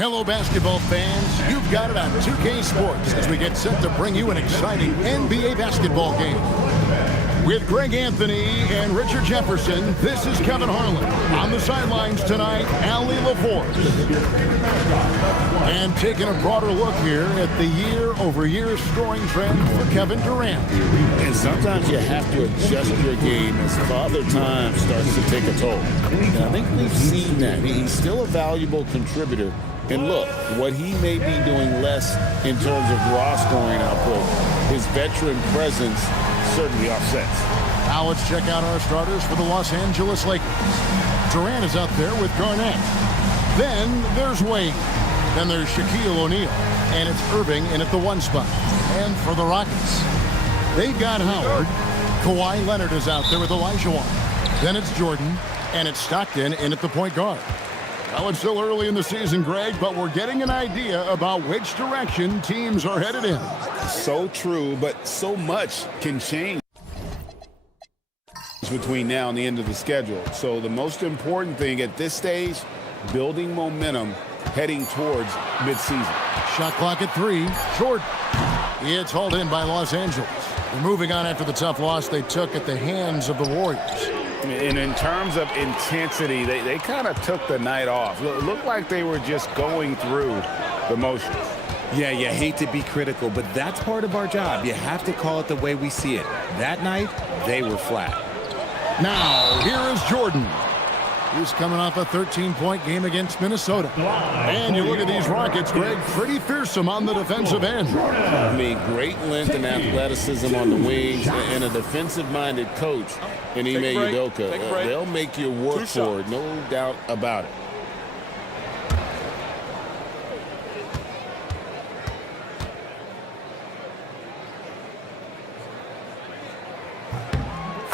Hello, basketball fans. You've got it on 2K Sports as we get set to bring you an exciting NBA basketball game. With Greg Anthony and Richard Jefferson, this is Kevin Harlan. On the sidelines tonight, Allie LaForce. And taking a broader look here at the year-over-year scoring trend for Kevin Durant. And sometimes you have to adjust your game as Father Time starts to take a toll. And I think we've seen that. He's still a valuable contributor. And look, what he may be doing less in terms of raw scoring output, his veteran presence certainly offsets. Now let's check out our starters for the Los Angeles Lakers. Durant is out there with Garnett. Then there's Wade. Then there's Shaquille O'Neal. And it's Irving in at the 1 spot. And for the Rockets, they've got Howard. Kawhi Leonard is out there with Olajuwon. Then it's Jordan. And it's Stockton in at the point guard. Well, it's still early in the season, Greg, but we're getting an idea about which direction teams are headed in. So true, but so much can change between now and the end of the schedule. So the most important thing at this stage, building momentum heading towards midseason. Shot clock at 3. Jordan. It's hauled in by Los Angeles. They're moving on after the tough loss they took at the hands of the Warriors. And in terms of intensity, they kind of took the night off. It looked like they were just going through the motions. Yeah, you hate to be critical, but that's part of our job. You have to call it the way we see it. That night, they were flat. Now, here is Jordan. He's coming off a 13-point game against Minnesota. And you look at these Rockets, Greg, pretty fearsome on the defensive end. I mean, great length and athleticism on the wings and a defensive-minded coach in Ime Udoka. They'll make you work for it, no doubt about it.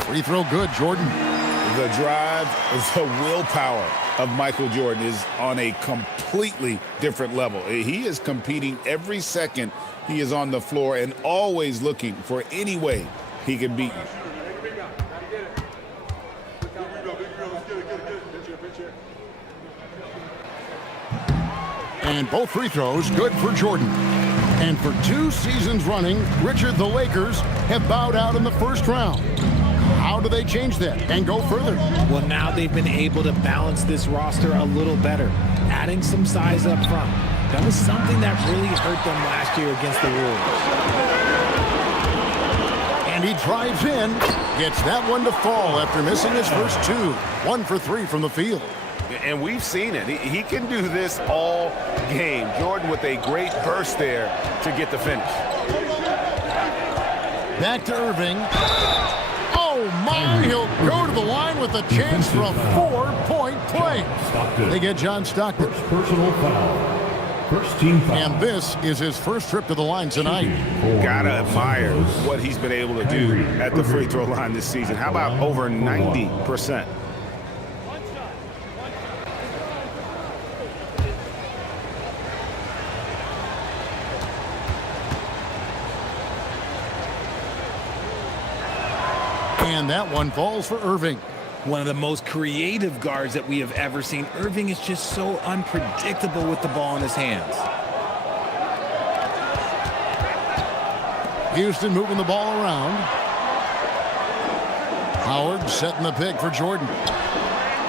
Free throw good, Jordan. The drive, the willpower of Michael Jordan is on a completely different level. He is competing every second he is on the floor and always looking for any way he can beat you. And both free throws good for Jordan. And for 2 seasons running, Richard, the Lakers have bowed out in the first round. How do they change that and go further? Well, now they've been able to balance this roster a little better, adding some size up front. That was something that really hurt them last year against the Wolves. And he drives in, gets that one to fall after missing his first 2. 1 for 3 from the field. And we've seen it. He can do this all game. Jordan with a great burst there to get the finish. Back to Irving. Oh, my, he'll go to the line with a chance for a 4-point play. They get John Stockton. Personal foul. First team foul. And this is his first trip to the line tonight. Gotta admire what he's been able to do at the free throw line this season. How about over 90%? And that one falls for Irving. One of the most creative guards that we have ever seen. Irving is just so unpredictable with the ball in his hands. Houston moving the ball around. Howard setting the pick for Jordan.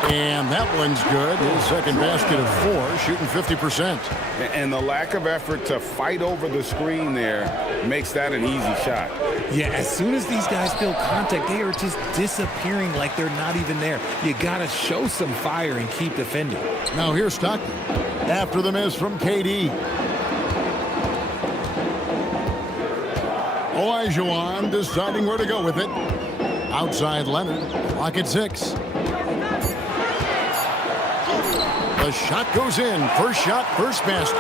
And that one's good. His second basket of 4, shooting 50%. And the lack of effort to fight over the screen there makes that an easy shot. Yeah, as soon as these guys feel contact, they are just disappearing like they're not even there. You got to show some fire and keep defending. Now here's Stockton after the miss from KD. Olajuwon deciding where to go with it. Outside Leonard, clock at 6. The shot goes in. First shot, first basket.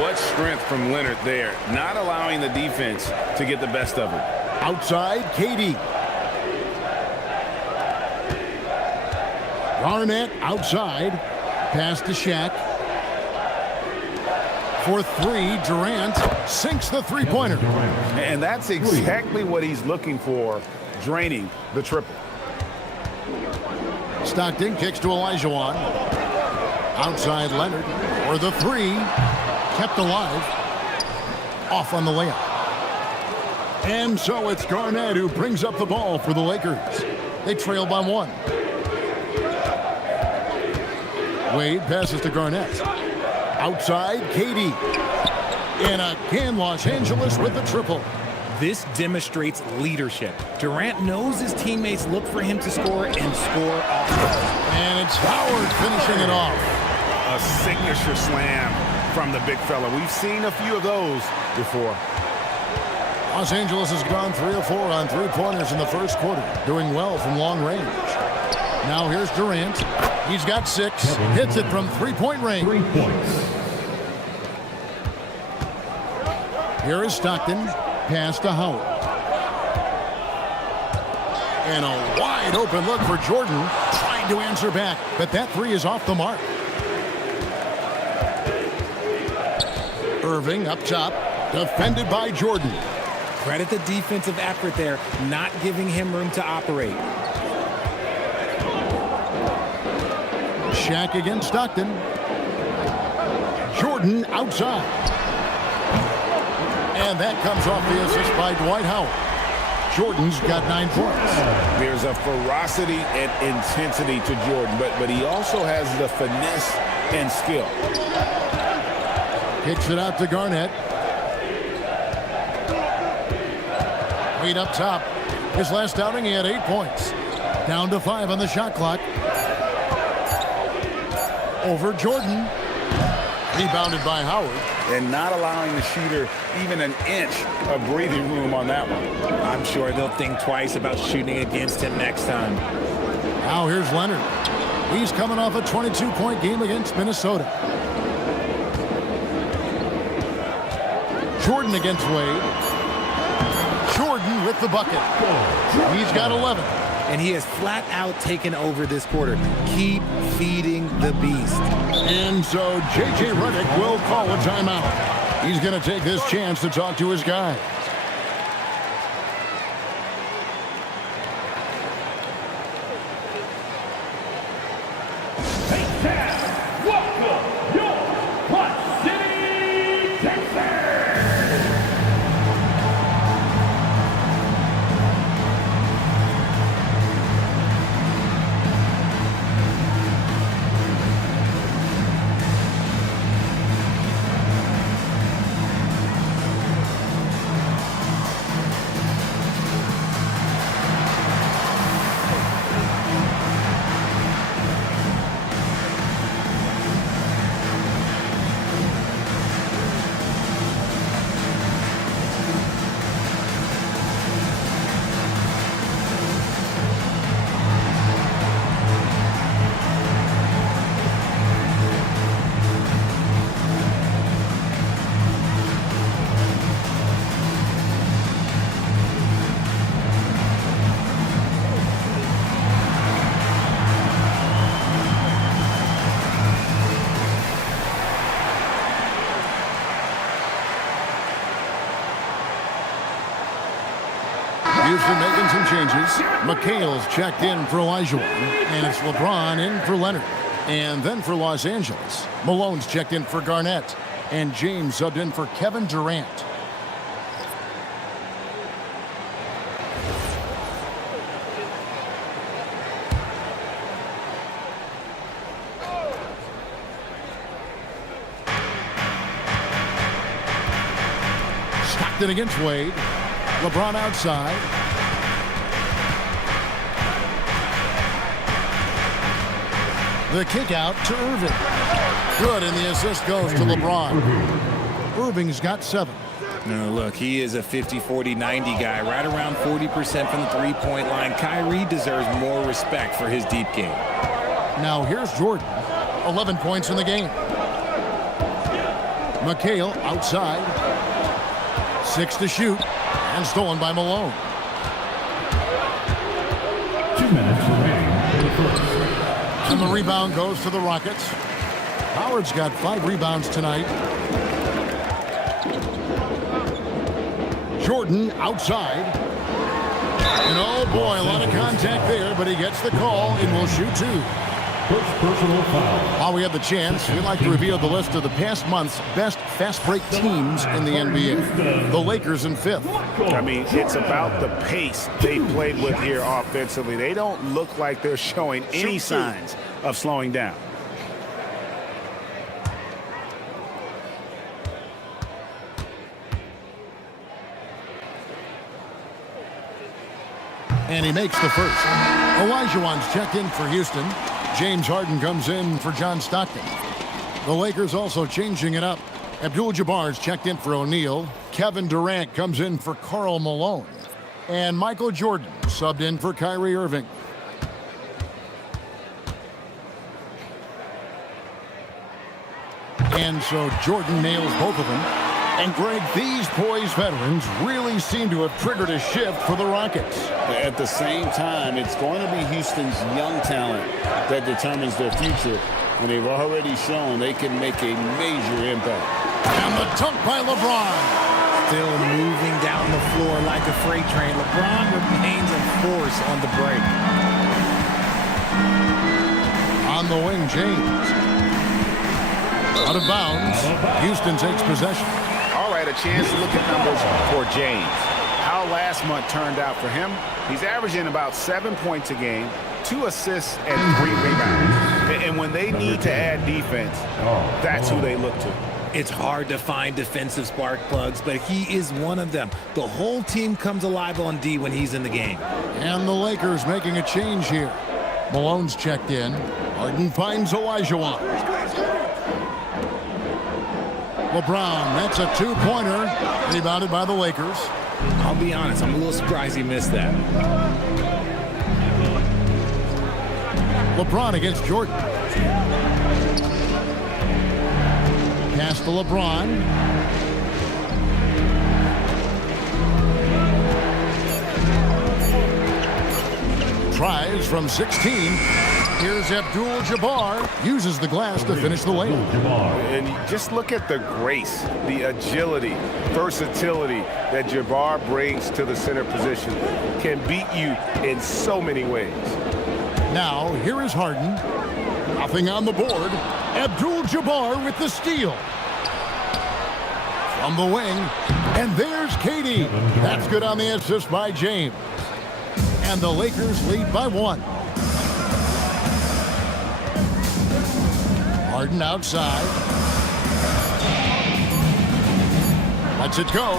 What strength from Leonard there, not allowing the defense to get the best of him. Outside, KD. Garnett outside. Pass to Shaq. For 3, Durant sinks the three-pointer. And that's exactly what he's looking for, draining the triple. Stockton kicks to Olajuwon. Outside Leonard. For the three, kept alive. Off on the layup. And so it's Garnett who brings up the ball for the Lakers. They trail by 1. Wade passes to Garnett. Outside, KD. And again, Los Angeles with the triple. This demonstrates leadership. Durant knows his teammates look for him to score and score often. And it's Howard finishing it off. A signature slam from the big fella. We've seen a few of those before. Los Angeles has gone 3 of 4 on three-pointers in the first quarter, doing well from long range. Now here's Durant. He's got 6, hits it from three-point range. 3 points. Here is Stockton, pass to Howard. And a wide open look for Jordan, trying to answer back, but that 3 is off the mark. Irving up top, defended by Jordan. Credit the defensive effort there, not giving him room to operate. Shaq against Stockton. Jordan outside. And that comes off the assist by Dwight Howard. Jordan's got 9 points. There's a ferocity and intensity to Jordan, but he also has the finesse and skill. Kicks it out to Garnett. Wade up top. His last outing, he had 8 points. Down to 5 on the shot clock. Over Jordan. Rebounded by Howard. And not allowing the shooter even an inch of breathing room on that one. I'm sure they'll think twice about shooting against him next time. Now here's Leonard. He's coming off a 22-point game against Minnesota. Jordan against Wade. Jordan with the bucket. He's got 11. And he has flat out taken over this quarter. Keep feeding the beast. And so J.J. Redick will call a timeout. He's going to take this chance to talk to his guys. Welcome, your Clutch City, Texas. Houston making some changes. McHale's checked in for Olajuwon, and it's LeBron in for Leonard. And then for Los Angeles, Malone's checked in for Garnett, and James subbed in for Kevin Durant. Stockton against Wade. LeBron outside. The kick out to Irving. Good, and the assist goes to LeBron. Irving's got 7. No, look, he is a 50-40-90 guy, right around 40% from the three-point line. Kyrie deserves more respect for his deep game. Now here's Jordan. 11 points in the game. McHale outside. 6 to shoot. And stolen by Malone. 2 minutes remaining in the first. And the rebound goes to the Rockets. Howard's got 5 rebounds tonight. Jordan outside. And oh boy, a lot of contact there, but he gets the call and will shoot 2. First personal foul. While we have the chance, we'd like to reveal the list of the past month's best fast break teams in the NBA. The Lakers in 5th. I mean, it's about the pace they played with here offensively. They don't look like they're showing any signs of slowing down. And he makes the first. Olajuwon's checked in for Houston. James Harden comes in for John Stockton. The Lakers also changing it up. Abdul-Jabbar's checked in for O'Neal. Kevin Durant comes in for Karl Malone. And Michael Jordan subbed in for Kyrie Irving. And so Jordan nails both of them. And Greg, these poised veterans really seem to have triggered a shift for the Rockets. At the same time, it's going to be Houston's young talent that determines their future. And they've already shown they can make a major impact. And the dunk by LeBron. Still moving down the floor like a freight train. LeBron remains a force on the break. On the wing, James. Out of bounds. Houston takes possession. All right, a chance to look at numbers for James. How last month turned out for him. He's averaging about 7 points a game, 2 assists, and 3 rebounds. And when they need to add defense, that's who they look to. It's hard to find defensive spark plugs, but he is one of them. The whole team comes alive on D when he's in the game. And the Lakers making a change here. Malone's checked in. Harden finds Olajuwon. LeBron, that's a two-pointer. Rebounded by the Lakers. I'll be honest, I'm a little surprised he missed that. LeBron against Jordan. Pass to LeBron. Tries from 16. Here's Abdul-Jabbar. Uses the glass to finish the layup. And just look at the grace, the agility, versatility that Jabbar brings to the center position. Can beat you in so many ways. Now, here is Harden. Nothing on the board. Abdul-Jabbar with the steal. From the wing. And there's KD. That's good on the assist by James. And the Lakers lead by 1. Harden outside. Lets it go.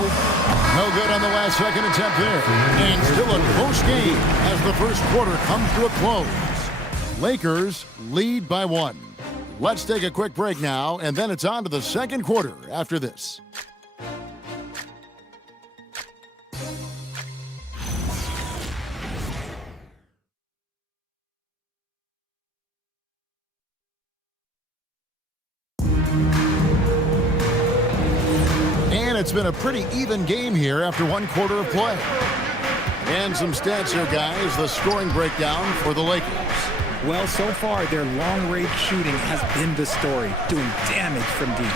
No good on the last second attempt there. And still a close game as the first quarter comes to a close. Lakers lead by 1. Let's take a quick break now, and then it's on to the second quarter after this. It's been a pretty even game here after 1 quarter of play. And some stats here, guys. The scoring breakdown for the Lakers. Well, so far, their long-range shooting has been the story, doing damage from deep.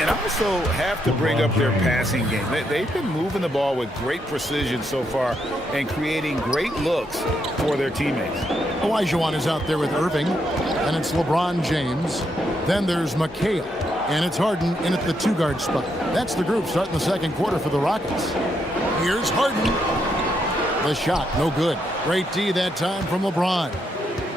And also have to bring up their passing game. They've been moving the ball with great precision so far and creating great looks for their teammates. Olajuwon is out there with Irving, and it's LeBron James. Then there's McHale. And it's Harden in at the 2-guard spot. That's the group starting the second quarter for the Rockets. Here's Harden. The shot, no good. Great D that time from LeBron.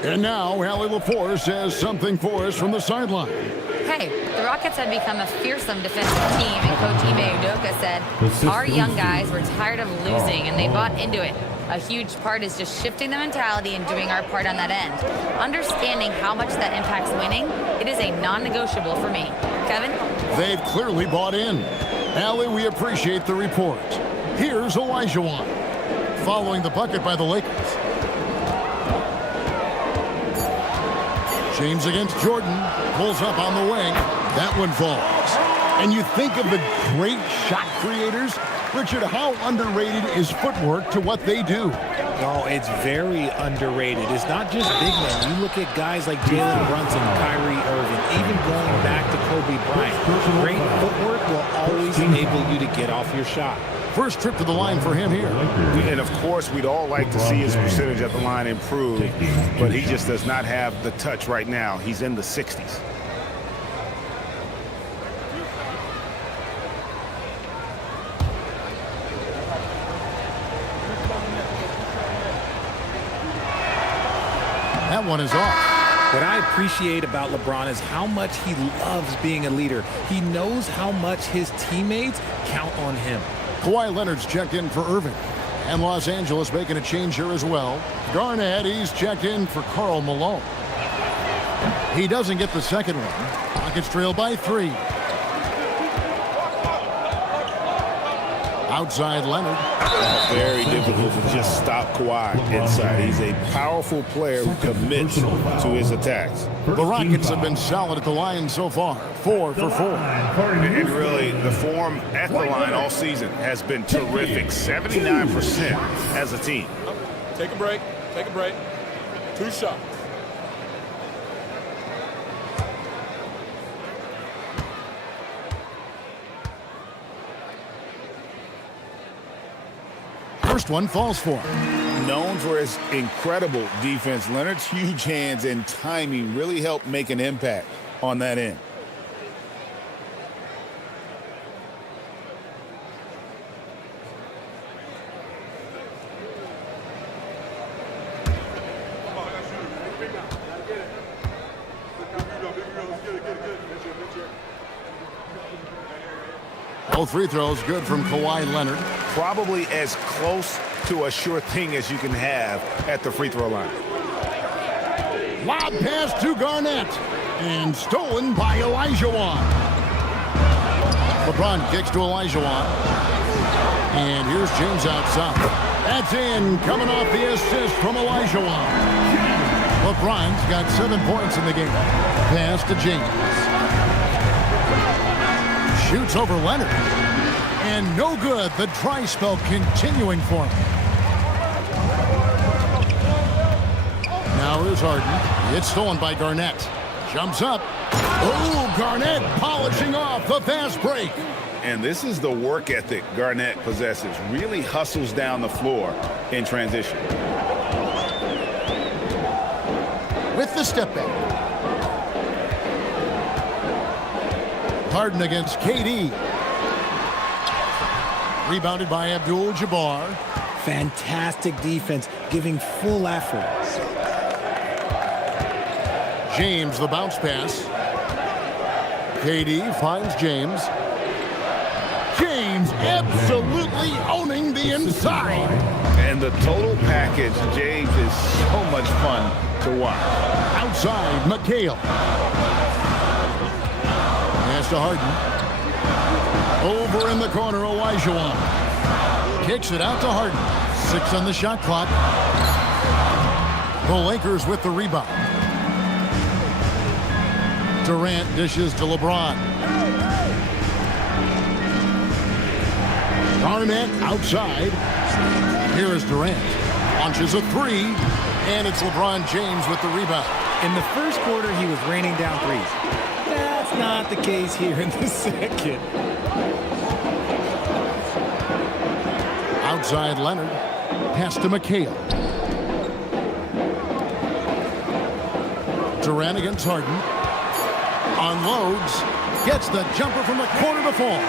And now, Allie LaForce has something for us from the sideline. Hey, the Rockets have become a fearsome defensive team, and Coach Ime Udoka said, our young guys were tired of losing, and they bought into it. A huge part is just shifting the mentality and doing our part on that end. Understanding how much that impacts winning, it is a non-negotiable for me. Kevin? They've clearly bought in. Allie, we appreciate the report. Here's Olajuwon. Following the bucket by the Lakers. James against Jordan. Pulls up on the wing. That one falls. And you think of the great shot creators. Richard, how underrated is footwork to what they do? Oh, it's very underrated. It's not just big men. You look at guys like Jalen Brunson, Kyrie Irving, even going back to Kobe Bryant. Great footwork will always enable you to get off your shot. First trip to the line for him here. And of course, we'd all like to see his percentage at the line improve, but he just does not have the touch right now. He's in the 60s. That one is off. What I appreciate about LeBron is how much he loves being a leader. He knows how much his teammates count on him. Kawhi Leonard's checked in for Irving. And Los Angeles making a change here as well. Garnett, he's checked in for Karl Malone. He doesn't get the second one. Rockets trail by 3. Outside Leonard. Very difficult to just stop Kawhi inside. He's a powerful player who commits to his attacks. The Rockets have been solid at the line so far. 4 for 4. And really, the form at the line all season has been terrific. 79% as a team. Take a break. Take a break. 2 shots. First one falls for him. Known for his incredible defense, Leonard's huge hands and timing really helped make an impact on that end. Both free throws good from Kawhi Leonard. Probably as close to a sure thing as you can have at the free throw line. Lob pass to Garnett. And stolen by Olajuwon. LeBron kicks to Olajuwon. And here's James outside. That's in, coming off the assist from Olajuwon. LeBron's got 7 points in the game. Pass to James. Shoots over Leonard. And no good. The dry spell continuing for him. Now here's Harden. It's stolen by Garnett. Jumps up. Oh, Garnett polishing off the fast break. And this is the work ethic Garnett possesses. Really hustles down the floor in transition. With the step back. Harden against KD. Rebounded by Abdul-Jabbar. Fantastic defense, giving full effort. James, the bounce pass. KD finds James. James absolutely owning the inside. And the total package, James, is so much fun to watch. Outside, McHale. Pass to Harden. Over in the corner, Olajuwon. Kicks it out to Harden. 6 on the shot clock. The Lakers with the rebound. Durant dishes to LeBron. Garnett outside. Here is Durant. Launches a 3. And it's LeBron James with the rebound. In the first quarter, he was raining down threes. That's not the case here in the second. Outside Leonard. Pass to McHale. Durant against Harden. Unloads. Gets the jumper from the corner to fall.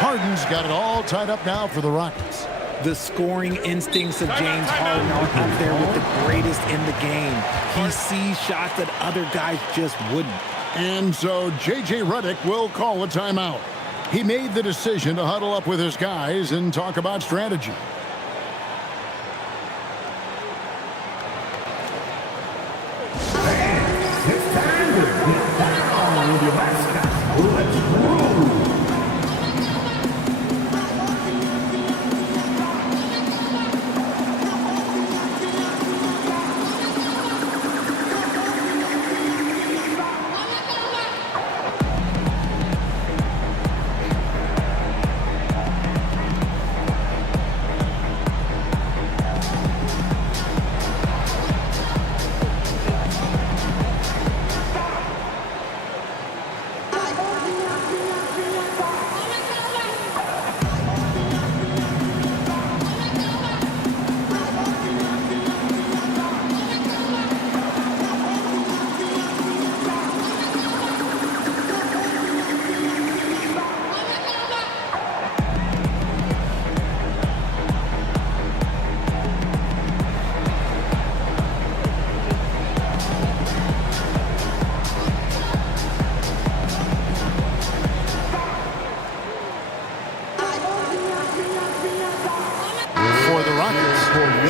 Harden's got it all tied up now for the Rockets. The scoring instincts of James Harden are up there with the greatest in the game. He sees shots that other guys just wouldn't. And so J.J. Redick will call a timeout. He made the decision to huddle up with his guys and talk about strategy. It's time to get down with your mascot. Let's roll.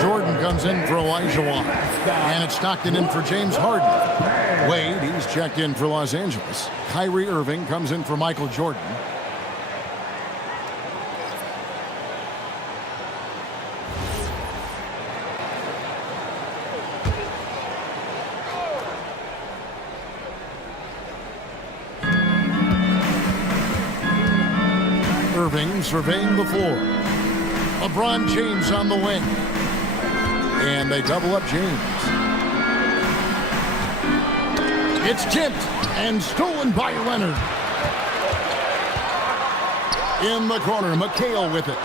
Jordan comes in for Olajuwon. And it's Stockton in for James Harden. Wade, he's checked in for Los Angeles. Kyrie Irving comes in for Michael Jordan. Irving surveying the floor. LeBron James on the wing. And they double up James. It's tipped and stolen by Leonard. In the corner, McHale with it.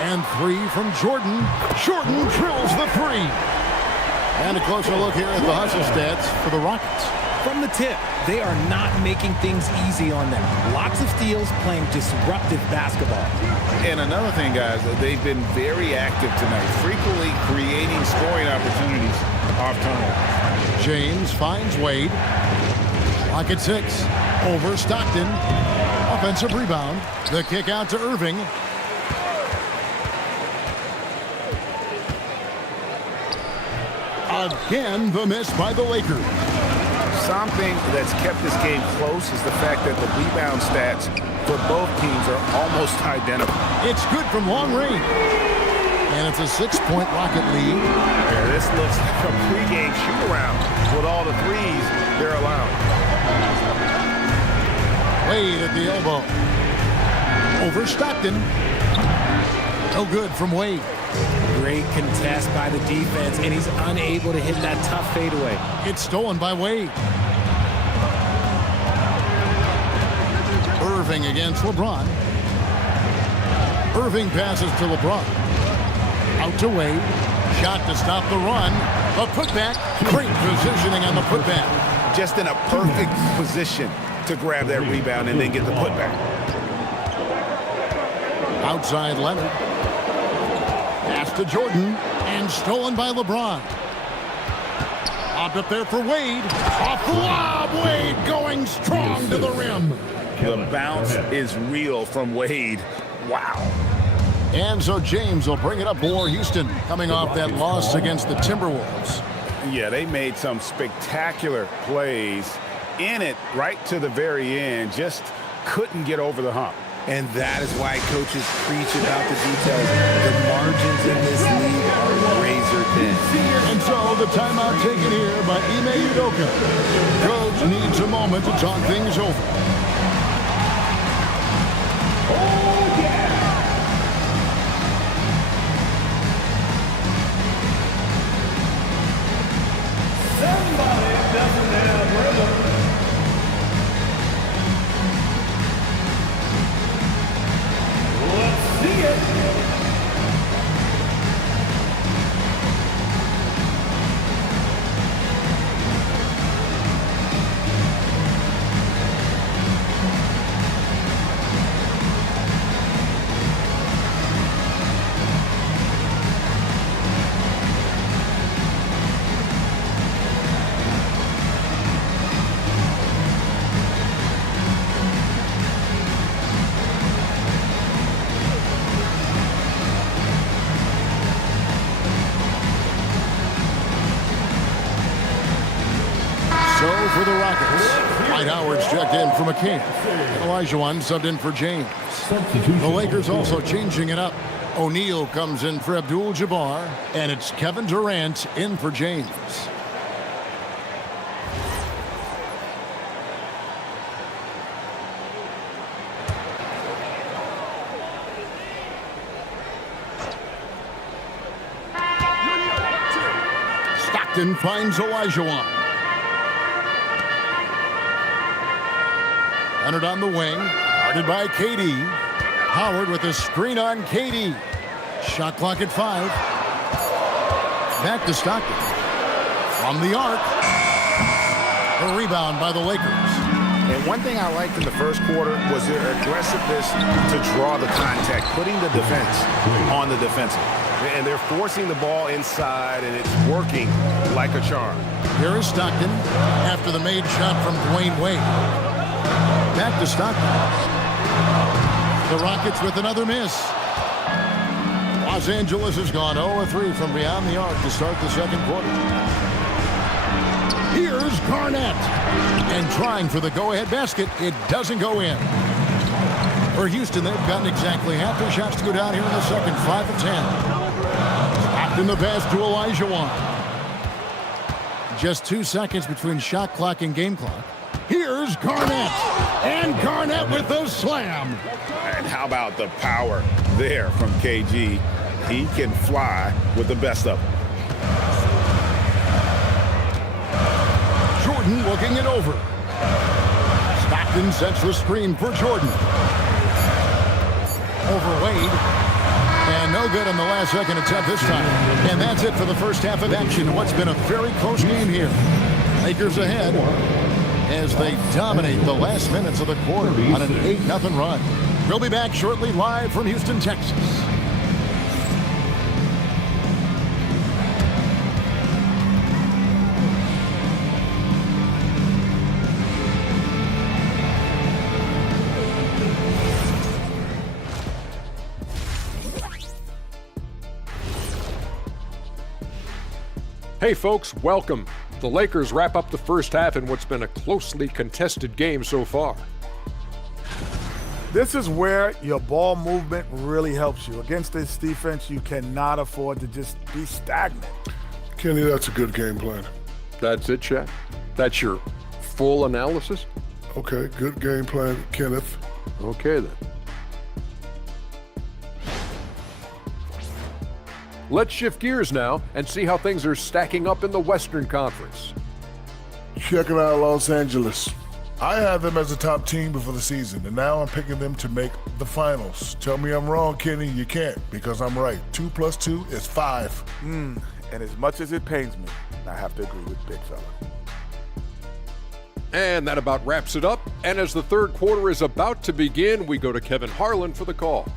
And three from Jordan. Jordan drills the three. And a closer look here at the hustle stats for the Rockets. From the tip, they are not making things easy on them. Lots of steals, playing disruptive basketball. And another thing, guys, they've been very active tonight, frequently creating scoring opportunities off turnover. James finds Wade. Clock at 6. Over Stockton. Offensive rebound. The kick out to Irving. Again, the miss by the Lakers. Something that's kept this game close is the fact that the rebound stats for both teams are almost identical. It's good from long range. And it's a 6-point Rocket lead. Yeah, this looks like a pregame shoot-around with all the threes they're allowing. Wade at the elbow. Over Stockton. No good from Wade. Great contest by the defense, and he's unable to hit that tough fadeaway. It's stolen by Wade. Irving against LeBron. Irving passes to LeBron. Out to Wade. Shot to stop the run. A putback. Great positioning on the putback. Just in a perfect position to grab that rebound and then get the putback. Outside Leonard. Pass to Jordan. And stolen by LeBron. Popped up there for Wade. Off the lob. Wade going strong to the rim. The bounce is real from Wade. Wow. And so James will bring it up for Houston, coming off that loss against the Timberwolves. Yeah, they made some spectacular plays in it right to the very end. Just couldn't get over the hump. And that is why coaches preach about the details. The margins in this league are razor thin. And so the timeout taken here by Ime Udoka. Coach needs a moment to talk things over. For the Rockets, Dwight Howard's checked in for McCann. Olajuwon subbed in for James. The Lakers also changing it up. O'Neal comes in for Abdul-Jabbar, and it's Kevin Durant in for James. Stockton finds Olajuwon. Leonard on the wing, guarded by KD. Howard with a screen on KD. Shot clock at 5. Back to Stockton. From the arc. A rebound by the Lakers. And one thing I liked in the first quarter was their aggressiveness to draw the contact, putting the defense on the defensive. And they're forcing the ball inside, and it's working like a charm. Here is Stockton after the made shot from Dwayne Wade. Back to Stockton. The Rockets with another miss. Los Angeles has gone 0-3 from beyond the arc to start the second quarter. Here's Garnett. And trying for the go-ahead basket. It doesn't go in. For Houston, they've gotten exactly half their shots to go down here in the second. 5 of 10. Stopped in the pass to Olajuwon. Just 2 seconds between shot clock and game clock. Here's Garnett. And Garnett with the slam. And how about the power there from KG? He can fly with the best of them. Jordan looking it over. Stockton sets the screen for Jordan. Over Wade. And no good on the last second attempt this time. And that's it for the first half of action. What's been a very close game here. Lakers ahead as they dominate the last minutes of the quarter on an 8-0 run. We'll be back shortly live from Houston, Texas. Hey folks, welcome. The Lakers wrap up the first half in what's been a closely contested game so far. This is where your ball movement really helps you. Against this defense, you cannot afford to just be stagnant. Kenny, that's a good game plan. That's it, Shaq? That's your full analysis? Okay, good game plan, Kenneth. Okay, then. Let's shift gears now and see how things are stacking up in the Western Conference. Checking out Los Angeles. I had them as a top team before the season, and now I'm picking them to make the finals. Tell me I'm wrong, Kenny. You can't, because I'm right. 2 + 2 is 5. And as much as it pains me, I have to agree with Big Fella. And that about wraps it up. And as the third quarter is about to begin, we go to Kevin Harlan for the call.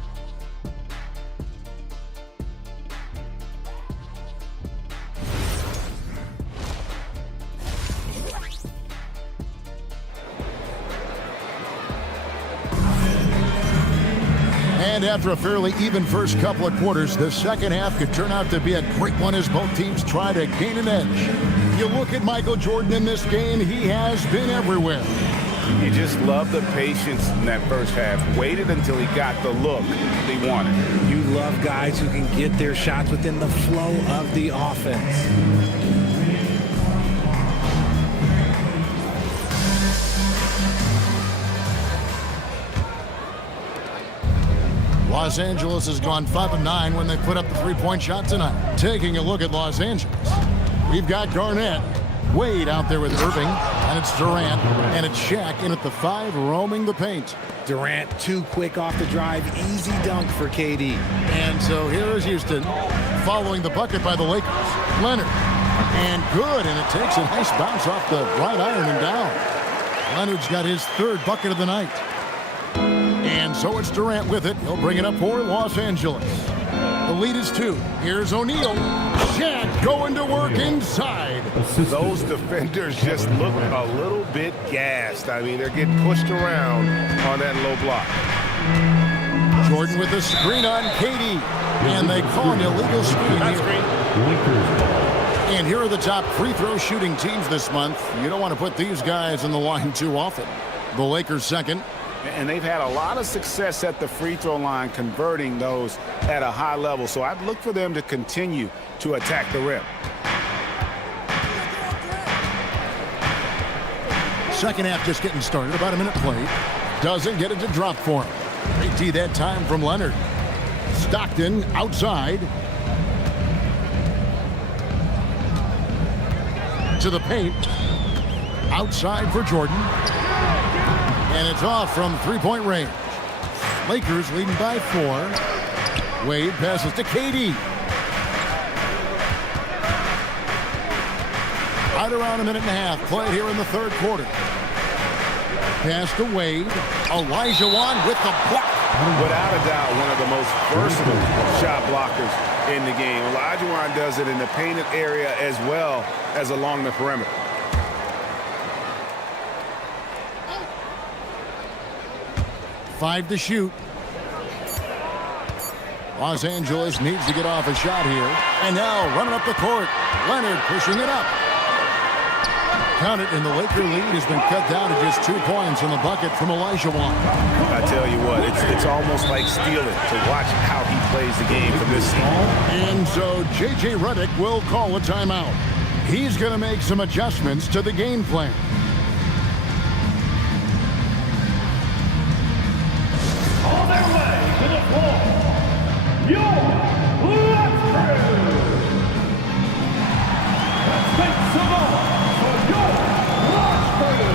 And after a fairly even first couple of quarters, the second half could turn out to be a great one as both teams try to gain an edge. You look at Michael Jordan in this game, he has been everywhere. You just love the patience in that first half. Waited until he got the look he wanted. You love guys who can get their shots within the flow of the offense. Los Angeles has gone 5 of 9 when they put up the three-point shot tonight. Taking a look at Los Angeles, we've got Garnett, Wade out there with Irving, and it's Durant, and it's Shaq in at the 5 roaming the paint. Durant too quick off the drive, easy dunk for KD. And so here is Houston following the bucket by the Lakers. Leonard, and good, and it takes a nice bounce off the right iron and down. Leonard's got his 3rd bucket of the night. And so it's Durant with it. He'll bring it up for Los Angeles. The lead is 2. Here's O'Neal. Shaq going to work inside. Those defenders just look a little bit gassed. I mean, they're getting pushed around on that low block. Jordan with the screen on KD. And they call an illegal screen here. And here are the top free throw shooting teams this month. You don't want to put these guys in the line too often. The Lakers second. And they've had a lot of success at the free throw line, converting those at a high level. So I'd look for them to continue to attack the rim. Second half just getting started. About a minute played. Doesn't get it to drop for him. Great D that time from Leonard. Stockton outside. To the paint. Outside for Jordan. And it's off from three-point range. Lakers leading by 4. Wade passes to KD. Right around a minute and a half played here in the third quarter. Pass to Wade. Olajuwon with the block. Without a doubt, one of the most versatile shot blockers in the game. Olajuwon does it in the painted area as well as along the perimeter. Five to shoot. Los Angeles needs to get off a shot here. And now running up the court. Leonard pushing it up. Count it, and the Laker lead has been cut down to just 2 points in the bucket from Elijah Wan. I tell you what, it's almost like stealing to watch how he plays the game from this season. And so J.J. Redick will call a timeout. He's going to make some adjustments to the game plan. On their way to the floor, your left crew. Let's make some noise for your left crew.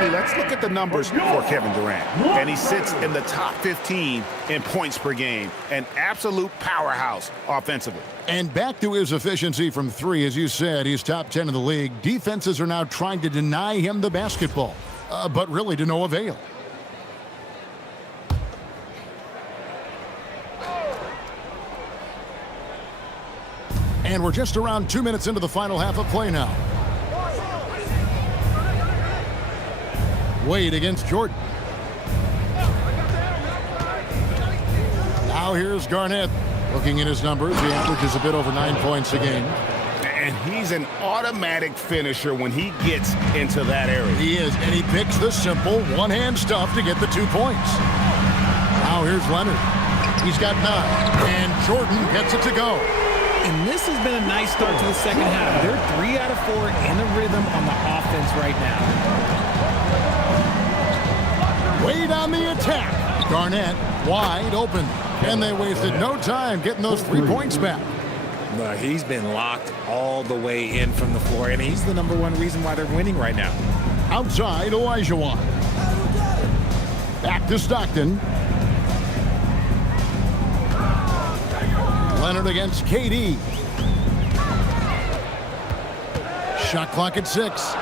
Let's look at the numbers for Kevin Durant. And he sits in the top 15 in points per game. An absolute powerhouse offensively. And back to his efficiency from 3, as you said, he's top 10 in the league. Defenses are now trying to deny him the basketball, but really to no avail. And we're just around 2 minutes into the final half of play now. Wade against Jordan. Now here's Garnett. Looking at his numbers, he averages a bit over 9 points a game. And he's an automatic finisher when he gets into that area. He is, and he picks the simple one-hand stuff to get the 2 points. Now here's Leonard. He's got 9, and Jordan gets it to go. And this has been a nice start to the second half. They're 3 out of 4 in the rhythm on the offense right now. Wade on the attack. Garnett wide open. And they wasted no time getting those 3 points back. But he's been locked all the way in from the floor, and he's the #1 reason why they're winning right now. Outside, Elijah Wan. Back to Stockton. Leonard against KD. Shot clock at 6.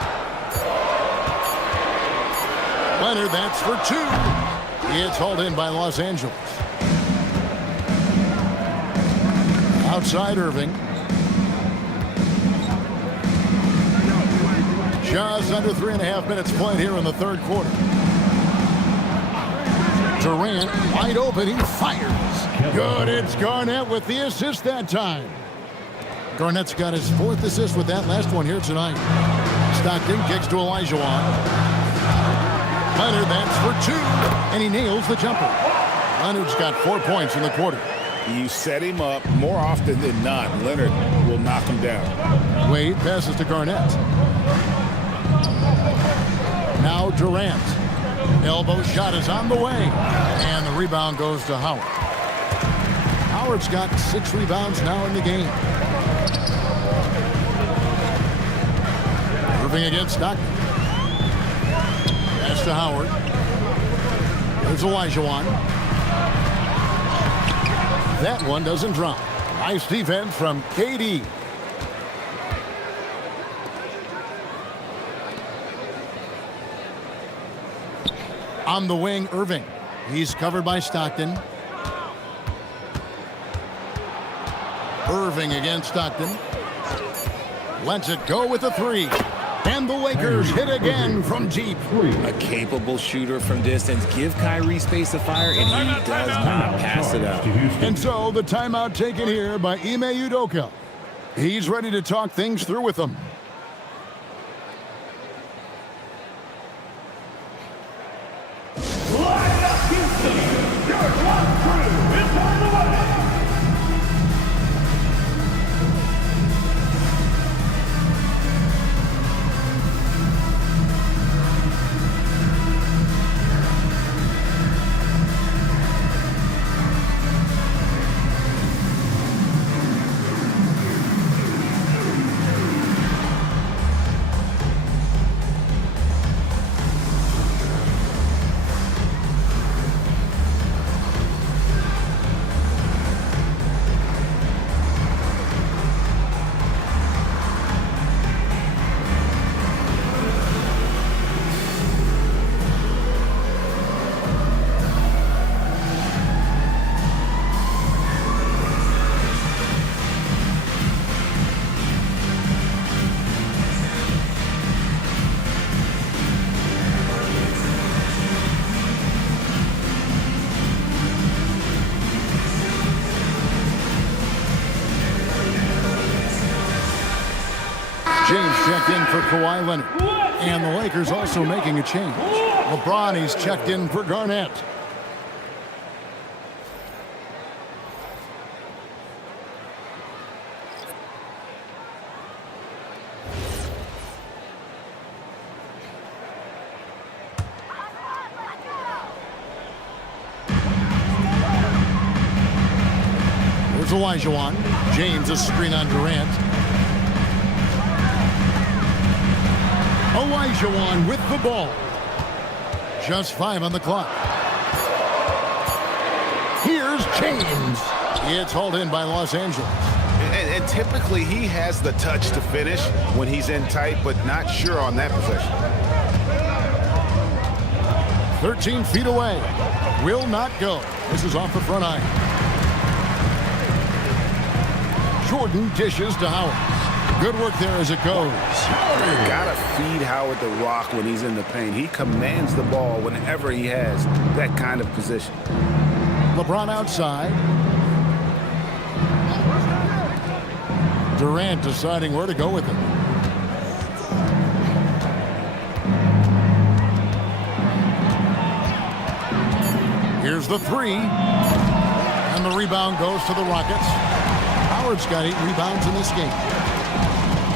Leonard, that's for 2. It's hauled in by Los Angeles. Outside Irving. Just under 3.5 minutes played here in the third quarter. Durant wide open, he fires. Good, it's Garnett with the assist that time. Garnett's got his 4th assist with that last one here tonight. Stockton kicks to Elijah Wan. Leonard, that's for 2, and he nails the jumper. Leonard's got 4 points in the quarter. You set him up more often than not. Leonard will knock him down. Wade passes to Garnett. Now Durant. Elbow shot is on the way, and the rebound goes to Howard. Howard's got 6 rebounds now in the game. Irving against Stockton. Pass to Howard. There's Elijah Wan. That one doesn't drop. Nice defense from KD. On the wing, Irving. He's covered by Stockton. Irving against Stockton. Lets it go with a 3. And the Lakers hit again from deep. A capable shooter from distance. Give Kyrie space to fire, and he does not pass it up. And so the timeout taken here by Ime Udoka. He's ready to talk things through with them. James checked in for Kawhi Leonard. And the Lakers also making a change. LeBron, he's checked in for Garnett. Here's Olajuwon. James, a screen on Durant. Olajuwon with the ball. Just 5 on the clock. Here's James. It's hauled in by Los Angeles. And typically he has the touch to finish when he's in tight, but not sure on that possession. 13 feet away. Will not go. This is off the front iron. Jordan dishes to Howard. Good work there as it goes. You gotta feed Howard the rock when he's in the paint. He commands the ball whenever he has that kind of position. LeBron outside. Durant deciding where to go with it. Here's the 3. And the rebound goes to the Rockets. Howard's got 8 rebounds in this game.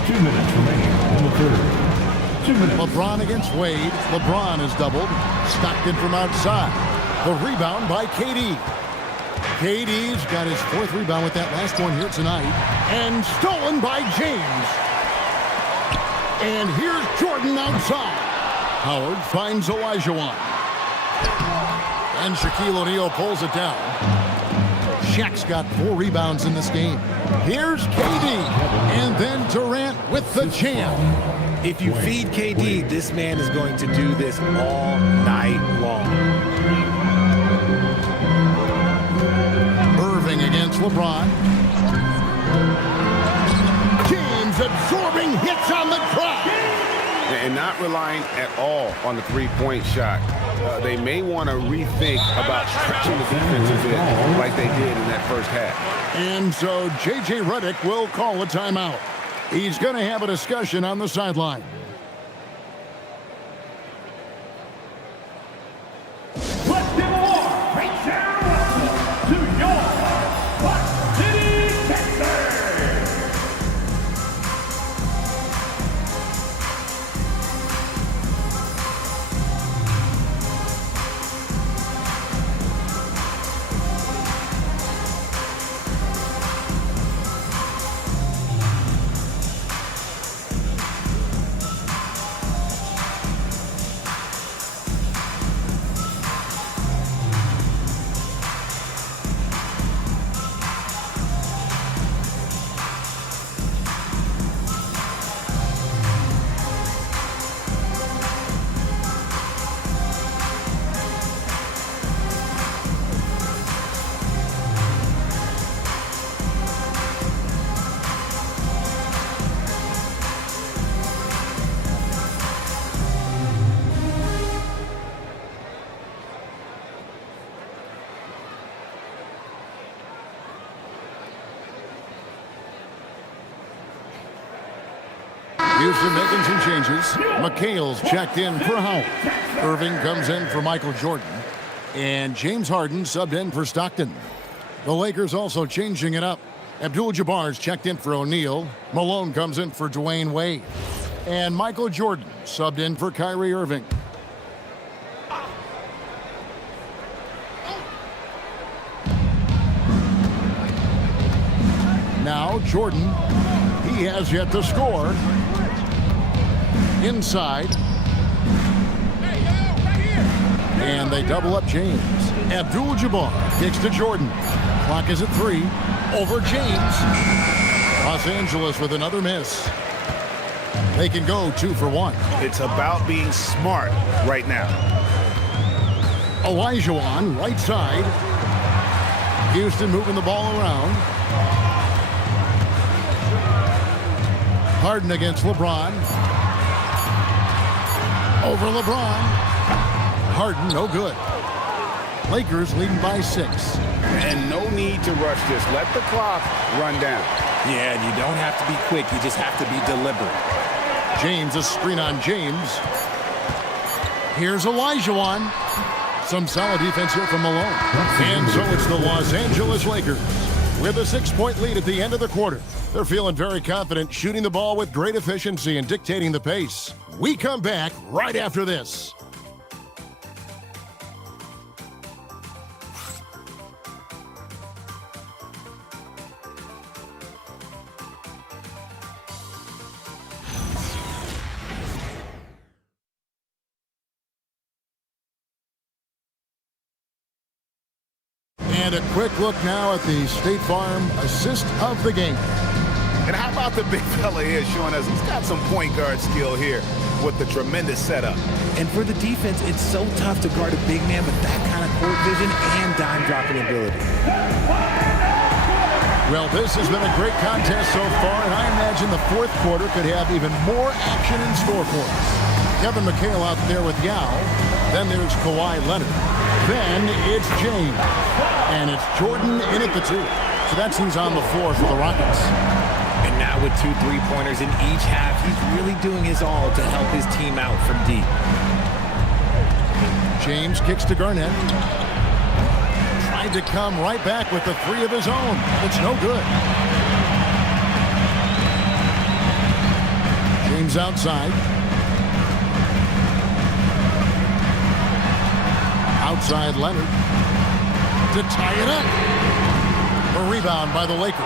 2 minutes remaining in the third. 2 minutes. LeBron against Wade. LeBron is doubled. Stockton from outside. The rebound by KD. KD's got his 4th rebound with that last one here tonight. And stolen by James. And here's Jordan outside. Howard finds Olajuwon. And Shaquille O'Neal pulls it down. Shaq's got 4 rebounds in this game. Here's KD. And then Durant with the jam. If you feed KD, this man is going to do this all night long. Irving against LeBron. James absorbing hits on the track. And not relying at all on the three-point shot. They may want to rethink about stretching the defense a bit like they did in that first half. And so J.J. Redick will call a timeout. He's going to have a discussion on the sideline. Let's give a warm to your Buck City Pistons. Houston making some changes. McHale's checked in for Howard. Irving comes in for Michael Jordan. And James Harden subbed in for Stockton. The Lakers also changing it up. Abdul-Jabbar's checked in for O'Neal. Malone comes in for Dwayne Wade. And Michael Jordan subbed in for Kyrie Irving. Now Jordan, he has yet to score. Inside. And they double up James. Abdul-Jabbar kicks to Jordan. Clock is at 3. Over James. Los Angeles with another miss. They can go 2 for 1. It's about being smart right now. Olajuwon, right side. Houston moving the ball around. Harden against LeBron. Over LeBron. Harden, no good. Lakers leading by 6. And no need to rush this. Let the clock run down. Yeah, and you don't have to be quick. You just have to be deliberate. James, a screen on James. Here's Olajuwon. Some solid defense here from Malone. And so it's the Los Angeles Lakers with a 6-point lead at the end of the quarter. They're feeling very confident, shooting the ball with great efficiency and dictating the pace. We come back right after this. And a quick look now at the State Farm assist of the game. And how about the big fella here showing us he's got some point guard skill here with the tremendous setup. And for the defense, it's so tough to guard a big man with that kind of court vision and dime dropping ability. Well, this has been a great contest so far, and I imagine the fourth quarter could have even more action in store for us. Kevin McHale out there with Yao. Then there's Kawhi Leonard. Then it's James. And it's Jordan in at the 2. So that's who's on the floor for the Rockets. And now with 2 3-pointers in each half, he's really doing his all to help his team out from deep. James kicks to Garnett. Tried to come right back with the 3 of his own. It's no good. James outside. Outside Leonard to tie it up. A rebound by the Lakers.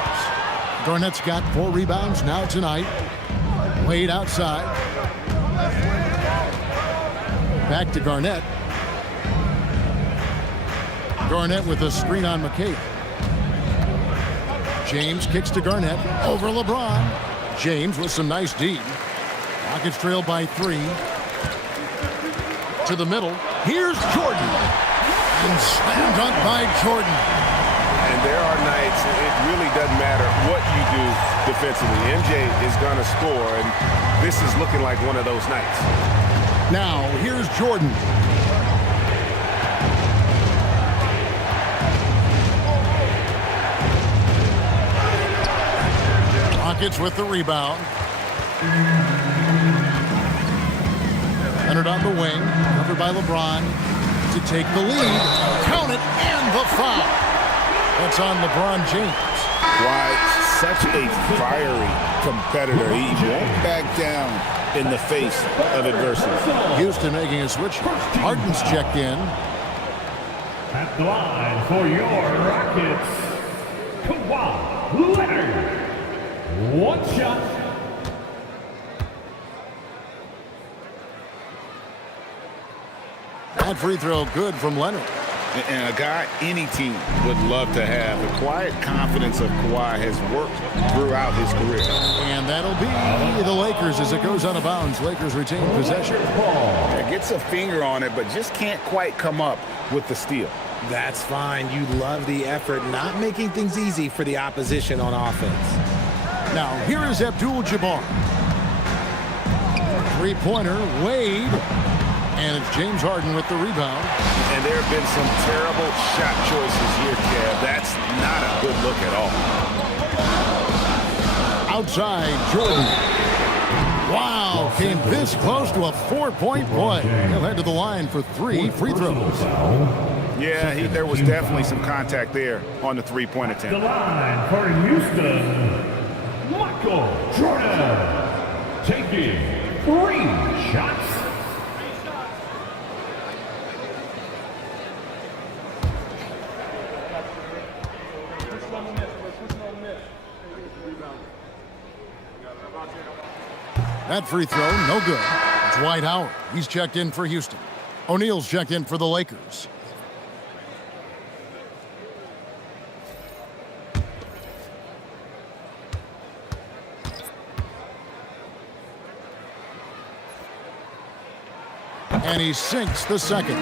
Garnett's got 4 rebounds now tonight. Wade outside. Back to Garnett. Garnett with a screen on McKay. James kicks to Garnett. Over LeBron. James with some nice D. Rockets trail by 3. To the middle. Here's Jordan. And slam dunk by Jordan. And there are nights, it really doesn't matter what you do defensively. MJ is going to score, and this is looking like one of those nights. Now, here's Jordan. Rockets with the rebound. Leonard on the wing, covered by LeBron to take the lead. Count it, and the foul. That's on LeBron James. Why, such a fiery competitor. He won't back down in the face of adversity. Houston making a switch. Harden's checked in. At the line for your Rockets, Kawhi Leonard. 1 shot. That free throw good from Leonard. And a guy any team would love to have. The quiet confidence of Kawhi has worked throughout his career. And that'll be the Lakers as it goes out of bounds. Lakers retain possession. Gets a finger on it, but just can't quite come up with the steal. That's fine. You love the effort, not making things easy for the opposition on offense. Now, here is Abdul-Jabbar. Three-pointer, Wade. And it's James Harden with the rebound. And there have been some terrible shot choices here, Kev. That's not a good look at all. Outside, Jordan. Wow, came this close to a 4-point play. He'll head to the line for 3 free throws. Yeah, there was definitely some contact there on the 3-point attempt. The line for Houston, Michael Jordan, taking 3 shots. That free throw, no good. It's Dwight Howard. He's checked in for Houston. O'Neal's checked in for the Lakers. And he sinks the second.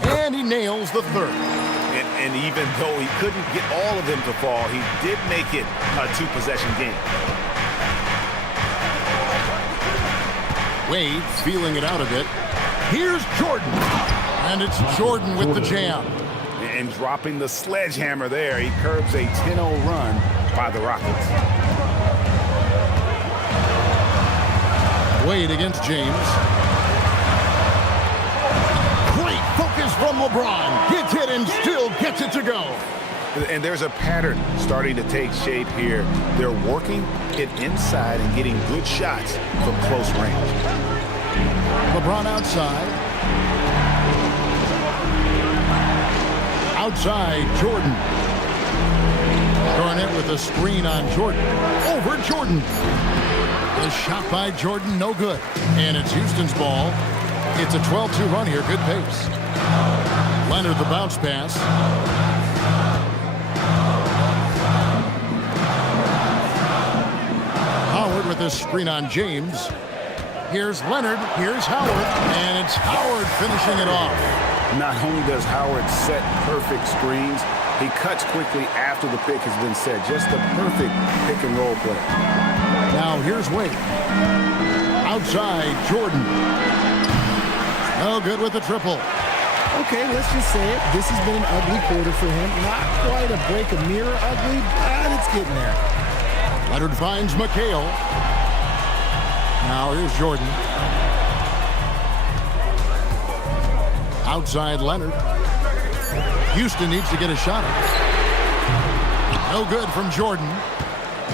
And he nails the third. And And even though he couldn't get all of them to fall, he did make it a 2-possession game. Wade feeling it out a bit. Here's Jordan. And it's Jordan with the jam. And dropping the sledgehammer there, he curbs a 10-0 run by the Rockets. Wade against James. Great focus from LeBron. Gets it and still gets it to go. And there's a pattern starting to take shape here. They're working it inside and getting good shots from close range. LeBron outside. Outside, Jordan. Garnett with a screen on Jordan. Over Jordan. The shot by Jordan, no good. And it's Houston's ball. It's a 12-2 run here, good pace. Leonard, the bounce pass. Howard with a screen on James. Here's Leonard, here's Howard, and it's Howard finishing it off. Not only does Howard set perfect screens, he cuts quickly after the pick has been set. Just the perfect pick and roll play. Now here's Wade. Outside, Jordan. No good with the triple. Okay, let's just say it. This has been an ugly quarter for him. Not quite a break a mirror ugly, but it's getting there. Leonard finds McHale. Now here's Jordan. Outside Leonard. Houston needs to get a shot up. No good from Jordan.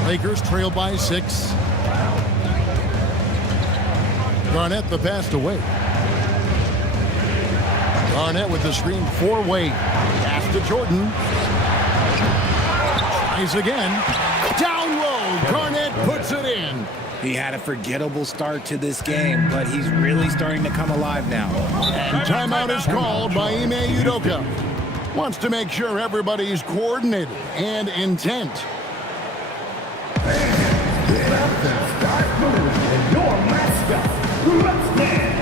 Lakers trail by 6. Garnett the pass to Wade. Garnett with the screen for Wade. Pass to Jordan. Tries again. Down low. Garnett puts it in. He had a forgettable start to this game, but he's really starting to come alive now. And timeout is called by Ime Udoka. Wants to make sure everybody's coordinated and intent. Start moving. Your mascot. Let's dance.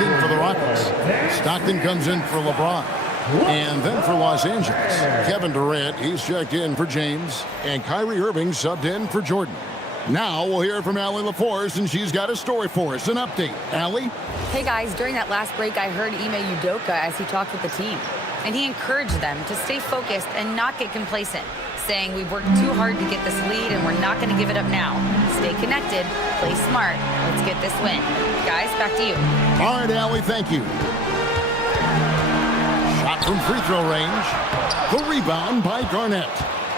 In for the Rockets. Stockton comes in for LeBron. And then for Los Angeles, Kevin Durant, he's checked in for James. And Kyrie Irving subbed in for Jordan. Now we'll hear from Allie LaForce, and she's got a story for us. An update. Allie? Hey guys, during that last break, I heard Ime Udoka as he talked with the team. And he encouraged them to stay focused and not get complacent, saying we've worked too hard to get this lead and we're not going to give it up now. Stay connected, play smart, let's get this win. Guys, back to you. All right, Allie, thank you. Shot from free throw range. The rebound by Garnett.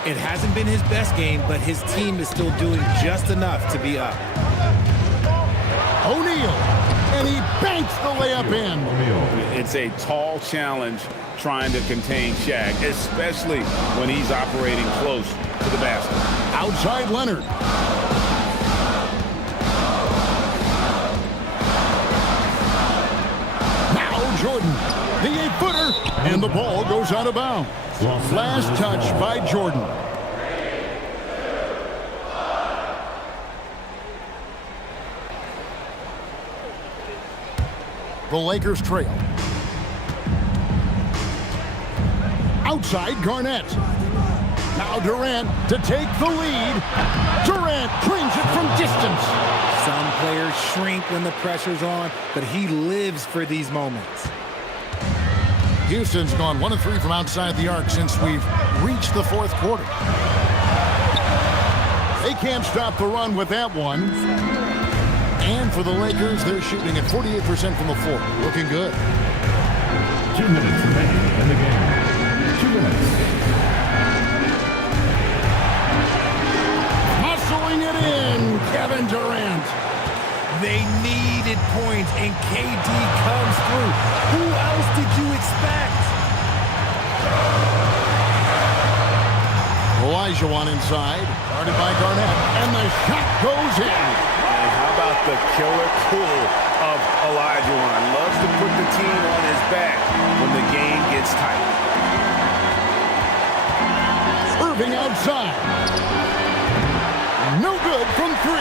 It hasn't been his best game, but his team is still doing just enough to be up. O'Neal, and he banks the layup in. It's a tall challenge trying to contain Shaq, especially when he's operating close to the basket. Outside Leonard. Now Jordan, the 8-footer, and the ball goes out of bounds. Last touch by Jordan. The Lakers trail. Outside Garnett. Now Durant to take the lead. Durant cleans it from distance. Some players shrink when the pressure's on, but he lives for these moments. Houston's gone 1 of 3 from outside the arc since we've reached the fourth quarter. They can't stop the run with that one. And for the Lakers, they're shooting at 48% from the floor. Looking good. 2 minutes remaining in the game. 2 minutes. Hustling it in, Kevin Durant. They needed points, and KD comes through. Who else did you expect? Olajuwon inside, guarded by Garnett, and the shot goes in. And how about the killer pull of Olajuwon? Loves to put the team on his back when the game gets tight. Irving outside. No good from 3.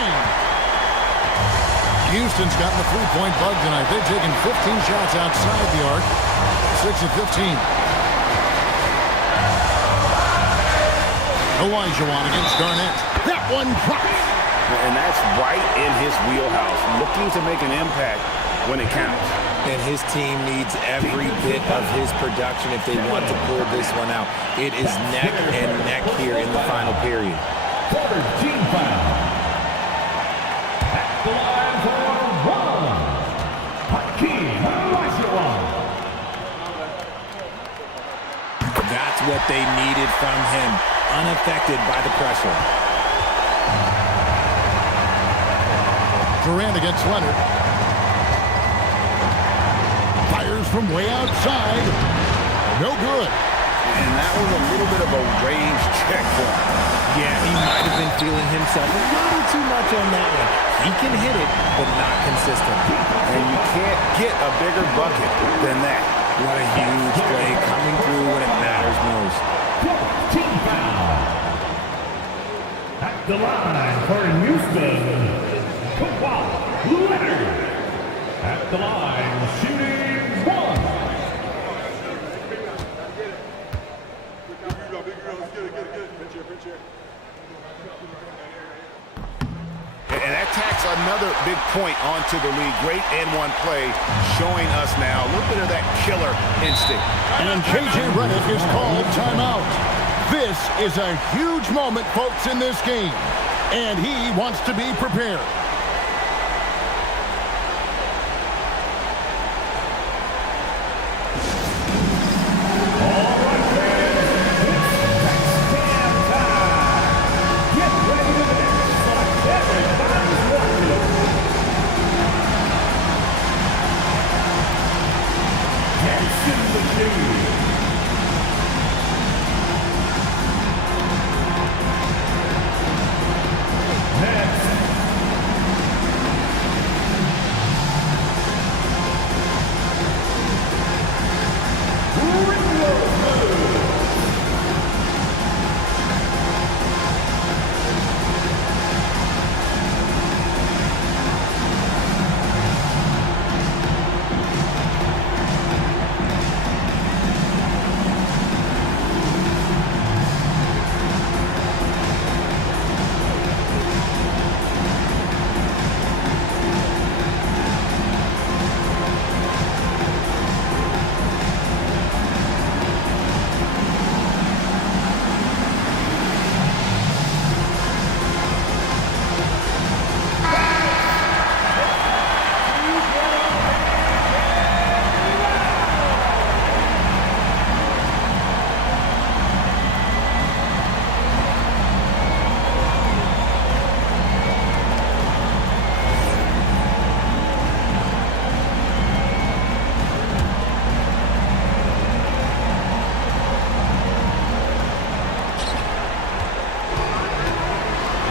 Houston's gotten the three-point bug tonight. They've taken 15 shots outside the arc, 6 of 15. Olajuwon against Garnett. That one drops. And that's right in his wheelhouse, looking to make an impact when it counts. And his team needs every bit of his production if they want to pull this one out. It is neck and neck here in the final period. Third team foul. At the line for one. Hakeem Olajuwon. That's what they needed from him. Unaffected by the pressure. Durant against Leonard. Fires from way outside. No good. And that was a little bit of a range check for him. Yeah, he might have been feeling himself a little too much on that one. He can hit it, but not consistent. And you can't get a bigger bucket than that. What a huge play coming through when it matters most. Team foul. At the line for Houston, Kawhi Leonard. At the line, shooting 1. And that tacks another big point onto the league. Great and-one play, showing us now a little bit of that killer instinct. And KJ Redick is called timeout. This is a huge moment, folks, in this game. And he wants to be prepared.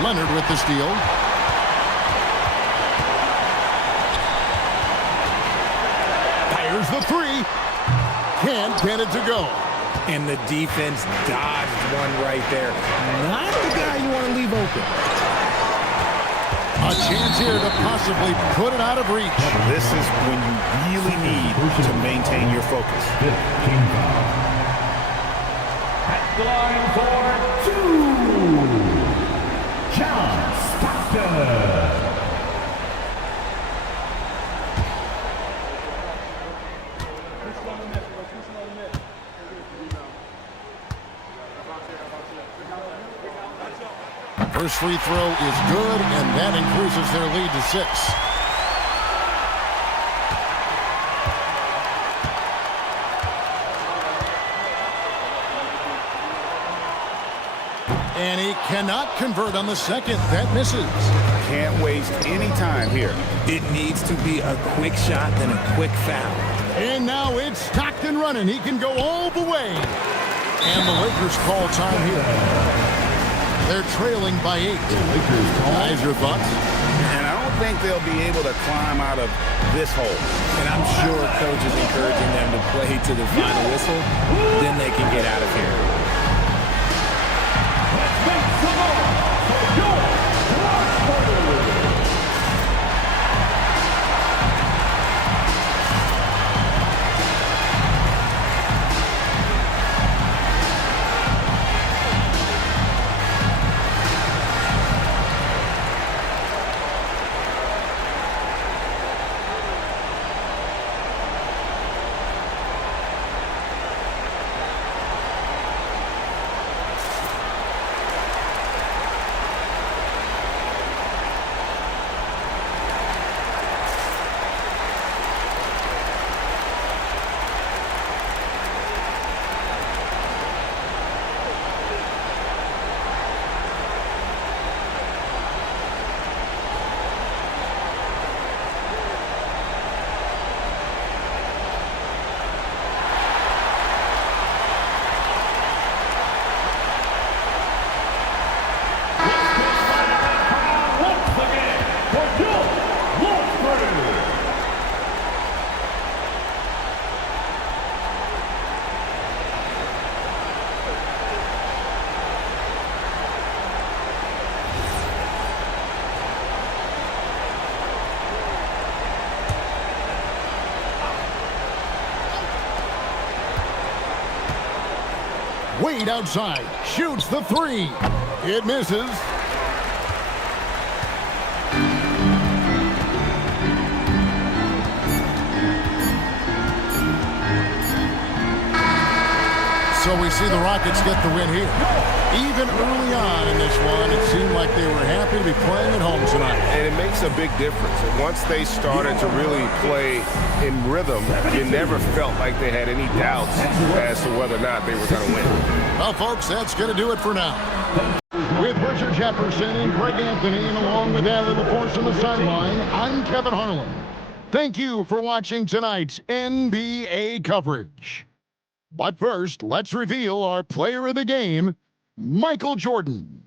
Leonard with the steal. Fires the 3. Can't get it to go. And the defense dodged one right there. Not the guy you want to leave open. A chance here to possibly put it out of reach. This is when you really need to maintain your focus. At the line for 2. John Stockton. First free throw is good, and that increases their lead to 6. And he cannot convert on the second. That misses. Can't waste any time here. It needs to be a quick shot, then a quick foul. And now it's Stockton running. He can go all the way. And the Lakers call time here. They're trailing by 8. Guys, your thoughts? And I don't think they'll be able to climb out of this hole. And I'm sure coach is encouraging them to play to the final whistle. Then they can get out of here. Wade outside, shoots the 3. It misses. So we see the Rockets get the win here. Even early on in this one, it seemed like they were happy to be playing at home tonight. And it makes a big difference. Once they started to really play in rhythm, you never felt like they had any doubts as to whether or not they were going to win. Well, folks, that's going to do it for now. With Richard Jefferson and Greg Anthony, and along with Alan LaForce on the sideline, I'm Kevin Harlan. Thank you for watching tonight's NBA coverage. But first, let's reveal our player of the game, Michael Jordan.